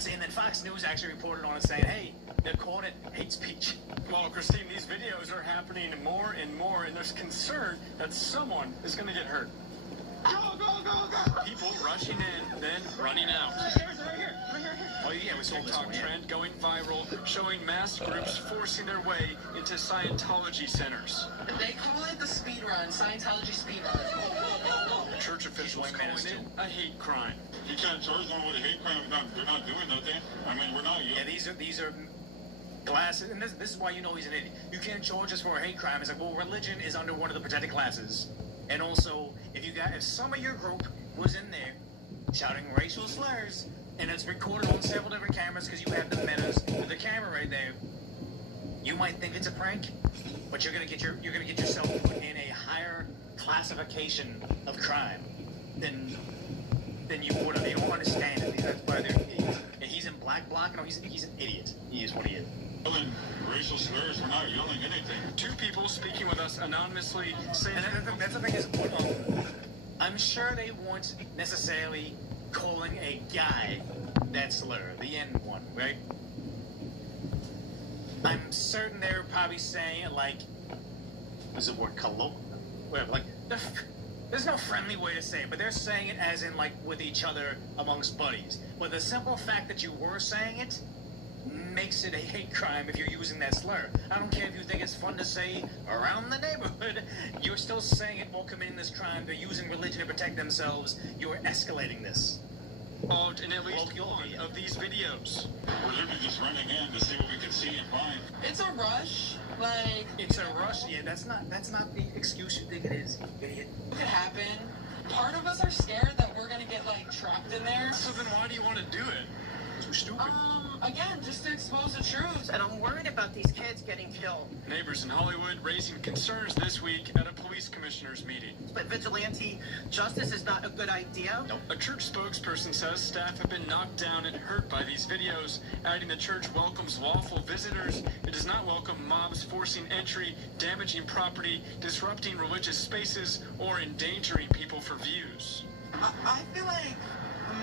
And then Fox News actually reported on it saying, hey, they're calling it hate speech. Well, Christine, these videos are happening more and more, and there's concern that someone is going to get hurt. Go, go, go, go! People rushing in, then running out. Oh yeah, we saw this one, trend going viral, showing mass groups forcing their way into Scientology centers. They call it the speed run, Scientology speed run. Church officials calling it a hate crime. You can't charge them with a hate crime. They're not doing nothing. I mean, we're not. Yeah, these are classes, and this is why you know he's an idiot. You can't charge us for a hate crime. It's like, well, religion is under one of the protected classes, and also if some of your group was in there shouting racial slurs, and it's recorded on several different cameras because you have the metas with the camera right there, you might think it's a prank, but you're gonna get yourself put in a higher classification of crime than you would have. They don't understand it. That's why they're idiots. And he's in black bloc. No, he's an idiot. He is what he is. Yelling racial slurs. We're not yelling anything. Two people speaking with us anonymously saying. And that's the thing is, I'm sure they weren't necessarily calling a guy that slur, the N one, right? I'm certain they were probably saying like, what's the word, whatever, like. There's no friendly way to say it, but they're saying it as in, like, with each other amongst buddies. But the simple fact that you were saying it makes it a hate crime if you're using that slur. I don't care if you think it's fun to say around the neighborhood. You're still saying it while committing this crime. They're using religion to protect themselves. You're escalating this. Involved in at least one of these videos. We're literally just running in to see what we can see and find. It's a rush. Like, it's a rush. Yeah, that's not the excuse you think it is, idiot. It could happen. Part of us are scared that we're gonna get like trapped in there. So then why do you want to do it? too stupid. Again, just to expose the truth, and I'm worried about these kids getting killed. Neighbors in Hollywood raising concerns this week at a police commissioners meeting. But vigilante justice is not a good idea. Nope. A church spokesperson says staff have been knocked down and hurt by these videos, adding the church welcomes lawful visitors. It does not welcome mobs forcing entry, damaging property, disrupting religious spaces, or endangering people for views. I feel like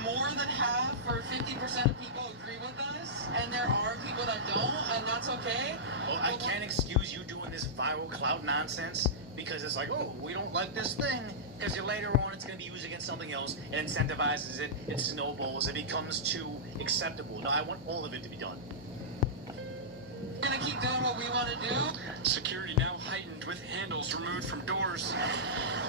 more than half or 50% of people agree with us, and there are people that don't, and that's okay. Well, I can't excuse you doing this viral clout nonsense because it's like, oh, we don't like this thing, because later on it's going to be used against something else. It incentivizes it, it snowballs, it becomes too acceptable. No, I want all of it to be done. We're going to keep doing what we want to do. Security now heightened with handles removed from doors.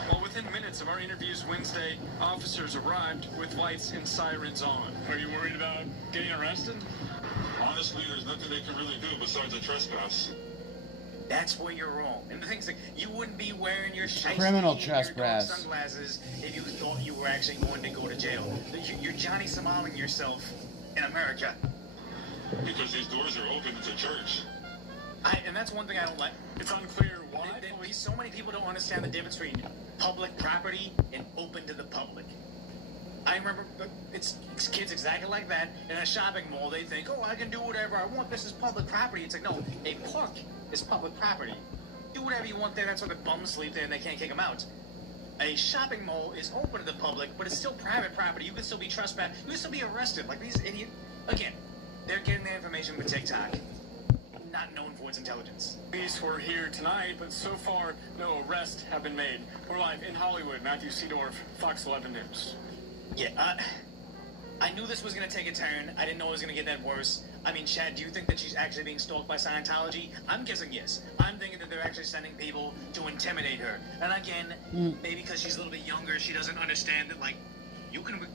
While within minutes of our interviews Wednesday, officers arrived with lights and sirens on. Are you worried about getting arrested? Honestly, there's nothing they can really do besides a trespass. That's where you're wrong. And the thing's like, you wouldn't be wearing your criminal trespass sunglasses if you thought you were actually going to go to jail. You're Johnny Somaling yourself in America. Because these doors are open to church. And that's one thing I don't like. It's unclear why. So many people don't understand the difference between public property and open to the public. I remember it's kids exactly like that. In a shopping mall, they think, oh, I can do whatever I want. This is public property. It's like, no, a park is public property. Do whatever you want there. That's why the bums sleep there and they can't kick them out. A shopping mall is open to the public, but it's still private property. You can still be trespassed. You can still be arrested. Like these idiots. Again, they're getting their information with TikTok. Not known for its intelligence. Police were here tonight, but so far, no arrests have been made. We're live in Hollywood. Matthew Seedorf, Fox 11 News. Yeah, I knew this was going to take a turn. I didn't know it was going to get that worse. I mean, Chad, do you think that she's actually being stalked by Scientology? I'm guessing yes. I'm thinking that they're actually sending people to intimidate her. And again, maybe because she's a little bit younger, she doesn't understand that, like, you can...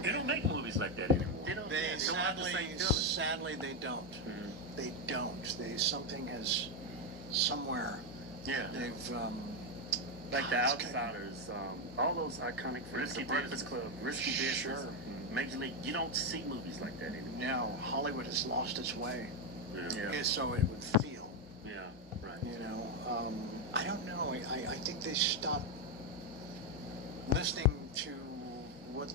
They don't make movies like that anymore. Sadly, they don't. They don't. Something has somewhere. Yeah. They've like The Outsiders, all those iconic Risky Breakfast Club, Risky Business. Sure. Major League. You don't see movies like that anymore. No, Hollywood has lost its way. Yeah. So it would feel. Yeah. Right. You know, I don't know. I think they stopped listening to what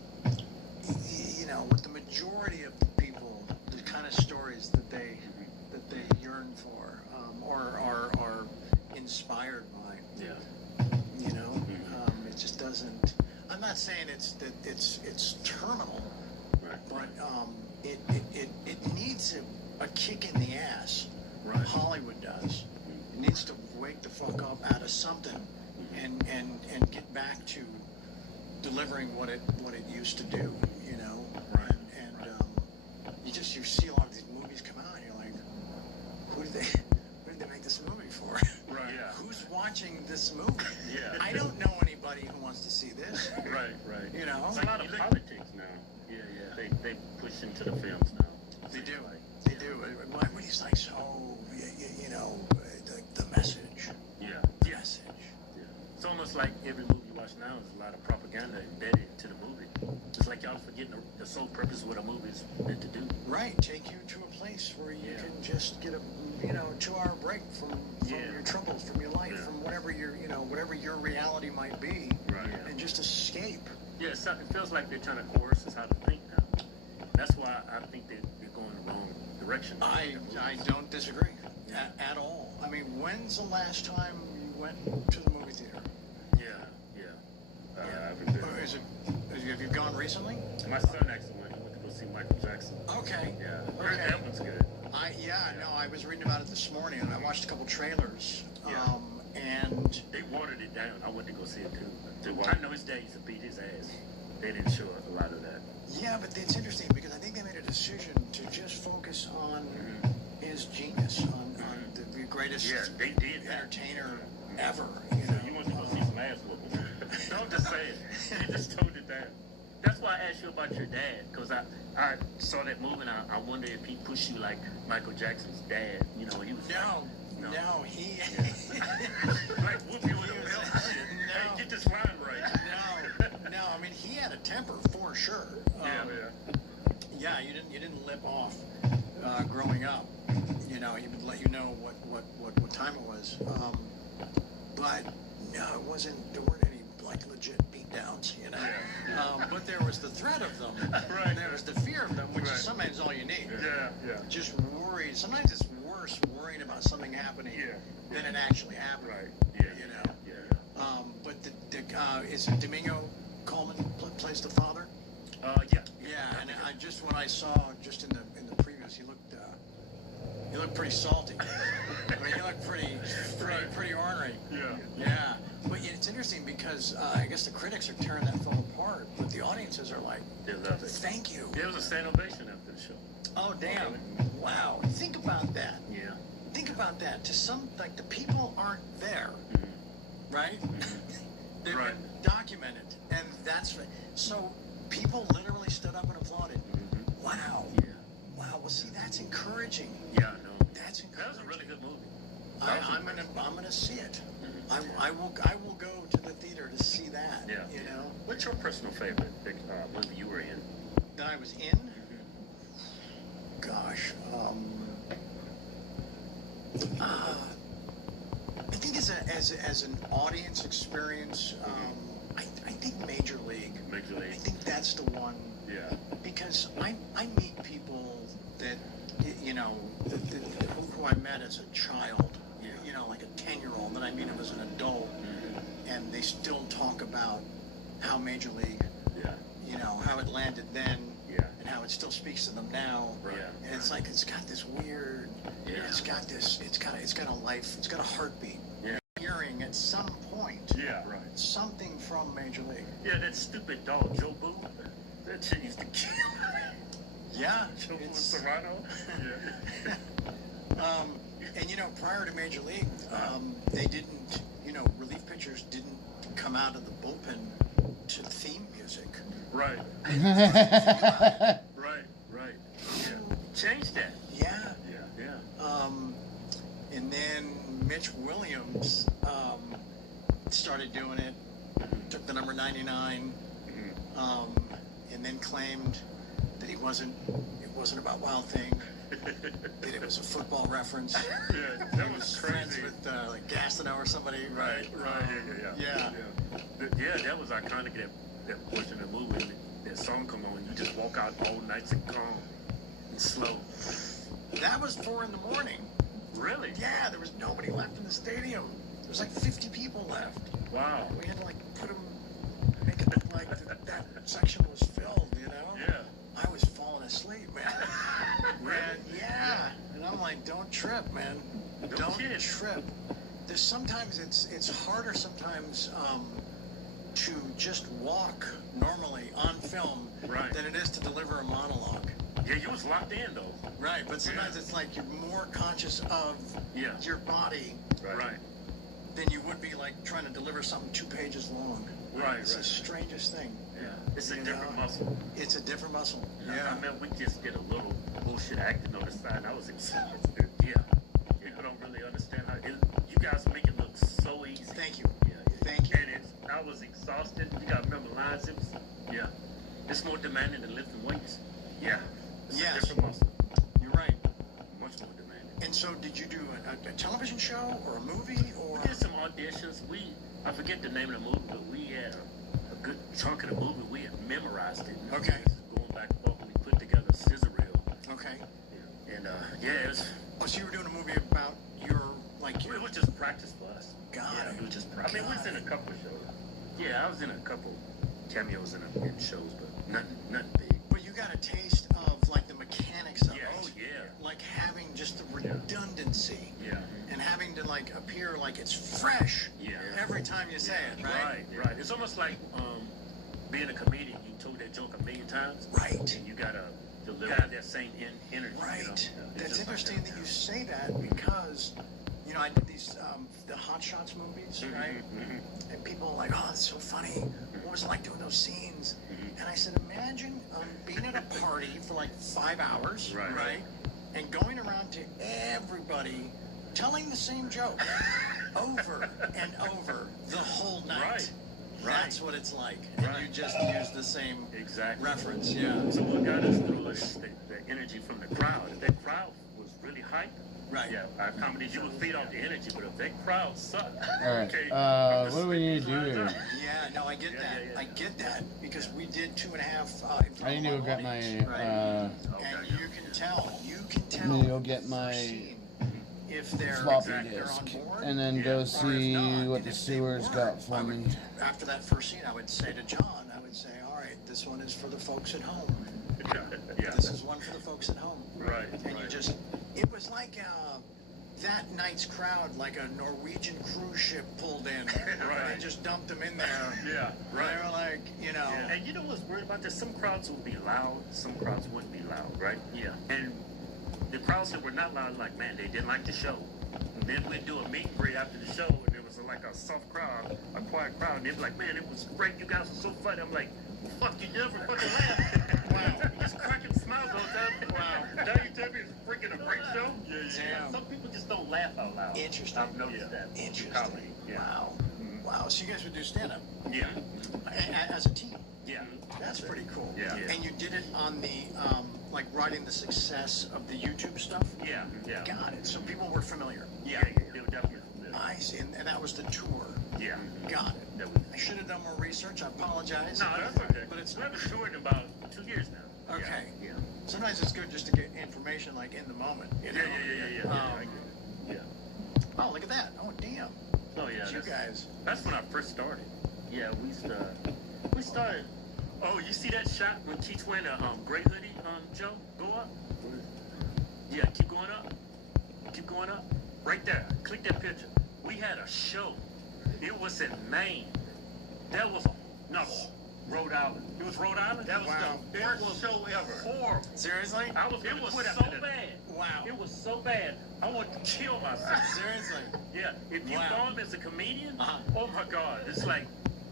the majority of the people, the kind of stories that they yearn for, or are inspired by. Yeah. You know, it just doesn't. I'm not saying it's terminal, right. But it needs a kick in the ass. Right. Hollywood does. It needs to wake the fuck up out of something, and get back to delivering what it used to do. You know. Right. And you see a lot of these movies come out, and you're like, who did they make this movie for? Right. Yeah. Who's watching this movie? Yeah. I don't know anybody who wants to see this. Right. You know. It's a lot of politics now. Yeah. They push into the films now. They do. They do. Everybody's like, so, you know, the message. Yeah. The message. Yeah. It's almost like every movie you watch now is a lot of propaganda embedded into the movie. It's like y'all forgetting the sole purpose of what a movie is meant to do. Right. Take you to a place where you can just get a 2-hour break from your troubles, from your life, from whatever your reality might be, right. And just escape. Yeah, it feels like they're trying to coerce us how to think now. That's why I think they're going the wrong direction. I don't disagree at all. I mean, when's the last time you went to the movie theater? Have you gone recently? My son actually went to go see Michael Jackson. Okay. Yeah. Okay. That one's good. I was reading about it this morning, and I watched a couple trailers. Yeah. And they watered it down. I went to go see it too. I know his dad used to beat his ass. They didn't show a lot of that. Yeah, but it's interesting because I think they made a decision to just focus on his genius, on the greatest entertainer ever. You know? You want to go see some ass whooping? Don't just say it. He just toned it down. That's why I asked you about your dad, because I saw that movie and I wonder if he pushed you like Michael Jackson's dad. You know, he was No, he. like whoop you with a belt and shit. Hey, get this rhyme right. No. I mean, he had a temper for sure. Yeah, you didn't lip off growing up. You know, he would let you know what time it was. But no, there weren't any like legit beatdowns. You know. But there was the threat of them. Right. And there was the fear of them, which is sometimes all you need. Yeah. Just worried. Sometimes it's worse worrying about something happening than it actually happened. Right. Yeah. You know. Yeah. But is it Domingo Coleman plays the father? Yeah, and when I saw just in the previews, he looked pretty salty. I mean, he looked pretty ornery. Yeah. But it's interesting because I guess the critics are tearing that film apart, but the audiences are like, they love it. Thank you. There was a standing ovation after the show. Oh damn! Wow. Think about that. Yeah. Think about that. To some, like the people aren't there, right? They've been documented, and that's so. People literally stood up and applauded. Wow. Yeah. Wow. Well, see, that's encouraging. Yeah, I know. That's encouraging. That was a really good movie. I'm gonna see it. I will go to the theater to see that. Yeah. You know. What's your personal favorite movie you were in? That I was in? Gosh. I think as an audience experience, I think Major League. Major League. I think that's the one. Yeah. Because I meet people that, you know, who I met as a child, you know, like a 10-year-old, and I meet them as an adult, and they still talk about how Major League, you know, how it landed then, and how it still speaks to them now. Right. And it's like it's got this weird, it's got a life, it's got a heartbeat. Yeah. Hearing at some point. Yeah. Right. Something from Major League. Yeah, that stupid dog, Joe Boo. That shit used to kill. Yeah. Joe Boo Serrano. And you know, prior to Major League, they didn't, you know, relief pitchers didn't come out of the bullpen to theme music. Right. Right. Yeah. Changed that. Yeah. Yeah. And then Mitch Williams started doing it, took the number 99, and then claimed that it wasn't about Wild Thing, that it was a football reference. Yeah, that was friends crazy. with like Gastineau or somebody. Right. Yeah, that was iconic. That portion of the movie, that song come on, you just walk out all nice and calm and slow. That was 4 a.m. Really? Yeah, there was nobody left in the stadium. There was like 50 people left. Wow. We had to like make it look like that section was filled, you know? Yeah. I was falling asleep, man. And I'm like, don't trip, man. Don't trip. There's sometimes it's harder sometimes to just walk normally on film than it is to deliver a monologue. Yeah, you was locked in though. Right, but sometimes it's like you're more conscious of your body than you would be like trying to deliver something 2 pages long. Right. It's the strangest thing. Yeah. It's a different muscle. It's a different muscle. Yeah. I mean, we just did a little bullshit acting on the side, and I was excited. Yeah. People don't really understand how you guys make it look so easy. Thank you. Yeah. Thank you. And I was exhausted. You gotta remember lines. It's more demanding than lifting weights. Yeah. It's a different muscle. You're right. Much more demanding. And so, did you do a television show or a movie or? We did some auditions. I forget the name of the movie, but we had a good chunk of the movie. We had memorized it. Okay. Going back and forth, we put together a scissor reel. Okay. And it was. Oh, so you were doing a movie about your It was just practice for us. God. Yeah, it was just practice. I mean, we was in a couple of shows. Yeah, I was in a couple cameos in shows, but nothing big. But you got a taste of like the mechanics of it. Oh yeah. Like having just the redundancy. Yeah. And having to like appear like it's fresh. Yeah. Every time you say it, right? Right. It's almost like being a comedian. You told that joke 1,000,000 times. Right. And you gotta deliver that same energy. Right. You know? That's interesting that you say that because, you know, I did these the Hot Shots movies, right? And people are like, oh, it's so funny. What was it like doing those scenes? And I said, imagine imagine being at a party for like 5 hours, right? And going around to everybody telling the same joke over and over the whole night. That's what it's like. And you just use the same reference. Yeah. So what got us through is the energy from the crowd. If that crowd was really hyped, yeah, our comedy, you would feed off the energy. But if that crowd sucked, All right. What do we need to do here? Yeah, no, I get that. I get that because we did 2.5. I need to go get my. And you can tell. I need to go get my if they're floppy they're disk, on board, and then go see what the sewers got for me. After that first scene, I would say to John, I would say, all right, this one is for the folks at home. This is one for the folks at home. And you just, it was like that night's crowd, like a Norwegian cruise ship pulled in. They just dumped them in there. They were like, you know. And you know what's weird about this? Some crowds would be loud, some crowds wouldn't be loud, right? And the crowds that were not loud, like, man, they didn't like the show. And then we'd do a meet and greet after the show, and there was like a soft crowd, a quiet crowd, and they'd be like, man, it was great, you guys were so funny. I'm like, well, fuck, you never fucking laugh. Wow. You just cracking smiles all the time. Wow. Now you tell me it's freaking a great show? Some people just don't laugh out loud. Interesting. I've noticed that. Interesting. Wow. Wow. So you guys would do stand-up? Yeah. As a team? Yeah. That's pretty cool. Yeah. And you did it on the, like, riding the success of the YouTube stuff? Yeah. Got it. So people were familiar? Yeah, they were definitely familiar. I see. And that was the tour? Yeah. Got it. I should have done more research. I apologize. No, that's okay. But it's we haven't toured in about 2 years now. Okay. Yeah. Sometimes it's good just to get information, like, in the moment. You know? Yeah. Oh, look at that. Oh, damn. Oh, yeah. You guys. That's when I first started. Yeah, we started. Oh, you see that shot when Keith's wearing a gray hoodie, Joe? Go up. Yeah, keep going up. Keep going up. Right there. Click that picture. We had a show. It was in Maine. That was Rhode Island. It was Rhode Island? That was the worst show ever. Horrible. Seriously? It was so bad. Wow. It was so bad. I wanted to kill myself. Seriously? Yeah. If you saw him as a comedian, oh my God, it's like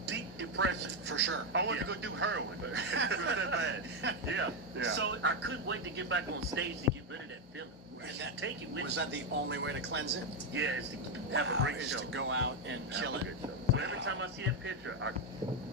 deep depression. For sure. I wanted to go do heroin. It was that bad. Yeah. So I couldn't wait to get back on stage to get rid of that feeling. Take it with Was that the only way to cleanse it? Yeah, it's to have a great show. To go out and kill it. So every time I see that picture,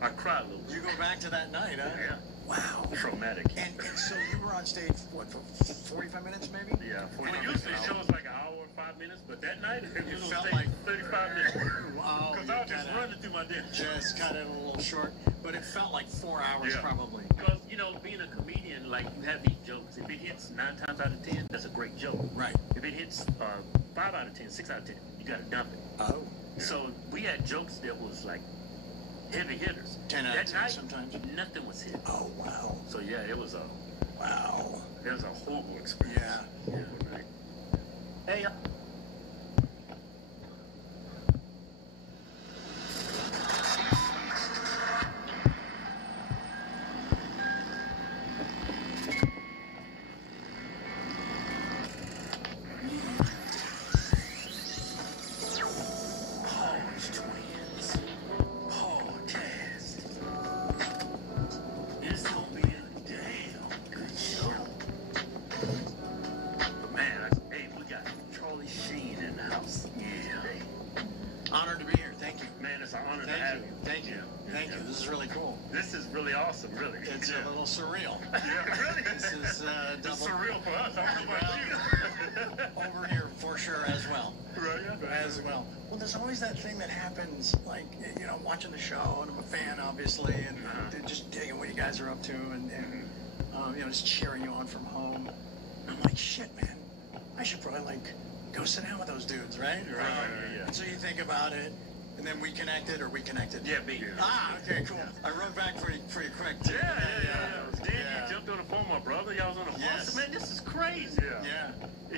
I cry a little. You go back to that night, huh? Yeah. Wow. Traumatic. And so you were on stage, what, for 45 minutes maybe? Yeah, 45 minutes. Usually the show's like an hour and 5 minutes, but that night it was felt like like 35 minutes. Wow. Because I was just running through my day. Just cut it a little short, but it felt like 4 hours probably. Because, you know, being a comedian, like, you have these jokes. If it hits 9 times out of 10, that's a great joke. Right. If it hits 5 out of 10, 6 out of 10, you got to dump it. Oh. So we had jokes that was like heavy hitters. 10 out of 10 night, sometimes. Nothing was hit. Oh, wow. So yeah, it was a wow. It was a horrible experience. Yeah. Right. Hey. Honored to be here. Thank you. Man, it's an honor to have you. Thank you. Thank you. This is really cool. This is really awesome, really. It's a little surreal. Yeah, really. This is double. It's surreal for us. I don't know about you. Over here for sure as well. Right. As well. Well, there's always that thing that happens, like, you know, watching the show, and I'm a fan, obviously, and just digging what you guys are up to, and you know, just cheering you on from home. I'm like, shit, man. I should probably, like, go sit down with those dudes, right? Yeah. And so you think about it, and then we connected. Yeah, me. Ah, okay, cool. I wrote back pretty quick. Too. Yeah. Then you jumped on the phone, my brother. Y'all was on the phone. I said, man, this is crazy. Yeah.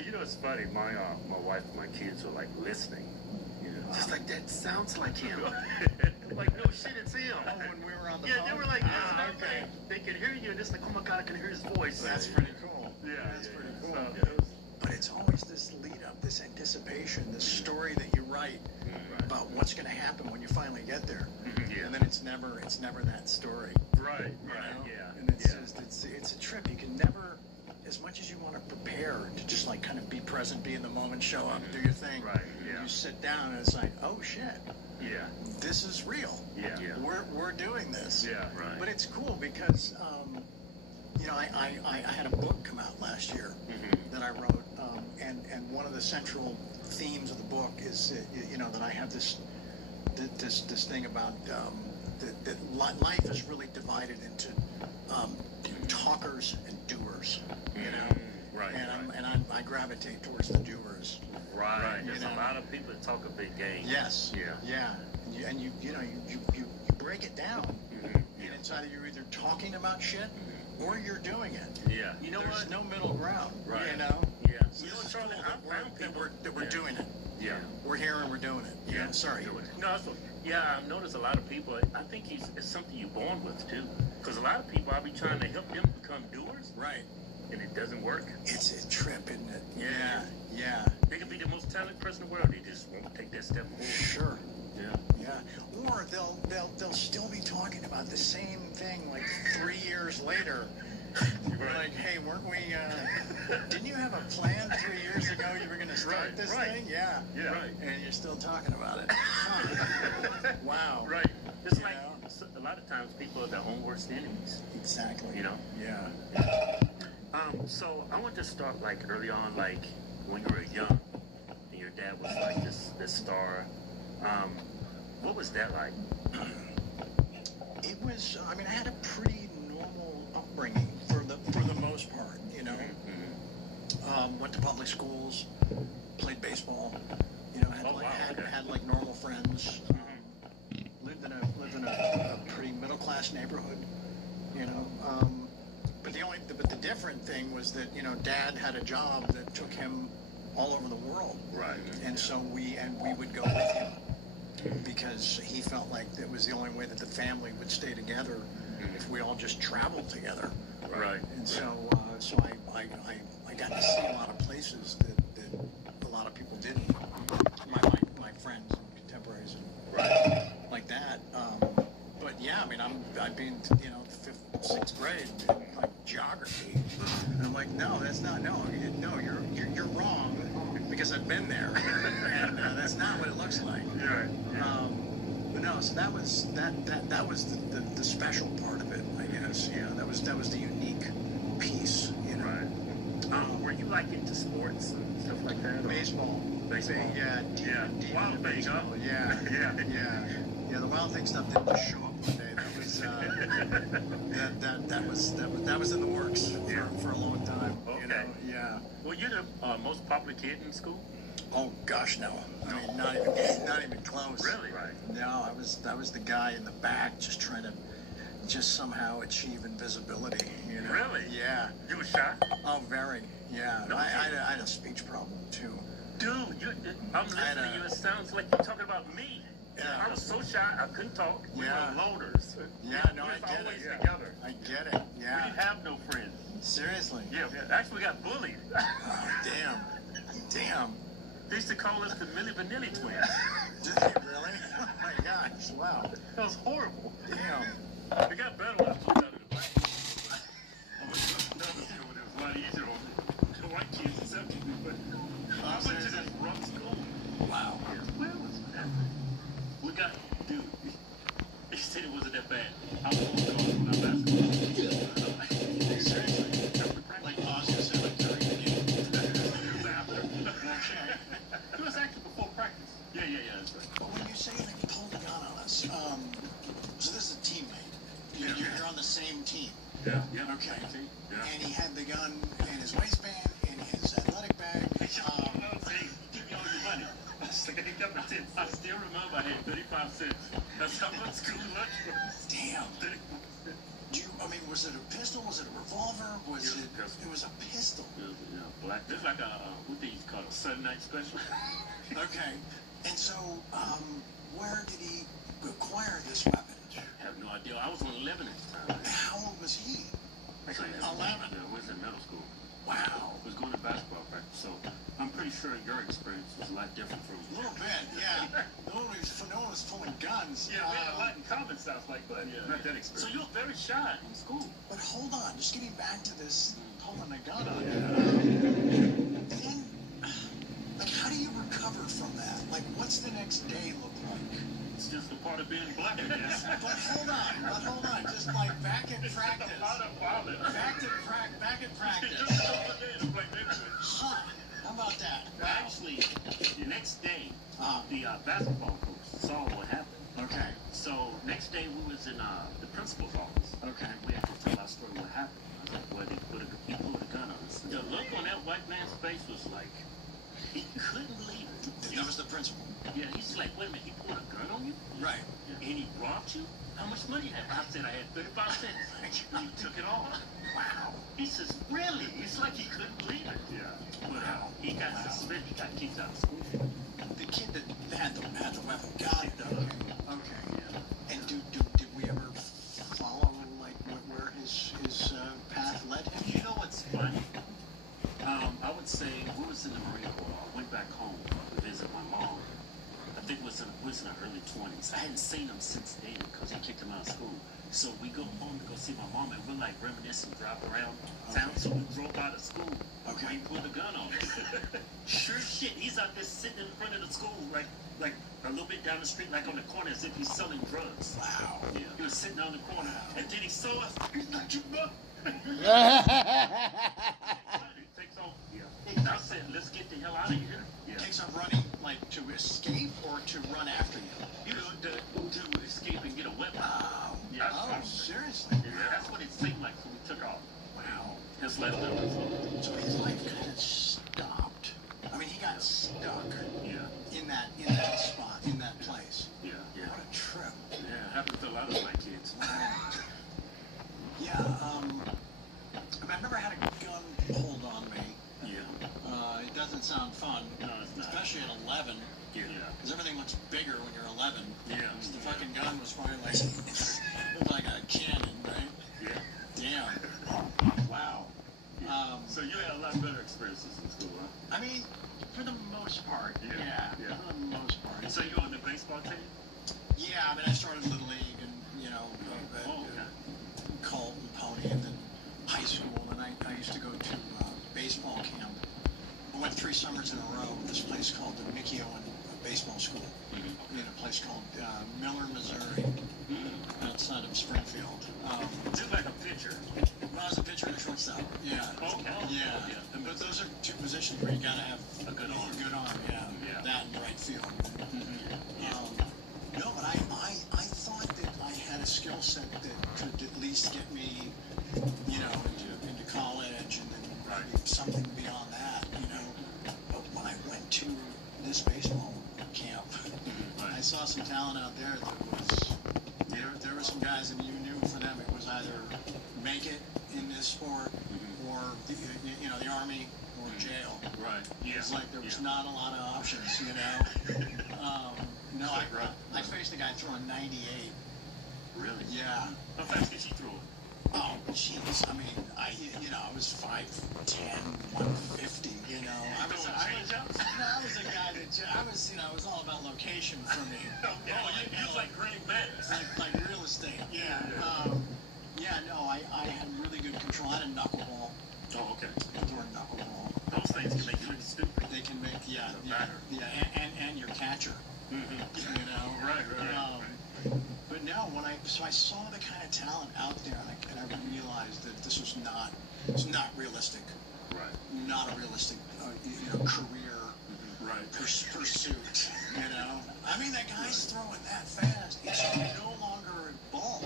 You know, it's funny. My wife and my kids are like listening. You know, just like that sounds like him. Like, no shit, it's him. Oh, when we were on the phone. phone. They were like, okay. They can hear you, and it's like, oh my God, I can hear his voice. That's pretty cool. Yeah, that's pretty cool. So, but it's always this lead up, this anticipation, this story that you write about what's going to happen when you finally get there. And then it's never that story. Right. You know? Yeah. And it's just present, be in the moment, show up, do your thing. Right, yeah. You sit down and it's like, oh shit. Yeah. This is real. Yeah. We're doing this. Yeah, right. But it's cool because, you know, I had a book come out last year that I wrote, and one of the central themes of the book is, you know, that I have this thing about that life is really divided into talkers and doers, you know. Right. And I gravitate towards the doers. Right. There's a lot of people that talk a big game. Yes. Yeah. Yeah. And you break it down. And it's either you're either talking about shit or you're doing it. Yeah. You know There's what? no middle ground. Right. You know. Yeah. So You know, this is Charlie, cool I found people that we're doing it. Yeah. We're here and we're doing it. Yeah. Sorry. No, that's what, yeah, I've noticed a lot of people. I think it's something you're born with too. Because a lot of people, I'll be trying to help them become doers. Right. And it doesn't work. It's a trip, isn't it? Yeah. Yeah. They can be the most talented person in the world. They just won't take that step forward. Sure. Yeah. Yeah. Or they'll still be talking about the same thing like 3 years later. You're like, hey, weren't we? Didn't you have a plan 3 years ago? You were going to start this thing? Yeah. Yeah. Right. And you're still talking about it. Huh. Wow. Right. It's like a lot of times people are their own worst enemies. Exactly. You know. Yeah. So I want to start like early on, like when you were young, and your dad was like this star. What was that like? It was. I mean, I had a pretty normal upbringing for the most part. You know. Went to public schools, played baseball. You know, had like normal friends. Lived in a pretty middle class neighborhood. You know. But the different thing was that, you know, Dad had a job that took him all over the world. Right. And so we would go with him because he felt like it was the only way that the family would stay together if we all just traveled together. Right. And so I got to see a lot of places that a lot of people didn't. My friends and contemporaries and like that. But yeah, I mean, I've been, you know, 5th, 6th grade, like geography, and I'm like, no, that's not, no, you're wrong, because I've been there, and that's not what it looks like. Yeah. But no, so that was the special part of it, I guess. Yeah, that was the unique piece, you know. Right. Were you like into sports and stuff like that? Baseball. Yeah. Wild thing, huh? Yeah. The Wild Thing stuff didn't just show up one day. That was in the works for a long time. Okay. You know? Yeah. Were you the most popular kid in school? Oh gosh, no. I mean, not even close. Really? Right. No, I was the guy in the back just trying to somehow achieve invisibility. You know? Really? Yeah. You were shy? Oh, very. Yeah. No, I had a speech problem too. Dude, I'm listening to you. It sounds like you're talking about me. Yeah. I was so shy, I couldn't talk. We were loners. Yeah, no, I get always it. Together. I get it. Yeah. We didn't have no friends. Seriously? Yeah, actually we got bullied. Oh, damn. They used to call us the Milli Vanilli twins. Did they really? Oh my gosh, wow. That was horrible. Damn. It got better when I moved out of the black school. I went to another school and it was a lot easier on the white kids accepted me, but I went to this rough school. Wow. Where was that? We got, dude, they said it wasn't that bad. I was on the when I basketball. Seriously? Like, I was going to say, like, during the game. It was after. It was actually before practice. Yeah, that's right. But when you say that he pulled a gun on us, so this is a teammate. You're on the same team. Yeah. Okay. Yeah. And he had the gun in his waistband, in his athletic bag. Give me all your money. I still remember I had 35 cents. That's how much school lunch was. Damn. Was it a pistol? Was it a revolver? It was a pistol. Black. This is like what they used to call a Sunday night special. Okay. And so, where did he acquire this weapon? I have no idea. I was only 11 at the time. How old was he? 11. I was in middle school. Wow. I was going to basketball practice, so I'm pretty sure your experience was a lot different from a little bit, yeah. No one was pulling guns. Yeah, we had a lot in common, sounds like, but not that experience. So you were very shy in school. But hold on, just getting back to this holding a gun on you. Then do you recover from that? Like, what's the next day look like? It's just a part of being black, I guess. But hold on. Just like back in practice. Back in practice. Huh. How about that? Actually, the next day, the basketball coach saw what happened. Okay. So next day we was in the principal's office. Okay. We had to tell our story what happened. I was like, well, he pulled a gun on us. The look on that white man's face was like, he couldn't believe it. That was the principal. Yeah, he's like, wait a minute, he pulled a gun on you? Right. And he robbed you? How much money you have? I said I had 35 cents. He took it all. Wow. He says, really? It's like he couldn't believe it. Yeah. But he got suspended. He got kicked out of school. The kid that had the weapon got it, though. Okay. Yeah. And did we ever follow like where his path led him? You know what's funny? I would say we was in the Marine Corps. I went back home to visit my mom. I think it was in the early 20s. I hadn't seen him since then because he kicked him out of school. So we go home to go see my mom, and we're like reminiscing, driving around town. So we drove out of school. Okay. He pulled a gun on us. Sure shit, he's out there sitting in front of the school, like a little bit down the street, like on the corner, as if he's selling drugs. Wow. Yeah. He was sitting on the corner, and then he saw us. He's like, you know. Takes off. Yeah. I said, let's get the hell out of here. Yeah. Takes off running, like to escape or to run after you? You know, to escape and get a weapon. Wow. Yeah. Oh, seriously? Yeah, that's what it seemed like when we took off. Wow. His life was. So his life kind of stopped. I mean, he got stuck. Yeah. In that spot, in that place. Yeah. Yeah. What a trip. Yeah, it happens to a lot of my kids. Yeah. I've never had a gun pulled on me. Yeah. It doesn't sound fun. No, it's not. Especially at 11. Yeah. Because everything looks bigger when you're 11. Yeah. The fucking gun was probably like looked like a cannon, right? Yeah. Damn. Wow. So you had a lot better experiences in school, huh? I mean, for the most part. Yeah. For the most part. So you on the baseball team? Yeah, I mean, I started Little League and, Colton, Pony, and then high school, and I used to go to baseball camp. I went 3 summers in a row at this place called the Mickey Owen Baseball School in a place called Miller, Missouri, outside of Springfield. Just like a pitcher. Well, I was a pitcher and a shortstop. Yeah. Okay. Yeah. But those are 2 positions where you gotta have a good arm. Yeah. That and right field. No, but I thought that I had a skill set that could at least get me, into college and then maybe something beyond that, But when I went to this baseball camp, I saw some talent out there that was, there were some guys, and you knew for them it was either make it in this sport or, the Army or jail. Right. Yeah. It's like there was not a lot of options, No, I faced a guy throwing 98. Really? Yeah. How fast did she throw it? Oh, jeez. I mean, I was 5'10", 150, I was a guy that, it was all about location for me. You was like Greg Maddux. Like real estate, yeah. I had really good control. I had a knuckleball. Oh, okay. I threw a knuckleball. Those things can make you look stupid. They can make, and your catcher. Right. But no, so I saw the kind of talent out there, and I realized that this was not realistic. Right. Not a realistic, career pursuit. I mean, that guy's throwing that fast. It's no longer a ball.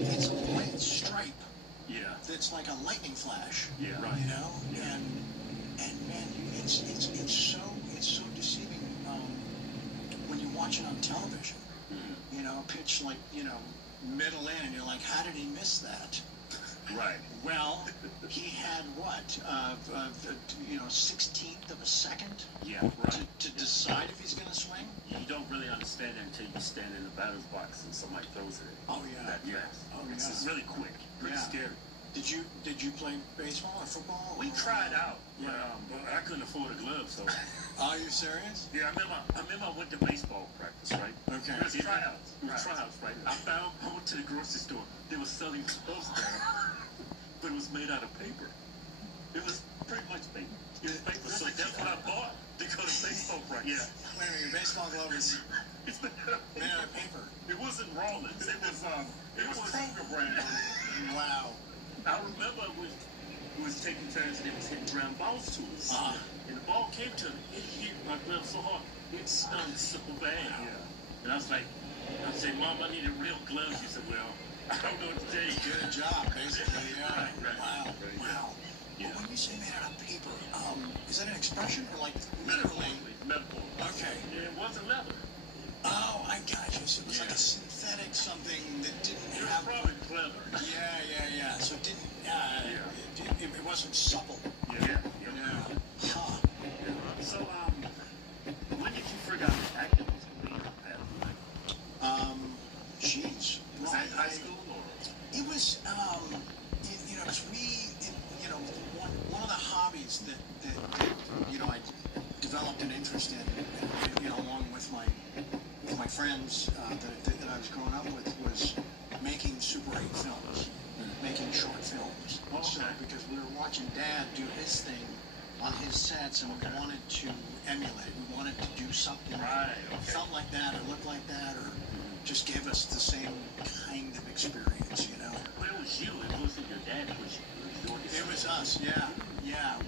It's a white stripe. Yeah. That's like a lightning flash. Yeah. Right. And man, it's so deceiving when you watch it on television. Pitch like middle in, and you're like, how did he miss that? Right. Well, he had what? 16th of a second. Yeah. Right. To decide if he's going to swing. You don't really understand it until you stand in the batter's box and somebody throws it. Oh yeah. That fast. It's really quick. Pretty scary. Did you play baseball or football? We tried out, but I couldn't afford a glove, so. Are you serious? Yeah, I remember I went to baseball practice, right? Okay. It was tryouts. Right? I went to the grocery store. They were selling gloves there, but it was made out of paper. It was pretty much paper. It was paper. So that's what I bought. Because it's baseball price. Yeah. Wait a minute, your baseball glove is made out of paper. It wasn't Rollins. It was Kroger brand. Wow. I remember we was taking turns and it was hitting ground balls to us. And the ball came to me. It hit my glove so hard. It stung super bad. Yeah. And I was like, Mom, I needed real gloves. She said, well, I don't know what to tell you. Good job, basically. Yeah. Right. Wow. Wow. Yeah. Well, when you say made out of paper, is that an expression or like literally? Metaphor. Okay. And it wasn't leather. Oh, I got you. So it was like a synthetic something that didn't have. It was probably clever. Yeah. So it didn't. It wasn't supple. Yeah. Huh. So, when did you figure out that acting was going to be your path? Jeez. Was that high school or? It was, one of the hobbies that I developed an interest in, along with my friends that I was growing up with, was making Super 8 films, making short films. Okay. So, because we were watching Dad do his thing on his sets, and we wanted to emulate. We wanted to do something that felt like that, or looked like that, or just gave us the same kind of experience, Well, it was you. It wasn't your dad. It was us, yeah.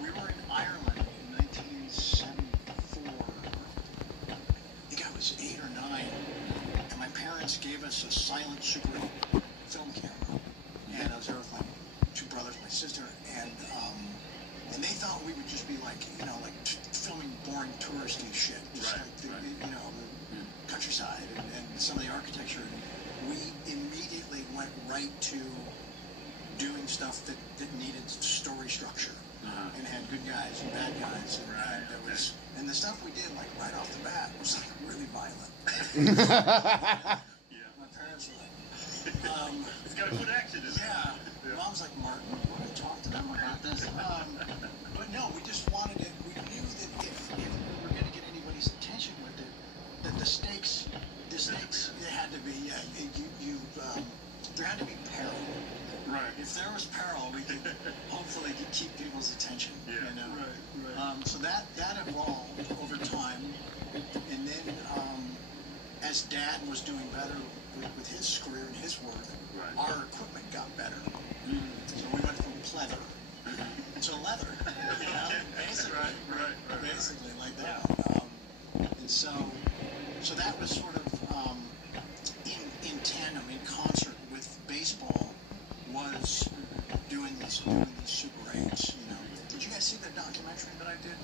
We were in Ireland in 1974. I think I was 8 or 9. And my parents gave us a silent Super 8 film camera. And I was there with my 2 brothers, my sister, and they thought we would just be like filming boring touristy shit. Just like the countryside and some of the architecture. And we immediately went right to doing stuff that needed story structure and had good guys and bad guys, and the stuff we did right off the bat was really violent. My parents were like, it's got a good action. Mom's like, Martin, you want to talk to them about this? But no, we just wanted it. We knew that if we were going to get anybody's attention with it, that the stakes had to be there had to be peril. Right. If there was peril, we could hopefully keep people's attention. So that evolved over time, and then as Dad was doing better with his career and his work, our equipment got better. So we went from pleather to leather. Basically like that. And so that was sort of in tandem, in concert with baseball, was doing these Super 8s. Did you guys see the documentary that I did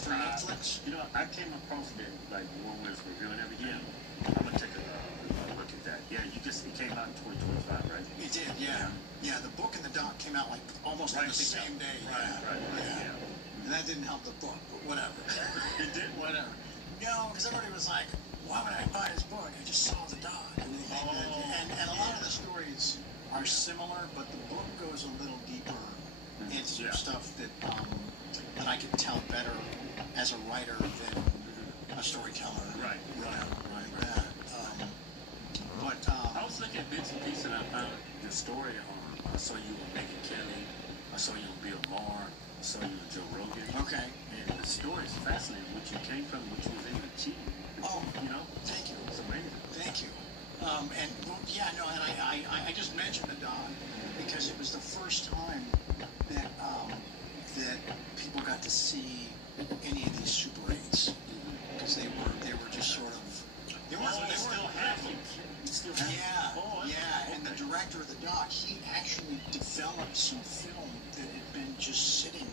for Netflix? I came across it when we was reviewing everything. I'm gonna take a look at that. Yeah, it came out in 2025, right? It did, yeah. Yeah, the book and the doc came out almost on the same day. Right. And that didn't help the book, but whatever. It did? Whatever. No, because everybody was like, why would I buy his book? I just saw the doc. And a lot of the stories are similar, but the book goes a little deeper into some stuff that I can tell better as a writer than a storyteller. Right. Like that. I was looking at bits and pieces, and I found your story on. I saw you with Megyn Kelly. I saw you with Bill Maher. I saw you with Joe Rogan. Okay. And the story is fascinating. What you came from, what you was able to achieve. Thank you. It's amazing. Thank you. And I just mentioned the doc because it was the first time that people got to see any of these Super 8s, because they were just sort of and the director of the doc, he actually developed some film that had been just sitting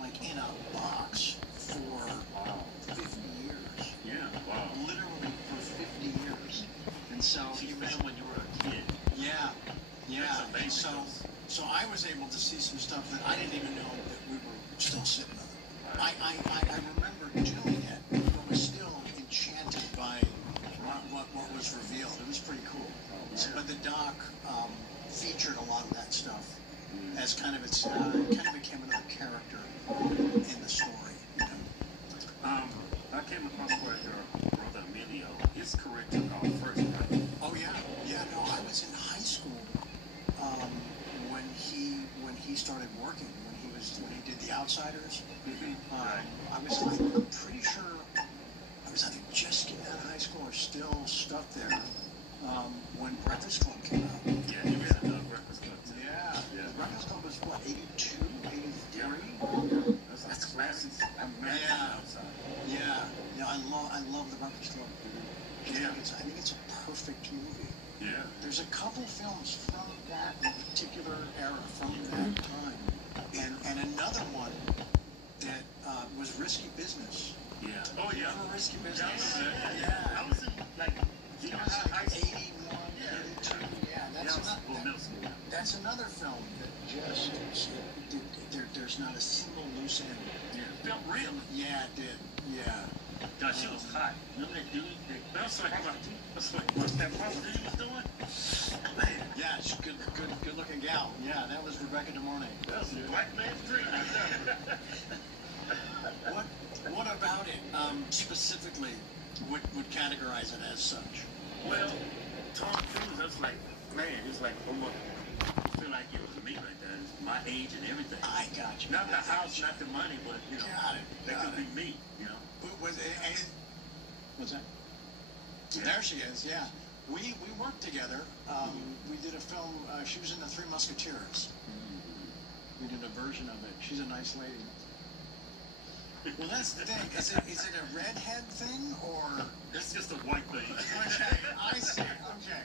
in a box for 50 years. Yeah, wow. Literally for 50 years. And so you met him when you were a kid. Yeah. And so I was able to see some stuff that I didn't even know that we were still sitting on. I remember doing it, but was still enchanted by what was revealed. It was pretty cool. But the doc featured a lot of that stuff as kind of became another character in the story. I came across where your brother Emilio, his career took off first, right? Oh yeah. No, I was in high school when he started working. When he was produced when he did The Outsiders. I'm pretty sure I was either just getting out of high school or still stuck there when Breakfast Club came out. Yeah, you really love Breakfast Club too. Yeah. Breakfast Club was what, 82, 83? That's classic. Yeah, I love the Breakfast Club. Yeah, I think it's a perfect movie. Yeah. There's a couple films from that particular era, from that time, and another one that was Risky Business. Yeah. Oh yeah. Remember Risky Business? Yeah. I was in like junior high, high school. 81, 82. Yeah, that's another film that just there's not a single loose end. Yeah. Felt real. Yeah, it did. Yeah. God, she was hot. Remember that dude? That's like what that dude was doing? Man. Yeah, she's good looking gal. Yeah, that was Rebecca De Mornay. That was a black man's dream. What about it specifically would categorize it as such? Well, Tom Cruise, that's like, man, it's like almost feel like it was me right there. It's my age and everything. I got you. Not the house, not the money, but you know, that could be me. You know. What's that? Yeah. There she is. Yeah, we worked together. We did a film. She was in the Three Musketeers. We did a version of it. She's a nice lady. Well, that's the thing. Is it a redhead thing or? It's just a white thing. Okay, I see. Okay.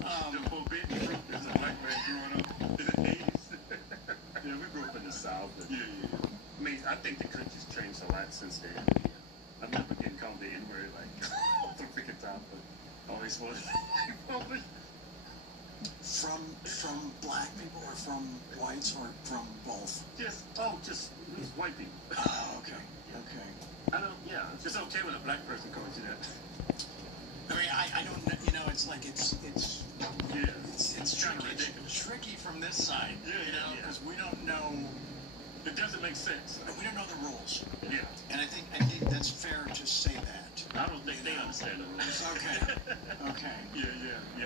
The forbidden fruit is a black man growing up in the 80s. Yeah, we grew up in the South. But yeah. I mean, I think the country's changed a lot since then. I remember getting called the N-word like all the freaking time, but always was. From black people or from whites or from both? Just white people. Oh, okay. I don't, it's okay when a black person calls you that. I mean, I don't, it's like, it's tricky from this side, because we don't know. It doesn't make sense. We don't know the rules. Yeah. And I think that's fair to say that. I don't think they understand the rules. Okay. Yeah.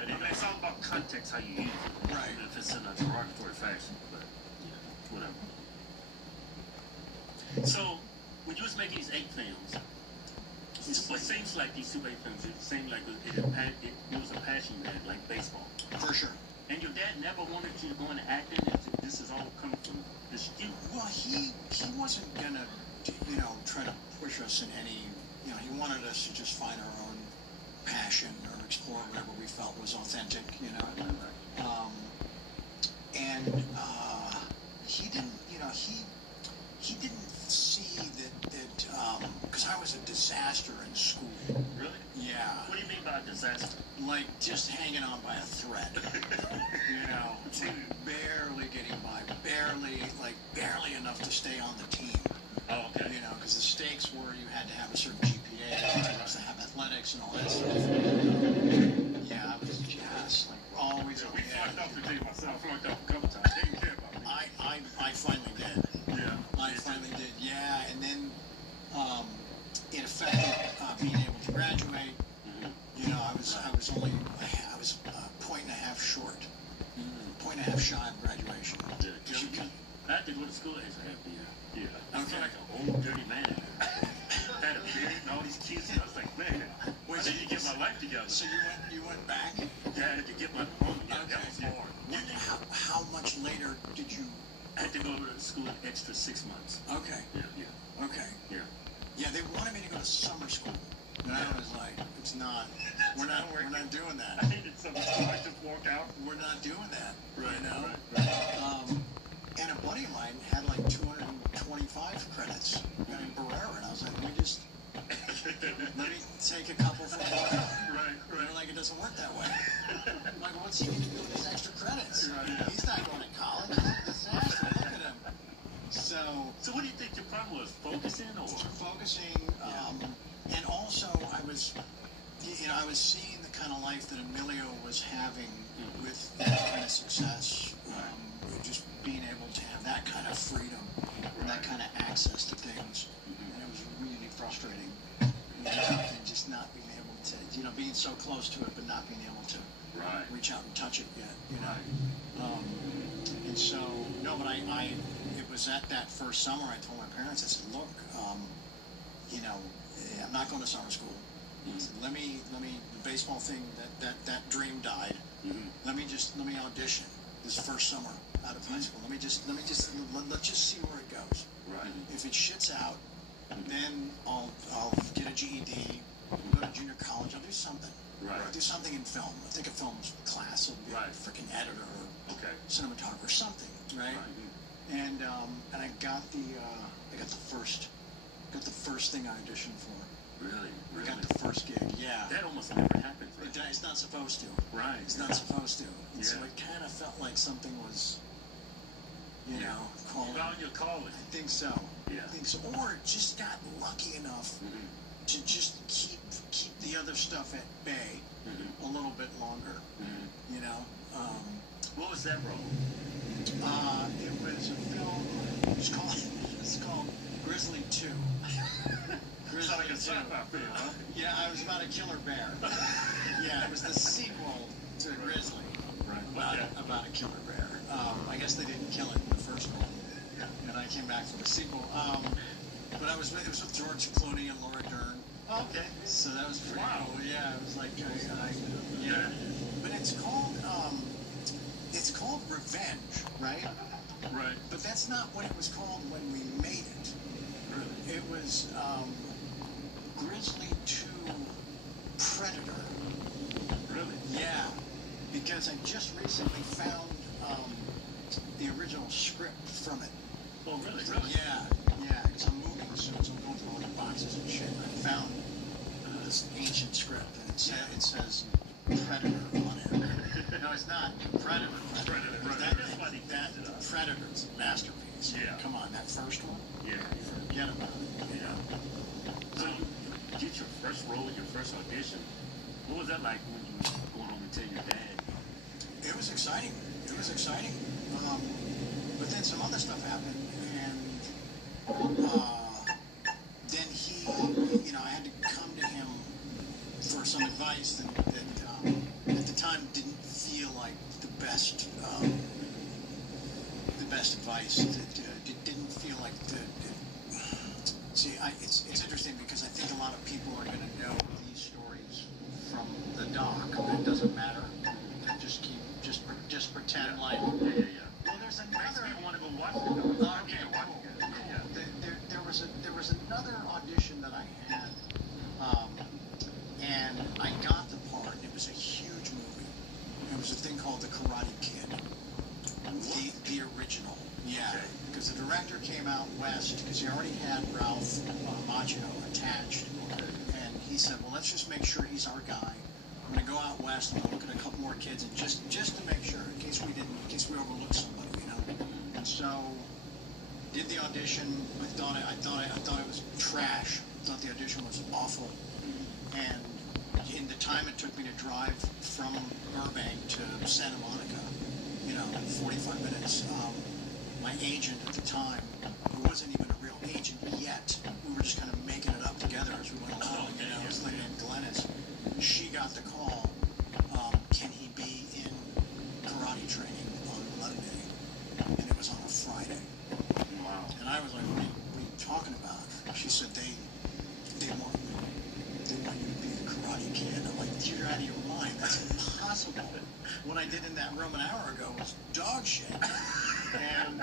I mean, it's all about context, how you use it. Right. If it's in a derogatory fashion, but whatever. So, when you was making these 8 films, it seems like these 2 8 films, it seemed like it was a passion you had, like baseball. For sure. And your dad never wanted you to go into acting? This is all coming from this youth? Well, he wasn't going to, try to push us in any, he wanted us to just find our own passion or explore whatever we felt was authentic, and he didn't, he didn't see that, because I was a disaster in school. Really? Yeah. What do you mean by disaster? Like just hanging on by a thread. Barely getting by, barely enough to stay on the team. Oh, okay. Because the stakes were you had to have a certain GPA, you had to have athletics and all that stuff. Yeah, I was just always. We fucked up the team myself. I fucked up a couple times. They didn't care about me. I finally did. Yeah. I finally did. Yeah, and then it affected being able to graduate. I was only a point and a half short. Point and a half shy of graduation. I had to go to school as a half year. Yeah. I felt like an old dirty man. Had a beard and all these kids, and I was like, man, I need to get my life together. So you went back? Yeah, I had to get my home together. That was hard. How much later did you? I had to go to school an extra 6 months. Okay. Yeah. Okay. Yeah. They wanted me to go to summer school. And I was like, it's not. We're not doing that. I needed summer school. I just walked out. We're not doing that. Right. And a buddy of mine had like 225 credits in Barrera, and I was like, let me take a couple from Barrera. Right. They're like, it doesn't work that way. I'm like, what's he going to do with his extra credits? He's not going to college. He's a disaster. Look at him. So what do you think your problem was? Focusing or? Focusing, and also I was seeing the kind of life that Emilio was having with that kind of success, just being able to have that kind of freedom, and that kind of access to things, and it was really frustrating, and just not being able to, being so close to it, but not being able to reach out and touch it yet, you know. And so, no, but it was at that first summer I told my parents, I said, look, you know, I'm not going to summer school. I said, let me, the baseball thing, that dream died. Let me audition this first summer out of high school. Let's just see where it goes. If it shits out, then I'll get a GED, go to junior college, I'll do something. I'll do something in film. I'll take a film class, I'll be a freaking editor or cinematographer, something, right? And I got the first thing I auditioned for. Really? I got the first gig, yeah. That almost never happens, right? It's not supposed to. Right. It's not supposed to. And so it kind of felt like something was, you know, calling. Found your calling. I think so. Yeah. I think so. Or just got lucky enough to just keep the other stuff at bay a little bit longer. You know. What was that role? It was a film. It's called Grizzly 2. It's like a sci-fi film, huh? Yeah, I was about a killer bear. Yeah, it was the sequel to Grizzly. About a killer bear. I guess they didn't kill it in the first one. And I came back for the sequel. But it was with George Clooney and Laura Dern. Okay. So that was pretty cool. Yeah, it was like, yeah. But it's called Revenge, right? Right. But that's not what it was called when we made it. Really? It was Grizzly 2 Predator. Really? Yeah. Because I just recently found the original script from it. Oh, really? Yeah. Yeah, because I'm moving soon, so I'm going through all the boxes and shit. I found this ancient script, and it says Predator on it. No, it's not Predator. Predator. That's why they passed it up. Predator's a masterpiece. Yeah. Come on, that first one? Yeah. Forget about it. Yeah. So you get your first role, your first audition. What was that like when you were going home and tell your dad? It was exciting. It was exciting. But then some other stuff happened, and then he, you know, I had to come to him for some advice that at the time didn't feel like the best advice. It didn't feel like see, it's interesting because I think a lot of people are going to know these stories from the doc. It doesn't matter. Just pretend like. Well, there's another. People want to go watch it. Okay, cool. There was another audition that I had, and I got the part. It was a huge movie. It was a thing called The Karate Kid, the original. Yeah, because the director came out west because he already had Ralph Macchio attached, and he said, "Well, let's just make sure he's our guy. I'm going to go out west and look at a couple more kids, and just to make sure, in case we overlooked somebody, you know." And so, did the audition. I thought it was trash. I thought the audition was awful. And in the time it took me to drive from Burbank to Santa Monica, you know, 45 minutes. My agent at the time, who wasn't even a real agent yet, we were just kind of making it up together as we went along. You know, this lady named Glennis. She got the call, can he be in karate training on Monday? And it was on a Friday. Wow. And I was like, what are you talking about? She said, they want you to be the Karate Kid. I'm like, you're out of your mind. That's impossible. What I did in that room an hour ago was dog shit. And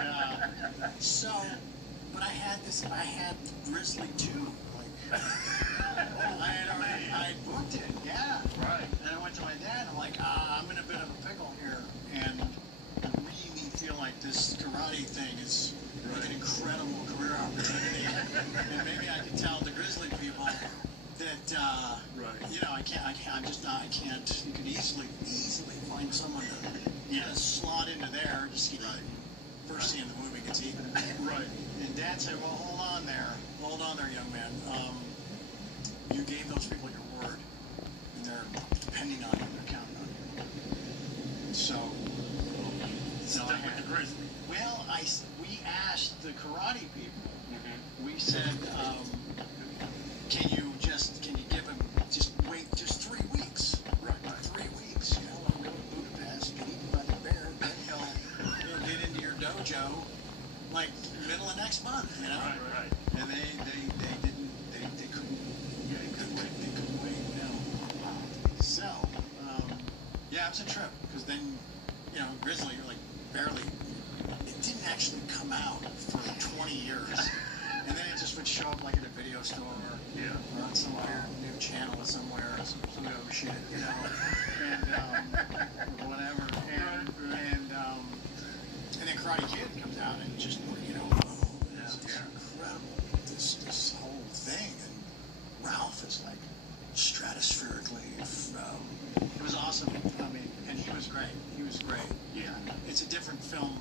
but I had Grizzly 2. Like, I booked it, yeah. Right. And I went to my dad, I'm like, I'm in a bit of a pickle here, and I really feel like this karate thing is like an incredible career opportunity. And maybe I can tell the Grizzly people that, you know, I can't, you could easily find someone to slot into there, just, you know, first scene of the movie gets eaten. Right. And Dad said, well, hold on there, young man. You gave those people your word, and they're depending on you, they're counting on you. So I had the Grizzly. Well, we asked the karate people. We said, can you give him just 3 weeks? Right. 3 weeks. You know, Joe, like middle of next month, you know. Right. And they couldn't. Yeah, they couldn't wait. No. So, yeah, it was a trip because then, you know, Grizzly like barely. It didn't actually come out for 20 years, and then it just would show up like in a video store or on some weird new channel somewhere, or some Pluto shit, you know, and or whatever, and then Karate Kid comes out and just, you know, this is incredible, this whole thing, and Ralph is like stratospherically, it was awesome. I mean, and he was great. Yeah, it's a different film.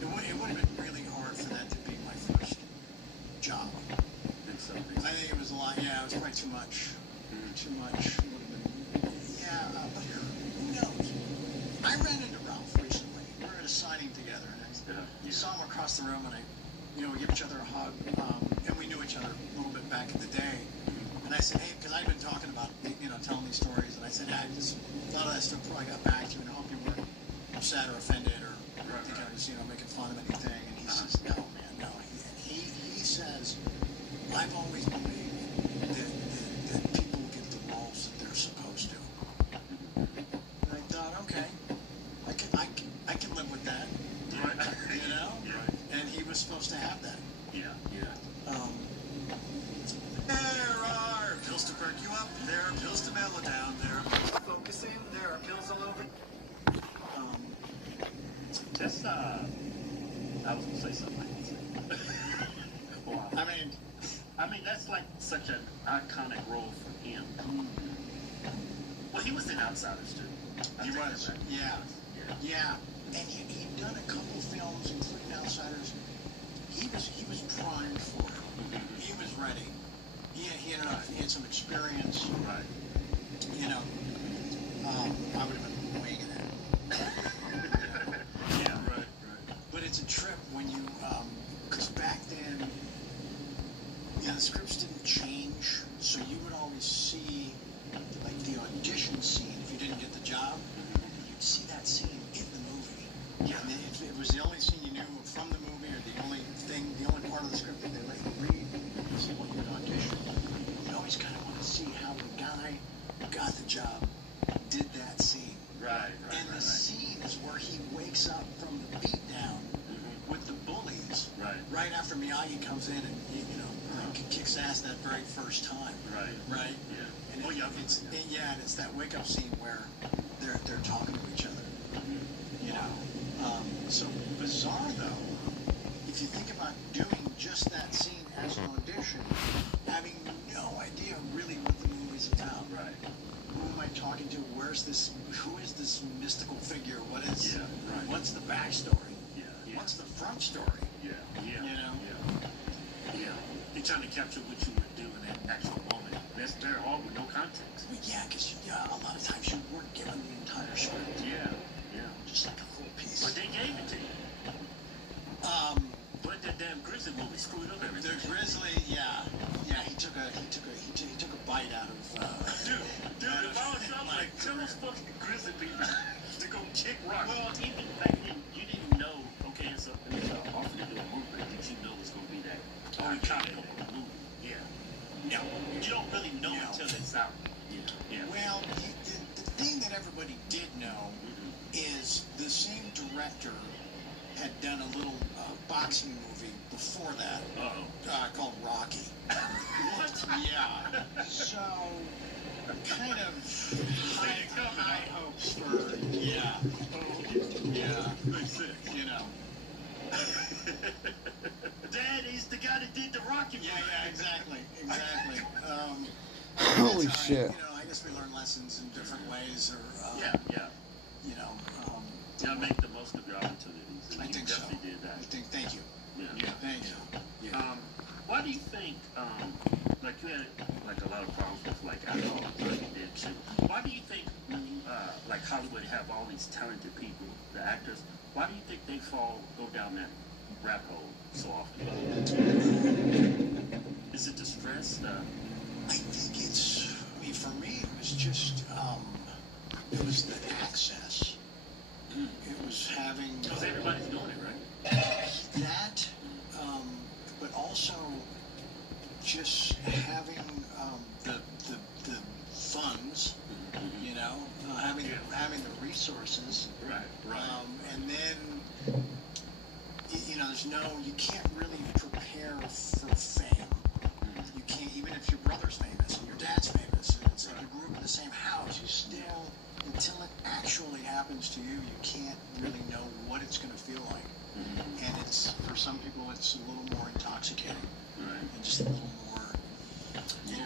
It would have been really hard for that to be my first job. I think it was a lot. Yeah, it was probably too much. Too much. Yeah, but who knows? I ran into Ralph recently. We were at a signing together, and I saw him across the room, and we give each other a hug, and we knew each other a little bit back in the day. And I said, hey, because I'd been talking about, telling these stories, and I said, I just thought of that stuff before I got back to you, and I hope you weren't upset or offended or think I was, making fun of anything. And he says, no, man, no. He says, I've always believed that people get the roles that they're supposed to. And I thought, okay, I can live with that. And he was supposed to have that. There are pills to perk you up. There are pills to mellow down. There are pills to focus in. There are pills all over. That's I was gonna say something. Wow. I mean that's like such an iconic role for him. Well, he was in Outsiders too. He was. Yeah. And he'd done a couple films, including Outsiders. He was primed for it. He was ready. He had some experience. Right. I would have been winging it. Yeah, right. But it's a trip when you, because back then, the scripts didn't change, so you would always see, like, the audition scene. If you didn't get the job, you'd see that scene in the movie. Yeah. And if it was the only scene you knew from the movie, or the only part of the script that they let you read, so when you would audition, you always kind of want to see how the guy who got the job did that scene. Right. And the scene is where he wakes up from the beatdown with the bullies. Right after Miyagi comes in and kicks ass that very first time. Right. Yeah. And it's that wake up scene where they're talking to each other. So bizarre though. If you think about doing just that scene as an audition, having no idea really what the movie's about. Right. Who am I talking to? Who is this mystical figure? What's the backstory? What's the front story? You're trying to capture what you would do in that actual moment. They're all with no context. Yeah, because a lot of times you weren't given the entire script. Yeah. Just like a little piece. But they gave it to you. But that damn Grizzly movie screwed up everything. The Grizzly, yeah, he took a bite out of. Dude, if I was like, tell those fucking Grizzly people to go kick rock. Well, even back then, you didn't know. Okay, it's an offer to do a movie. Did you know it's gonna be that? Comic book movie. Yeah. No, you don't really know until it's out. Yeah. Well, the thing that everybody did know is the same director had done a little boxing movie before that called Rocky. What? Yeah. So, kind of high hopes for, yeah. Makes sense. Dad, he's the guy that did the Rocky movie. Yeah, exactly. Holy shit. I guess we learn lessons in different ways, or make the most of your opportunities. And I think so. Did that. Thank you. Thank you. Yeah. Why do you think, like you had like a lot of problems with like alcohol, like you did too. Why do you think like Hollywood have all these talented people, the actors? Why do you think they go down that rap hole so often? Is it the stress? I think it's. For me, it was just. It was the access. It was having. Because everybody's doing it, right? also just having the funds, you know, having the resources, right. And then you know, you can't really prepare for fame. You can't, even if your brother's famous and your dad's famous, and it's like you grew up in the same house, you still, until it actually happens to you, you can't really know what it's going to feel like. And it's, for some people, it's a little more intoxicating, and just a little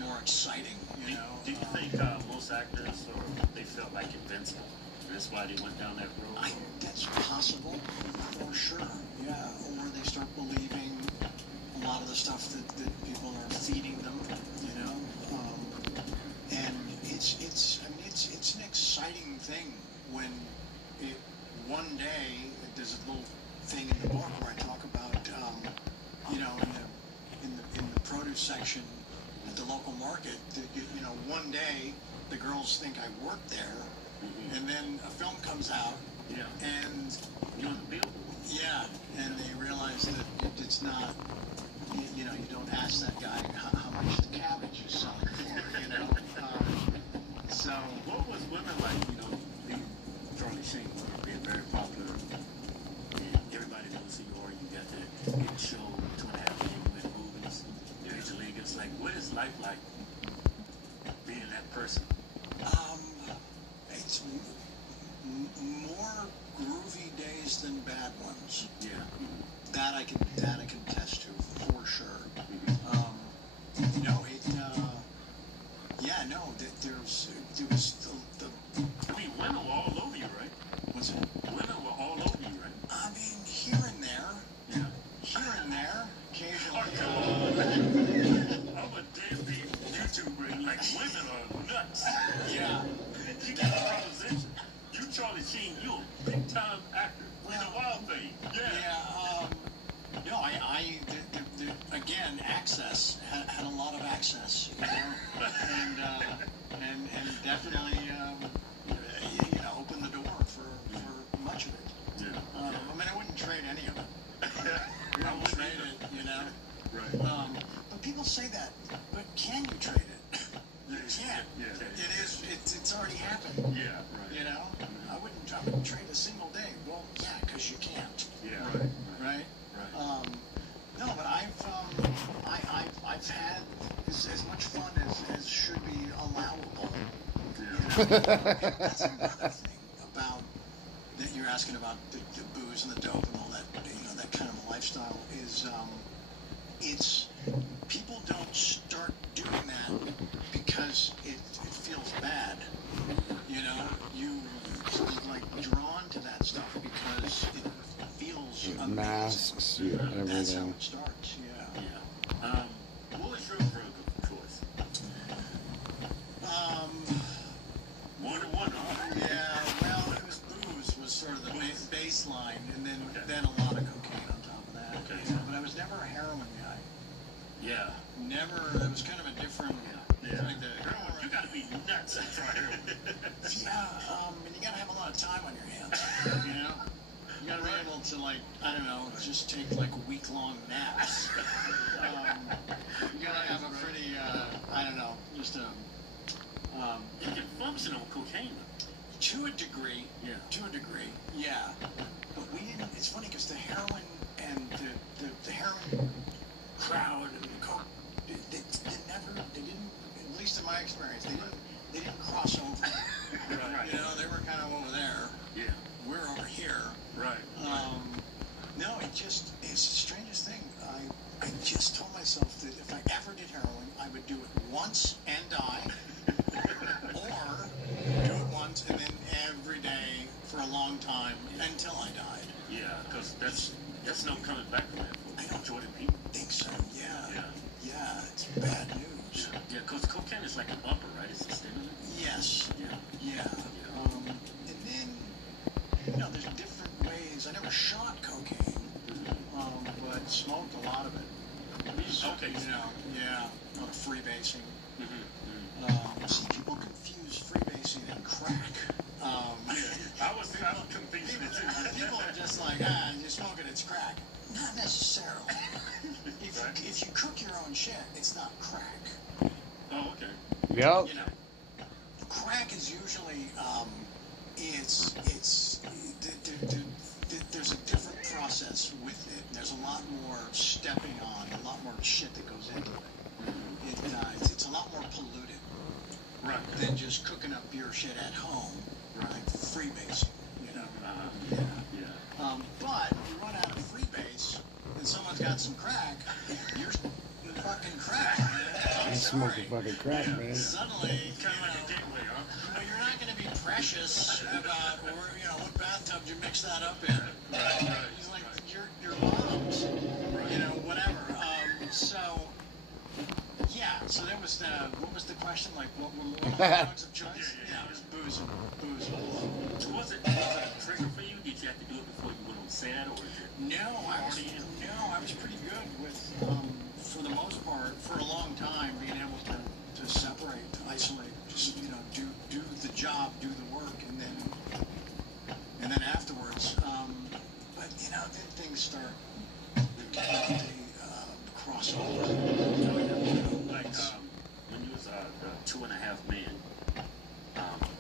more exciting, you know. Do you think most actors, or they felt like invincible? That's why they went down that road? That's possible, for sure, yeah. Or they start believing a lot of the stuff that people are feeding them, you know. And it's an exciting thing when one day, there's a little thing in the book where I talk about, you know, in the produce section at the local market, you know, one day the girls think I work there, and then a film comes out, and you're on the billboard. Yeah, and they realize that it's not, you know, you don't ask that guy how much the cabbage is selling for, you know. So what was women like, you know, Charlie Sheen being very popular, and everybody knows who you are, you got that hit show 2.5 million with movies, Major League. It's like, what is life like being that person? It's more groovy days than bad ones. Yeah. That I can attest to for sure. You know, there was the I mean, women were all over you, right? What's it? Women were all over you, right? I mean, here and there. Yeah. Here and there, occasionally. Oh, come on. I'm a deadbeat YouTuber, and like, women are nuts. Yeah. You got a proposition. You, Charlie Sheen, you a big-time actor. In the Wild Thing. Yeah. Yeah, no, again, access, had a lot of access, you know, and definitely, you know, opened the door for much of it. Yeah. I mean, I wouldn't trade any of it. I wouldn't trade it, you know. Right. But people say that, but can you trade it? You can't. Yeah. It's already happened. Yeah, right. You know, I wouldn't trade a single day. Well, yeah, because you can't. Yeah. Right. No, but I've had as much fun as should be allowable. You know? That's another thing about that you're asking about the booze and the dope and all that. You know, that kind of a lifestyle is it's people don't start doing that because it feels bad. You know, you sort of like drawn to that stuff because it feels amazing. Masks, everything. That's how it starts, yeah. What was your drug of choice? More than one, huh? Yeah, well, it was booze was sort of the baseline, and then a lot of cocaine on top of that. Okay. You know, but I was never a heroin guy. Yeah. Never. It was kind of a different. Yeah. Like the heroin. You gotta be nuts to try heroin. Yeah. And you gotta have a lot of time on your hands. You know. You gotta be able to, like, I don't know, just take like week-long naps. You gotta have a pretty, I don't know, just a. You can function on cocaine. To a degree. Yeah. To a degree. Yeah. But we didn't. It's funny because the heroin and the heroin crowd and the coke, they didn't. At least in my experience, they didn't cross over. Right. You know, they were kind of over there. Yeah. We're over here. Right. No, it's the strangest thing. I just told myself that if I ever did heroin, I would do it once and die, or do it once and then every day for a long time until I died. Yeah, because that's no coming back from that for majority of people. Think so? Yeah. Yeah, it's bad news. Yeah, because cocaine is like an upper, right? It's a stimulant. Yes. Yeah. And then, you know, there's different ways. I never shot cocaine, but smoked a lot of it. Okay. You know, yeah, a lot of freebasing. See, people confuse freebasing and crack. I was confused too. People are just like, you're smoking, it's crack. Not necessarily. If you cook your own shit, it's not crack. Oh, okay. Yep. You know, crack is usually, there's a different process with it. There's a lot more stepping on, a lot more shit that goes into it. It's a lot more polluted, right, than just cooking up your shit at home, right? Freebase, you know. But if you run out of freebase and someone's got some crack, you're fucking crack, man. I'm smoking fucking crack, man. Suddenly, kind of like a gateway, huh? You're not going to be precious about, what bathtub you mix that up in. Right. He's like, your mom's, whatever. So that was what was the question? Like, what were drugs of choice? Yeah, it was booze. So was it a trigger for you? Did you have to do it before you went on set, or is it? No, I was pretty good with, for the most part, for a long time, being able to separate, to isolate, just do the job, do the work, and then afterwards. But then things start cross over. Like when you was the 2.5 Men,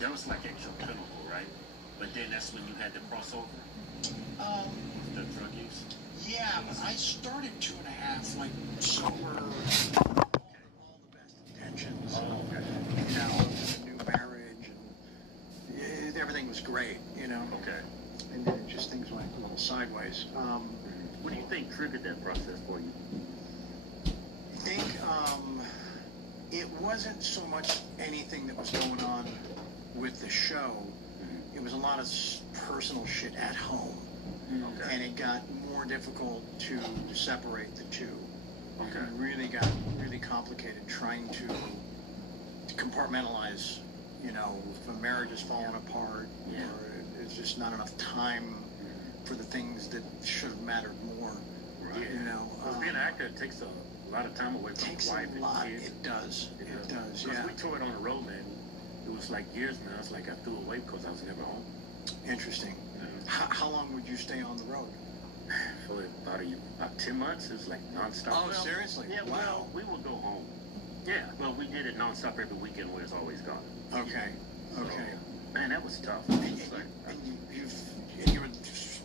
that was like extra pinnacle, right? But then that's when you had the crossover. The drug use. Yeah, but I started 2.5 like sober. All the best intentions. Oh, okay. A new marriage, and everything was great, Okay. And then just things went a little sideways. What do you think triggered that process for you? I think it wasn't so much anything that was going on with the show. It was a lot of personal shit at home. Okay. And it got more difficult to separate the two. Okay. It really got really complicated trying to compartmentalize, if a marriage is falling apart, or there's just not enough time for the things that should have mattered more. Right. Being an actor, it takes a lot of time away from wife and kids. It does. It does. Because we toured on the road, man. It was like years now. It's like I threw away because I was never home. Interesting. How long would you stay on the road? For about 10 months. It was like nonstop. Oh, seriously? Yeah. Wow. Well, we would go home. Yeah. Well, we did it nonstop every weekend where it's always gone. Okay. So, man, that was tough. And you were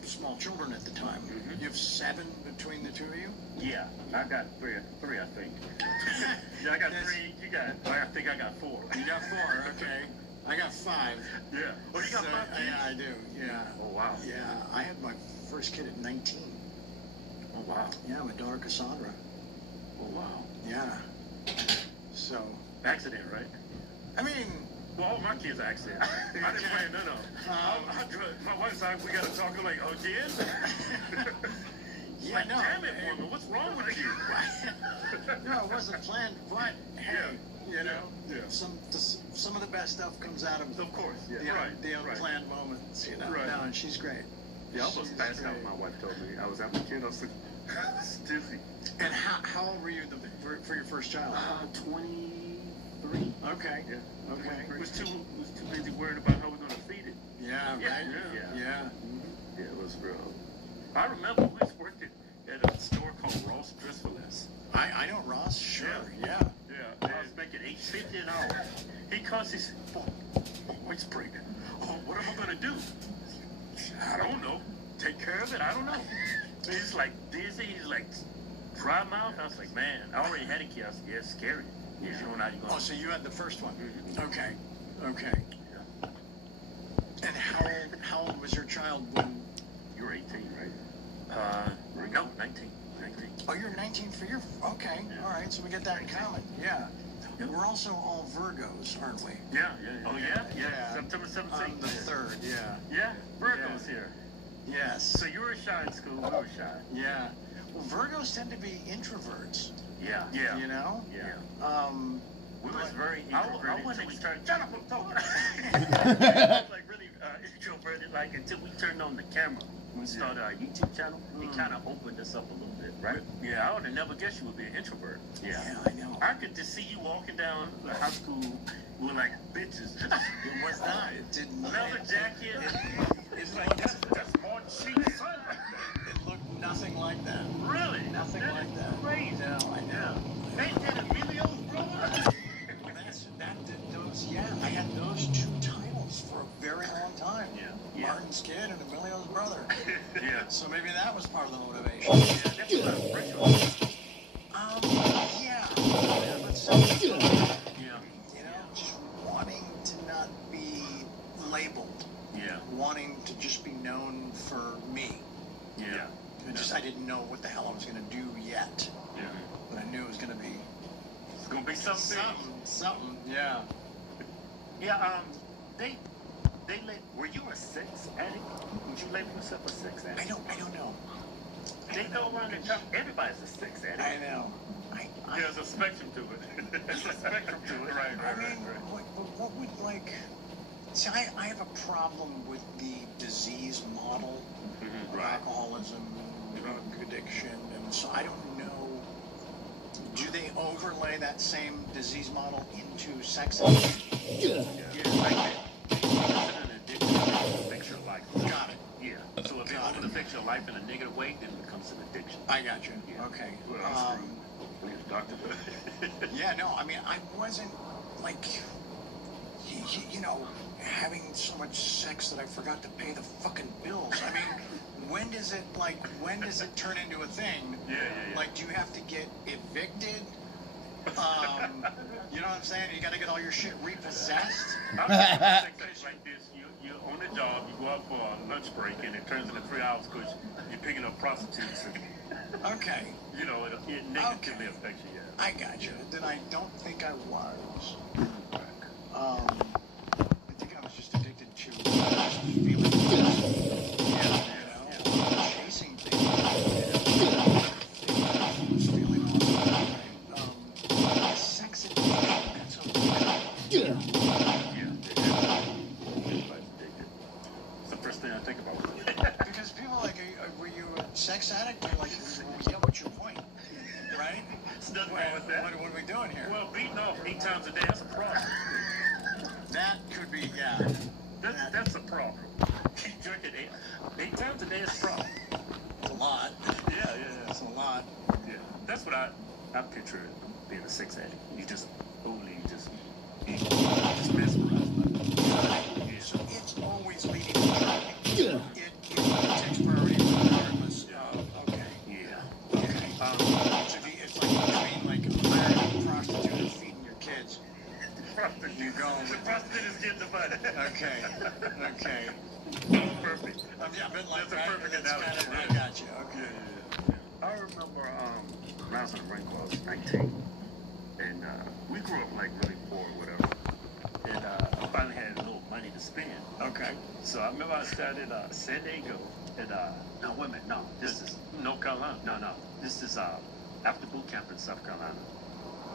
small children at the time. Mm-hmm. You have 7 between the two of you? Yeah. I got three, I think. Yeah, I got 3. I think I got 4. You got 4, okay. I got 5. Yeah. Oh, you got 5 kids? Yeah, I do. Yeah. Oh, wow. Yeah. I had my first kid at 19. Oh, wow. Yeah, my daughter Cassandra. Oh, wow. Yeah. So. Accident, right? I mean. Well, all my kids are accident. I didn't plan none of them. My wife's like, we got to talk. I'm like, oh, did? Yeah, like, no. Damn it, woman. What's wrong with you? No, it wasn't planned, but hey, some of the best stuff comes out of course, the unplanned moments, Right. No, and she's great. Yeah, I almost passed out. My wife told me I was having a kid. I was like, dizzy. And how old were you for your first child? 23. Okay. Yeah. Okay. Was too busy worried about how we're gonna feed it. Yeah. Yeah. Right? Yeah. Mm-hmm. Yeah, it was real. I remember we worked at a store called Ross Dress for Less. I know Ross. Sure. Yeah. I was making $8.50 an hour. He calls. He said, "Oh, my wife's pregnant. Oh, what am I gonna do?" I don't know. Take care of it. I don't know. He's like dizzy. He's like dry mouth. I was like, man, I already had a kid. I was like, yeah, it's scary. You don't know how you're going. Oh, so you had the first one. Mm-hmm. Okay. And how old was your child when you were 18, right? No, 19. Oh, you're 19 for your. Okay. All right. So we get that in common. Yeah. We're also all Virgos, aren't we? Yeah. Oh, yeah. September 17th. On the 3rd. Yeah. Yeah. Virgos here. Yes. So you were shy in school. We were shy. Yeah. Well, Virgos tend to be introverts. Yeah. You know? Yeah. We was very introverted. I wasn't even trying to shut up. I'm talking. I introverted, like, until we turned on the camera. We started our YouTube channel. It kind of opened us up a little bit, right? Yeah, I would have never guessed you would be an introvert. Yeah, I know. I could just see you walking down the high school with like bitches. It was not. It didn't. Leather jacket. It's like that's more cheap, son. It looked nothing like that. Really? Nothing That like is that. Crazy. No, I know. They had Emilio's brother. Yeah, I had those two titles for a very long time. Yeah. Martin's kid and Emilio's brother. Yeah. So maybe that was part of the motivation. Yeah. But something, you know, just wanting to not be labeled. Yeah. Wanting to just be known for me. Yeah. I didn't know what the hell I was going to do yet. Yeah. But I knew it was going to be. It's gonna be something. Something. Yeah. Yeah. Were you a sex addict? Would you label yourself a sex addict? I don't know. They go around and tell everybody's a sex addict. I know. There's a spectrum to it. There's a spectrum to it. Right. What would like? See, I have a problem with the disease model of alcoholism, drug addiction, and so I don't know. Do they overlay that same disease model into sex addiction? Yeah. An addiction affects your life. Got it. Yeah. So if it affects your life in a negative way, then it becomes an addiction. I got you. Yeah. Okay. Doctor. Yeah, no, I mean, I wasn't, like, you know, having so much sex that I forgot to pay the fucking bills. I mean, when does it turn into a thing? Yeah. Like, do you have to get evicted? You know what I'm saying? You got to get all your shit repossessed? I'm like this. You're on the job, you go out for a lunch break, and it turns into 3 hours because you're picking up prostitutes. Okay. You know, it negatively affects you, yeah. I got you. Then I don't think I was. I think I was just addicted to feeling chasing things. Feeling sex addiction. That's okay. It's the first thing I think about. Because people are like, were you a sex addict? You're like, yeah, what's your point? Right? There's nothing wrong with that. What are we doing here? Well, beating off 8 times a day, that's a problem. That could be, yeah. That's a problem. Keep drinking 8 times a day is a problem. It's a lot. Yeah. It's a lot. Yeah. That's what I picture being a sex addict. You just mesmerized by it. So it's always leading to drinking. It takes priority regardless of, okay. Yeah. Okay. So it's like between like hiring a prostitute and feeding your kids. You go The prostitute is getting the money. Okay. Perfect. Yeah, but like That's a perfect analogy. Kind of, I got you. Okay. Yeah. I remember when I was in the Marine Corps, I was 19, and we grew up like really poor or whatever. And I finally had a little money to spend. Okay. So I remember I started San Diego, and no, wait a minute, no, this is North Carolina. No, this is after boot camp in South Carolina.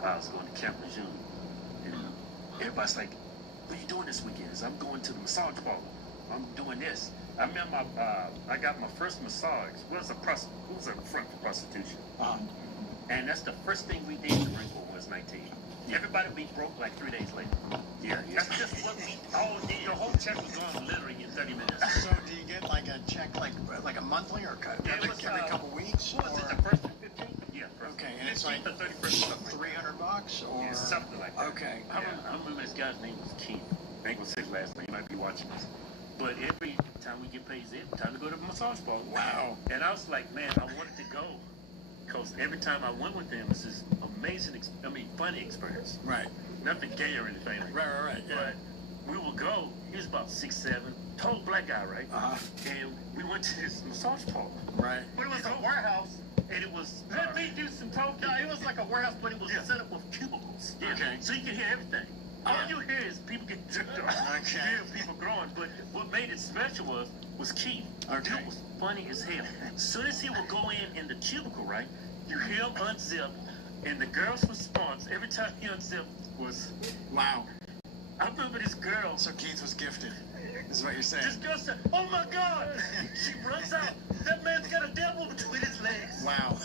I was going to Camp Lejeune, and everybody's like, "What are you doing this weekend?" I'm going to the massage parlor. I'm doing this. I remember I got my first massage. It was a front for prostitution. And that's the first thing we did in the Marine Corps when I was 19. Everybody be broke like 3 days later. Yeah. That's just what we all did. Your whole check was gone literally in 30 minutes. So do you get like a check like a monthly or every couple weeks? What was it, the first and 15th? Yeah. Okay, and it's like the 31st. $300 or yeah, something like that. Okay. I remember this guy's name was Keith. I ain't gonna say his last name. You might be watching this. But every time we get paid, it's time to go to the massage parlor. Wow. And I was like, man, I wanted to go. Because every time I went with them, it was this amazing, funny experience. Right. Nothing gay or anything. Right. Yeah. But we would go, he was about 6'7", tall black guy, right? And we went to this massage parlor. Right. But it was a warehouse, and it was, let me do some talking. No, it was like a warehouse, but it was set up with cubicles. Yeah. Okay. So you could hear everything. All you hear is people getting jerked off. Okay. You hear people growing, but what made it special was Keith. Okay. It was funny as hell. As soon as he would go in the cubicle, right, you hear him unzip, and the girl's response every time he unzipped was, wow. I remember this girl. So Keith was gifted. is what you're saying. This girl said, "Oh my God!" She runs out. That man's got a devil between his legs. Wow.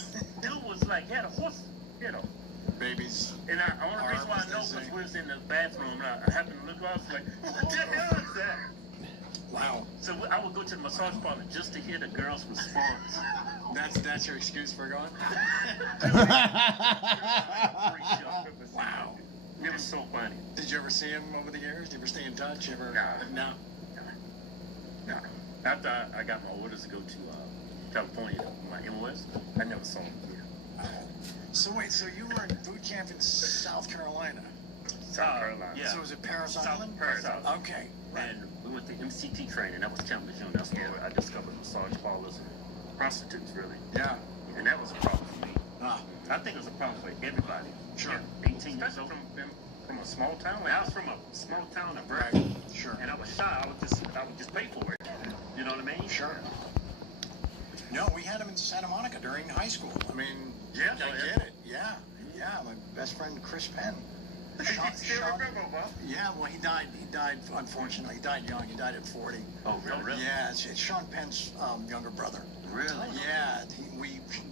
Dude was like, he had a horse, you know. Babies. And the only reason why I know because we was in the bathroom, and I happened to look out, I was like, "What the hell is that?" Wow. So I would go to the massage parlor just to hear the girls' response. That's your excuse for going? Wow. It was so funny. Did you ever see him over the years? Did you ever stay in touch? No. After I got my orders to go to California, my MOS, I never saw him again. So wait, so you were in boot camp in South Carolina? South Carolina. Yeah. So was it Paris Island? Paris Island. Okay. And we went to MCT training. That was Camp Lejeune. That's where I discovered massage parlors and prostitutes, really. Yeah. And that was a problem for me. I think it was a problem for everybody. Sure. 18 years old from a small town. I was from a small town in Bragg. Sure. And I was shy. I would just pay for it. You know what I mean? Sure. No, we had him in Santa Monica during high school. I mean, yeah, I get it. Yeah. Yeah, my best friend Chris Penn. Yeah, well, he died, unfortunately. He died young. He died at 40. Oh, really? Yeah, it's Sean Penn's younger brother. Really? Yeah,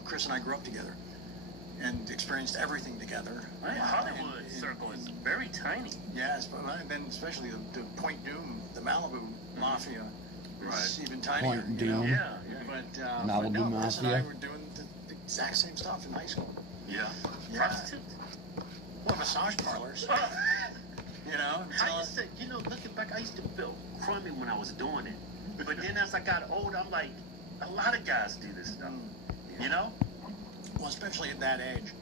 Chris and I grew up together and experienced everything together. Hollywood circle is very tiny. Yes, but then especially the Point Doom, the Malibu Mafia, is even tinier. Point you know? Doom. Yeah. But Malibu Chris and I Mafia. were doing the exact same stuff in high school. Yeah. Yeah. Prostitutes. Well, massage parlors. You know? I used to, looking back, I used to feel crummy when I was doing it. But then as I got older, I'm like, a lot of guys do this stuff. You know? Well, especially at that age.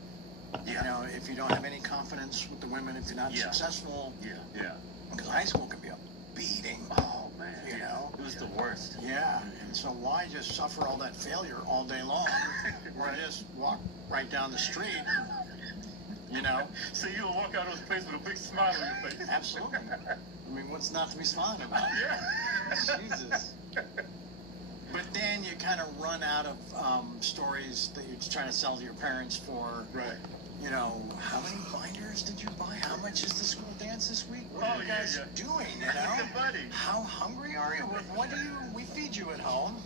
You know, if you don't have any confidence with the women, if you're not successful. Yeah. Because high school can be a beating. Oh, man. You know? It was the worst. Yeah. And so why just suffer all that failure all day long? Or just walk right down the street, you know? So you'll walk out of this place with a big smile on your face. Absolutely. I mean, what's not to be smiling about? Yeah. Jesus. But then you kind of run out of stories that you're trying to sell to your parents for. Right. You know, how many binders did you buy? How much is the school dance this week? What are you guys doing, you know? How hungry are you? What do we feed you at home?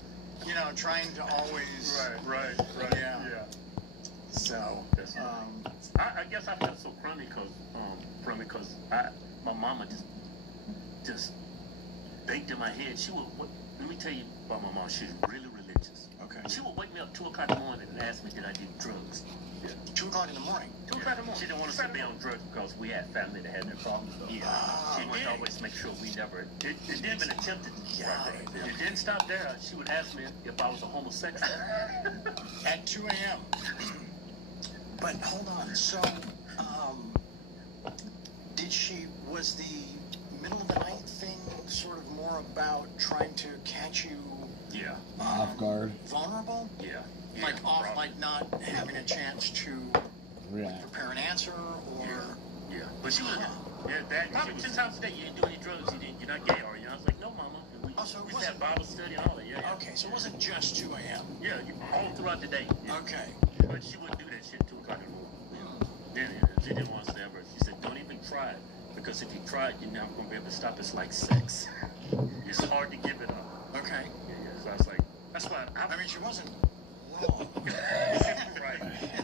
You know, trying to always... Right. Yeah. So, I guess I felt so crummy because my mama just baked in my head. She would, let me tell you about my mom. She's really religious. Okay. She would wake me up 2 o'clock in the morning and ask me did I do drugs. Yeah. 2 o'clock in the morning? 2 o'clock in the morning. She didn't want us to be on drugs because we had family that had that problem. So she would always make sure we never, it didn't even attempt it. It didn't stop there. She would ask me if I was a homosexual. At 2 a.m. But hold on, so, was the middle of the night thing sort of more about trying to catch you off guard? Vulnerable? Yeah. Like not having a chance to prepare an answer or... Yeah. But she was, probably 10 times a day, you didn't do any drugs, you're not gay, are you? I was like, no, mama. We used to have Bible study and all that, Okay, so it wasn't just 2 a.m.? Yeah, all throughout the day. Yeah. Okay. But she wouldn't do that shit at 2 o'clock in the morning. She didn't want us to ever. She said, don't even try it. Because if you try it, you're never going to be able to stop. It's like sex. It's hard to give it up. Okay. Yeah. So I was like, that's why. I mean, she wasn't wrong.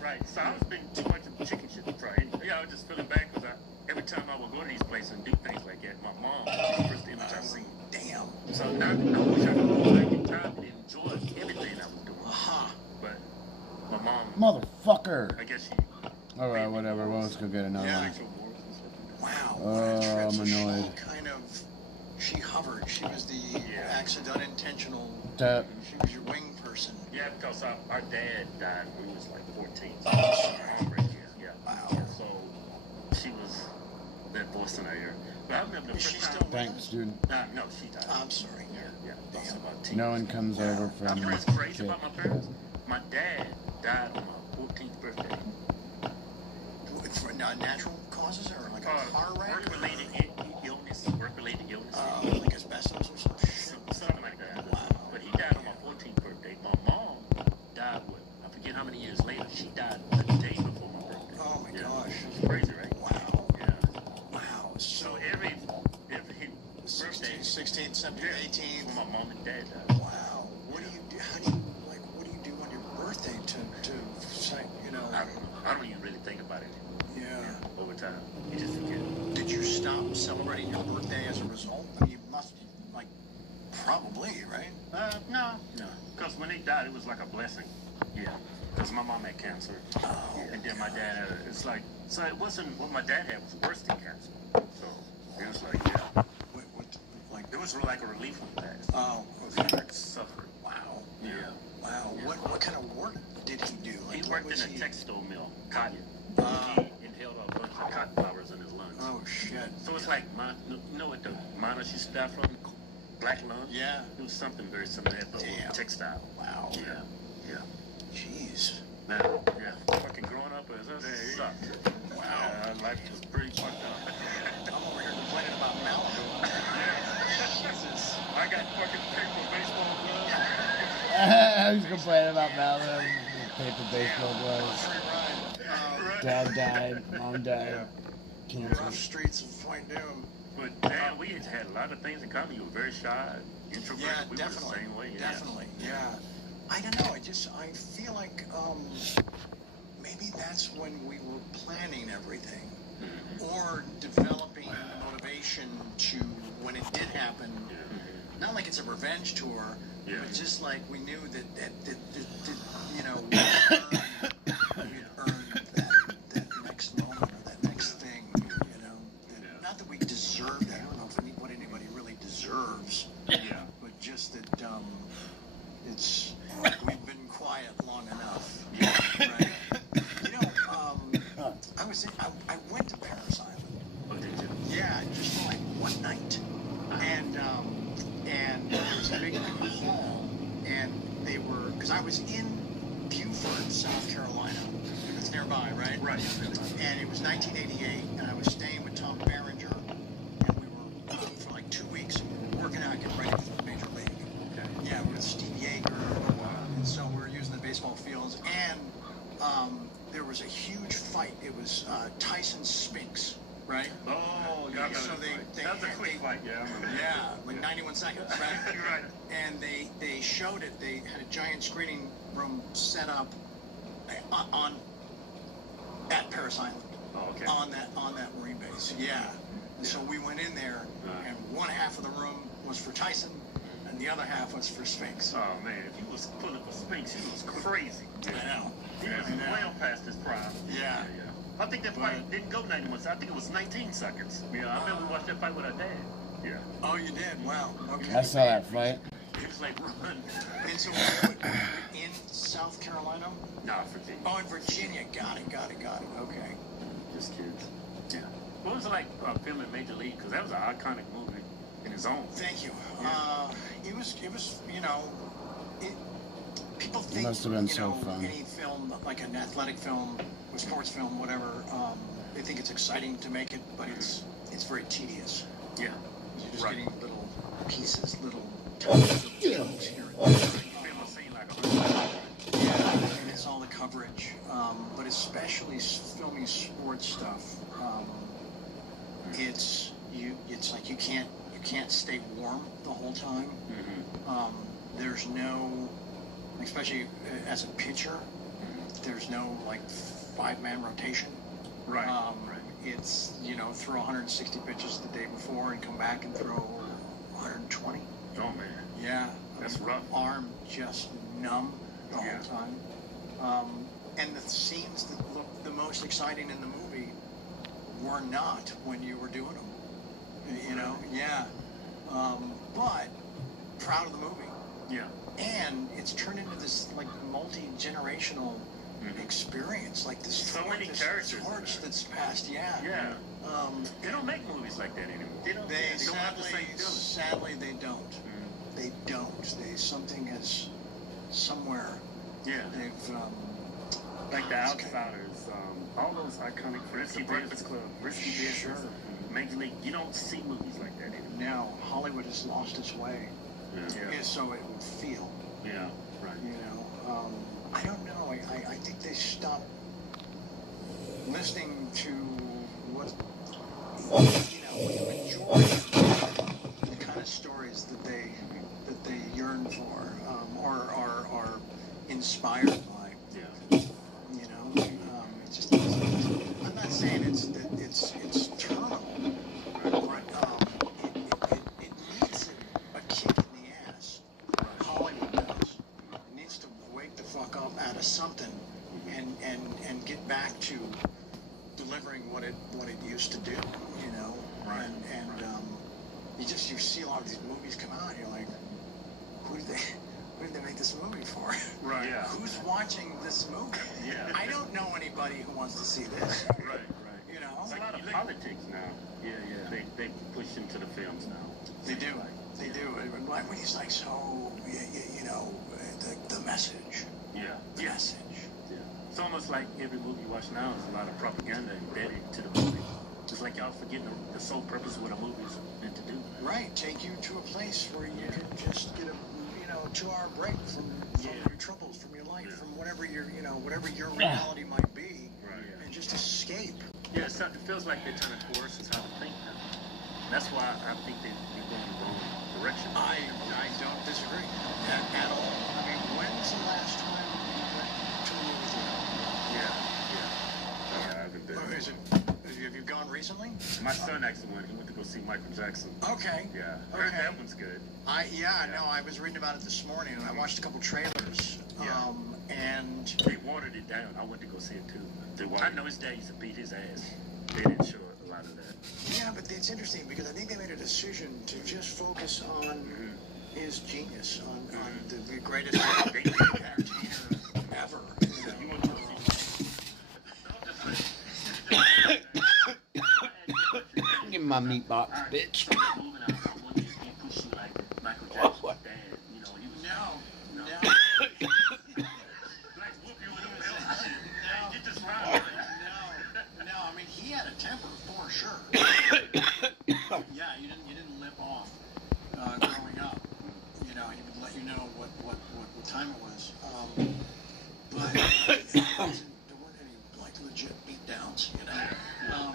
Right. So I was being too much of a chicken shit to try anyway. Yeah, I was just feeling bad because every time I would go to these places and do things like that, my mom was the first image I seen. Damn. So now I wish I could go back in time and enjoy everything I was doing. But my mom... Motherfucker! I guess she... Alright, whatever. Well, let's go get another one. Wow. Oh, I'm annoyed. She hovered. She was the unintentional. She was your wing person. Yeah, because our dad died when he was like 14. Wow. So she was that voice in our ear. But I remember the first time. Thanks, dude. No, she died. I'm sorry. Yeah. About No one comes over from you know what's crazy about my parents? My dad died on my 14th birthday. For natural causes or like a car wreck? Work-related illness. Like asbestos or something like that. Wow. But he died on my 14th birthday. My mom died I forget how many years later. She died the day before my birthday. Oh my gosh. It's crazy, right? Wow. Yeah. Wow. So birthday. 16th, 17th, 18th. When my mom and dad died. Wow. What do you do? How do you like? What do you do on your birthday to say? You know. I don't even really think about it. Yeah. Over time, you just forget. Did you stop celebrating your birthday as a result? I mean, you must, like, probably, right? No. Because when they died, it was like a blessing. Yeah. Because my mom had cancer. Oh. And then my dad had it. It's like, so it wasn't, what my dad had was worse than cancer. So it was like, yeah. Like, it was like a relief from that. Oh, okay. Like suffering. Wow. Yeah. Wow. Yeah. What kind of work did he do? Like, He worked in a textile mill, cotton. He inhaled a bunch of cotton flowers in his lungs. Oh, shit. So it's like, you know what the miners used to die from? Black lung? Yeah. It was something very similar, but with textile. Wow. Yeah. Jeez. Man, yeah. Fucking growing up as us, it sucked. Wow. Life was pretty fucked up. I'm over here complaining about Malibu. Jesus. I got fucking paper baseball gloves. I was complaining about Malibu, paper baseball gloves. Dad died, mom died, cancer. Rough streets of Point Doom. But man, we had a lot of things in common. You were very shy, introverted. Yeah, we definitely. were the same way. Definitely, yeah. I don't know. I feel like maybe that's when we were planning everything, or developing motivation to when it did happen. Not like it's a revenge tour, but just like we knew that you know, we'd earned that next moment or that next thing. You know, not that we deserved that. I don't know what anybody really deserves. Yeah. But just that it's we've been quiet long enough. Right? You know, I went to Paris Island. Oh, did you? Yeah, just for like one night. And there was a big hall, and they were, because I was in Beaufort, South Carolina. It's nearby, right? Right. And it was 1988, and I was staying with Tom Berenger, and we were for like 2 weeks working out, getting ready for Major League. Okay. Yeah, with Steve Yeager, and so we were using the baseball fields, and there was a huge fight. It was Tyson Spinks, right? Oh, yeah. So they that was a quick fight, yeah. Yeah, like 91 seconds, right? You're right. And they showed it. They had a giant screening room set up at Paris Island. Oh, okay. On that Marine base. Yeah. And so we went in there, and one half of the room was for Tyson, and the other half was for Spinks. Oh man, if he was pulling for Spinks, he was crazy. I know. He was well past his prime. Yeah. I think that fight didn't go 91 seconds. I think it was 19 seconds. Yeah, I remember we watched that fight with our dad. Yeah. Oh, you did? Wow. Okay. I saw that fight. It was like run. And so in South Carolina? No, Virginia. Oh, in Virginia. Got it. Okay. Just kids. Yeah. What was it like filming Major League? Because that was an iconic movie in its own. Thank you. Yeah. It was, you know, people think, It must have been you so know, fun. any film, like an athletic film, a sports film, whatever, they think it's exciting to make it, but it's very tedious. Yeah. You're just Right. getting little pieces, little chunks here and there. Film a scene like 100. Yeah, and it's all the coverage, but especially filming sports stuff. It's like you can't stay warm the whole time. There's no, especially as a pitcher, there's no like 5-man rotation. Right. It's, you know, throw 160 pitches the day before and come back and throw 120. Oh man. Yeah. That's rough. Arm just numb the whole time. And the scenes that look the most exciting in the movie were not when you were doing them. You know? Yeah. But proud of the movie. Yeah. And it's turned into this like multi-generational experience. Like this So many characters torch that's passed. Yeah. Yeah. They don't make movies like that anymore. They don't have the same feeling. Sadly, they don't. They don't. Something has somewhere. Yeah. They've like The Outsiders, all those iconic The Breakfast Club, Risky Business, Sure. Major League. You don't see movies like that anymore. Now Hollywood has lost its way. Yeah. So it would feel. Yeah. Right. You know. I don't know. I think they stopped listening to what, you know, what the majority inspired by. You know, it's just. I'm not saying it's terminal, but it needs a kick in the ass. Hollywood does. It needs to wake the fuck up out of something and get back to delivering what it used to do. You know, and you see a lot of these movies come out, and you're like, who did they make this movie for? Right. Yeah. Who's watching this movie? Yeah. I don't know anybody who wants to see this. Right. You know, It's a lot of politics now. Yeah. They push into the films now. They do. They do. When he's like, so you know, the message. Yeah. The message. Yeah. It's almost like every movie you watch now is a lot of propaganda embedded to the movie. It's like y'all forgetting the sole purpose of what a movie is meant to do. Right. Take you to a place where you can just get a 2-hour break from your troubles, from your life, from whatever your reality might be, and just escape. Yeah, it feels like they're trying to coerce us how to think now. That's why I think they're going the wrong direction. I don't disagree at all. I mean, when's the last time you went to the movie theater? Yeah, I haven't been. Have you gone recently? My son actually went. He went to go see Michael Jackson. Okay. Yeah. Okay. That one's good. No, I was reading about it this morning, and I watched a couple trailers. And they watered it down. I went to go see it too. I know his dad used to beat his ass. They didn't show a lot of that. Yeah, but it's interesting because I think they made a decision to just focus on his genius, on the greatest entertainer ever. You know? Give me my meat box, bitch. No, I mean, he had a temper for sure. Yeah, you didn't lip off growing up. You know, he would let you know what time it was. But there weren't any like legit beatdowns, you know.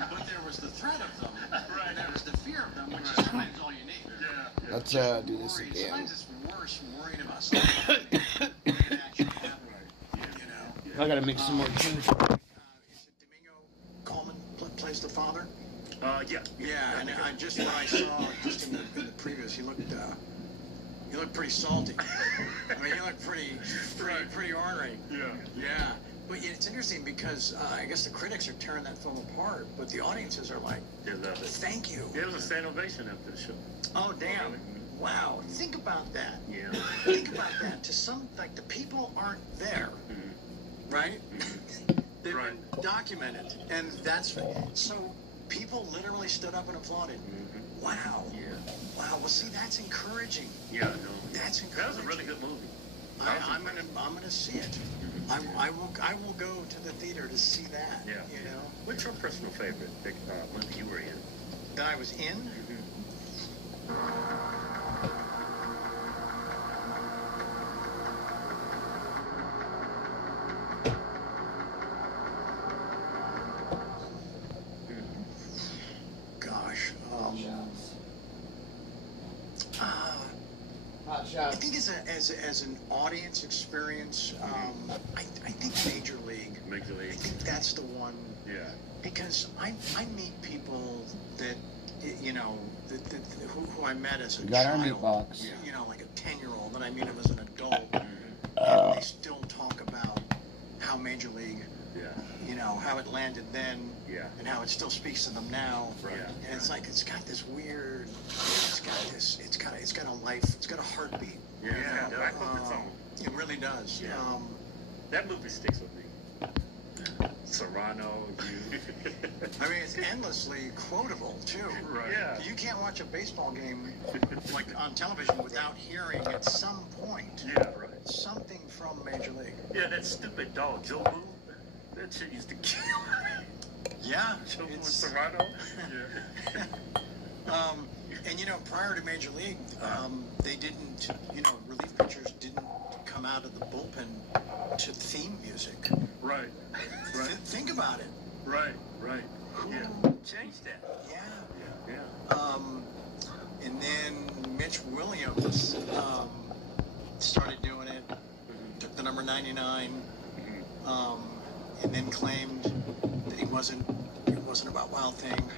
But there was the threat of them. Right. There was the fear of them, which is sometimes all you need. Yeah. Let's do this again. Sometimes it's worse worrying about something than it actually happened. You know. I gotta make some more juice. Is it Domingo Coleman plays the father? Yeah. Yeah, and I just what I saw just in the previews, he looked pretty salty. I mean, he looked pretty ornery. Yeah. But it's interesting because I guess the critics are tearing that film apart, but the audiences are like, they love it. Thank you. There was a stand ovation after the show. Oh, damn. Wow. Think about that. Yeah. Think about that. To some, like, the people aren't there, right? They've been documented, and that's so people literally stood up and applauded. Wow. Yeah. Wow. Well, see, that's encouraging. Yeah, I know. That's encouraging. That was a really good movie. I'm gonna see it. I will go to the theater to see that. Yeah. You know. What's your personal favorite movie you were in? That I was in. Gosh. I think as an audience experience, I think Major League. Major League. I think that's the one. Yeah. Because I meet people that who I met as a We got child. our meat box. You know, like a 10-year-old, and I meet him as an adult, and they still talk about how Major League. Yeah. You know how it landed then. Yeah. And how it still speaks to them now. Right. And it's like it's got this weird. It's got a life. It's got a heartbeat. Yeah. It really does. Yeah. That movie sticks with me. Serrano. I mean, it's endlessly quotable too. Right. Yeah. You can't watch a baseball game like on television without hearing at some point. Yeah. Right. Something from Major League. Yeah, that stupid dog, Joe Boo. That shit used to kill me. Yeah. Joe Boo and Serrano. Yeah. And prior to Major League, they didn't, relief pitchers didn't come out of the bullpen to theme music. Right. Right. Think about it. Right. Yeah. Change that. Yeah. And then Mitch Williams started doing it. Took the number 99, and then claimed that it wasn't about Wild Thing,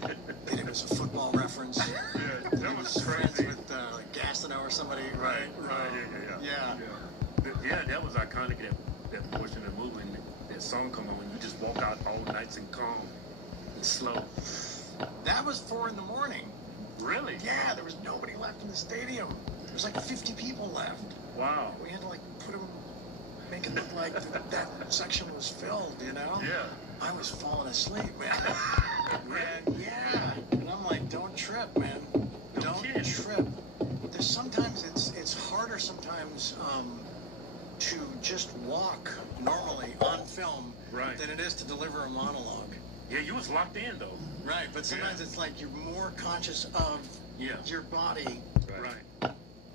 that it was a football reference. Yeah, that was friends with Gastineau or somebody. Right. Yeah, that was iconic. That portion of the movie, and that song come on, and you just walk out all nice and calm and slow. That was 4 in the morning. Really? Yeah, there was nobody left in the stadium. There was like 50 people left. Wow. We had to like make it look like that section was filled, you know? Yeah. I was falling asleep, man. And I'm like, don't trip, man. Don't trip. There's sometimes it's harder sometimes to just walk normally on film than it is to deliver a monologue. Yeah, you was locked in though. Right, but sometimes it's like you're more conscious of your body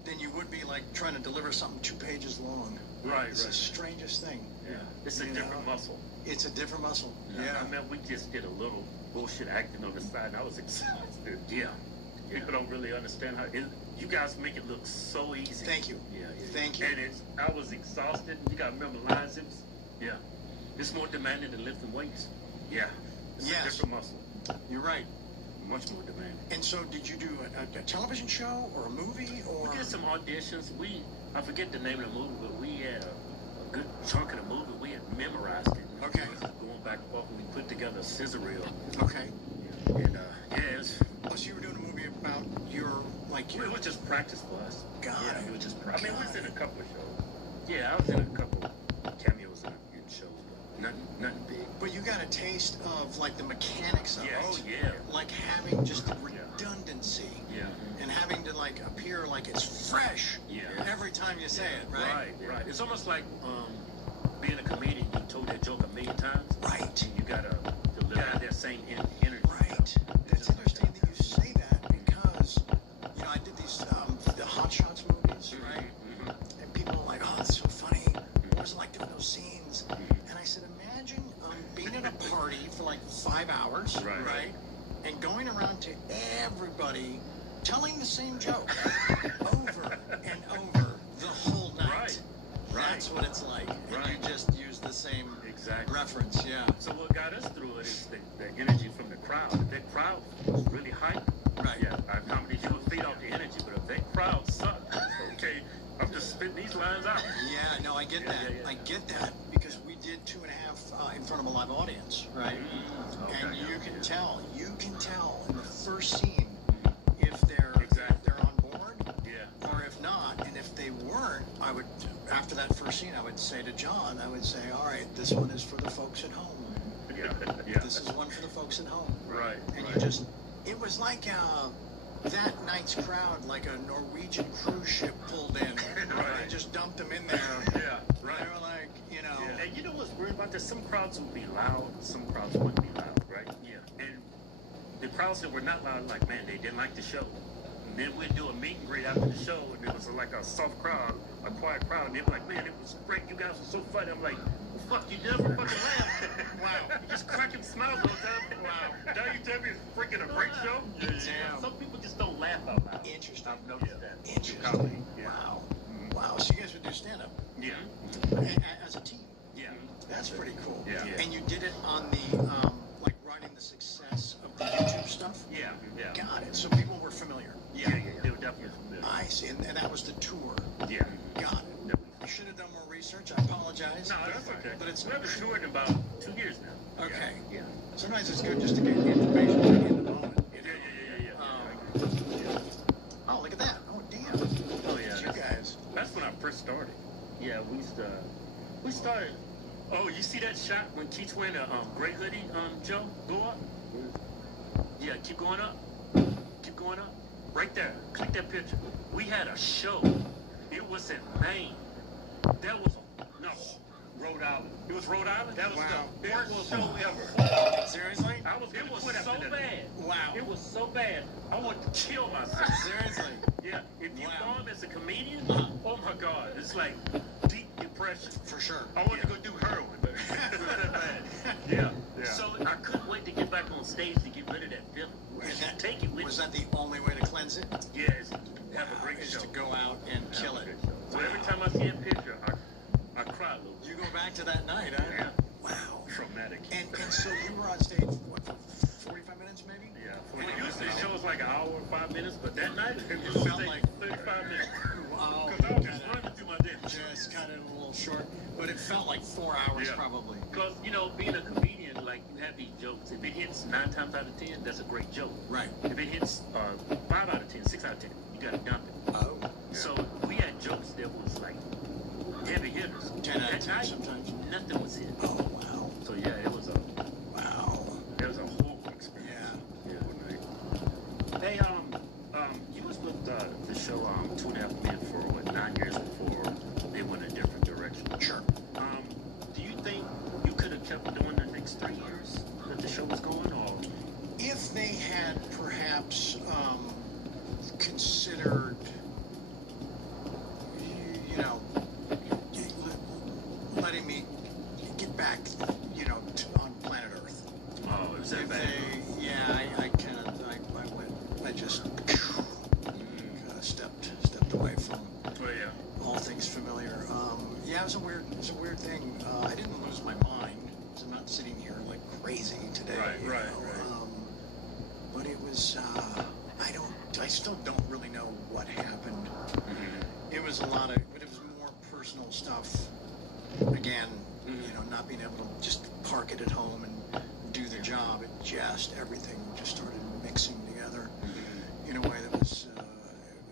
than you would be like trying to deliver something 2 pages long. It's the strangest thing. Yeah, it's a different muscle. It's a different muscle. Yeah. I mean, we just did a little bullshit acting on the side, and I was exhausted. Yeah. People don't really understand how you guys make it look so easy. Thank you. Yeah. Thank you. And I was exhausted. You got to remember lines. It's more demanding than lifting weights. Yeah. It's a different muscle. You're right. Much more demanding. And so, did you do a television show or a movie or? We did some auditions. I forget the name of the movie, but we had a good chunk of the movie. We had memorized it. Okay. Going back and forth, we put together a scissor reel. Okay. And so you were doing a movie about your it was just practice for us. God. Yeah, it was just practice. I mean, we was in a couple of shows. Yeah, I was in a couple cameos in shows, but nothing big. But you got a taste of like the mechanics of it. Oh yeah. Like having just the redundancy. Yeah. And having to like appear like it's fresh. Yeah. Every time you say it, right? Right. It's almost like being a comedian. You told that joke 1,000,000 times. Right. And you gotta deliver that same energy. Right. It's interesting that you say that because I did these the Hot Shots movies, right? And people are like, "Oh, that's so funny. What was it like doing those scenes?" And I said, "Imagine being at a party for like 5 hours, right? And going around to everybody telling the same joke over and over the whole night. That's what it's like. And you just use the same reference, So what got us through it is the energy from the crowd. If that crowd was really hype, our comedy show would feed off the energy, but if that crowd sucked, okay, I'm just spitting these lines out. Yeah, no, I get that. I get that because we did 2.5 in front of a live audience, right? And you can tell in the first scene if they're on board, or if not. And if they weren't, I would, after that first scene, I would say to John, all right, this one is for the folks at home. This is one for the folks at home. Right. And it was like that night's crowd, like a Norwegian cruise ship pulled in. They just dumped them in there. Yeah, right. They were like, And you know what's weird about this? Some crowds would be loud, some crowds wouldn't be loud, right? Yeah. And the crowds that were not loud, like, man, they didn't like the show. And then we'd do a meet and greet after the show, and it was like a soft crowd, a quiet crowd, and they were like, man, it was great, you guys were so funny. I'm like, well, fuck, you never fucking laugh. Wow. You just cracking smiles all the time. Wow. Now you tell me it's freaking a great show? Yeah. Some people just don't laugh out loud. Interesting. I've noticed that. Interesting. Wow. Wow, so you guys would do stand-up? Yeah. As a team? Yeah. That's pretty cool. Yeah. And you did it on the, like, riding the success of the YouTube stuff? Yeah. Got it. So people were familiar? Yeah. They were definitely familiar. I see. And that was the tour? Yeah. Got it. You should have done more research. I apologize. No, that's okay. But it's we haven't toured in about 2 years now. Okay. Yeah. Sometimes it's good just to get information in the moment. Oh, look at that. Oh, damn. Oh, yeah. You guys. That's when I first started. Yeah, we started. Oh, you see that shot when Keith's wearing a gray hoodie, Joe? Go up. Yeah, keep going up. Keep going up. Right there. Click that picture. We had a show. It was in Maine. That was Rhode Island. It was Rhode Island? That was the worst show ever. Seriously? It was so bad. Wow. It was so bad. I wanted to kill myself. Seriously? Yeah. If you farm as a comedian, oh my God, it's like deep depression. For sure. I wanted to go do heroin. Yeah. So I couldn't wait to get back on stage to get rid of that feeling. Take it with Was that the only way to cleanse it? Yes. Have a great show. To go out and kill it. So every time I see a picture, to that night, huh? Yeah. Wow. Traumatic. And so you were on stage, what, for 45 minutes maybe? Yeah. Well, usually the show's like an hour and 5 minutes, but that night it felt like like 35 minutes. Wow. Because I was just running through my day. Just kind of a little short, but it felt like 4 hours probably. Because, you know, being a comedian, like, you have these jokes. If it hits 9 times out of 10, that's a great joke. Right. If it hits 5 out of 10, 6 out of 10, you got to dump it. Oh. So we had jokes that was like heavy hitters. 10 out of That 10 night, sometimes. nothing was hit. Oh, wow. So yeah, it was a horrible experience. Yeah. Hey, you was with the show 2.5 Men for what, 9 years before they went a different direction. Sure. Do you think you could have kept doing the next 3 years that the show was going, or if they had perhaps considered, you know, letting me get back, you know, on planet Earth. Oh, is that If bad? they, yeah, I just stepped away from all things familiar. Yeah, it was a weird thing. I didn't lose my mind, because I'm not sitting here like crazy today. Right. But it was, I still don't really know what happened. It was but it was more personal stuff. Again, you know, not being able to just park it at home and do the job. Everything just started mixing together in a way that was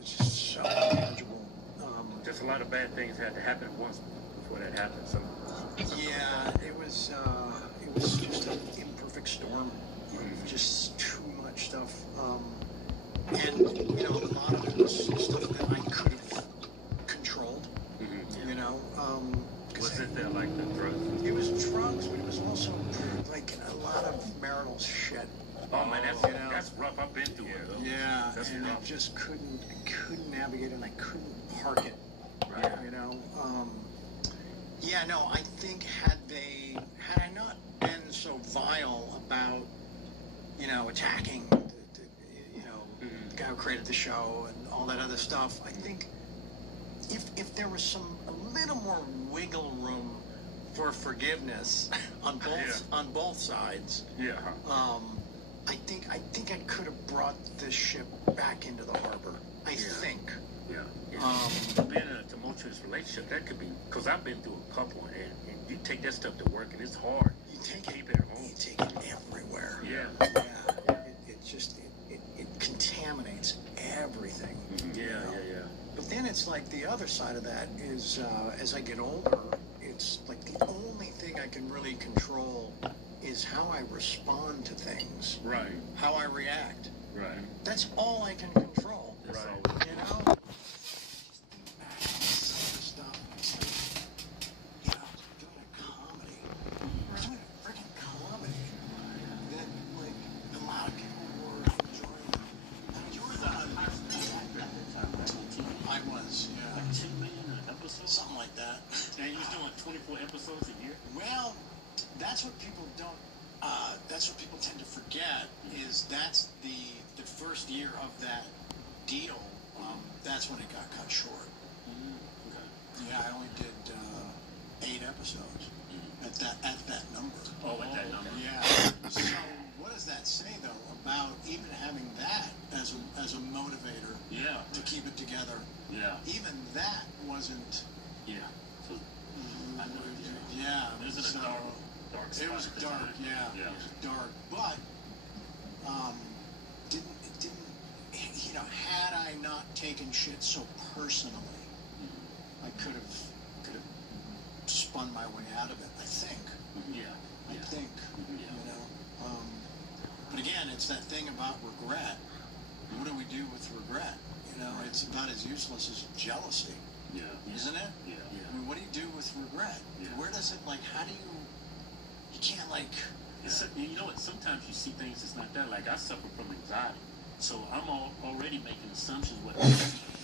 just so manageable. Just a lot of bad things had to happen at once before that happened. So yeah, it was just an imperfect storm of just too much stuff. And you know, a lot of it was stuff that I could have controlled. You know, was it there like the drugs? It was drugs, but it was also like a lot of marital shit. Oh man, that's rough. I've been through it. Yeah, that's and rough. I just couldn't navigate it, and I couldn't park it. Right. You know. Yeah, no. I think had I not been so vile about, you know, attacking, the guy who created the show and all that other stuff, I think if there was a little more wiggle room for forgiveness on both sides. Yeah. I think I could have brought this ship back into the harbor. I think. Yeah. Being in a tumultuous relationship, that could be, because I've been through a couple, and you take that stuff to work, and it's hard. You keep it at home. You take it everywhere. Yeah. It contaminates everything. Yeah. But then it's like the other side of that is, as I get older, it's like the only thing I can really control is how I respond to things. Right. How I react. Right. That's all I can control. Right. You know? Stuff. It's like, you know, doing a comedy. Doing a freaking comedy that, like, a lot of people were enjoying. I mean, you were the I was, yeah. Like 10 million an episode? Something like that. And you was doing 24 episodes a year? Well, that's what people don't, that's what people tend to forget, is that's the first year of that deal, that's when it got cut short. Okay. Yeah, I only did 8 episodes at that number. Oh, at that number. Yeah. So what does that say though about even having that as a motivator? Yeah. To keep it together. Yeah. Even that wasn't. Yeah. So I know. Yeah. There's a dark spot. It was dark. Yeah. Yeah. It was dark, but didn't you know? Had I not taken shit so personally, I could have spun my way out of it. I think. Yeah. I think. You know. But again, it's that thing about regret. What do we do with regret? You know, it's about as useless as jealousy. Yeah. Isn't it? Yeah. I mean, what do you do with regret? Yeah. Where does it, like, how do you can't, like... You know what, sometimes you see things that's not that. Like, I suffer from anxiety. So I'm already making assumptions what I'm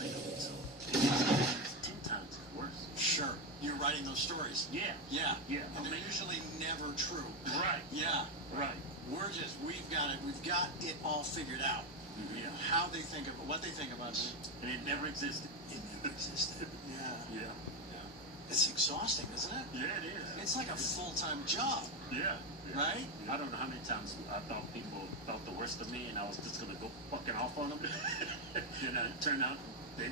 made of it. So it's 10 times worse. Sure. You're writing those stories. Yeah. Yeah. Yeah. And they're usually never true. Right. Yeah. Right. We've got it all figured out. Yeah. How they think of it, what they think about it. And it never existed. It never existed. Yeah. Yeah. It's exhausting, isn't it? Yeah, it is. It's like a full-time job. Yeah. Right? I don't know how many times I thought people thought the worst of me, and I was just gonna go fucking off on them. And it turned out they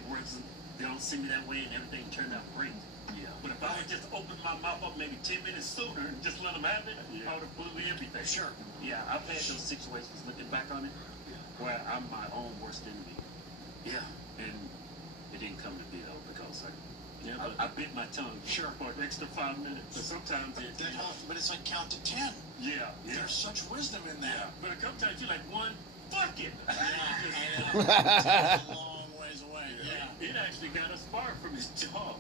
don't see me that way, and everything turned out great. Yeah. But if I had just opened my mouth up maybe 10 minutes sooner and just let them have it, I would have blew everything. Sure. Yeah, I've had those situations looking back on it where I'm my own worst enemy. Yeah. And it didn't come to be though, because I bit my tongue for an extra 5 minutes. But sometimes but it's like count to 10. Yeah. There's such wisdom in that. Yeah. But a couple times you're like, one, fuck it. Yeah, I know. It's a long ways away. Yeah. It actually got us far from his job.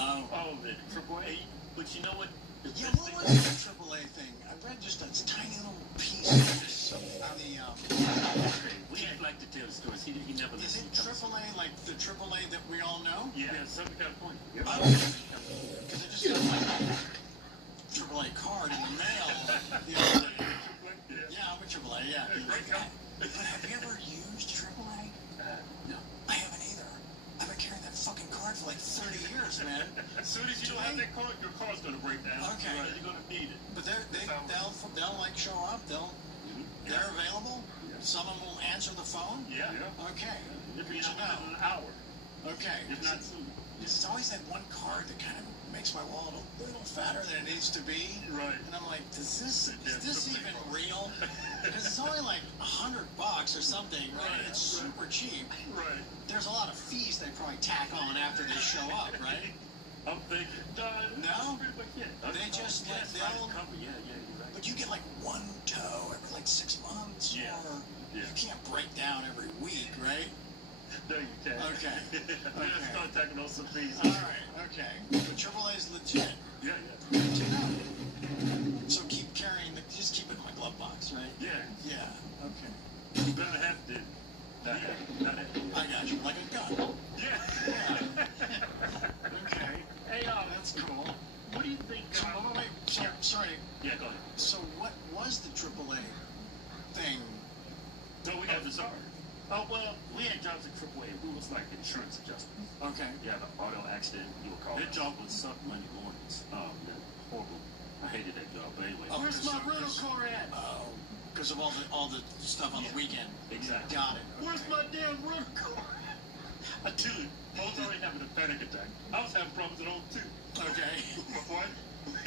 Oh, the AAA. But you know what? Yeah, what was the AAA thing? I read just a tiny little piece of this on the. We like to tell stories. He never Is it AAA like the AAA that we all know? Yeah, somebody got a point. Because I just got my AAA card in the mail the other day. Yeah, I'm a AAA, yeah. But have you ever used AAA? No. I haven't either. I've been carrying that fucking card for like 30 years, man. As soon as you don't have that card, your car's gonna break down. Okay. Right, you're gonna need it. But they'll like show up. They're available. Someone will answer the phone. Yeah. Okay. If you're not in an hour. Okay. If not soon. There's always that one card that kind of makes my wallet a little fatter than it needs to be. Right. And I'm like, is this even real? Because it's only like $100 or something, right? And it's super cheap. Right. There's a lot of fees they probably tack on after they show up, right? I'm thinking, no? They just you're right. But you get like one tow every like 6 months, or you can't break down every week, right? No, you can't. Okay. Let's start talking on some fees. All right. Okay. But AAA is legit. Yeah. Good to know. So keep carrying just keep it in my glove box, right? Yeah. Yeah. Okay. You better have to. I got you. Like a gun. Yeah. Okay. Hey, that's cool. What do you think? Sorry. Yeah, go ahead. So what was the AAA thing? So we got this. Oh, well, we had jobs at AAA. We was like insurance adjusters. Okay. You have an auto accident, you would call it. That job was suck Monday mornings. Horrible. I hated that job. But anyway. Where's my rental car at? Oh, because of all the stuff on the weekend. Exactly. Got it. Okay. Where's my damn rental car? I tell you, I was already having a panic attack. I was having problems at home too. Okay. My wife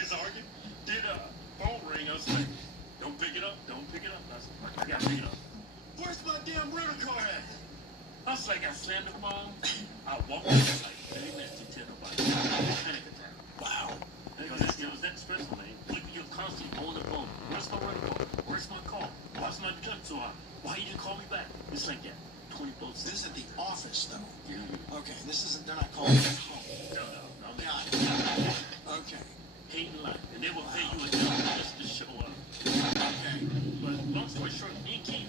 is arguing. Did phone ring? I was like, don't pick it up. Don't pick it up. I was like, I gotta pick it up. Where's my damn rental car at? I was like, I slammed the phone. I walked out like 30 minutes to tell nobody. Panic attack. Wow. Because it was that stressful, man. You're constantly on the phone. Where's my rental car? Where's my car? Why's my truck so hot? Why you didn't call me back? It's like that. 24/7. This is at the office, though. Yeah. Okay. This isn't. They're not calling at home. No. Got it. Okay. Hating life. And they will pay you a job just to show up. Okay. But long story short, he came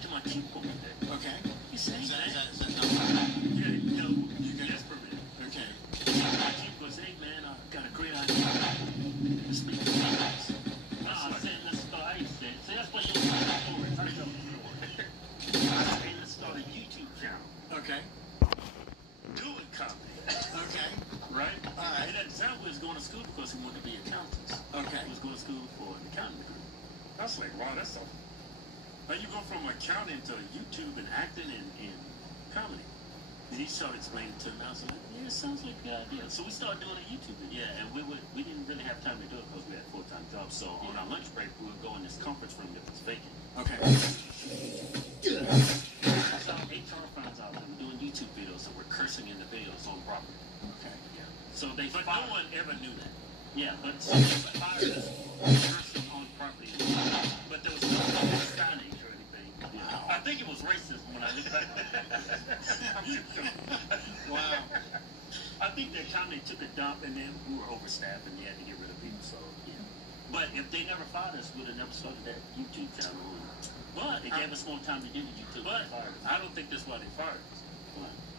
to my cubicle one day. Okay. He said, Is that not yeah, you got yes, permit. Okay. My cubicle said, hey man, I got a great idea. Let's make the business. I said, let's start. I said, that's why you don't start stories. I said, let's start a YouTube channel. Okay. Doing comedy. Okay. Right? All right. And at the time, we was going to school because we wanted to be accountants. Okay. We was going to school for an accounting degree. I was like, wow, that's something. Now you go from accounting to YouTube and acting and comedy. And he started explaining to me, I was like, yeah, it sounds like a good idea. So we started doing a YouTube video. Yeah, and we didn't really have time to do it because we had full-time jobs. So on our lunch break, we would go in this conference room that was vacant. Okay. That's how HR finds out that we're doing YouTube videos and we're cursing in the videos on property. Okay. Yeah. So but no one ever knew that. Yeah, but so they fired us cursing on property. But there was no signage or anything. Yeah. I think it was racism when I look back. Wow. I think the time they took a dump and then we were overstaffed and they had to get rid of people. So yeah. But if they never fired us, we'd have never started that YouTube channel. But it gave us more time to do the YouTube. But I don't think that's why they fired us.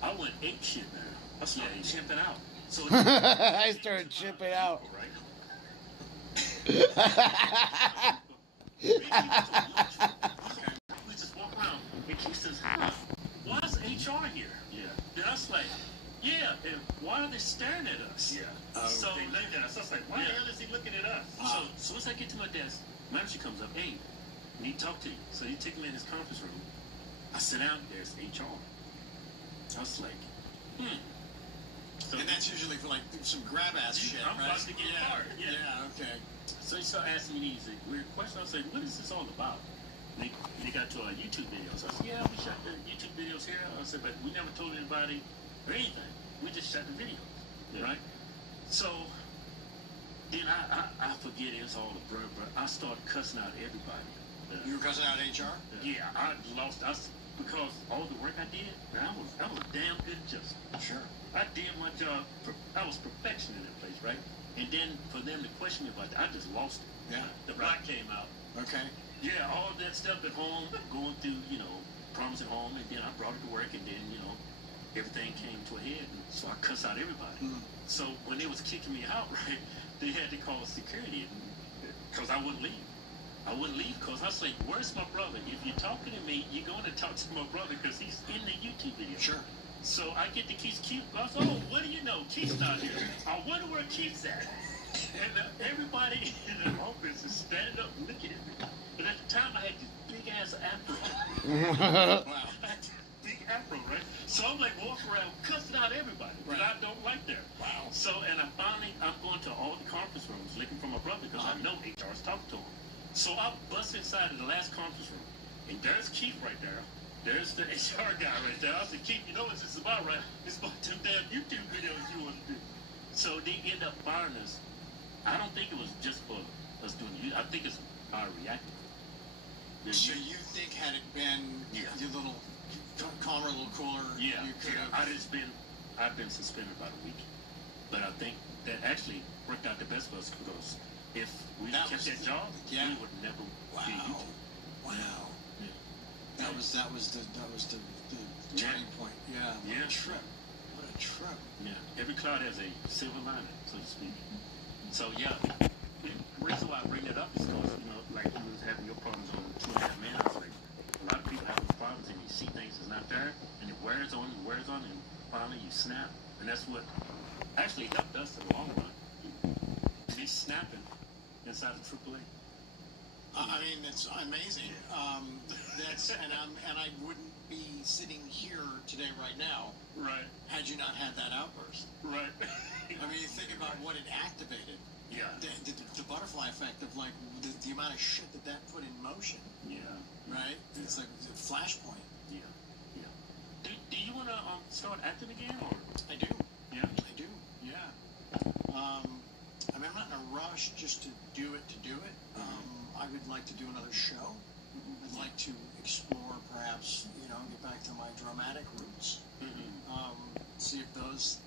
I went ape shit, man. I started chimping out. So I started chipping out. Right? We just walk around and he says, why is HR here? Yeah. Then I was like, Yeah, and why are they staring at us? Yeah. So they looked at us. I was like, why the hell is he looking at us? So as soon as I get to my desk, manager comes up, hey, I need to talk to you. So he takes me in his conference room. I sit down, there's HR. I was like, So, and that's usually for like some grab ass shit, I'm right? about to get fired. Yeah, okay. So he started asking me these weird questions. I was like, what is this all about? And they got to our YouTube videos. I said, yeah, we shot the YouTube videos here. I said, but we never told anybody or anything. We just shot the videos, right? So then I forget it was all a blur, but I started cussing out everybody. You were cussing out HR? Yeah, because all the work I did, man, I was a damn good adjuster. Sure. I did my job. I was perfection in that place, right? And then for them to question me about that, I just lost it. Yeah. The black came out. Okay. Yeah, all that stuff at home, going through, problems at home, and then I brought it to work, and then, everything came to a head, and so I cussed out everybody. So when they was kicking me out, right, they had to call security, because I wouldn't leave. I wouldn't leave because I was like, where's my brother? If you're talking to me, you're going to talk to my brother because he's in the YouTube video. Sure. So I get to Keith's. I was like, oh, what do you know? Keith's not here. I wonder where Keith's at. And everybody in the office is standing up looking at me. But at the time, I had this big-ass afro. Wow. I had this big afro, right? So I'm like walking around cussing out everybody. Right. But I don't like that. Wow. So, and I'm going to all the conference rooms looking for my brother because I know HR's talking to him. So I bust inside of the last conference room, and there's Keith right there. There's the HR guy right there. I said, Keith, you know what this is about, right? It's about them damn YouTube videos you want to do. So they end up firing us. I don't think it was just for us doing it. I think it's our reacting. So you think had it been your little calmer, a little cooler, you could have... I've been suspended about a week. But I think that actually worked out the best for us because if we kept that job, we would never be YouTube. Wow. Yeah. That was the turning point. Yeah. Yeah. What a trip. Yeah. Every cloud has a silver lining, so to speak. So yeah, the reason why I bring that up is because like you was having your problems on 2.5 Men. I was like, a lot of people have those problems and you see things that's not there, and it wears on, and finally you snap, and that's what actually helped us in the long run. Be snapping inside of AAA. I mean, it's amazing. And I wouldn't be sitting here today right now, right, had you not had that outburst. Right. I mean, you think about what it activated. Yeah. The butterfly effect of like the amount of shit that put in motion. Yeah. Right. Yeah. It's like a flashpoint. Yeah. Yeah. Do you want to start acting again, or? I do. Yeah. I do. Yeah. I mean, I'm not in a rush just to do it. I would like to do another show. I'd like to explore, perhaps, get back to my dramatic roots. See if those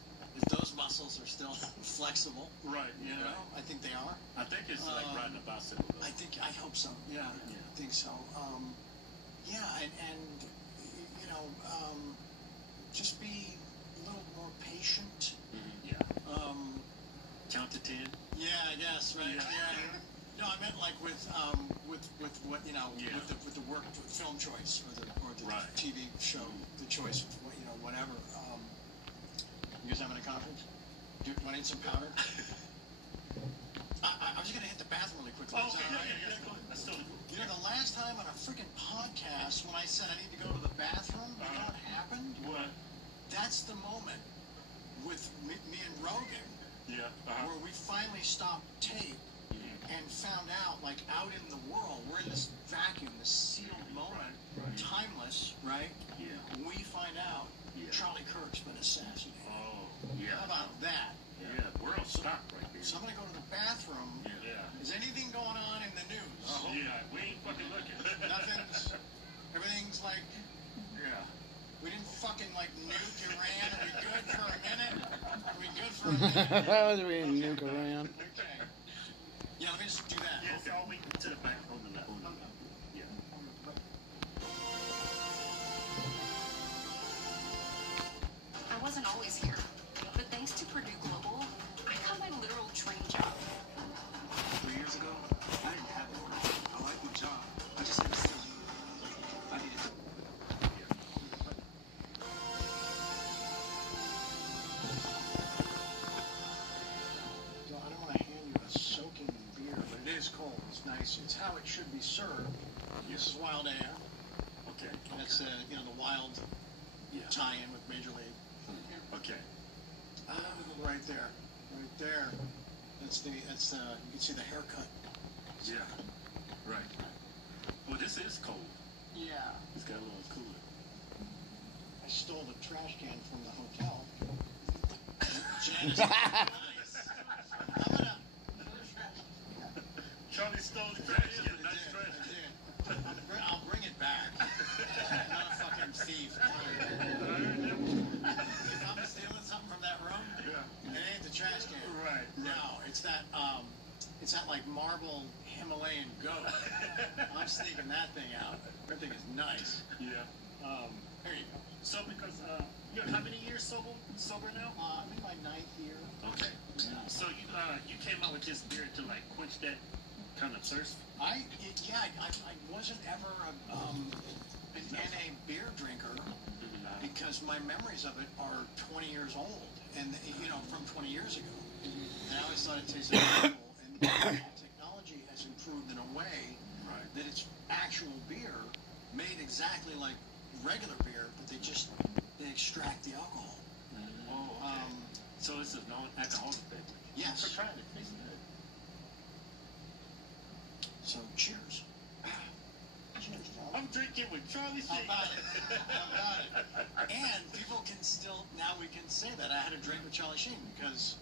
muscles are still flexible. Right. I think they are. I think it's like riding a bicycle. I hope so. Yeah. I think so. Just be a little more patient. Yeah. Count to 10. Yeah, I guess. Right. Yeah. No, I meant like with what with the work with film choice or the TV show, the choice of whatever. You guys having a conference? Do you want to need some powder? I'm just gonna hit the bathroom really quickly. Oh, yeah. That's totally cool. The last time on a freaking podcast when I said I need to go to the bathroom, you know what happened? What? That's the moment with me and Rogan, where we finally stopped tape. And found out, like, out in the world, we're in this vacuum, this sealed moment, timeless, right? Yeah. We find out Charlie Kirk's been assassinated. Oh, yeah. How about that? Yeah, we're all stopped right there. So I'm going to go to the bathroom. Yeah. Is anything going on in the news? Yeah, we ain't fucking looking. Everything's like... Yeah. We didn't fucking, like, nuke Iran. Are we good for a minute? Are we good for a minute? We didn't nuke Iran. Okay. Yeah, let me just do that. Yes, I'll wait to the back on the left. Yeah. I wasn't always here, but thanks to Purdue Global, I got my literal dream job. 3 years ago, I didn't have it. I like my job. I just had to see. I needed to. It's nice. It's how it should be served. This is Wild Air. Okay. That's the Wild tie-in with Major League. Okay. Right there. Right there. That's you can see the haircut. Yeah. Right. Well, this is cold. Yeah. It's got a little cooler. I stole the trash can from the hotel. Janice, nice. Charlie stole the trash can. Nice trash. I did. I'll bring it back. I'm not a fucking thief. If I'm stealing something from that room, it ain't the trash can. Right. No, it's that like marble Himalayan goat. I'm sneaking that thing out. That thing is nice. Yeah. There you go. So because you're how many years sober now? I'm in my 9th year. Okay. So you came out with this beer to like quench that kind of thirst? I wasn't ever an NA beer drinker because my memories of it are 20 years old, and from 20 years ago. And I always thought it tasted terrible. And technology has improved in a way that it's actual beer made exactly like regular beer, but they extract the alcohol. Oh, okay. So it's a non-alcoholic beverage. Yes. For trying it, tastes good. So cheers. Cheers, Charlie. I'm drinking with Charlie Sheen. How about it? And people can still, now we can say that I had a drink with Charlie Sheen because,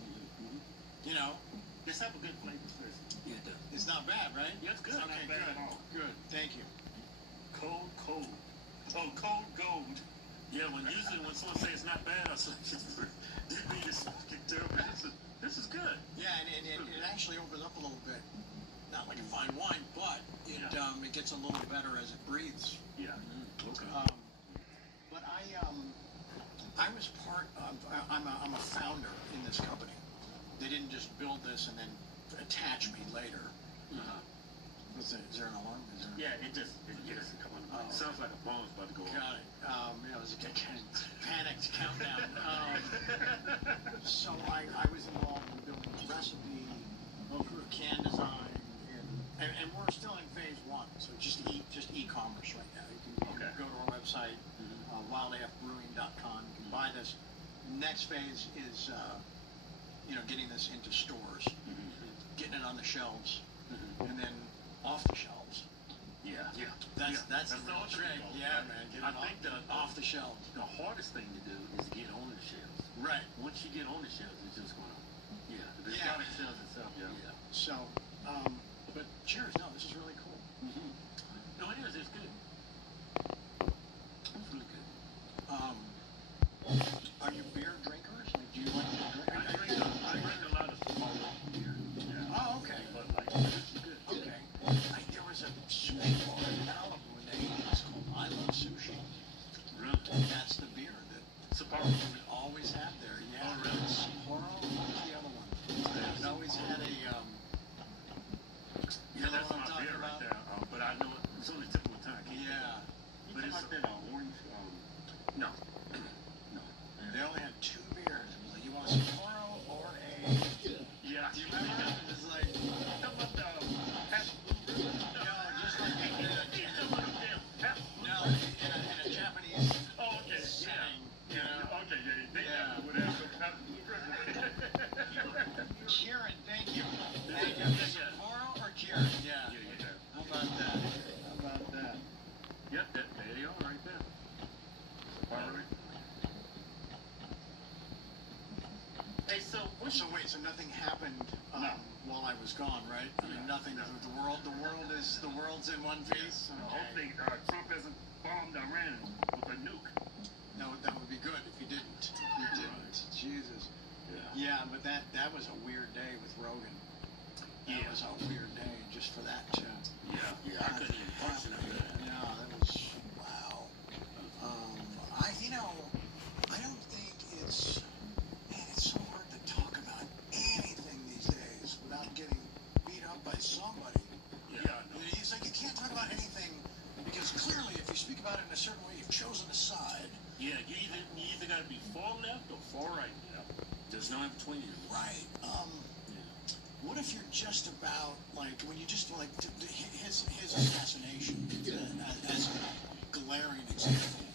This have a good flavor first. Yeah, it does. It's not bad, right? Yeah, it's good. Okay, Not bad good. at all. Good. Thank you. Cold. Oh, cold gold. Yeah, when someone says it's not bad, I say this mean it's fucking terrible. This is good. Yeah, and it actually opens up a little bit. Not like a fine wine, but it gets a little better as it breathes. Yeah. Okay. But I was part of. I'm a founder in this company. They didn't just build this and then attach me later. Is there an alarm? Yeah, it doesn't come on. It sounds like a bomb's about to go off. Got it. It was a panicked countdown. So I was involved in building the recipe, can design, and we're still in phase 1. So just e-commerce right now. You can go to our website, wildafbrewing.com. You can buy this. Next phase is getting this into stores, getting it on the shelves, and then off the shelves. Yeah. That's the real trick. Yeah, man. Get it off the shelves. The hardest thing to do is to get on the shelves. Right. Once you get on the shelves, it's just going to, the discounting sells itself. Yeah. So, but cheers. No, this is really cool. No, it is. It's good. It's really good. Are you beer drinkers? Like, do you like to drink? I drink a lot of small beer. Yeah. Oh, okay. But this is good. Okay. There was a sushi bar in Malibu in the 80s called I Love Sushi. Really? That's the beer that Sapporo. we always had there. Yeah. Oh, really? Sapporo. What was the other one? It always had a. That's my beer right there. But I know it's only tip of the tongue. Yeah. But it's like that orange. No. They only had 2 beers. It was like, you want a Sapporo or a. Yeah. Do you remember? It was like. How about the No, just like in a Japanese setting. Kieran, thank you. Sapporo or Kieran? Yeah. How about that? Yep, there you are, right there. Sapporo. Hey, so nothing happened while I was gone, right? I mean, nothing. The world's in one piece. Hopefully, Trump hasn't bombed Iran with a nuke. No, that would be good if he didn't. Jesus. Yeah, but that was a weird day with Rogan. That was a weird day just for that too. Yeah, I couldn't even function after that. Yeah, that was wow. I don't think it's so hard to talk about anything these days without getting beat up by somebody. Yeah. It's like you can't talk about anything because clearly if you speak about it in a certain way, you've chosen a side. Yeah, you either got to be far left or far right. Yeah. There's no in between. Right. what if you're just about, like, when you just, like, his assassination as a glaring example.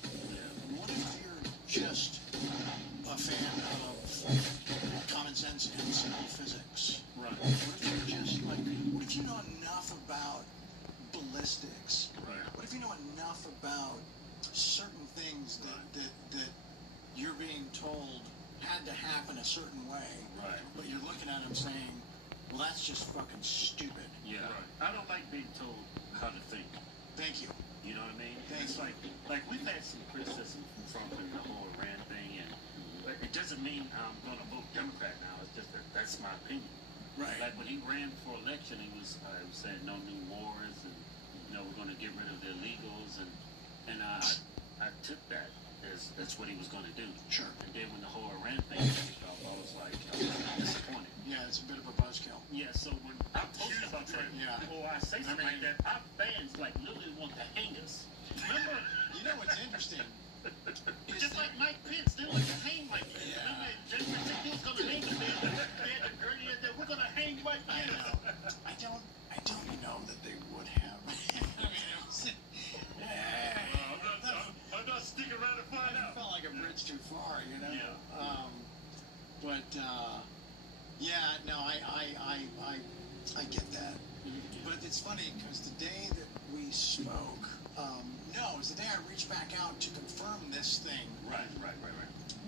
What if you're just a fan of common sense and simple physics? Right. What if you're just, like, what if you know enough about ballistics? Right. What if you know enough about certain things that you're being told had to happen a certain way, right? But you're looking at them saying, well, that's just fucking stupid. Yeah. Right. I don't like being told how to think. Thank you. You know what I mean? Thanks. It's like we've had some criticism from Trump and the whole Iran thing, and it doesn't mean I'm going to vote Democrat now. It's just that's my opinion. Right. Like when he ran for election, he was saying no new wars, and we're going to get rid of the illegals, and I took that as that's what he was going to do. Sure. And then when the whole Iran thing kicked off, I was like, disappointed. Yeah, it's a bit of a buzzkill. Yeah, so when I post about that, or I say something like that, our fans like literally want to hang us. Remember? You know what's interesting? Just like Mike Pence, they want to hang Mike Pence. Yeah. Remember, Jennifer said he was going to hang him. They had the gurney that we're going to hang Mike Pence. I don't know that they would have. I mean, it was, I'm not sticking around to find out. It felt like a bridge too far, you know? Yeah. Yeah, no, I get that. But it's funny because the day that we spoke, no, it was the day I reached back out to confirm this thing. Right.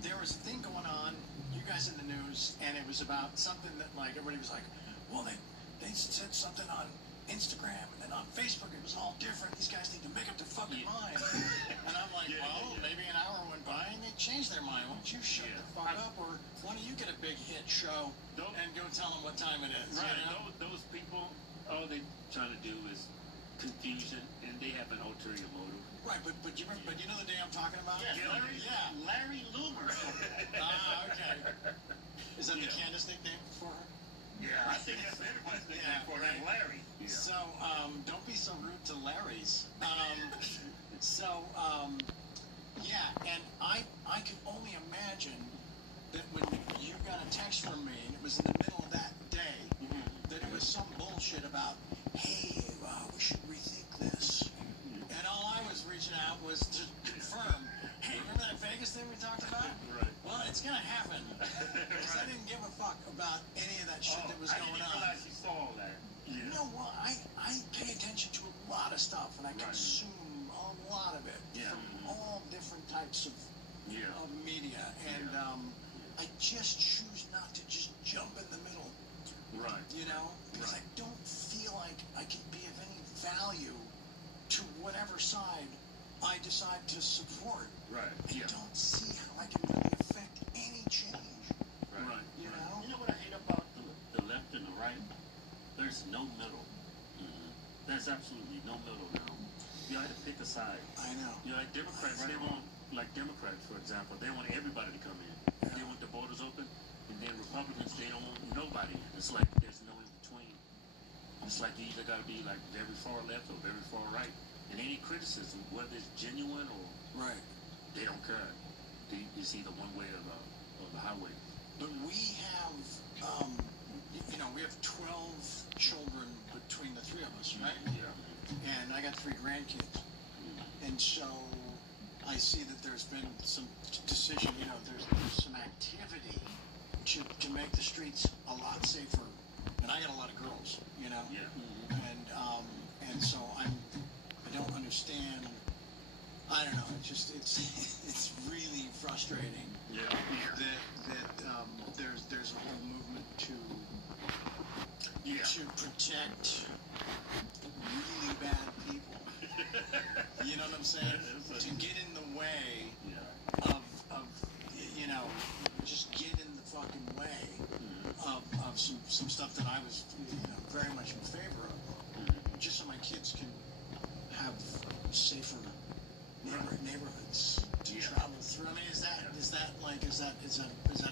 There was a thing going on, you guys in the news, and it was about something that, like, everybody was like, well, they said something on Instagram, and then on Facebook it was all different. These guys need to make up their fucking mind. And I'm like, maybe an hour went by and they changed their mind. Why don't you shut the fuck up, or why don't you get a big hit show and go tell them what time it is? Right. You know? Those people, all they trying to do is confusion, and they have an ulterior motive. Right, but you know the day I'm talking about? Yeah, Larry Loomer. Okay. Is that the Candace nickname for her? Yeah, I think that's everybody's nickname for that, Larry. Yeah. So, don't be so rude to Larry's. And I can only imagine that when you got a text from me, and it was in the middle of that day, that it was some bullshit about, hey, we should rethink this. And all I was reaching out was to confirm, hey, remember that Vegas thing we talked about? Right. Well, it's gonna happen. Because I didn't give a fuck about any of that shit that was going on. I didn't realize you saw all that. You know what? I pay attention to a lot of stuff, and I consume a lot of it from all different types of media, and I just choose not to just jump in the middle. Right. You know, because I don't feel like I can be of any value to whatever side I decide to support. Right. I don't see how I can really affect any change. Right. You know? You know what I hate about the left and the right? There's no middle. There's absolutely no middle now. You have to pick a side. I know. You know, like Democrats, they want, like Democrats, for example, they want everybody to come in. They want the borders open, and then Republicans, they don't want nobody. It's like there's no in between. It's like you either got to be like very far left or very far right. And any criticism, whether it's genuine or they don't care. It's either one way or the highway. But we have, we have 12 children between the three of us, right? Yeah. And I got 3 grandkids. And so I see that there's been some decision, there's some activity to make the streets a lot safer. And I got a lot of girls, you know? Yeah. And so I don't understand. I don't know. It's really frustrating. Yeah. That there's a whole movement to protect really bad people. You know what I'm saying? To get in the way of just get in the fucking way of some stuff that I was very much in favor of. Just so my kids can have safer neighborhoods to travel through. I mean, is that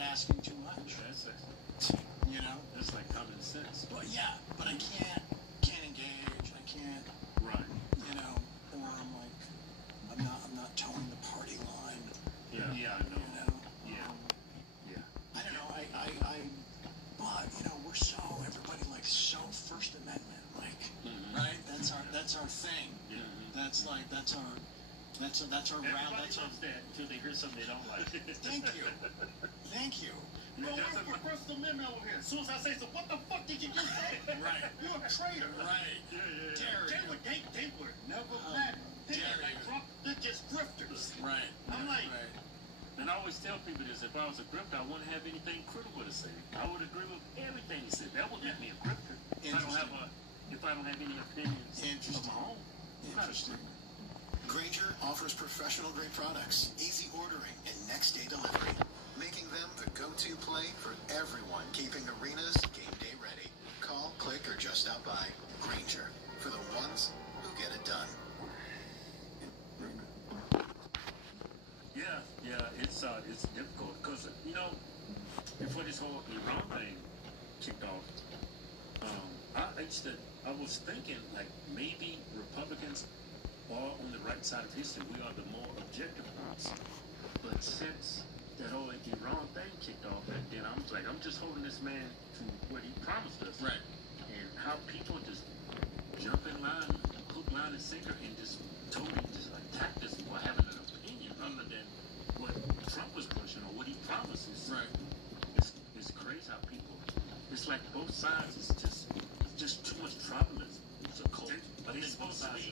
asking too much? You know? That's like common sense. But I can't engage. I can't. Right. Or I'm not towing the party line. Yeah, I know. Yeah. I don't know. But we're everybody's that's our thing. That's our round. Everybody loves that until they hear something they don't like. Thank you. Thank you. No, we're across the limit over here. As soon as I say so, what the fuck did you just say? Right. You're a traitor. Right. They were never black. They're just grifters. Right. I'm like, and I always tell people this: if I was a grifter, I wouldn't have anything critical to say. I would agree with everything he said. That would make me a grifter. If I don't have any opinions of my own. Interesting. Grainger offers professional-grade products, easy ordering, and next-day delivery, making them the go-to play for everyone keeping arenas game day ready. Call, click, or just stop by. Grainger, for the ones who get it done. Yeah, it's difficult because before this whole Iran thing kicked off, I was thinking like maybe Republicans are on the right side of history. We are the more objective ones. But since that whole Iran thing kicked off, and then I'm just holding this man to what he promised us. Right. And how people just jump in line, hook, line, and sinker, and just totally just attack this for having an opinion other than what Trump was pushing or what he promises. Right. It's crazy how people. It's like both sides is just too much tribalism. It's a cult. They're supposed to be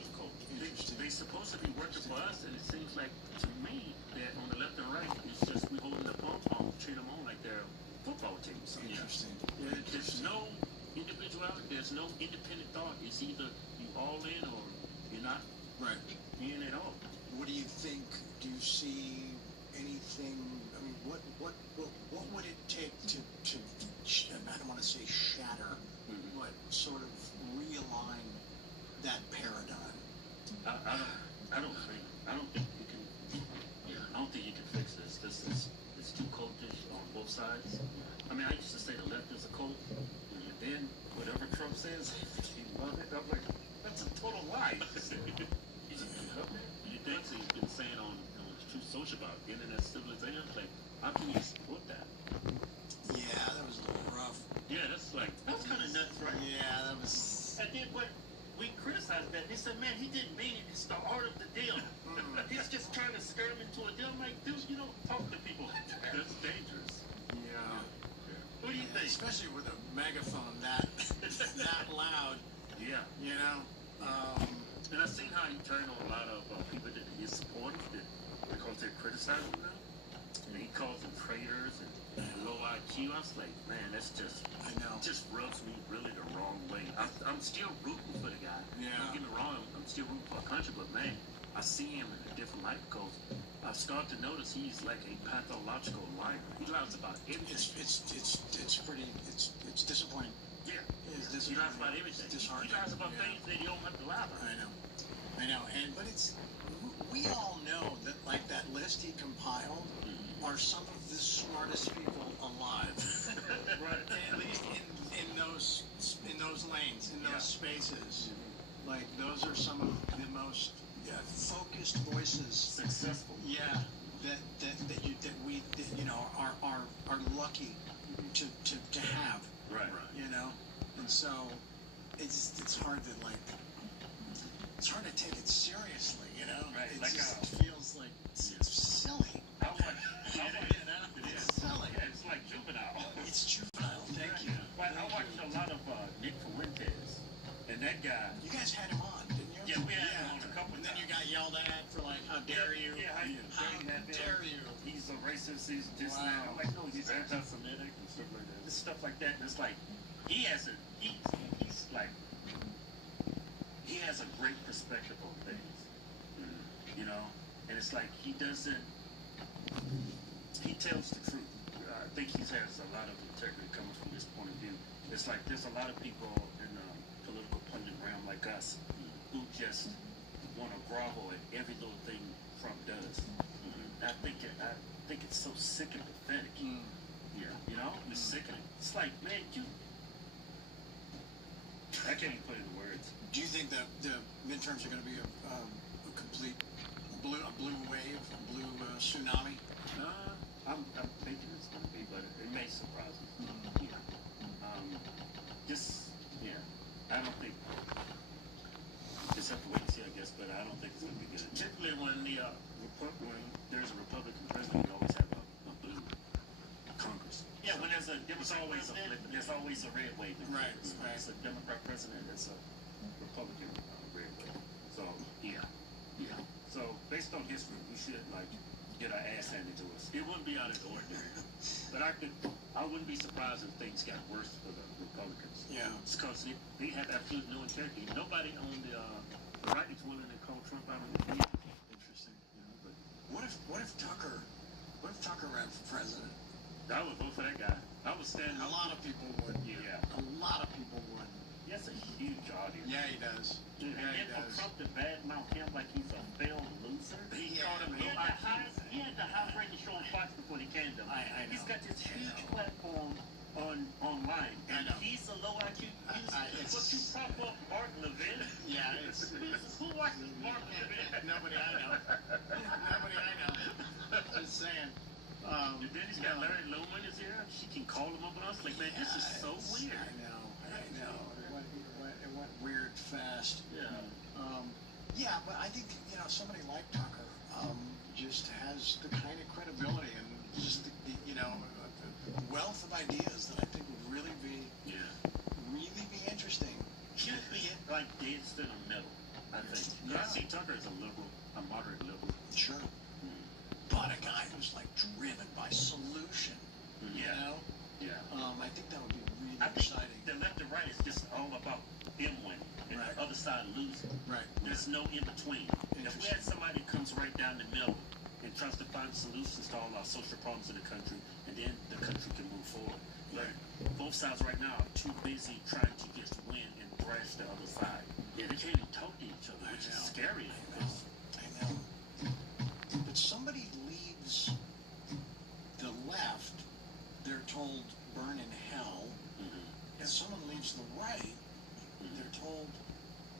they're supposed to be working for us, and it seems like to me that on the left and right, it's just we holding the pom pom, treat them on like they're football teams. Interesting. There's no individuality. There's no independent thought. It's either you all in or you're not. Right. In at all. What do you think? Do you see anything? I mean, what would it take to I don't want to say shatter, but sort of realign that paradigm? I don't think you can. Yeah, I don't think you can fix this. It's too cultish on both sides. I mean, I used to say the left is a cult, and then whatever Trump says, he loved it. I'm like, that's a total lie. You think so? He's been saying on Truth Social about internet civilization. Like, how can you support that? Yeah, that was a little rough. Yeah, that's kind of nuts, right? Yeah, that was. And then, but we criticized that. They said, man, he didn't mean it. It's the art of the deal. He's just trying to scare him into a deal. I'm like, dude, you don't talk to people like that. That's dangerous. Yeah. What do you think? Especially with a megaphone that loud. Yeah. You know? And I've seen how he turned on a lot of people that his supporters because they're criticizing him now. And he calls them traitors and low IQ. I was like, man, that's just rubs me really the wrong way. I'm still rooting for the guy. Yeah. Don't get me wrong, I'm still rooting for a country, but man, I see him in a different light because I start to notice he's like a pathological liar. He lies about everything. It's pretty disappointing. Yeah. He lies about everything. He lies about things that he don't have to lie about. I know. But we all know that like that list he compiled are some of the smartest people alive. Right. At least in those lanes, in those spaces. Like those are some of the most focused voices. Successful. Yeah. That we are lucky to have. Right. You know? And so it's hard to take it seriously, you know? Right. It Like just feels like it's silly. It's silly. Yeah, it's like juvenile. It's juvenile, thank you. But I watched a lot of Nick Fuentes, and that guy. You guys had him on, didn't you? Yeah, we had him on a couple. And then you got yelled at for like, how dare you? Yeah, how dare you? He's a racist. He's this now. I'm like, no, he's anti-Semitic and stuff like that. This stuff like that, and it's like he has a great perspective on things, you know. And it's like he tells the truth. I think he has a lot of integrity coming from this point of view. It's like there's a lot of people in the political pundit realm like us who just want to grovel at every little thing Trump does. I think it's so sick and pathetic. Yeah, you know, it's sickening. It's like, man, I can't even put it in words. Do you think that the midterms are going to be a complete blue wave, a blue tsunami? I'm thinking it's going to be, but it may surprise us. I don't think it's good. Typically, when when there's a Republican president, you always have a blue Congress. Yeah, when there's always a red wave. Right. It's a Democrat president. It's a Republican red wave. So yeah. So based on history, we should get our ass handed to us. It wouldn't be out of the ordinary. But I wouldn't be surprised if things got worse for the Republicans. Yeah. It's because they have absolutely no integrity. Nobody on the right is willing to call Trump out on the field. Interesting. But What if Tucker ran for president? I would vote for that guy. I would stand. A lot of people would. Yeah. A lot of people would. He has a huge audience. Yeah, he does. And then for Trump to badmouth him like he's a failed loser. He had the highest rated show on Fox before they canned him. I know. He's got this huge platform online. And he's a low IQ. What you prop up Mark Levin? Yeah, who watches Mark Levin? Nobody I know. Just saying. And then he's got Larry Loman is here. She can call him up on us. Like, man, this is so weird. I know. It went weird fast. Yeah. Yeah, but I think somebody like Tucker just has the kind of credibility and just the wealth of ideas that I think would really be interesting. He would be like danced in the middle, I think. Yeah. I see Tucker as a liberal, a moderate liberal. Sure. But a guy who's driven by solution, you know? Yeah. I think that would be really exciting. The left and right is just all about them winning and the other side losing. Right. There's no in between. If we had somebody that comes right down the middle and tries to find solutions to all our social problems in the country, and then the country can move forward. But both sides right now are too busy trying to just win and thrash the other side. Yeah, they can't even talk to each other, which is scary. I know. But somebody leaves the left, they're told burn in hell. And someone leaves the right, they're told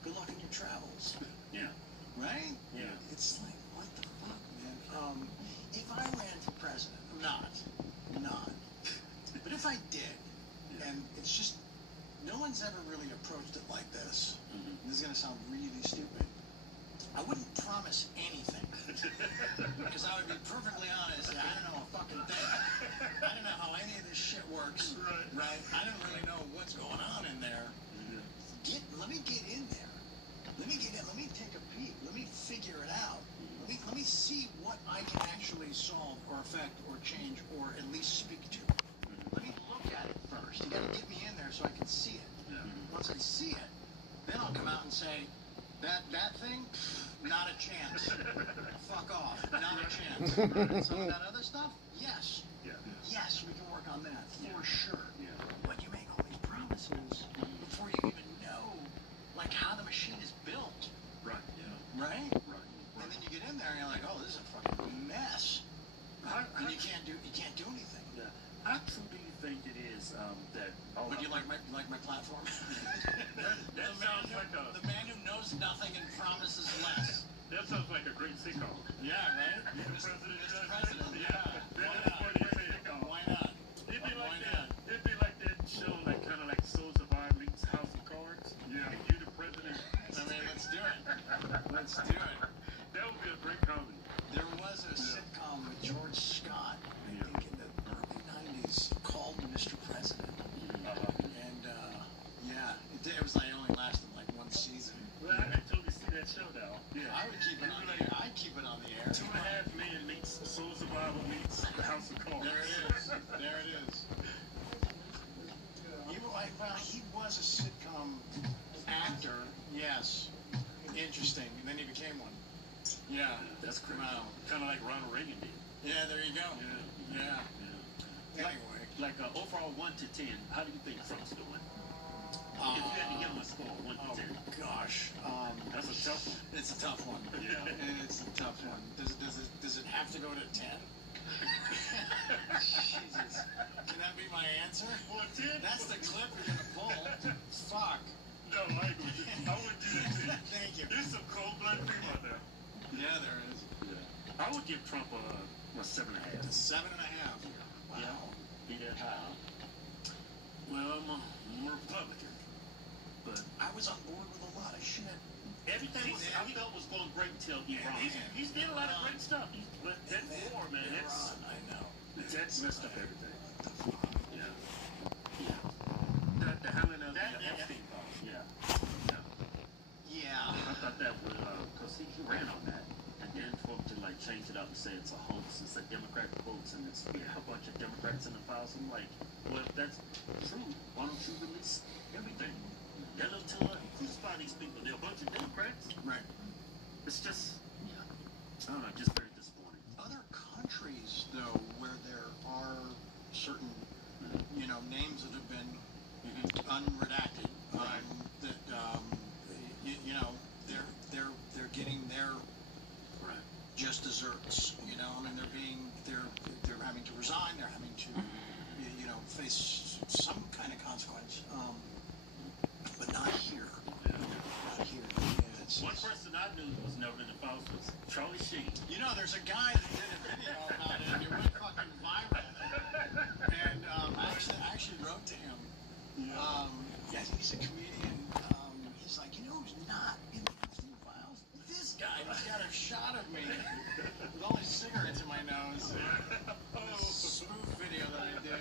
good luck in your travels. Yeah. Right? Yeah. It's like, what the fuck, man? If I ran for president, I'm not. But if I did, and it's just, no one's ever really approached it like this. This is going to sound really stupid. I wouldn't promise anything. Because I would be perfectly honest, I don't know a fucking thing. I don't know how any of this shit works. Right? I don't really know what's going on in there. Let me get in there. Let me take a peek. Let me figure it out. Let me see what I can actually solve or affect or change or at least speak to. Let me look at it first. You gotta get me in there so I can see it. Once I see it, then I'll come out and say, that thing, not a chance. Fuck off, not a chance. Some of that other stuff, yes. Yes, we can work on that for sure. But you make all these promises before you even know, how the machine is built. Right. Right? And then you get in there and you're like, oh, this is a fucking mess. And you can't do anything. Yeah. How true do you think it is that? Would you like my platform? that sounds like the man who knows nothing and promises less. That sounds like a great sitcom. Yeah, right? Mr. President. Yeah. Why not? It'd be like that show, kind of like Souls of Our meets House of Cards. Yeah. And you the president. I mean, let's do it. Let's do it. That would be a great comedy. There was a sitcom with George Scott, I think in the early 90s, called Mr. President. And, it was only lasted one season. Well, I can totally see that show now. Yeah. I would keep it on the air. I'd keep it on the air. 2.5 Men meets Soul Survivor meets House of Cards. There it is. There it is. He was a sitcom actor, yes. Interesting. And then he became one. Yeah. That's crazy. Wow. Kind of like Ronald Reagan did. Yeah, there you go. Yeah. Anyway. Overall 1 to 10, how do you think Trump's doing? If you had to give him a score, 1 to 10. Gosh. That's a tough one. It's a tough one. Yeah. It's a tough one. Does it have to go to 10? Jesus. Can that be my answer? Well, 10. That's the clip you're going to pull. Fuck. No, I would do that too. Thank you. There's some cold-blooded people out there. Yeah, there is. Yeah. I would give Trump a 7.5. A 7.5. Wow. Yeah. Be that high. Well, I'm a Republican. But I was on board with a lot of shit. Everything I felt was going great until Iran. He's did a lot of great stuff. But that war, man, I know. That's messed up everything. Yeah. The handling of the Epstein files. Yeah. I thought that was because he ran on that, and then for him to like change it up and say it's a hoax, it's a Democrat hoax, and it's a bunch of Democrats in the files. I'm like, well, if that's true, why don't you release everything? Let them tell us, crucify these people. They're a bunch of Democrats. Right. It's just, I don't know, just very disappointing. Other countries, though, where there are certain, names that have been unredacted, they're getting their just desserts. They're having to resign. They're having to, face some kind of consequence. But not here. Not here. Yeah, one person I knew who was never in the files was Charlie Sheen. There's a guy that did a video about it, and it went fucking viral. And I actually wrote to him. He's a comedian. He's like, who's not in the Epstein files? This guy. He's got a shot of me with all these cigarettes in my nose. This spoof video that I did.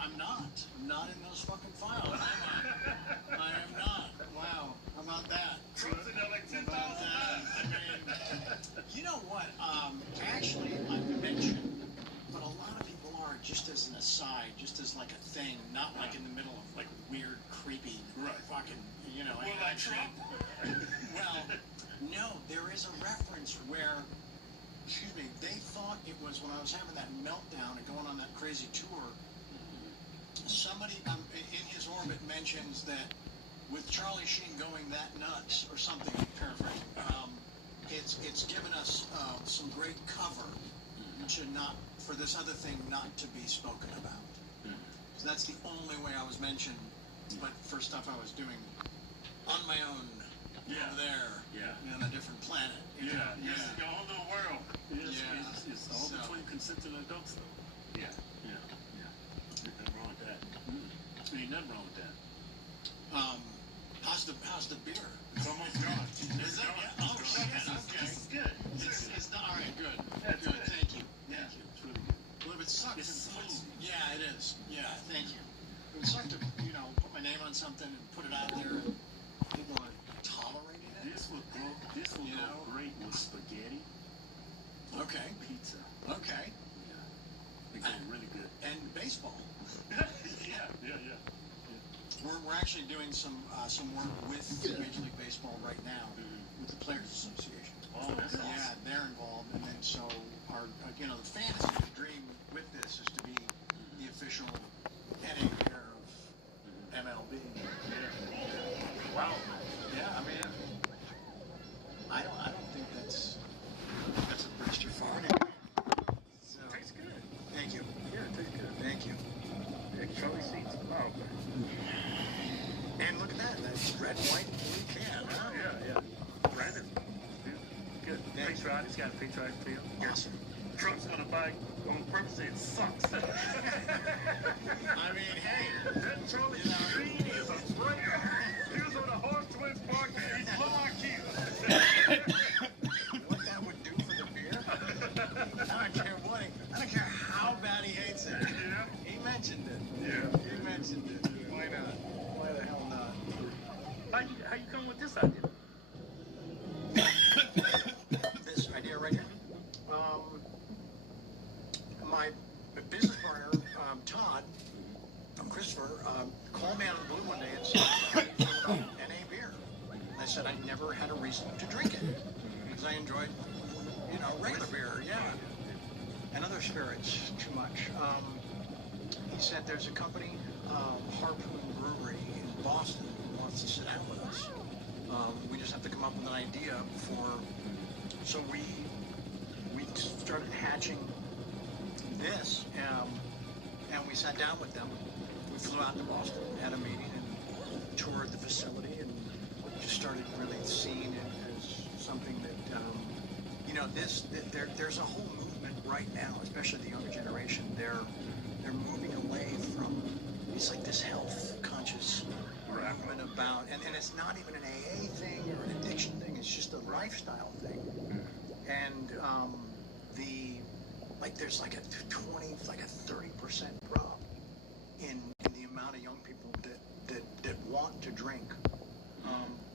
I'm not in those fucking files. I am not. Wow. How about that? Trump's in there like 10,000. You know what? Actually, I mentioned, but a lot of people are just as an aside, just as like a thing, not like in the middle of like weird, creepy, fucking, like Trump? Well, no, there is a reference where, they thought it was when I was having that meltdown and going on that crazy tour. Somebody in his orbit mentions that with Charlie Sheen going that nuts or something, paraphrasing, it's given us some great cover for this other thing not to be spoken about. So that's the only way I was mentioned, but for stuff I was doing on my own over there, on a different planet. It's the whole little world. It's all between consenting adults, though. Yeah. Ain't nothing wrong with that. Ain't nothing wrong with that. How's the beer? It's almost gone. Is it? Yeah. Oh, shit. Okay. This is good. It's not, all right, good. That's Good, good. thank you. Yeah, it's really good. Well, if it sucks, It's smooth. yeah, it is. Yeah, thank you. It would suck to, put my name on something and put it out there and people are tolerating it. This would go great with spaghetti. Okay. Pizza. Okay. It goes really good. And baseball. Yeah. We're actually doing some work with Major League Baseball right now with the Players Association. Oh, that's awesome. Yeah, they're involved, and then so our the fantasy, the dream with this is to be the official heading here of MLB. Yeah. Wow. Yeah, I mean, I don't think that's a bridge too far. So, Tastes good. thank you. Yeah, it tastes good. Thank you. Yeah, Charlie Seats. Wow. And look at that. That's red, white, blue can, huh? Yeah. Brandon. Good. Patriotic. It's got a patriotic feel. Awesome. Trump's gonna buy on purpose. It sucks. I mean, hey. That Charlie Sheen is a traitor. He was on the Horse Twins podcast. He's low-IQ. What that would do for the beer? I don't care how bad he hates it. Yeah. He mentioned it. Yeah. He mentioned it. Why not? Why the hell not? How you come with this idea? This idea right here. My business partner, Todd, Christopher, called me out of the blue one day and said, NA beer. And I said I never had a reason to drink it because I enjoyed, regular beer, and other spirits too much. He said there's a company, Harpoon Brewery in Boston, who wants to sit down with us. We just have to come up with an idea so we started hatching this, and we sat down with them. We flew out to Boston, had a meeting, and toured the facility, and just started really seeing it as something that, there's a whole movement right now, especially the younger generation. They're moving away from, it's like this health conscious movement about, and it's not even an AA thing or an addiction thing. It's just a lifestyle thing. And there's like a 30% drop in the amount of young people that want to drink.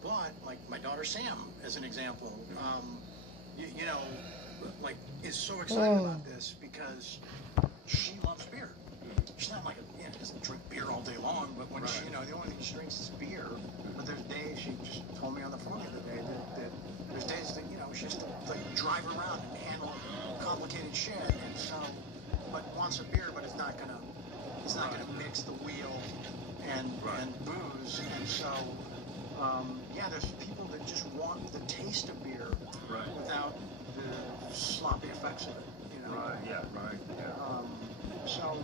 But like my daughter Sam, as an example, you know, like is so excited about this because she loves beer. She's not like doesn't drink beer all day long, but when she, the only thing she drinks is beer. But there's days, she just told me on the phone the other day that there's days that she has to like drive around and handle complicated shit, and so but wants a beer, but it's not gonna mix the wheel and booze, and so there's people that just want the taste of beer without the sloppy effects of it. So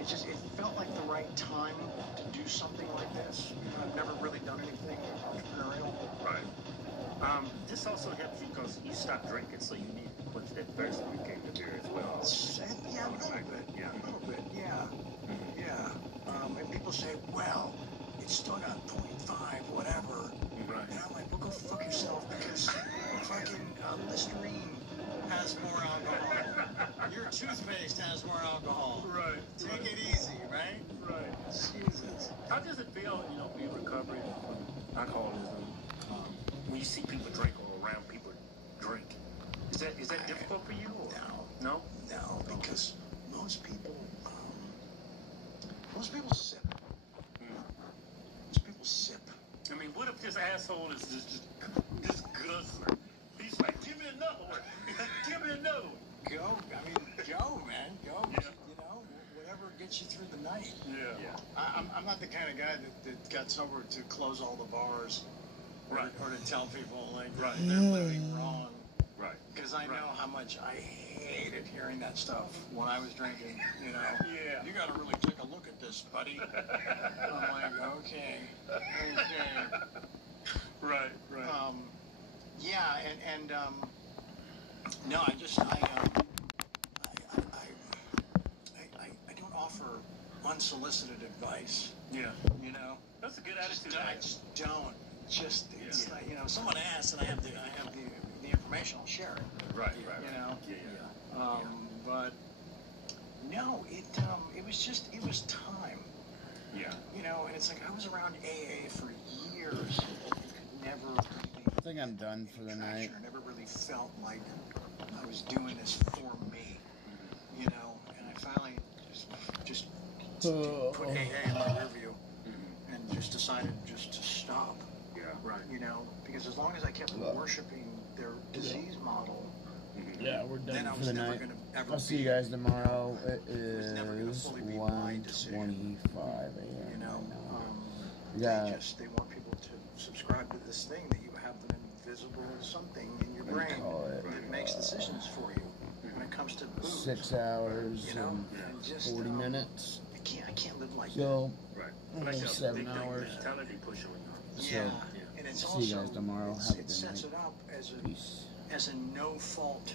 it felt like the right time to do something like this. I've never really done anything entrepreneurial. This also helps you because you stopped drinking, so you need to put that thirst when it came to beer as well. Yeah, a little bit. And people say, well, it's still got 0.5, whatever. And I'm like, well, go fuck yourself, because fucking Listerine has more alcohol. Your toothpaste has more alcohol. Take it easy, right? Jesus. How does it feel, being recovering from alcoholism, when you see people drink or around people drink? Is that difficult for you? Or? No, because most people sip. Most people sip. I mean, what if this asshole is just guzzler? He's like, give me another one. Give me another one. Go, man. Go. Whatever gets you through the night. I'm not the kind of guy that got sober to close all the bars, or to tell people like they're living wrong. Because I know how much I hated hearing that stuff when I was drinking. You got to really take a look at this, buddy. I'm like, okay. No, I don't offer unsolicited advice. That's a good attitude. I just don't. It's like, if someone asks and I have the information, I'll share it. But no, it was time. And it's like I was around AA for years. Never really, I think I'm done for the night. I never really felt like I was doing this for me. And I finally just put AA in my rearview and just decided just to stop. Because as long as I kept worshiping their disease model, we're done then for the night. I'll see you guys tomorrow. It is 1:25 a.m. They want people to subscribe to this thing that you have an invisible something in your brain that makes decisions for you when it comes to booze. 6 hours and 40 minutes. I can't live like that. Like 7 hours. And it's see you guys tomorrow. Have a good it sets night. it up Peace. as a no-fault